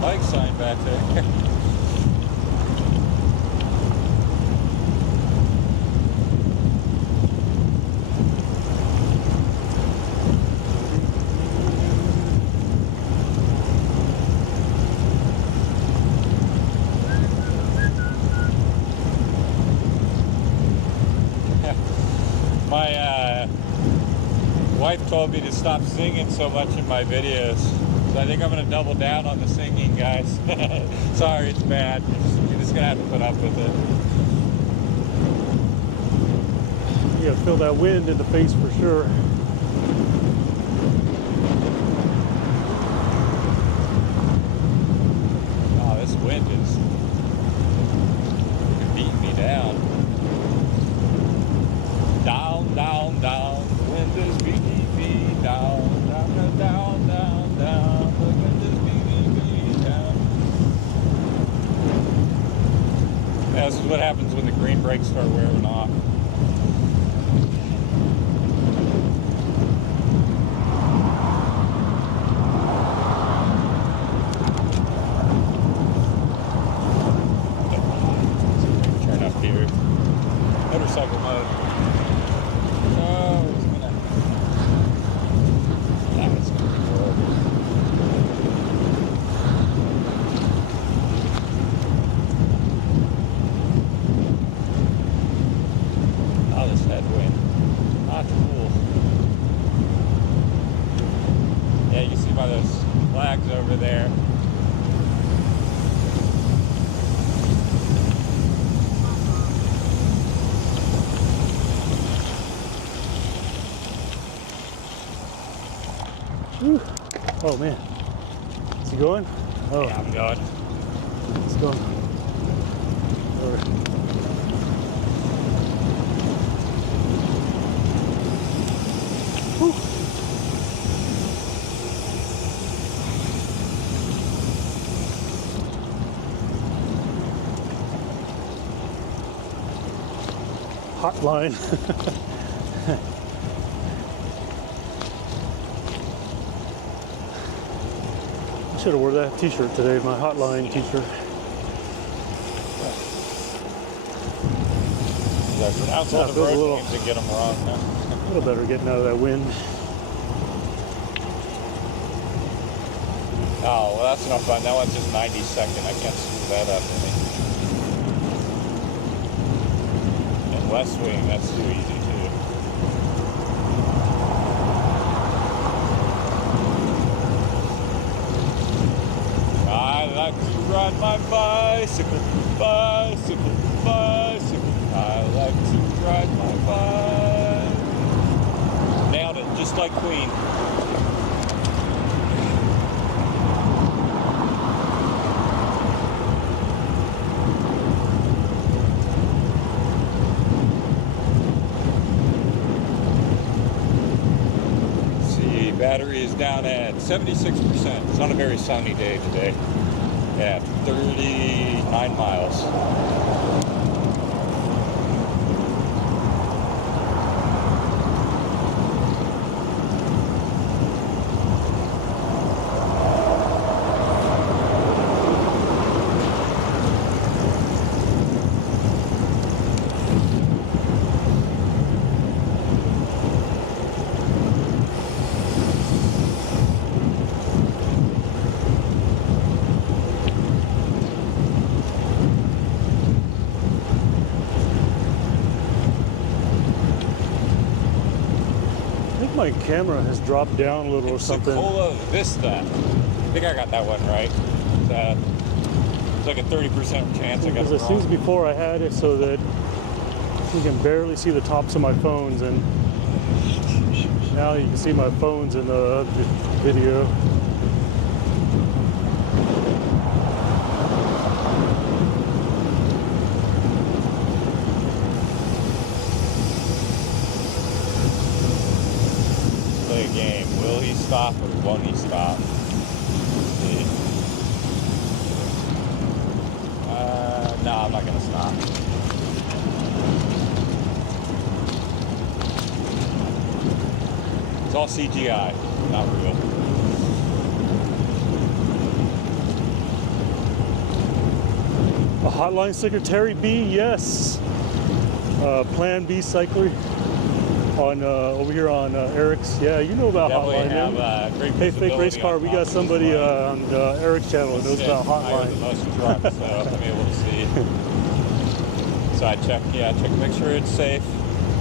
bike sign back there. My wife told me to stop singing so much in my videos. So I think I'm going to double down on the singing, guys. Sorry, it's bad. You're just going to have to put up with it. You gotta feel that wind in the face for sure. Oh, this wind is beating me down. Down, down, down. The wind is beating me down. Down, down, down, down, down. The wind is beating me down. Yeah, this is what happens when the green brakes start wearing off. Turn up here. Motorcycle mode. Oh, it's gonna. That's gonna be horrible. Oh, this headwind. Not cool. Yeah, you can see by those flags over there. Whew. Oh man. Is he going? Oh, Yeah, I'm going. it's going. All right. Whew. Hotline. Should have wore that t-shirt today, my hotline t-shirt. Pronounce Yeah, all it the feels a road little- names and get them wrong. Huh? A little better getting out of that wind. Oh, well, that's not fun. That one's just 90-second. I can't screw that up any. And West Wing, that's too easy, too. I like to ride my bicycle, bicycle, bicycle. I like to ride my bike. Nailed it, just like Queen. See, battery is down at 76%. It's on a very sunny day today. Yeah, 39 miles. My camera has dropped down a little or something. Pensacola Vista. I think I got that one right. It's like a 30% chance I got Because it it seems wrong. before I had it so that you can barely see the tops of my phones, and now you can see my phones in the video. Play a game. Will he stop or won't he stop? See. No, I'm not gonna stop. It's all CGI, not real. hotline sticker, Terry B, yes. Plan B cycler on over here on Eric's. Yeah, you know about Definitely hotline. have great Hey, fake race car, we got somebody on Eric's channel who knows about higher than hotline. most trucks, so I'm able to see. So I check, make sure it's safe,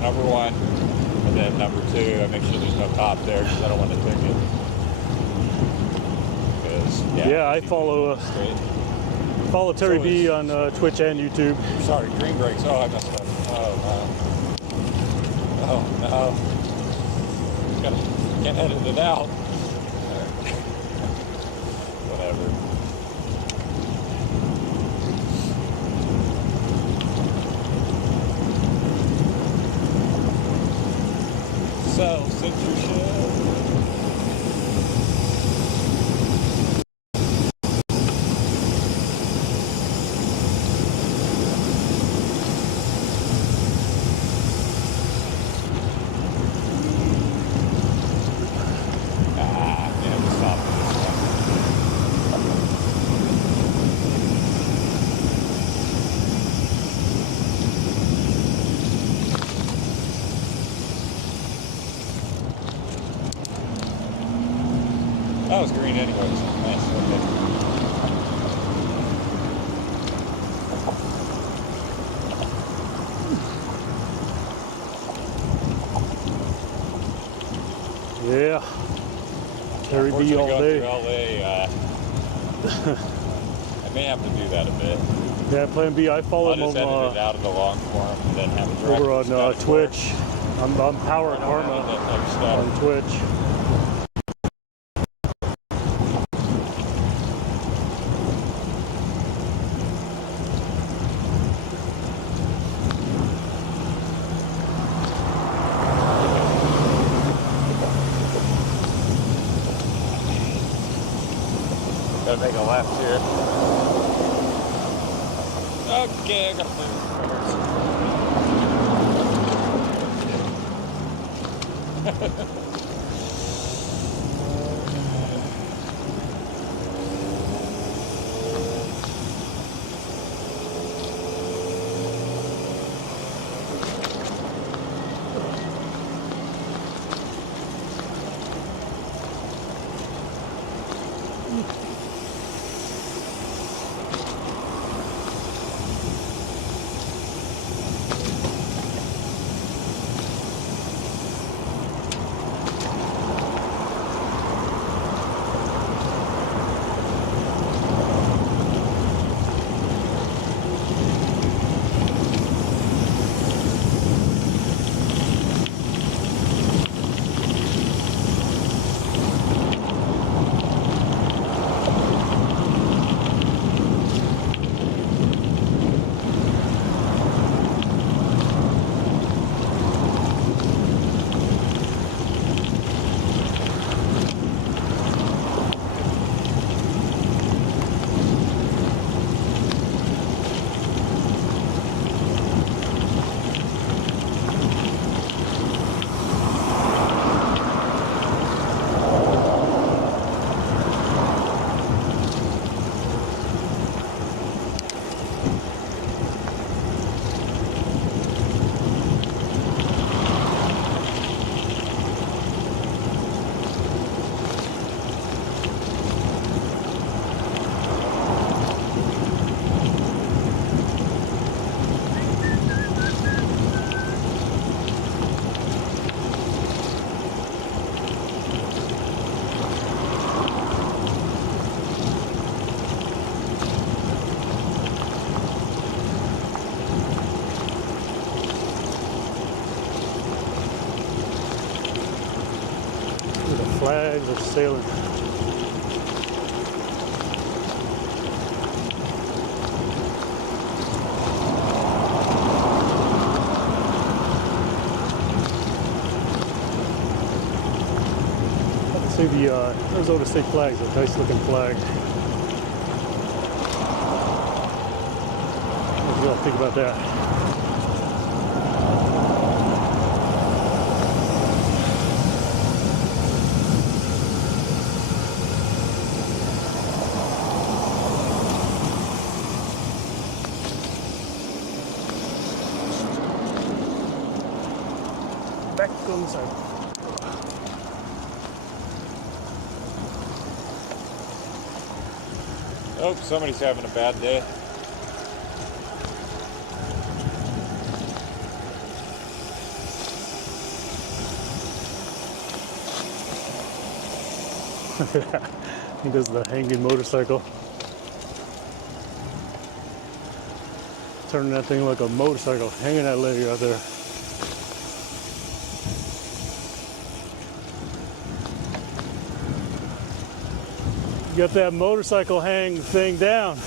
number one. And then number two, I make sure there's no cop there because I don't want to ticket. Yeah, I follow Terry B on Twitch and YouTube. Sorry, green brakes. Oh, I messed up. Oh no. Can't edit it out. Whatever. So, censorship. That was green anyways. Nice. Okay. Yeah. Terry B all going day. through LA, I may have to do that a bit. Yeah, Plan B. I follow I'll him just edit it out of the long form and then have it over on Twitch. I'm Power Karma on Twitch. Gotta make a left here. Okay, I gotta play with cars. Flags are sailing. Let's see the Arizona State flag is a nice looking flag. What do you all think about that? on this side. Oh, somebody's having a bad day. He does the hanging motorcycle. Turning that thing like a motorcycle, hanging that lady out there. Got that motorcycle hang thing down.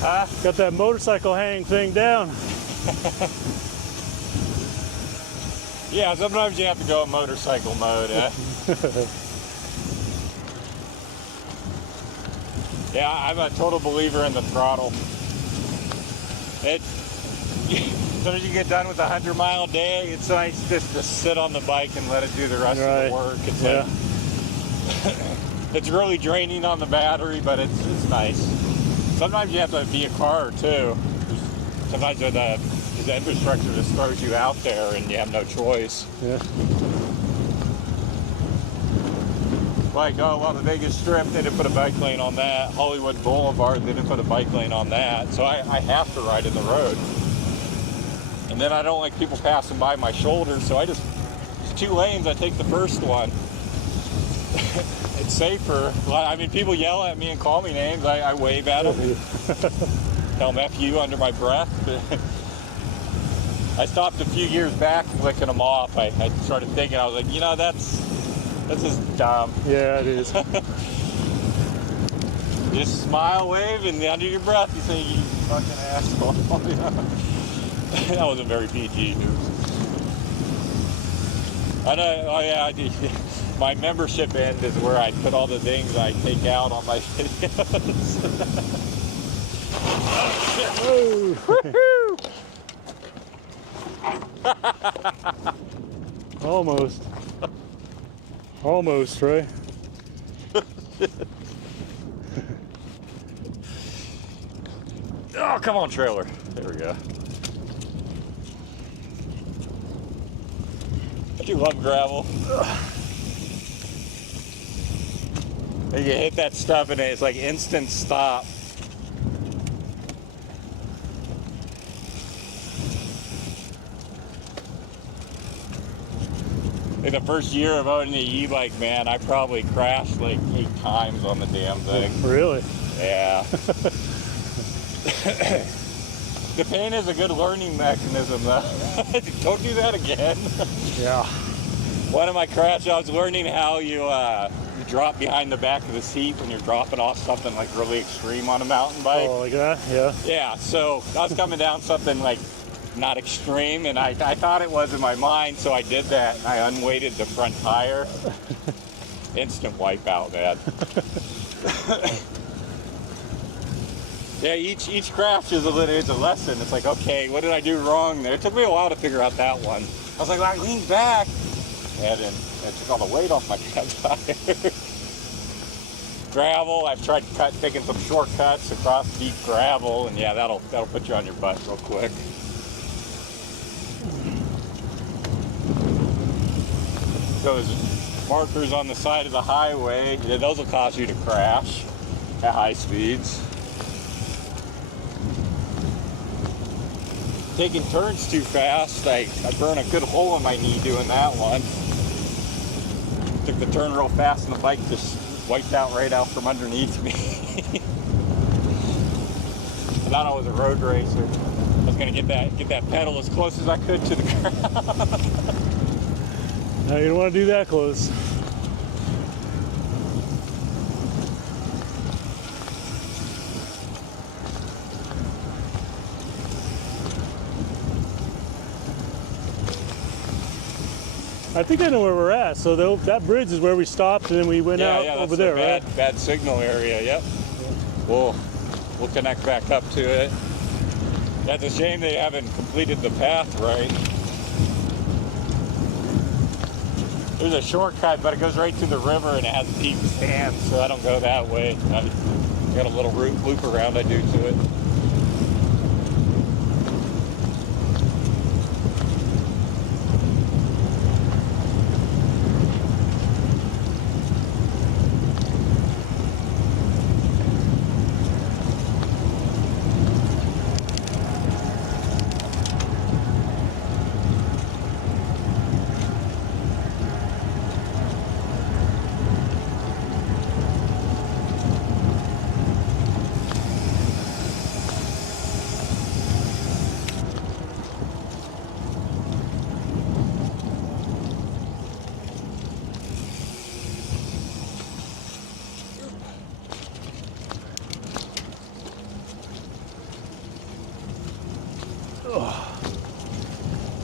Huh? Got that motorcycle hang thing down. Yeah, sometimes you have to go in motorcycle mode, eh? Yeah, I'm a total believer in the throttle. Sometimes you get done with a 100-mile day, it's nice just to sit on the bike and let it do the rest of the work. It's like, it's really draining on the battery, but it's nice. Sometimes you have to be a car too. Sometimes the infrastructure just throws you out there and you have no choice. Yeah. Like, oh, well, the Vegas Strip, they didn't put a bike lane on that. Hollywood Boulevard, they didn't put a bike lane on that. So I have to ride in the road. And then I don't like people passing by my shoulder, so it's 2 lanes, I take the first one. It's safer. I mean, people yell at me and call me names, I wave at them. Tell them F you under my breath. I stopped a few years back flicking them off. I started thinking, I was like, you know, that's just dumb. Yeah, it is. Just smile, wave, and under your breath you say, you fucking asshole. That wasn't very PG news. I know, oh yeah, my membership end is where I put all the things I take out on my videos. Oh, almost. Almost, right? Oh, come on, trailer. There we go. I do love gravel. And you hit that stuff and it's like instant stop. Like the first year of owning the e-bike, man, I probably crashed like 8 times on the damn thing. Really? Yeah. The pain is a good learning mechanism, though. Don't do that again. Yeah. One of my crashes, I was learning how you drop behind the back of the seat when you're dropping off something like really extreme on a mountain bike. Oh, like that? Yeah. Yeah, so I was coming down something like not extreme, and I thought it was in my mind, so I did that, and I unweighted the front tire. Instant wipeout, man. Yeah, each crash is a lesson. It's like, okay, what did I do wrong there? It took me a while to figure out that one. I was like, well, I leaned back, and then it took all the weight off my damn tire. Gravel, I've tried taking some shortcuts across deep gravel, and yeah, that'll put you on your butt real quick. Those markers on the side of the highway, yeah, those will cause you to crash at high speeds. Taking turns too fast, I burn a good hole in my knee doing that one. Took the turn real fast and the bike just wiped out right out from underneath me. I thought I was a road racer. I was gonna get that pedal as close as I could to the ground. No, you don't want to do that close. I think I know where we're at. So that bridge is where we stopped and then we went out over there, right? Bad signal area, yep. We'll connect back up to it. That's a shame they haven't completed the path right. There's a shortcut, but it goes right to the river and it has deep sand, so I don't go that way. I got a little loop around I do to it.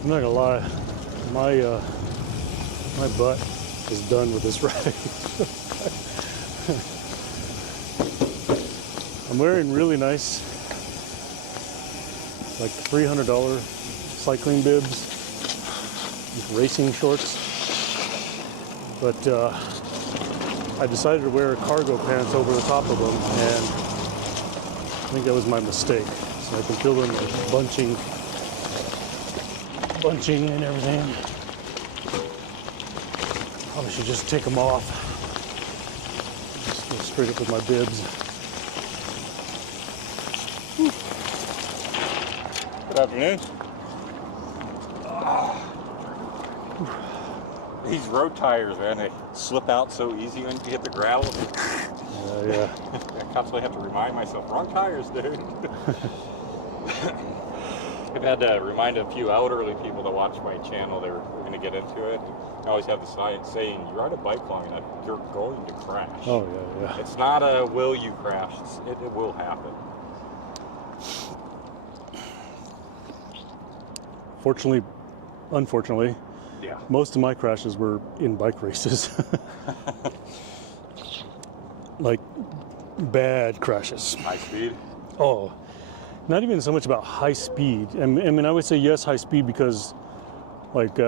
I'm not gonna lie, my butt is done with this ride. I'm wearing really nice, like $300 cycling bibs, racing shorts, but I decided to wear cargo pants over the top of them, and I think that was my mistake. So I can feel them bunching and everything. Probably should just take them off. Just go straight up with my bibs. Good afternoon. These road tires, man, they slip out so easy when you hit the gravel. Yeah. I constantly have to remind myself, wrong tires, dude. I've had to remind a few elderly people to watch my channel. They were going to get into it. I always have the sign saying, you ride a bike long enough, you're going to crash. Oh, yeah. It's not a will you crash, it will happen. Unfortunately, Yeah. most of my crashes were in bike races. Like bad crashes. High speed? Oh, not even so much about high speed. I mean, I would say yes, high speed, because like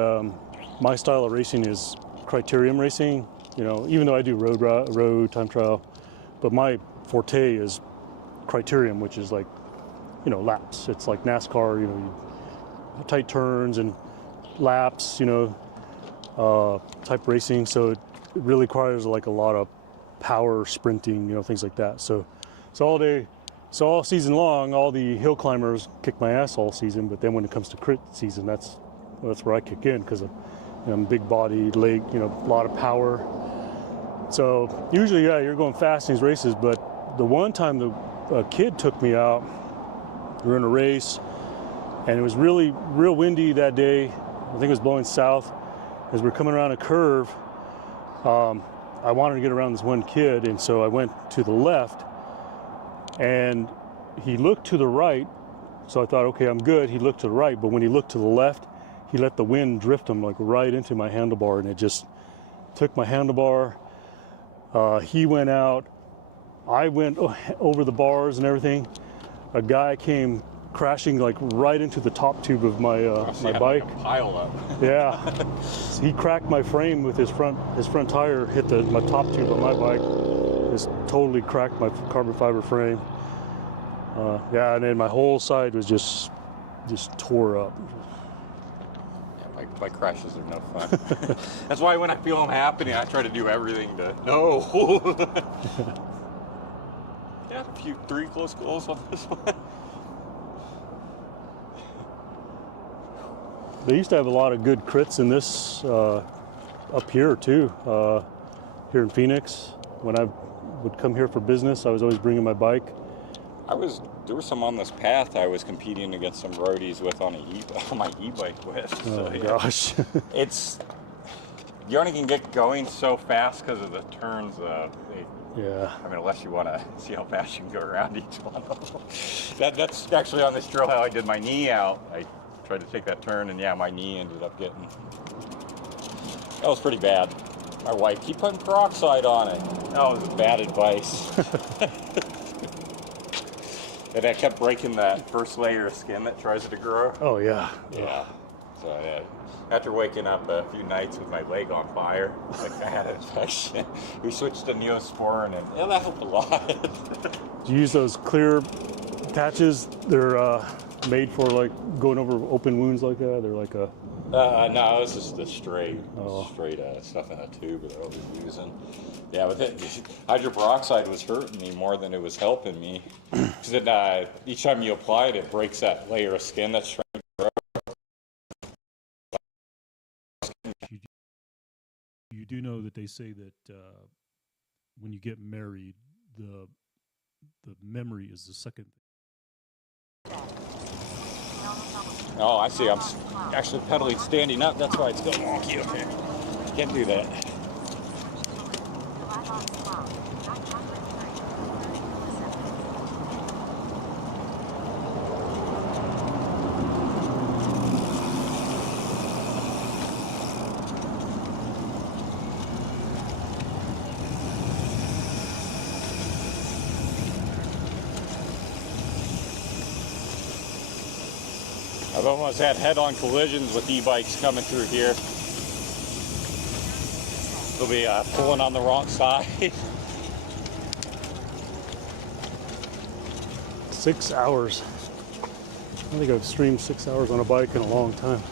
my style of racing is criterium racing. You know, even though I do road time trial, but my forte is criterium, which is like, you know, laps. It's like NASCAR. You know, tight turns and laps. You know, type racing. So it really requires like a lot of power, sprinting, you know, things like that. So all season long, all the hill climbers kick my ass all season. But then when it comes to crit season, that's where I kick in, because I'm big body, leg, you know, a lot of power. So usually, yeah, you're going fast in these races. But the one time a kid took me out, we were in a race, and it was real windy that day. I think it was blowing south. As we're coming around a curve, I wanted to get around this one kid, and so I went to the left, and he looked to the right. So I thought, okay, I'm good. He looked to the right, but when he looked to the left, he let the wind drift him like right into my handlebar, and it just took my handlebar. He went out. I went over the bars and everything. A guy came crashing like right into the top tube of my my bike. Like a pile up. Yeah, he cracked my frame with his front tire, hit my top tube on my bike. Just totally cracked my carbon fiber frame. Yeah, and then my whole side was just tore up. Yeah, bike crashes are no fun. That's why when I feel them happening, I try to do everything to no. Yeah, three close calls on this one. They used to have a lot of good crits in this up here too. Here in Phoenix, when I would come here for business, I was always bringing my bike. There were some on this path I was competing against some roadies with on my e-bike with. So, Oh yeah. gosh. You only can get going so fast because of the turns. Yeah. I mean, unless you want to see how fast you can go around each one. That's actually on this trail how I did my knee out. I tried to take that turn, and yeah, my knee ended up getting. That was pretty bad. My wife, keep putting peroxide on it. That was bad advice. And I kept breaking that first layer of skin that tries to grow. Oh yeah. Yeah. So after waking up a few nights with my leg on fire, like I had an infection, we switched to Neosporin, and yeah, that helped a lot. Do you use those clear patches? They're made for like going over open wounds like that. They're like a. No, it was just the straight stuff in a tube that I was using. Yeah, but hydroperoxide was hurting me more than it was helping me. Because each time you apply it, it breaks that layer of skin that's trying to grow. You do know that they say that when you get married, the memory is the second. Oh, I see. I'm actually pedaling standing up. That's why it's going wonky. Okay. Can't do that. I've almost had head-on collisions with e-bikes coming through here. They'll be pulling on the wrong side. 6 hours. I think I've streamed 6 hours on a bike in a long time.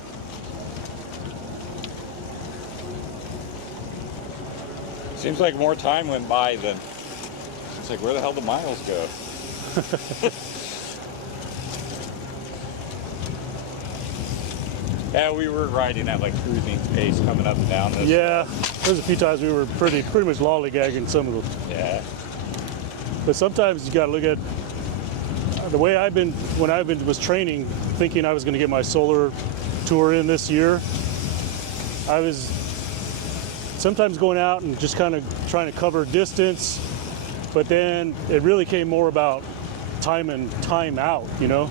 Seems like more time went by than. It's like, where the hell did the miles go? Yeah, we were riding at like cruising pace coming up and down this. Yeah, there's a few times we were pretty much lollygagging some of them. Yeah. But sometimes you got to look at the way was training, thinking I was going to get my solar tour in this year. I was sometimes going out and just kind of trying to cover distance, but then it really came more about time and time out, you know?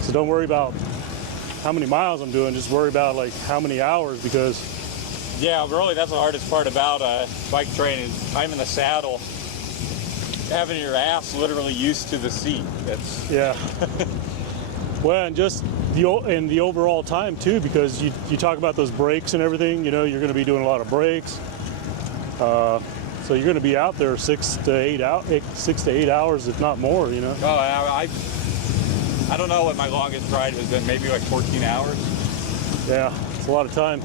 So don't worry about how many miles I'm doing, just worry about like how many hours, because yeah, really that's the hardest part about bike training, time in the saddle, having your ass literally used to the seat. That's yeah. Well, and just the overall time too, because you talk about those brakes and everything, you know, you're going to be doing a lot of brakes. So you're going to be out there 6 to 8 hours, if not more, you know. Oh, I don't know what my longest ride has been, maybe like 14 hours. Yeah, it's a lot of time.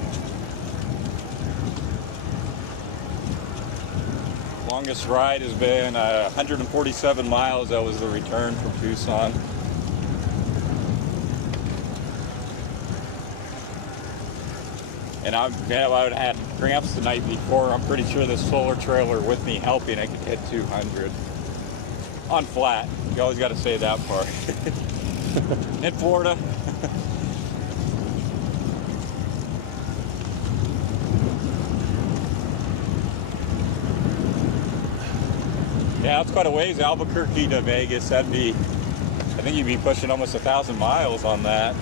Longest ride has been 147 miles. That was the return from Tucson. And I would have had cramps the night before. I'm pretty sure this solar trailer with me helping, I could hit 200 on flat. You always got to say that part. In Florida. Yeah, that's quite a ways. Albuquerque to Vegas, I think you'd be pushing almost 1,000 miles on that.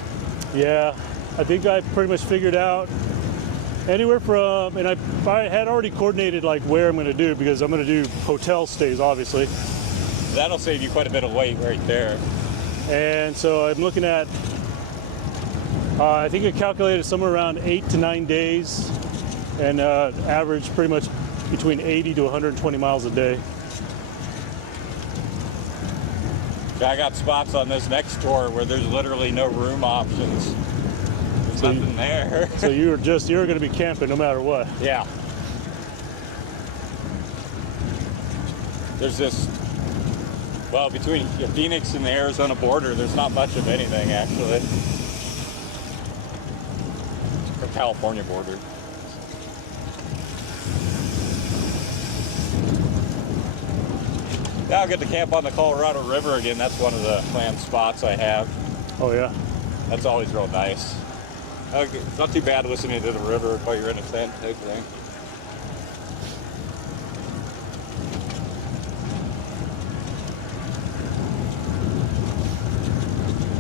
Yeah, I think I pretty much figured out anywhere from, and I had already coordinated like where I'm going to do, because I'm going to do hotel stays, obviously. That'll save you quite a bit of weight right there. And so I'm looking at, I think I calculated somewhere around 8 to 9 days, and average pretty much between 80 to 120 miles a day. I got spots on this next tour where there's literally no room options. There's nothing there. So you're going to be camping no matter what. Yeah. There's this, well, between Phoenix and the Arizona border, there's not much of anything actually. Or California border. Now I'll get to camp on the Colorado River again. That's one of the planned spots I have. Oh yeah. That's always real nice. It's not too bad listening to the river while you're in a tent type thing.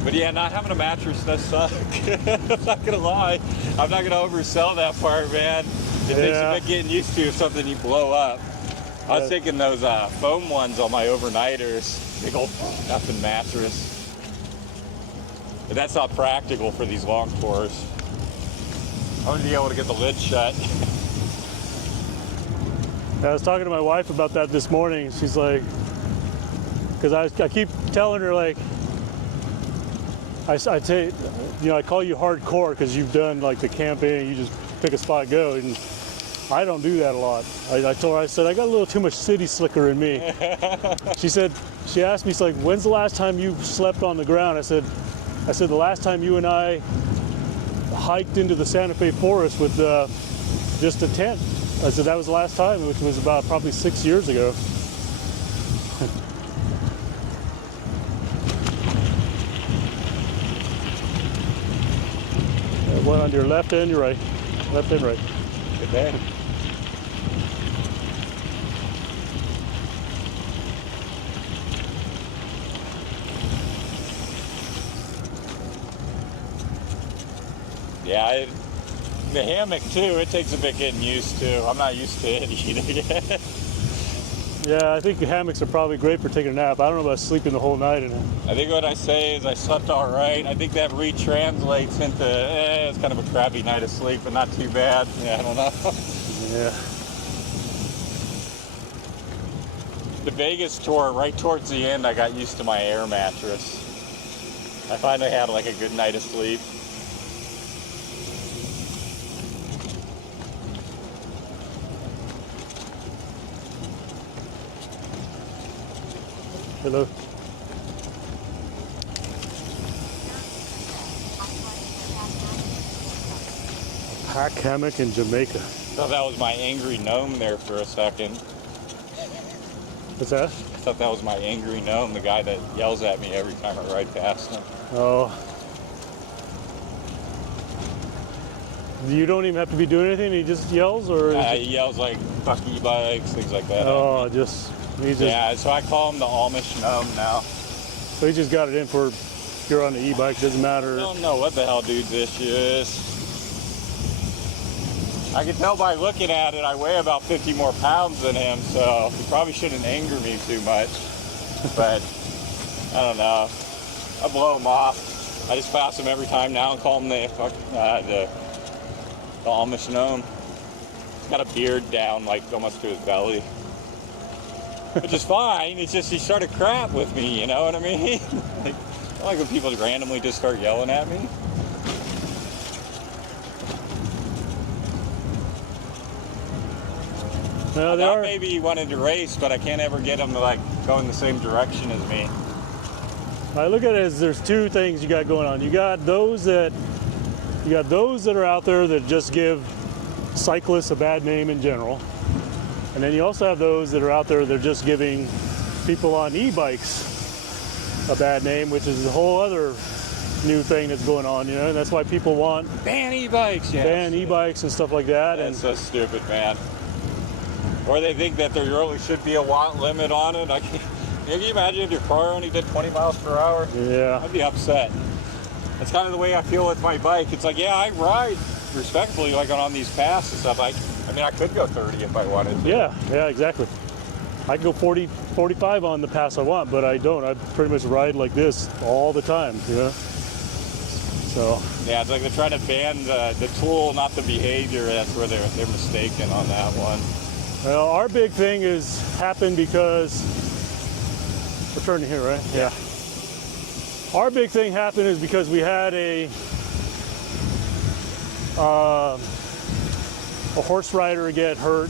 But yeah, not having a mattress does suck. I'm not gonna lie. I'm not gonna oversell that part, man. It takes a bit getting used to something you blow up. I was thinking those foam ones on my overnighters, big old nothing mattress. But that's not practical for these long tours. I want to be able to get the lid shut. I was talking to my wife about that this morning. She's like, because I keep telling her, like, I say, you know, I call you hardcore because you've done like the camping, you just pick a spot, go. And I don't do that a lot. I told her, I said, I got a little too much city slicker in me. She asked me, she's like, when's the last time you slept on the ground? I said, the last time you and I hiked into the Santa Fe forest with just a tent. I said, that was the last time, which was about probably 6 years ago. One on your left and your right. Left and right. Good man. Yeah, the hammock too, it takes a bit getting used to. I'm not used to it either yet. Yeah, I think the hammocks are probably great for taking a nap. I don't know about sleeping the whole night in it. I think what I say is I slept all right. I think that retranslates into, it's kind of a crappy night of sleep, but not too bad. Yeah, I don't know. Yeah. The Vegas tour, right towards the end, I got used to my air mattress. I finally had like a good night of sleep. Hello. Pack hammock in Jamaica. Thought that was my angry gnome there for a second. What's that? I thought that was my angry gnome, the guy that yells at me every time I ride past him. Oh. You don't even have to be doing anything. He just yells, or? He yells like fuck e-bikes, things like that. Oh, just. Yeah, so I call him the Amish gnome now. So he just got it in for. If you're on the e-bike, doesn't matter. I don't know what the hell dude's issue is. I can tell by looking at it, I weigh about 50 more pounds than him, so he probably shouldn't anger me too much. But I don't know. I blow him off. I just pass him every time now and call him the Amish gnome. He's got a beard down like almost to his belly. Which is fine. It's just he started crap with me, you know what I mean? I like when people randomly just start yelling at me. No, I they thought are. maybe he wanted to race, but I can't ever get him to like go in the same direction as me. I look at it as there's two things you got going on. You got those that are out there that just give cyclists a bad name in general. And then you also have those that are out there that are just giving people on e-bikes a bad name, which is a whole other new thing that's going on, you know, and that's why people want Ban e-bikes, yeah. ban e-bikes and stuff like that. That's so stupid, man. Or they think that there really should be a watt limit on it. Can you imagine if your car only did 20 miles per hour? Yeah. I'd be upset. That's kind of the way I feel with my bike. It's like, yeah, I ride respectfully like on these paths and stuff. I mean, I could go 30 if I wanted to. Yeah, exactly. I can go 40, 45 on the pass I want, but I don't. I pretty much ride like this all the time, you know? So. Yeah, it's like they're trying to ban the tool, not the behavior. That's where they're mistaken on that one. Well, our big thing is happened because we're turning here, right? Yeah. Our big thing happened is because we had a horse rider get hurt,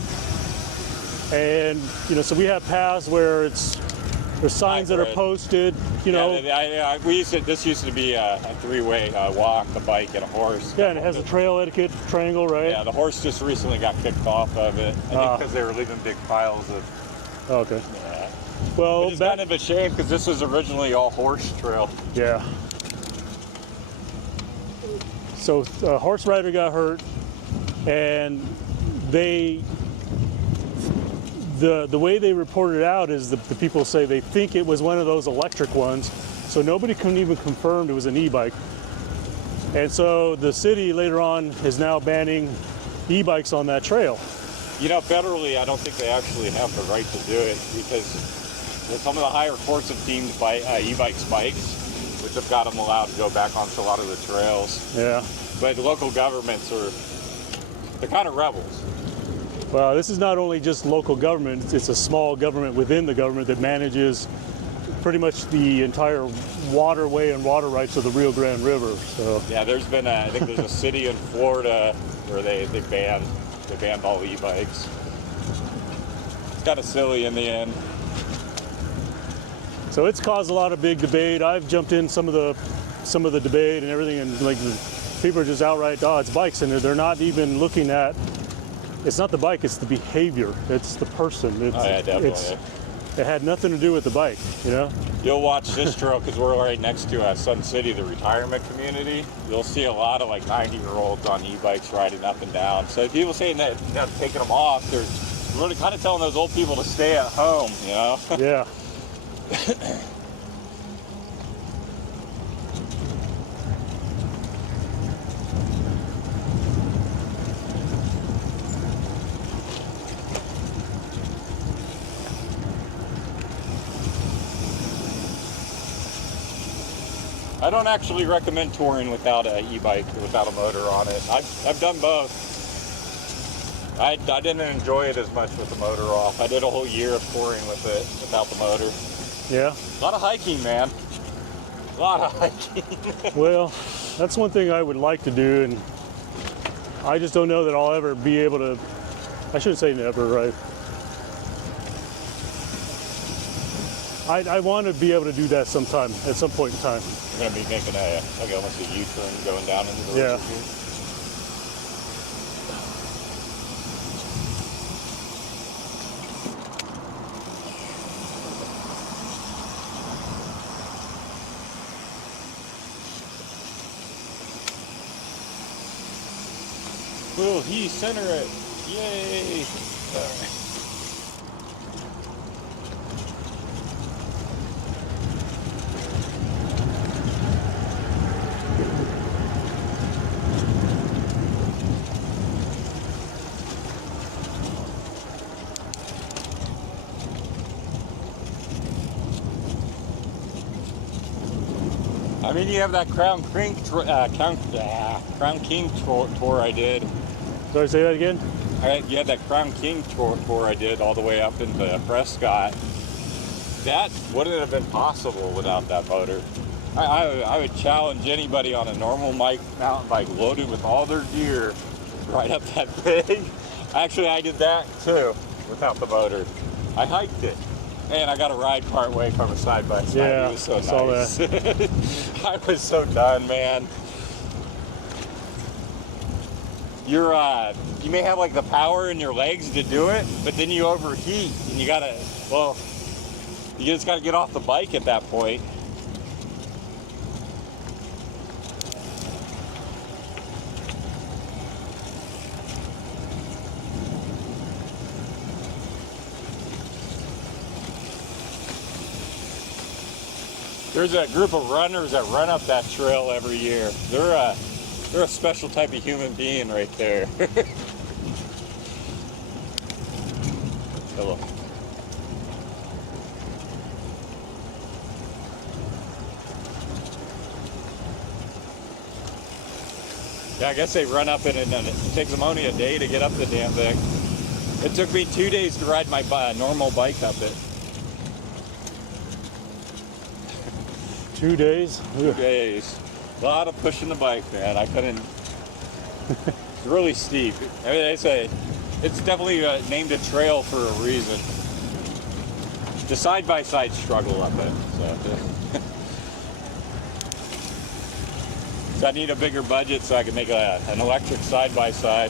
and you know, so we have paths where there's signs that are posted, you know. Yeah, this used to be a three-way walk, a bike, and a horse. Yeah, and it has a trail etiquette triangle, right? Yeah, the horse just recently got kicked off of it. I think because they were leaving big piles of. Okay. Yeah. Well, it's kind of a shame because this was originally all horse trail. Yeah. So a horse rider got hurt, and the way they reported it out is the people say they think it was one of those electric ones, so nobody can even confirm it was an e-bike. And so the city later on is now banning e-bikes on that trail. You know, federally, I don't think they actually have the right to do it because some of the higher courts have deemed e-bikes bikes, which have got them allowed to go back onto a lot of the trails. Yeah. But local governments they're kind of rebels. Well, this is not only just local government, it's a small government within the government that manages pretty much the entire waterway and water rights of the Rio Grande River. So yeah, I think there's a city in Florida where they banned all e-bikes. It's kind of silly in the end. So it's caused a lot of big debate. I've jumped in some of the debate and everything, and like people are just outright, oh, it's bikes, and they're not even looking at. It's not the bike; it's the behavior. It's the person. It's, oh yeah, definitely. It had nothing to do with the bike, you know. You'll watch this trail because we're right next to Sun City, the retirement community. You'll see a lot of like 90-year-olds on e-bikes riding up and down. So people saying that taking them off, they're really kind of telling those old people to stay at home, you know. Yeah. I don't actually recommend touring without an e-bike, without a motor on it. I've done both. I didn't enjoy it as much with the motor off. I did a whole year of touring with it without the motor. Yeah. A lot of hiking, man. A lot of hiking. Well, that's one thing I would like to do, and I just don't know that I'll ever be able to. I shouldn't say never, right? I want to be able to do that sometime, at some point in time. You're gonna be making like almost a U-turn going down into the Yeah. river here. Will he center it? Yay! I mean, you have that Crown King tour I did. Sorry, say that again? You had that Crown King tour I did all the way up into Prescott. That wouldn't have been possible without that motor. I would challenge anybody on a normal mountain bike loaded with all their gear right up that thing. Actually, I did that too without the motor. I hiked it. Man, I got a ride part way from a side by side. Yeah, It was so I saw nice. that. I was so done, man. You may have like the power in your legs to do it, but then you overheat and you just gotta get off the bike at that point. There's a group of runners that run up that trail every year. They're a special type of human being right there. Hello. Yeah, I guess they run up it, and it takes them only a day to get up the damn thing. It took me 2 days to ride my normal bike up it. 2 days? 2 days. A lot of pushing the bike, man. I couldn't. It's really steep. I mean, it's definitely named a trail for a reason. The side-by-side struggle up it. So I need a bigger budget so I can make an electric side-by-side.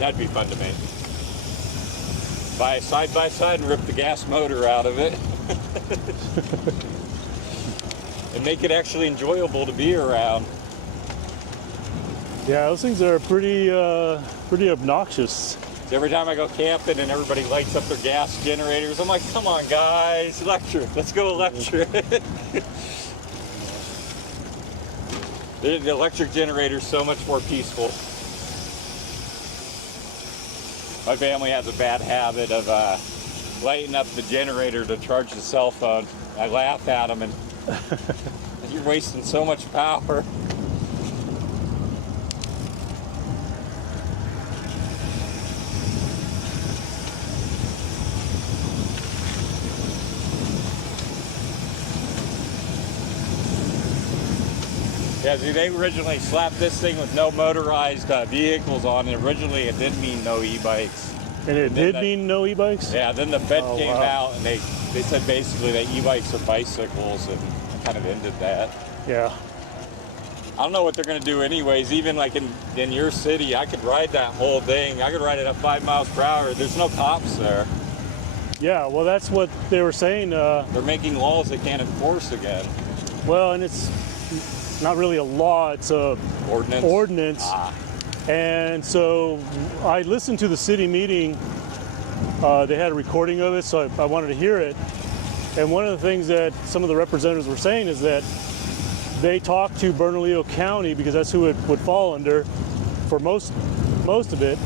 That'd be fun to make. Buy a side-by-side and rip the gas motor out of it. And make it actually enjoyable to be around. Yeah, those things are pretty obnoxious. Every time I go camping and everybody lights up their gas generators, I'm like, come on guys, electric, let's go electric. The electric generator is so much more peaceful. My family has a bad habit of lighting up the generator to charge the cell phone. I laugh at them and you're wasting so much power. Yeah, see, they originally slapped this thing with no motorized vehicles on it. Originally, it didn't mean no e-bikes. And it did mean no e-bikes? Yeah, then the Fed came wow. out and they said basically that e-bikes are bicycles and kind of ended that. Yeah. I don't know what they're going to do anyways. Even like in your city, I could ride that whole thing. I could ride it at 5 miles per hour. There's no cops there. Yeah, well, that's what they were saying. They're making laws they can't enforce again. Well, and it's not really a law, it's a ordinance. And so I listened to the city meeting. They had a recording of it, so I wanted to hear it. And one of the things that some of the representatives were saying is that they talked to Bernalillo County, because that's who it would fall under for most of it.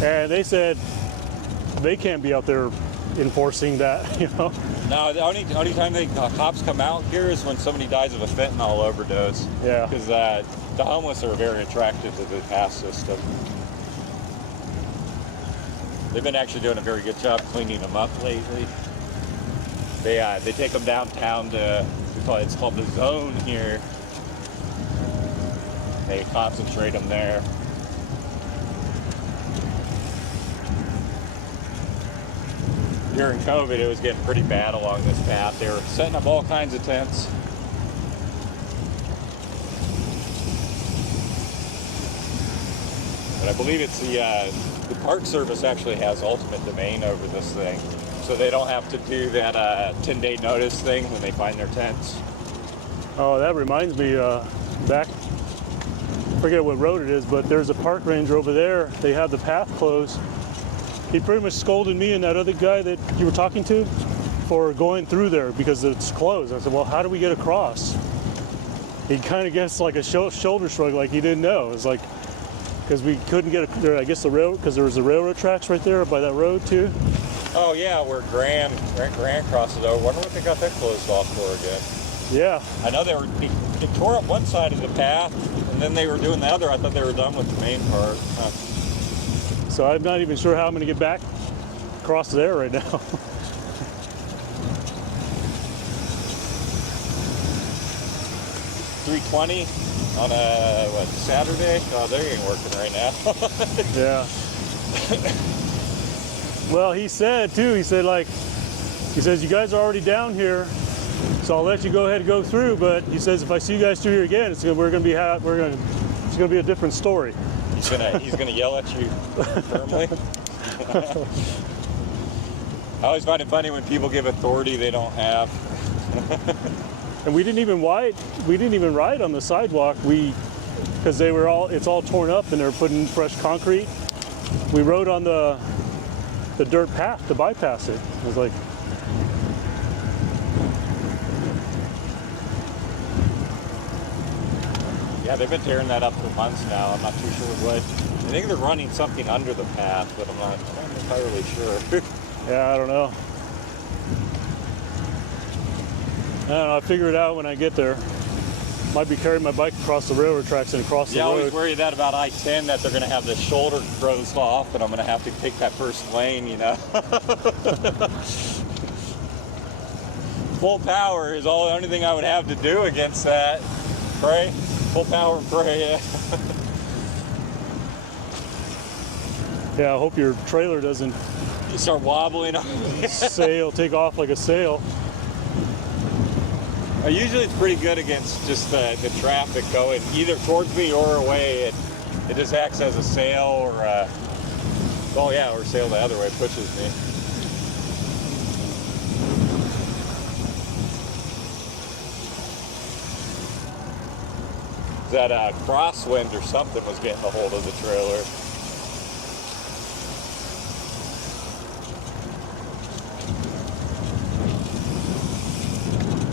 And they said they can't be out there enforcing that, you know? No, the only time the cops come out here is when somebody dies of a fentanyl overdose. Yeah. Because the homeless are very attracted to the pass system. They've been actually doing a very good job cleaning them up lately. They take them downtown to, it's called the Zone here. They concentrate them there. During COVID, it was getting pretty bad along this path. They were setting up all kinds of tents. But I believe it's the Park Service actually has ultimate domain over this thing. So they don't have to do that 10-day notice thing when they find their tents. Oh, that reminds me, back, I forget what road it is, but there's a park ranger over there. They have the path closed. He pretty much scolded me and that other guy that you were talking to for going through there because it's closed. I said, well, how do we get across? He kind of gets like a shoulder shrug, like he didn't know. It's like, because we couldn't get there, I guess the railroad, because there was the railroad tracks right there by that road too. Oh yeah, where Grand crosses over. Wonder what they got that closed off for again. Yeah. I know they tore up one side of the path and then they were doing the other. I thought they were done with the main part. So I'm not even sure how I'm going to get back across there right now. $320 on a Saturday? Oh, they ain't working right now. Yeah. Well, he said too. He says you guys are already down here, so I'll let you go ahead and go through. But he says if I see you guys through here again, it's gonna be a different story. He's gonna yell at you firmly. I always find it funny when people give authority they don't have. And we didn't even ride on the sidewalk. Because it's all torn up and they're putting fresh concrete. We rode on the dirt path to bypass it. It was like, yeah, they've been tearing that up for months now. I'm not too sure what. I think they're running something under the path, but I'm not entirely sure. yeah, I don't know. I'll figure it out when I get there. Might be carrying my bike across the railroad tracks and across the road. Yeah, I always worry that about I-10 that they're going to have the shoulder closed off and I'm going to have to take that first lane, you know. Full power is the only thing I would have to do against that. Pray. Full power and pray, yeah. Yeah, I hope your trailer doesn't You start wobbling. take off like a sail. Usually it's pretty good against just the traffic going either towards me or away. It just acts as a sail or sail the other way, pushes me. That crosswind or something was getting a hold of the trailer.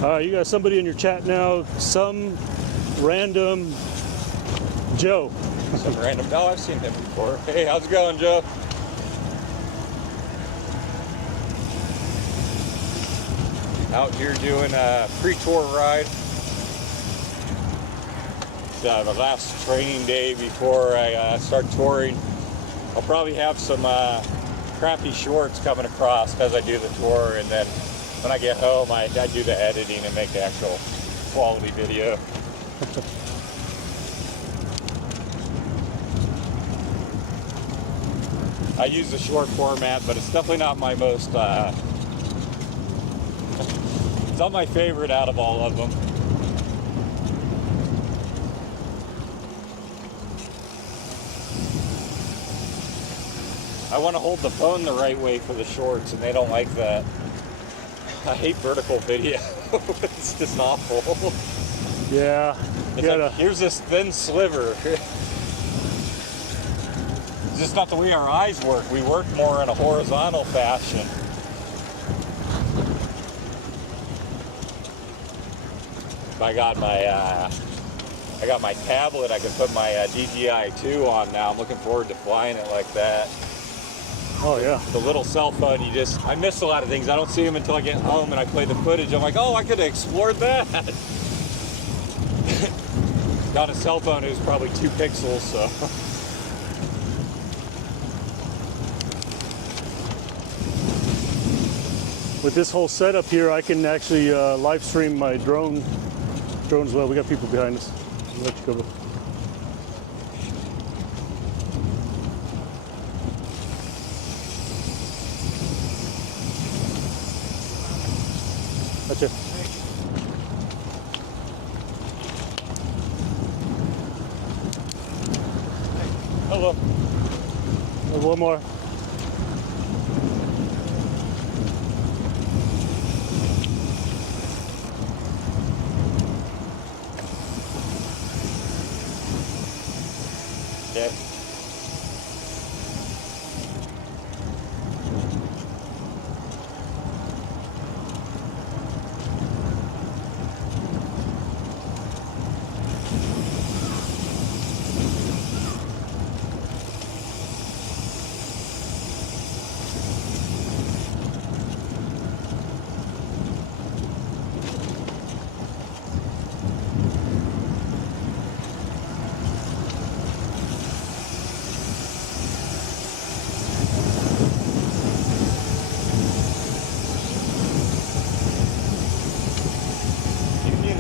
You got somebody in your chat now, some random Joe. Some random, no, I've seen him before. Hey, how's it going, Joe? Out here doing a pre-tour ride. The last training day before I start touring. I'll probably have some crappy shorts coming across as I do the tour, and then when I get home, I do the editing and make the actual quality video. I use the short format, but it's definitely not my most, it's not my favorite out of all of them. I want to hold the phone the right way for the shorts, and they don't like that. I hate vertical video. It's just awful. Yeah. It's like, here's this thin sliver. It's just not the way our eyes work. We work more in a horizontal fashion. I got my tablet. I can put my DJI 2 on now. I'm looking forward to flying it like that. Oh yeah. The little cell phone, I miss a lot of things. I don't see them until I get home and I play the footage. I'm like, oh, I could have explored that. On a cell phone, it was probably 2 pixels, so. With this whole setup here, I can actually live stream my drone as well. We got people behind us. I'll let you go. That's it. Hello. One more. Okay.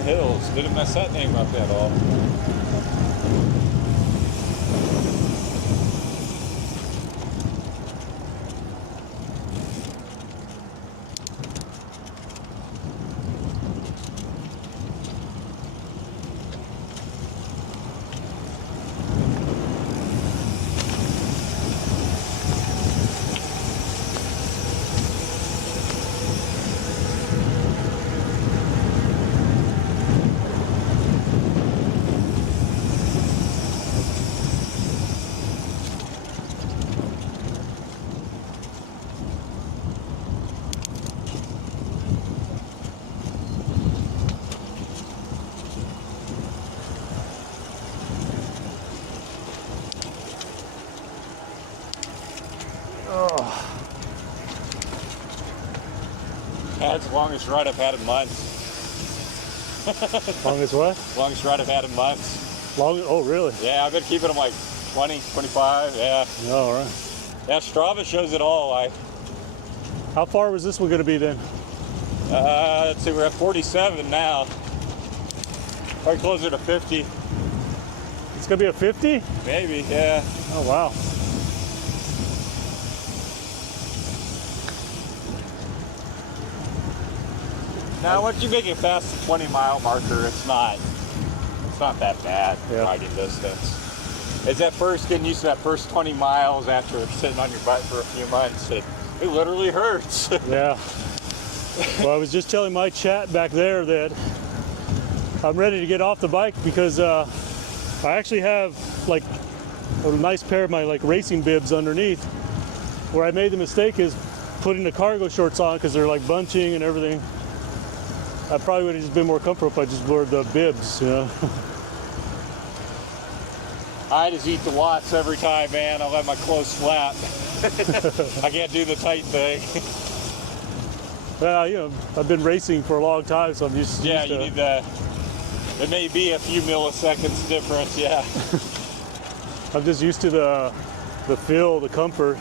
Hills. Didn't mess that name up at all. That's the longest ride I've had in months. Longest what? Longest ride I've had in months. Oh, really? Yeah, I've been keeping them like 20, 25, yeah. All right. Yeah, Strava shows it all. How far was this one going to be then? Let's see, we're at 47 now. Probably closer to 50. It's going to be a 50? Maybe, yeah. Oh, wow. Now, once you make it past the 20-mile marker, it's not that bad riding distance. It's at first getting used to that first 20 miles after sitting on your butt for a few months. It literally hurts. Yeah. Well, I was just telling my chat back there that I'm ready to get off the bike because I actually have like a nice pair of my like racing bibs underneath. Where I made the mistake is putting the cargo shorts on because they're like bunching and everything. I probably would have just been more comfortable if I just wore the bibs, you know. I just eat the watts every time, man. I'll let my clothes flap. I can't do the tight thing. Well, you know, I've been racing for a long time, so I'm just Yeah, used you to, need the. It may be a few milliseconds difference, yeah. I'm just used to the feel, the comfort.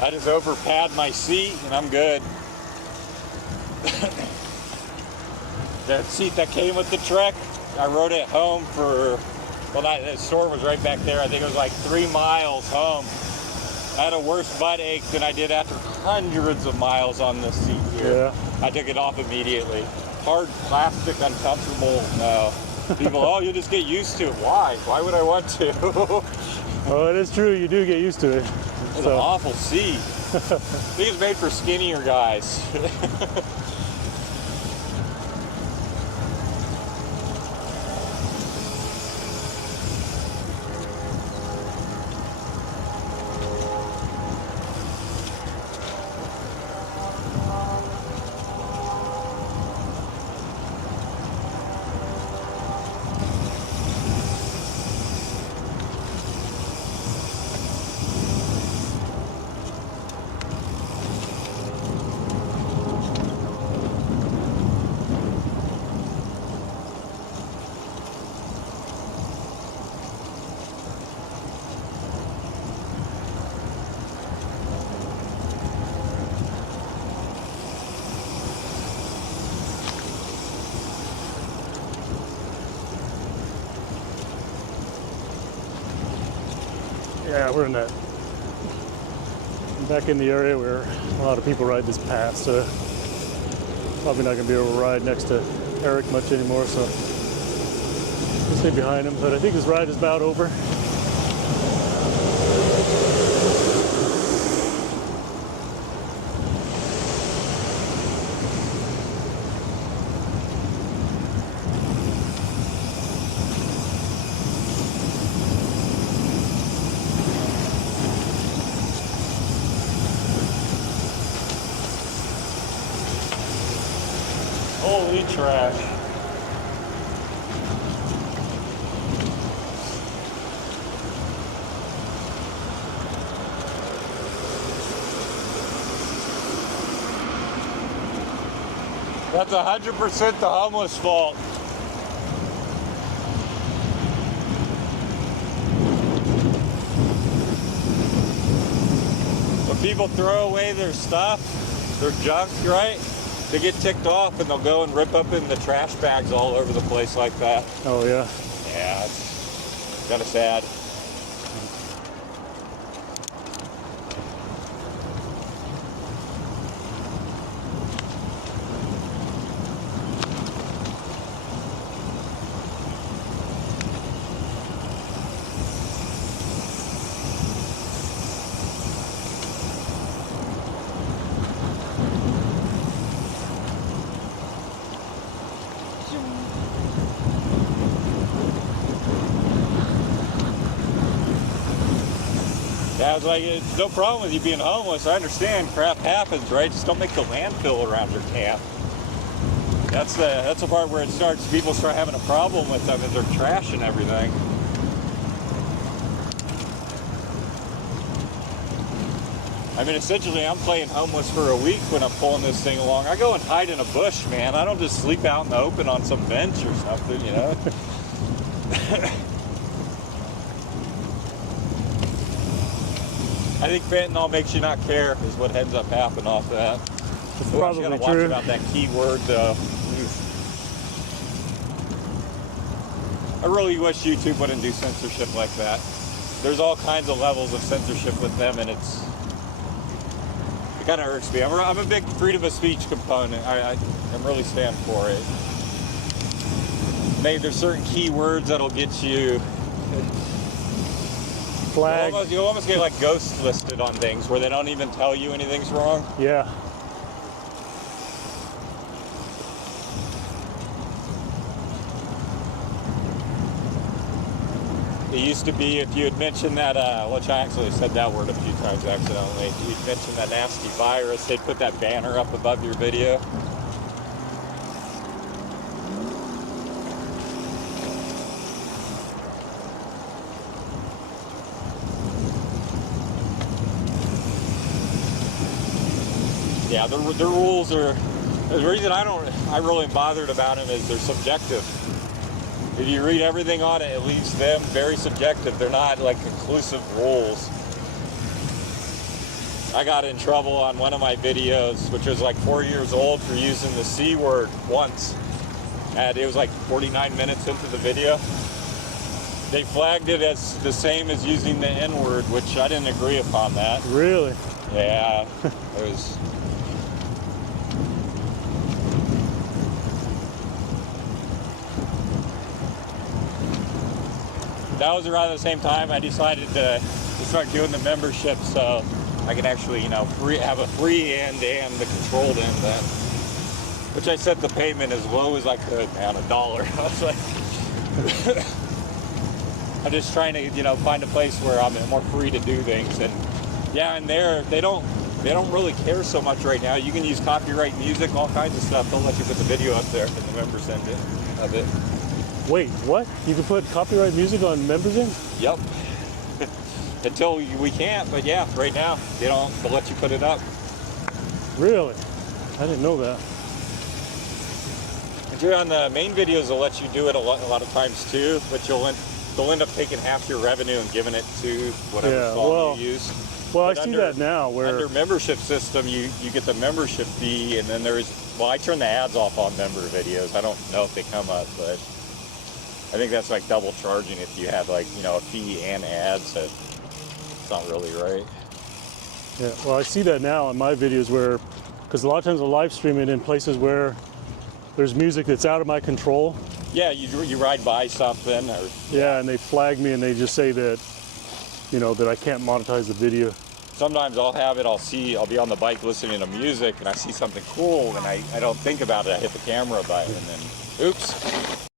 I just over pad my seat and I'm good. That seat that came with the Trek, I rode it home for, well, that store was right back there. I think it was like 3 miles home. I had a worse butt ache than I did after hundreds of miles on this seat here. Yeah. I took it off immediately. Hard plastic, uncomfortable. No. People, oh, you'll just get used to it. Why? Why would I want to? Oh, it is true. You do get used to it. It's an awful seat. I think it's made for skinnier guys. Yeah, we're in that. Back in the area where a lot of people ride this path, so probably not going to be able to ride next to Eric much anymore, so we'll stay behind him. But I think this ride is about over. Holy trash. That's 100% the homeless fault. When people throw away their stuff, their junk, right? They get ticked off and they'll go and rip up in the trash bags all over the place like that. Oh, yeah. Yeah, it's kind of sad. Yeah, I was like, it's no problem with you being homeless. I understand crap happens, right? Just don't make the landfill around your camp. That's the part where it starts. People start having a problem with them and they're trash and everything. I mean, essentially, I'm playing homeless for a week when I'm pulling this thing along. I go and hide in a bush, man. I don't just sleep out in the open on some bench or something, you know? I think fentanyl makes you not care is what ends up happening off that. It's Ooh, probably I gotta true. watch about that keyword though. I really wish YouTube wouldn't do censorship like that. There's all kinds of levels of censorship with them, and it kind of irks me. I'm a big freedom of speech component. I'm really stand for it. Maybe there's certain keywords that'll get you. Flag. You almost get like ghost listed on things where they don't even tell you anything's wrong. Yeah. It used to be if you had mentioned that, which I actually said that word a few times accidentally, if you'd mentioned that nasty virus, they'd put that banner up above your video. Yeah, the rules are, the reason I really am bothered about them is they're subjective. If you read everything on it, it leaves them very subjective. They're not like conclusive rules. I got in trouble on one of my videos, which was like 4 years old, for using the C word once. And it was like 49 minutes into the video. They flagged it as the same as using the N word, which I didn't agree upon that. Really? Yeah, it was. That was around the same time I decided to start doing the membership, so I could actually, you know, have a free end and the controlled end then. Which I set the payment as low as I could, man, $1. I was like, I'm just trying to, you know, find a place where I'm more free to do things. And yeah, and they don't really care so much right now. You can use copyright music, all kinds of stuff. They'll let you put the video up there in the members end of it. Wait, what? You can put copyright music on members in? Yep. Until we can't, but yeah, right now they'll let you put it up. Really? I didn't know that. And on the main videos, they'll let you do it a lot of times too, but they'll end up taking half your revenue and giving it to whatever song you use. Well, But I see that now where under membership system, you get the membership fee, and then I turn the ads off on member videos. I don't know if they come up, but I think that's like double charging if you have, like, you know, a fee and ads. not really right. Yeah, well, I see that now in my videos where, because a lot of times I live stream it in places where there's music that's out of my control. Yeah, you ride by something, or Yeah, and they flag me and they just say that, you know, that I can't monetize the video. sometimes I'll have it. I'll be on the bike listening to music, and I see something cool, and I don't think about it. I hit the camera button, and then oops.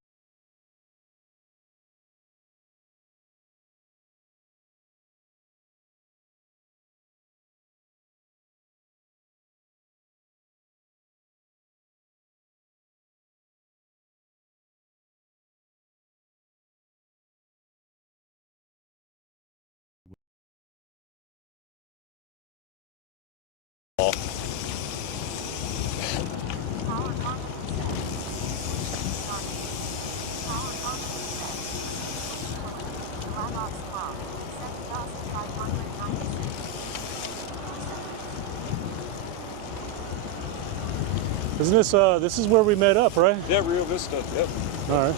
Isn't this is where we met up, right? Yeah, Rio Vista. Yep. All right.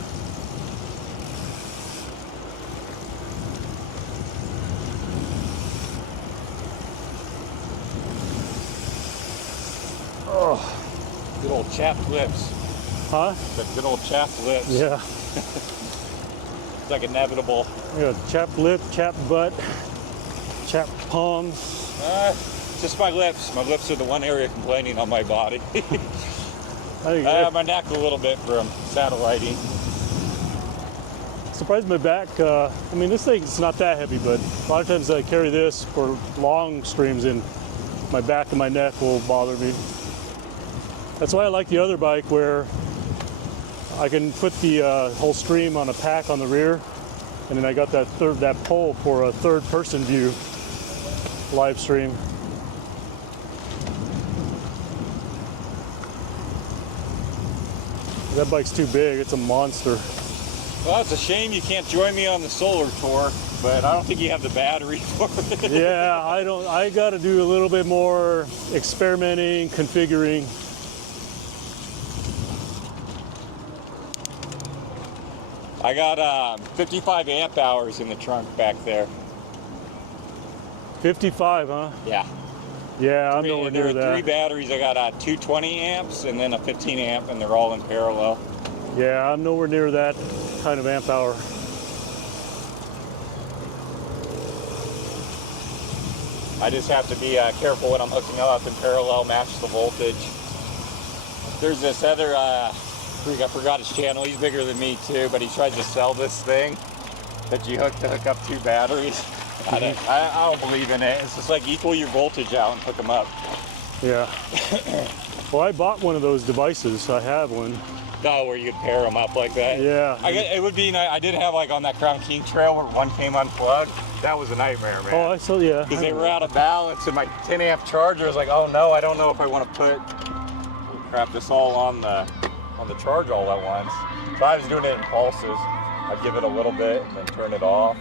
Oh, good old chapped lips. Huh? The good old chapped lips. Yeah. It's like inevitable. Yeah, chapped lip, chapped butt, chapped palms. Just my lips. My lips are the one area complaining on my body. My neck a little bit from satelliting. Surprised my back. I mean, this thing's not that heavy, but a lot of times I carry this for long streams and my back and my neck will bother me. That's why I like the other bike where I can put the whole stream on a pack on the rear, and then I got that pole for a third-person view live stream. That bike's too big. It's a monster. Well, it's a shame you can't join me on the solar tour, but I don't think you have the battery for it. Yeah, I got to do a little bit more experimenting, configuring. I got 55 amp hours in the trunk back there. 55, huh? Yeah. Yeah, I'm nowhere There near are that. 3 batteries. I got 2 20 amps and then a 15 amp, and they're all in parallel. Yeah, I'm nowhere near that kind of amp hour. I just have to be careful when I'm hooking up in parallel, match the voltage. There's this other, I forgot his channel. He's bigger than me too, but he tried to sell this thing that you hook to hook up 2 batteries. I don't believe in it. It's just like equal your voltage out and hook them up. Yeah. Well, I bought one of those devices. I have one. Oh, where you could pair them up like that? Yeah. It would be nice. I did have like on that Crown King trail where one came unplugged. That was a nightmare, man. Oh, I saw, yeah. Because they were out of balance, and my 10 amp charger was like, oh no, I don't know if I want to put this all on the charge all at once. So I was doing it in pulses. I'd give it a little bit and then turn it off.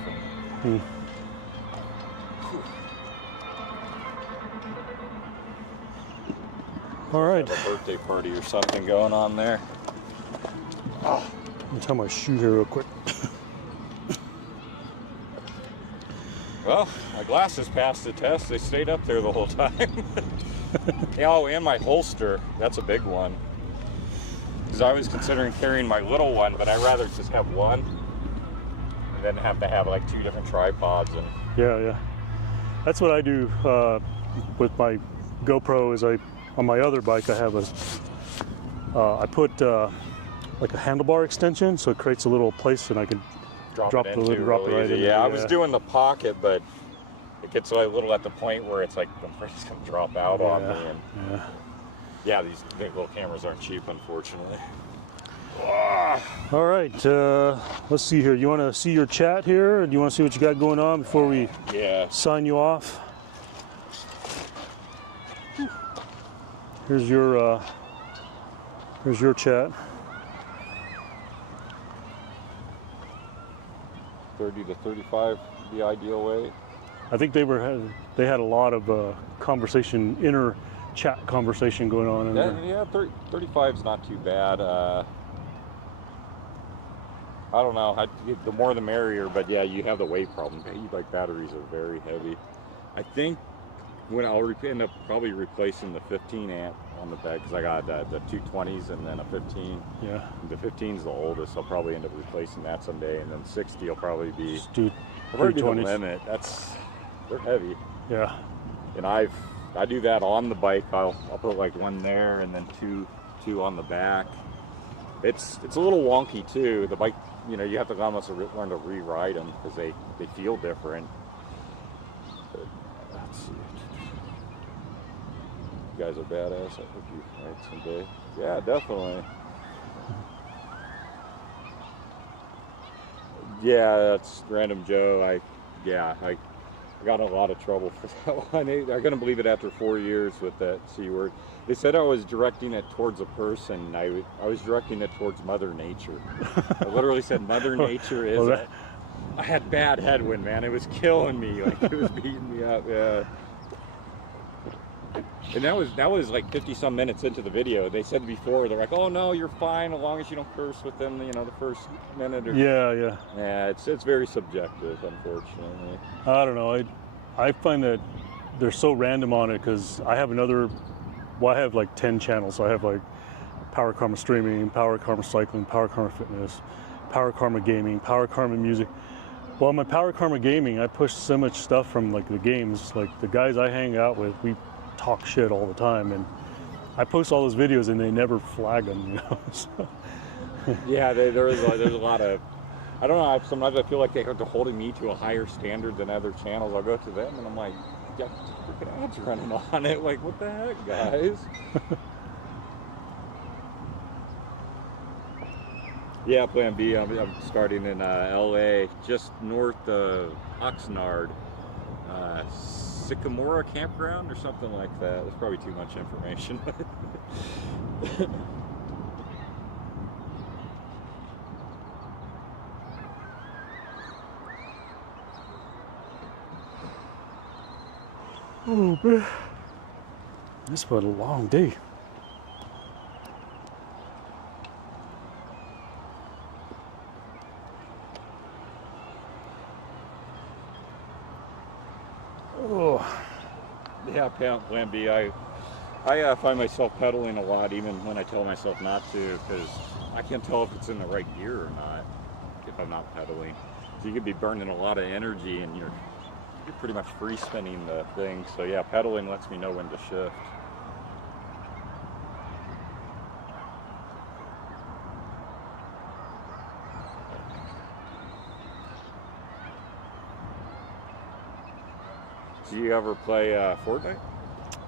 All right. Have a birthday party or something going on there. Let me tie my shoe here real quick. Well, my glasses passed the test. They stayed up there the whole time. Oh, and my holster. That's a big one. Because I was considering carrying my little one, but I'd rather just have one and then have to have like 2 different tripods. And Yeah. That's what I do with my GoPro. Is on my other bike I have I put like a handlebar extension, so it creates a little place and I can drop it the lid, into drop it really right easy. in. Yeah, I was doing the pocket, but it gets a little at the point where it's like the thing's gonna drop out on me. And yeah, these big little cameras aren't cheap, unfortunately. All right, let's see here. You want to see your chat here, or do you want to see what you got going on before we sign you off? Here's your chat. 30 to 35, the ideal weight. I think they had a lot of inner chat conversation going on in there. Yeah, 35 is not too bad. I don't know. The more the merrier, but yeah, you have the weight problem. E-bike batteries are very heavy. I think when I'll end up probably replacing the 15 amp on the back, because I got the 220s and then a 15. Yeah. The 15's the oldest. I'll probably end up replacing that someday, and then 60 will probably be, Just do the 320s. limit. They're heavy. Yeah. And I do that on the bike. I'll put like one there and then two on the back. It's a little wonky too. The bike, you know, you have to almost learn to re-ride them because they feel different. But let's see. You guys are badass. I hope you ride someday. Yeah, definitely. Yeah, that's Random Joe. I got in a lot of trouble for that one. I couldn't believe it after 4 years with that C word. They said I was directing it towards a person. I was directing it towards Mother Nature. I literally said Mother Nature is it. I had bad headwind, man. It was killing me. Like, it was beating me up. Yeah. And that was like 50 some minutes into the video. They said before, they're like, "Oh no, you're fine as long as you don't curse within the first minute." Or, Yeah. Yeah, it's very subjective, unfortunately. I don't know. I find that they're so random on it because I have I have like 10 channels. So I have like Power Karma Streaming, Power Karma Cycling, Power Karma Fitness, Power Karma Gaming, Power Karma Music. Well, my Power Karma Gaming, I push so much stuff from like the games. Like the guys I hang out with, we talk shit all the time, and I post all those videos and they never flag them, you know. So. Yeah, there's a lot of, I don't know, sometimes I feel like they're holding me to a higher standard than other channels. I'll go to them and I'm like, yeah, freaking ads running on it. Like, what the heck, guys? Yeah, Plan B. I'm starting in LA, just north of Oxnard. Sycamore Campground or something like that. That's probably too much information. Oh man, this was a long day. Oh. Yeah, Plan B. I find myself pedaling a lot, even when I tell myself not to, because I can't tell if it's in the right gear or not if I'm not pedaling. So you could be burning a lot of energy, and you're pretty much free spinning the thing. So yeah, pedaling lets me know when to shift. Do you ever play Fortnite?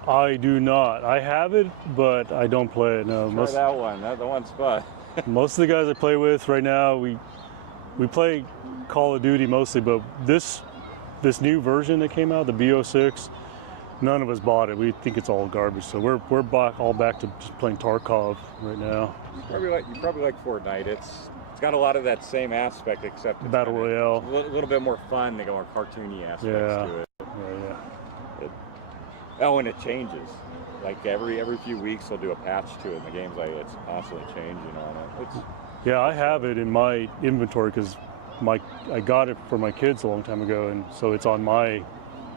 I do not. I have it, but I don't play it. No. Try that one. That one's fun. Most of the guys I play with right now, we play Call of Duty mostly, but this new version that came out, the BO6, none of us bought it. We think it's all garbage, so we're all back to just playing Tarkov right now. You probably like Fortnite. It's got a lot of that same aspect, except it's Battle Royale. A little bit more fun. They got more cartoony aspects to it. Yeah. Oh, and it changes. Like every few weeks, they'll do a patch to it. And the game's like it's constantly changing on it. Yeah, I have it in my inventory because I got it for my kids a long time ago, and so it's on my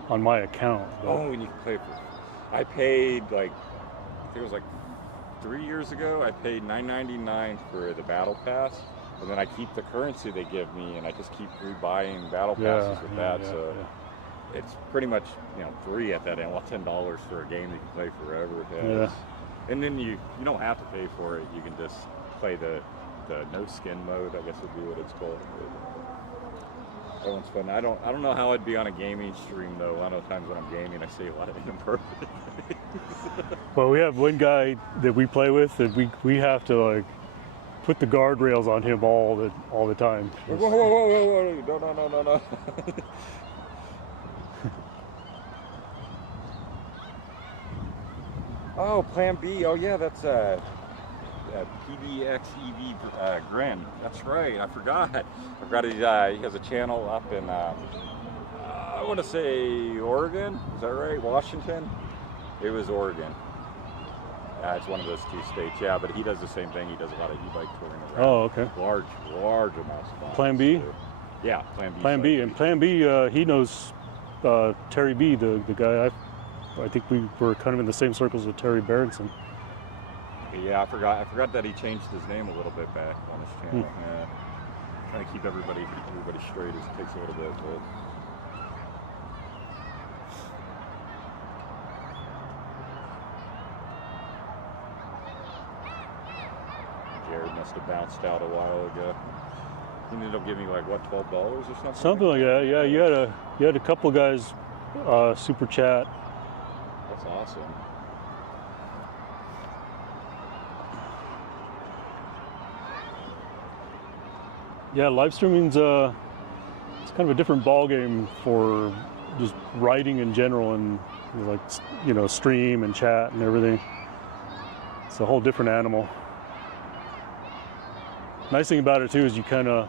account. But. Oh, and you can play for. I paid I think it was like 3 years ago. I paid $9.99 for the battle pass, and then I keep the currency they give me, and I just keep rebuying battle passes with that. So it's pretty much free at that end. Well, $10 for a game that you can play forever. Yeah. And then you don't have to pay for it. You can just play the no skin mode, I guess would be what it's called. That one's fun. I don't know how I'd be on a gaming stream though. A lot of times when I'm gaming, I say a lot of inappropriate things. Well, we have one guy that we play with that we have to like put the guardrails on him all the time. Whoa! No! Oh, Plan B. Oh yeah, that's PBX EV Grin. That's right. I forgot he has a channel up in I want to say Oregon. Is that right? Washington. It was Oregon. It's one of those 2 states, yeah, but he does the same thing. He does a lot of e-bike touring around. Oh, okay. Large amounts of miles. Plan B? So, yeah, Plan B. Plan B. And Plan B, he knows Terry B, the guy. I think we were kind of in the same circles with Terry Berenson. Yeah, I forgot that he changed his name a little bit back on his channel. Yeah. Trying to keep everybody straight as it takes a little bit. But... Jared must have bounced out a while ago. He ended up giving me like what, $12 or something? Something like that. Yeah, you had a couple guys super chat. That's awesome. Yeah, live streaming's it's kind of a different ball game for just writing in general, and like, you know, stream and chat and everything. It's a whole different animal. Nice thing about it too is you're kind of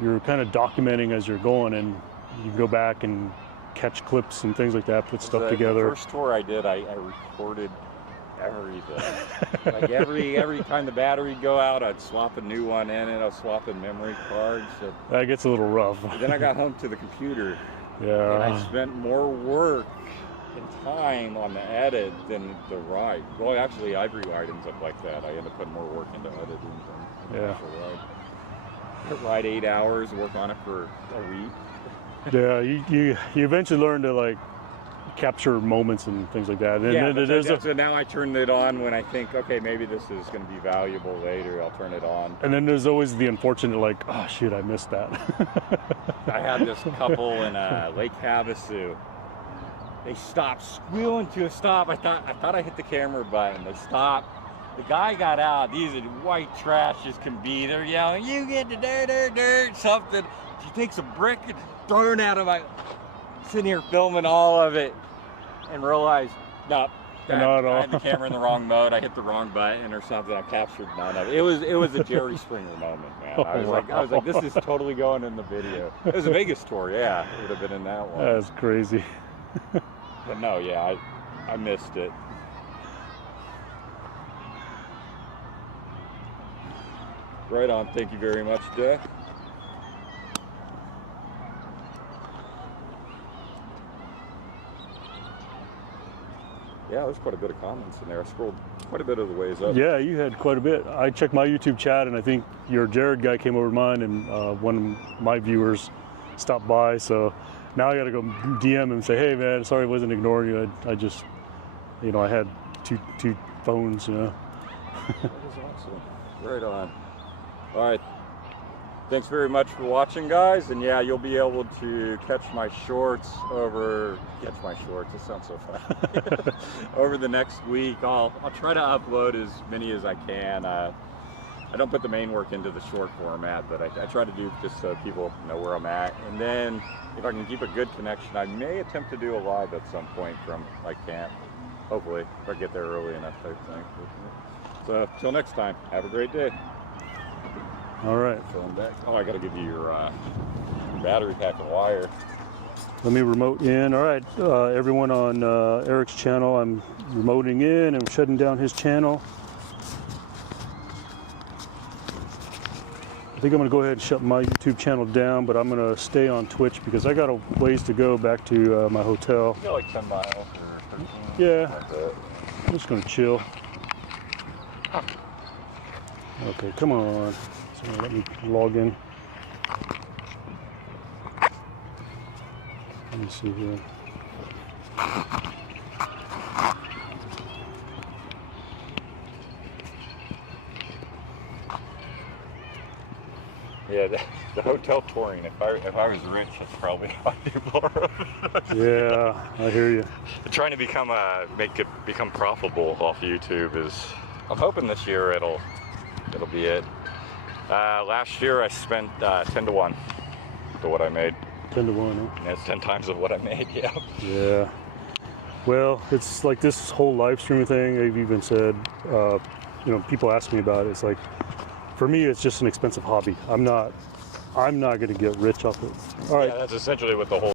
documenting as you're going, and you can go back and catch clips and things like that, put stuff together. The first tour I did, I recorded everything. Like every time the battery would go out, I'd swap a new one in it. I was swapping memory cards. That gets a little rough. Then I got home to the computer. Yeah. And I spent more work and time on the edit than the ride. Well, actually, every ride ends up like that. I end up putting more work into editing than the actual ride. I ride 8 hours, work on it for a week. Yeah, you eventually learn to like capture moments and things like that. And yeah, so now I turn it on when I think, okay, maybe this is going to be valuable later. I'll turn it on. And then there's always the unfortunate, like, oh shit, I missed that. I had this couple in Lake Havasu. They stopped, squealing to a stop. I thought I hit the camera button. They stopped. The guy got out. These are white trash as can be. They're yelling, "You get the dirt, something." She takes a brick and throws it at him. I'm sitting here filming all of it and realized, no, I had the camera in the wrong mode. I hit the wrong button or something. I captured none of it. It was a Jerry Springer moment, man. I was like, this is totally going in the video. It was a Vegas tour, yeah. It would have been in that one. That's crazy. But no, yeah, I missed it. Right on. Thank you very much, Jeff. Yeah, there's quite a bit of comments in there. I scrolled quite a bit of the ways up. Yeah, you had quite a bit. I checked my YouTube chat, and I think your Jared guy came over to mine, and one of my viewers stopped by. So now I got to go DM him and say, hey, man, sorry I wasn't ignoring you. I just, you know, I had two phones, you know. That was awesome. Right on. All right. Thanks very much for watching, guys. And yeah, you'll be able to catch my shorts it sounds so funny. Over the next week. I'll try to upload as many as I can. I don't put the main work into the short format, but I try to do just so people know where I'm at. And then if I can keep a good connection, I may attempt to do a live at some point from like camp. Hopefully, if I get there early enough type thing. So till next time, have a great day. All right. Oh, I got to give you your battery pack of wire. Let me remote in. All right, everyone on Eric's channel, I'm remoting in and shutting down his channel. I think I'm going to go ahead and shut my YouTube channel down, but I'm going to stay on Twitch because I got a ways to go back to my hotel. You got like 10 miles or 13. Yeah. I'm just going to chill. Okay, come on. So let me log in. Let me see here. Yeah, the hotel touring, if I was rich, that's probably how people are. Yeah, I hear you. Trying to become profitable off YouTube is, I'm hoping this year it'll be it. Last year I spent 10 to 1 to what I made. 10 to 1, huh? And it's 10 times of what I made, yeah. Yeah. Well, it's like this whole live streaming thing, they've even said, you know, people ask me about it. It's like, for me, it's just an expensive hobby. I'm not going to get rich off it. All right. Yeah, that's essentially what the whole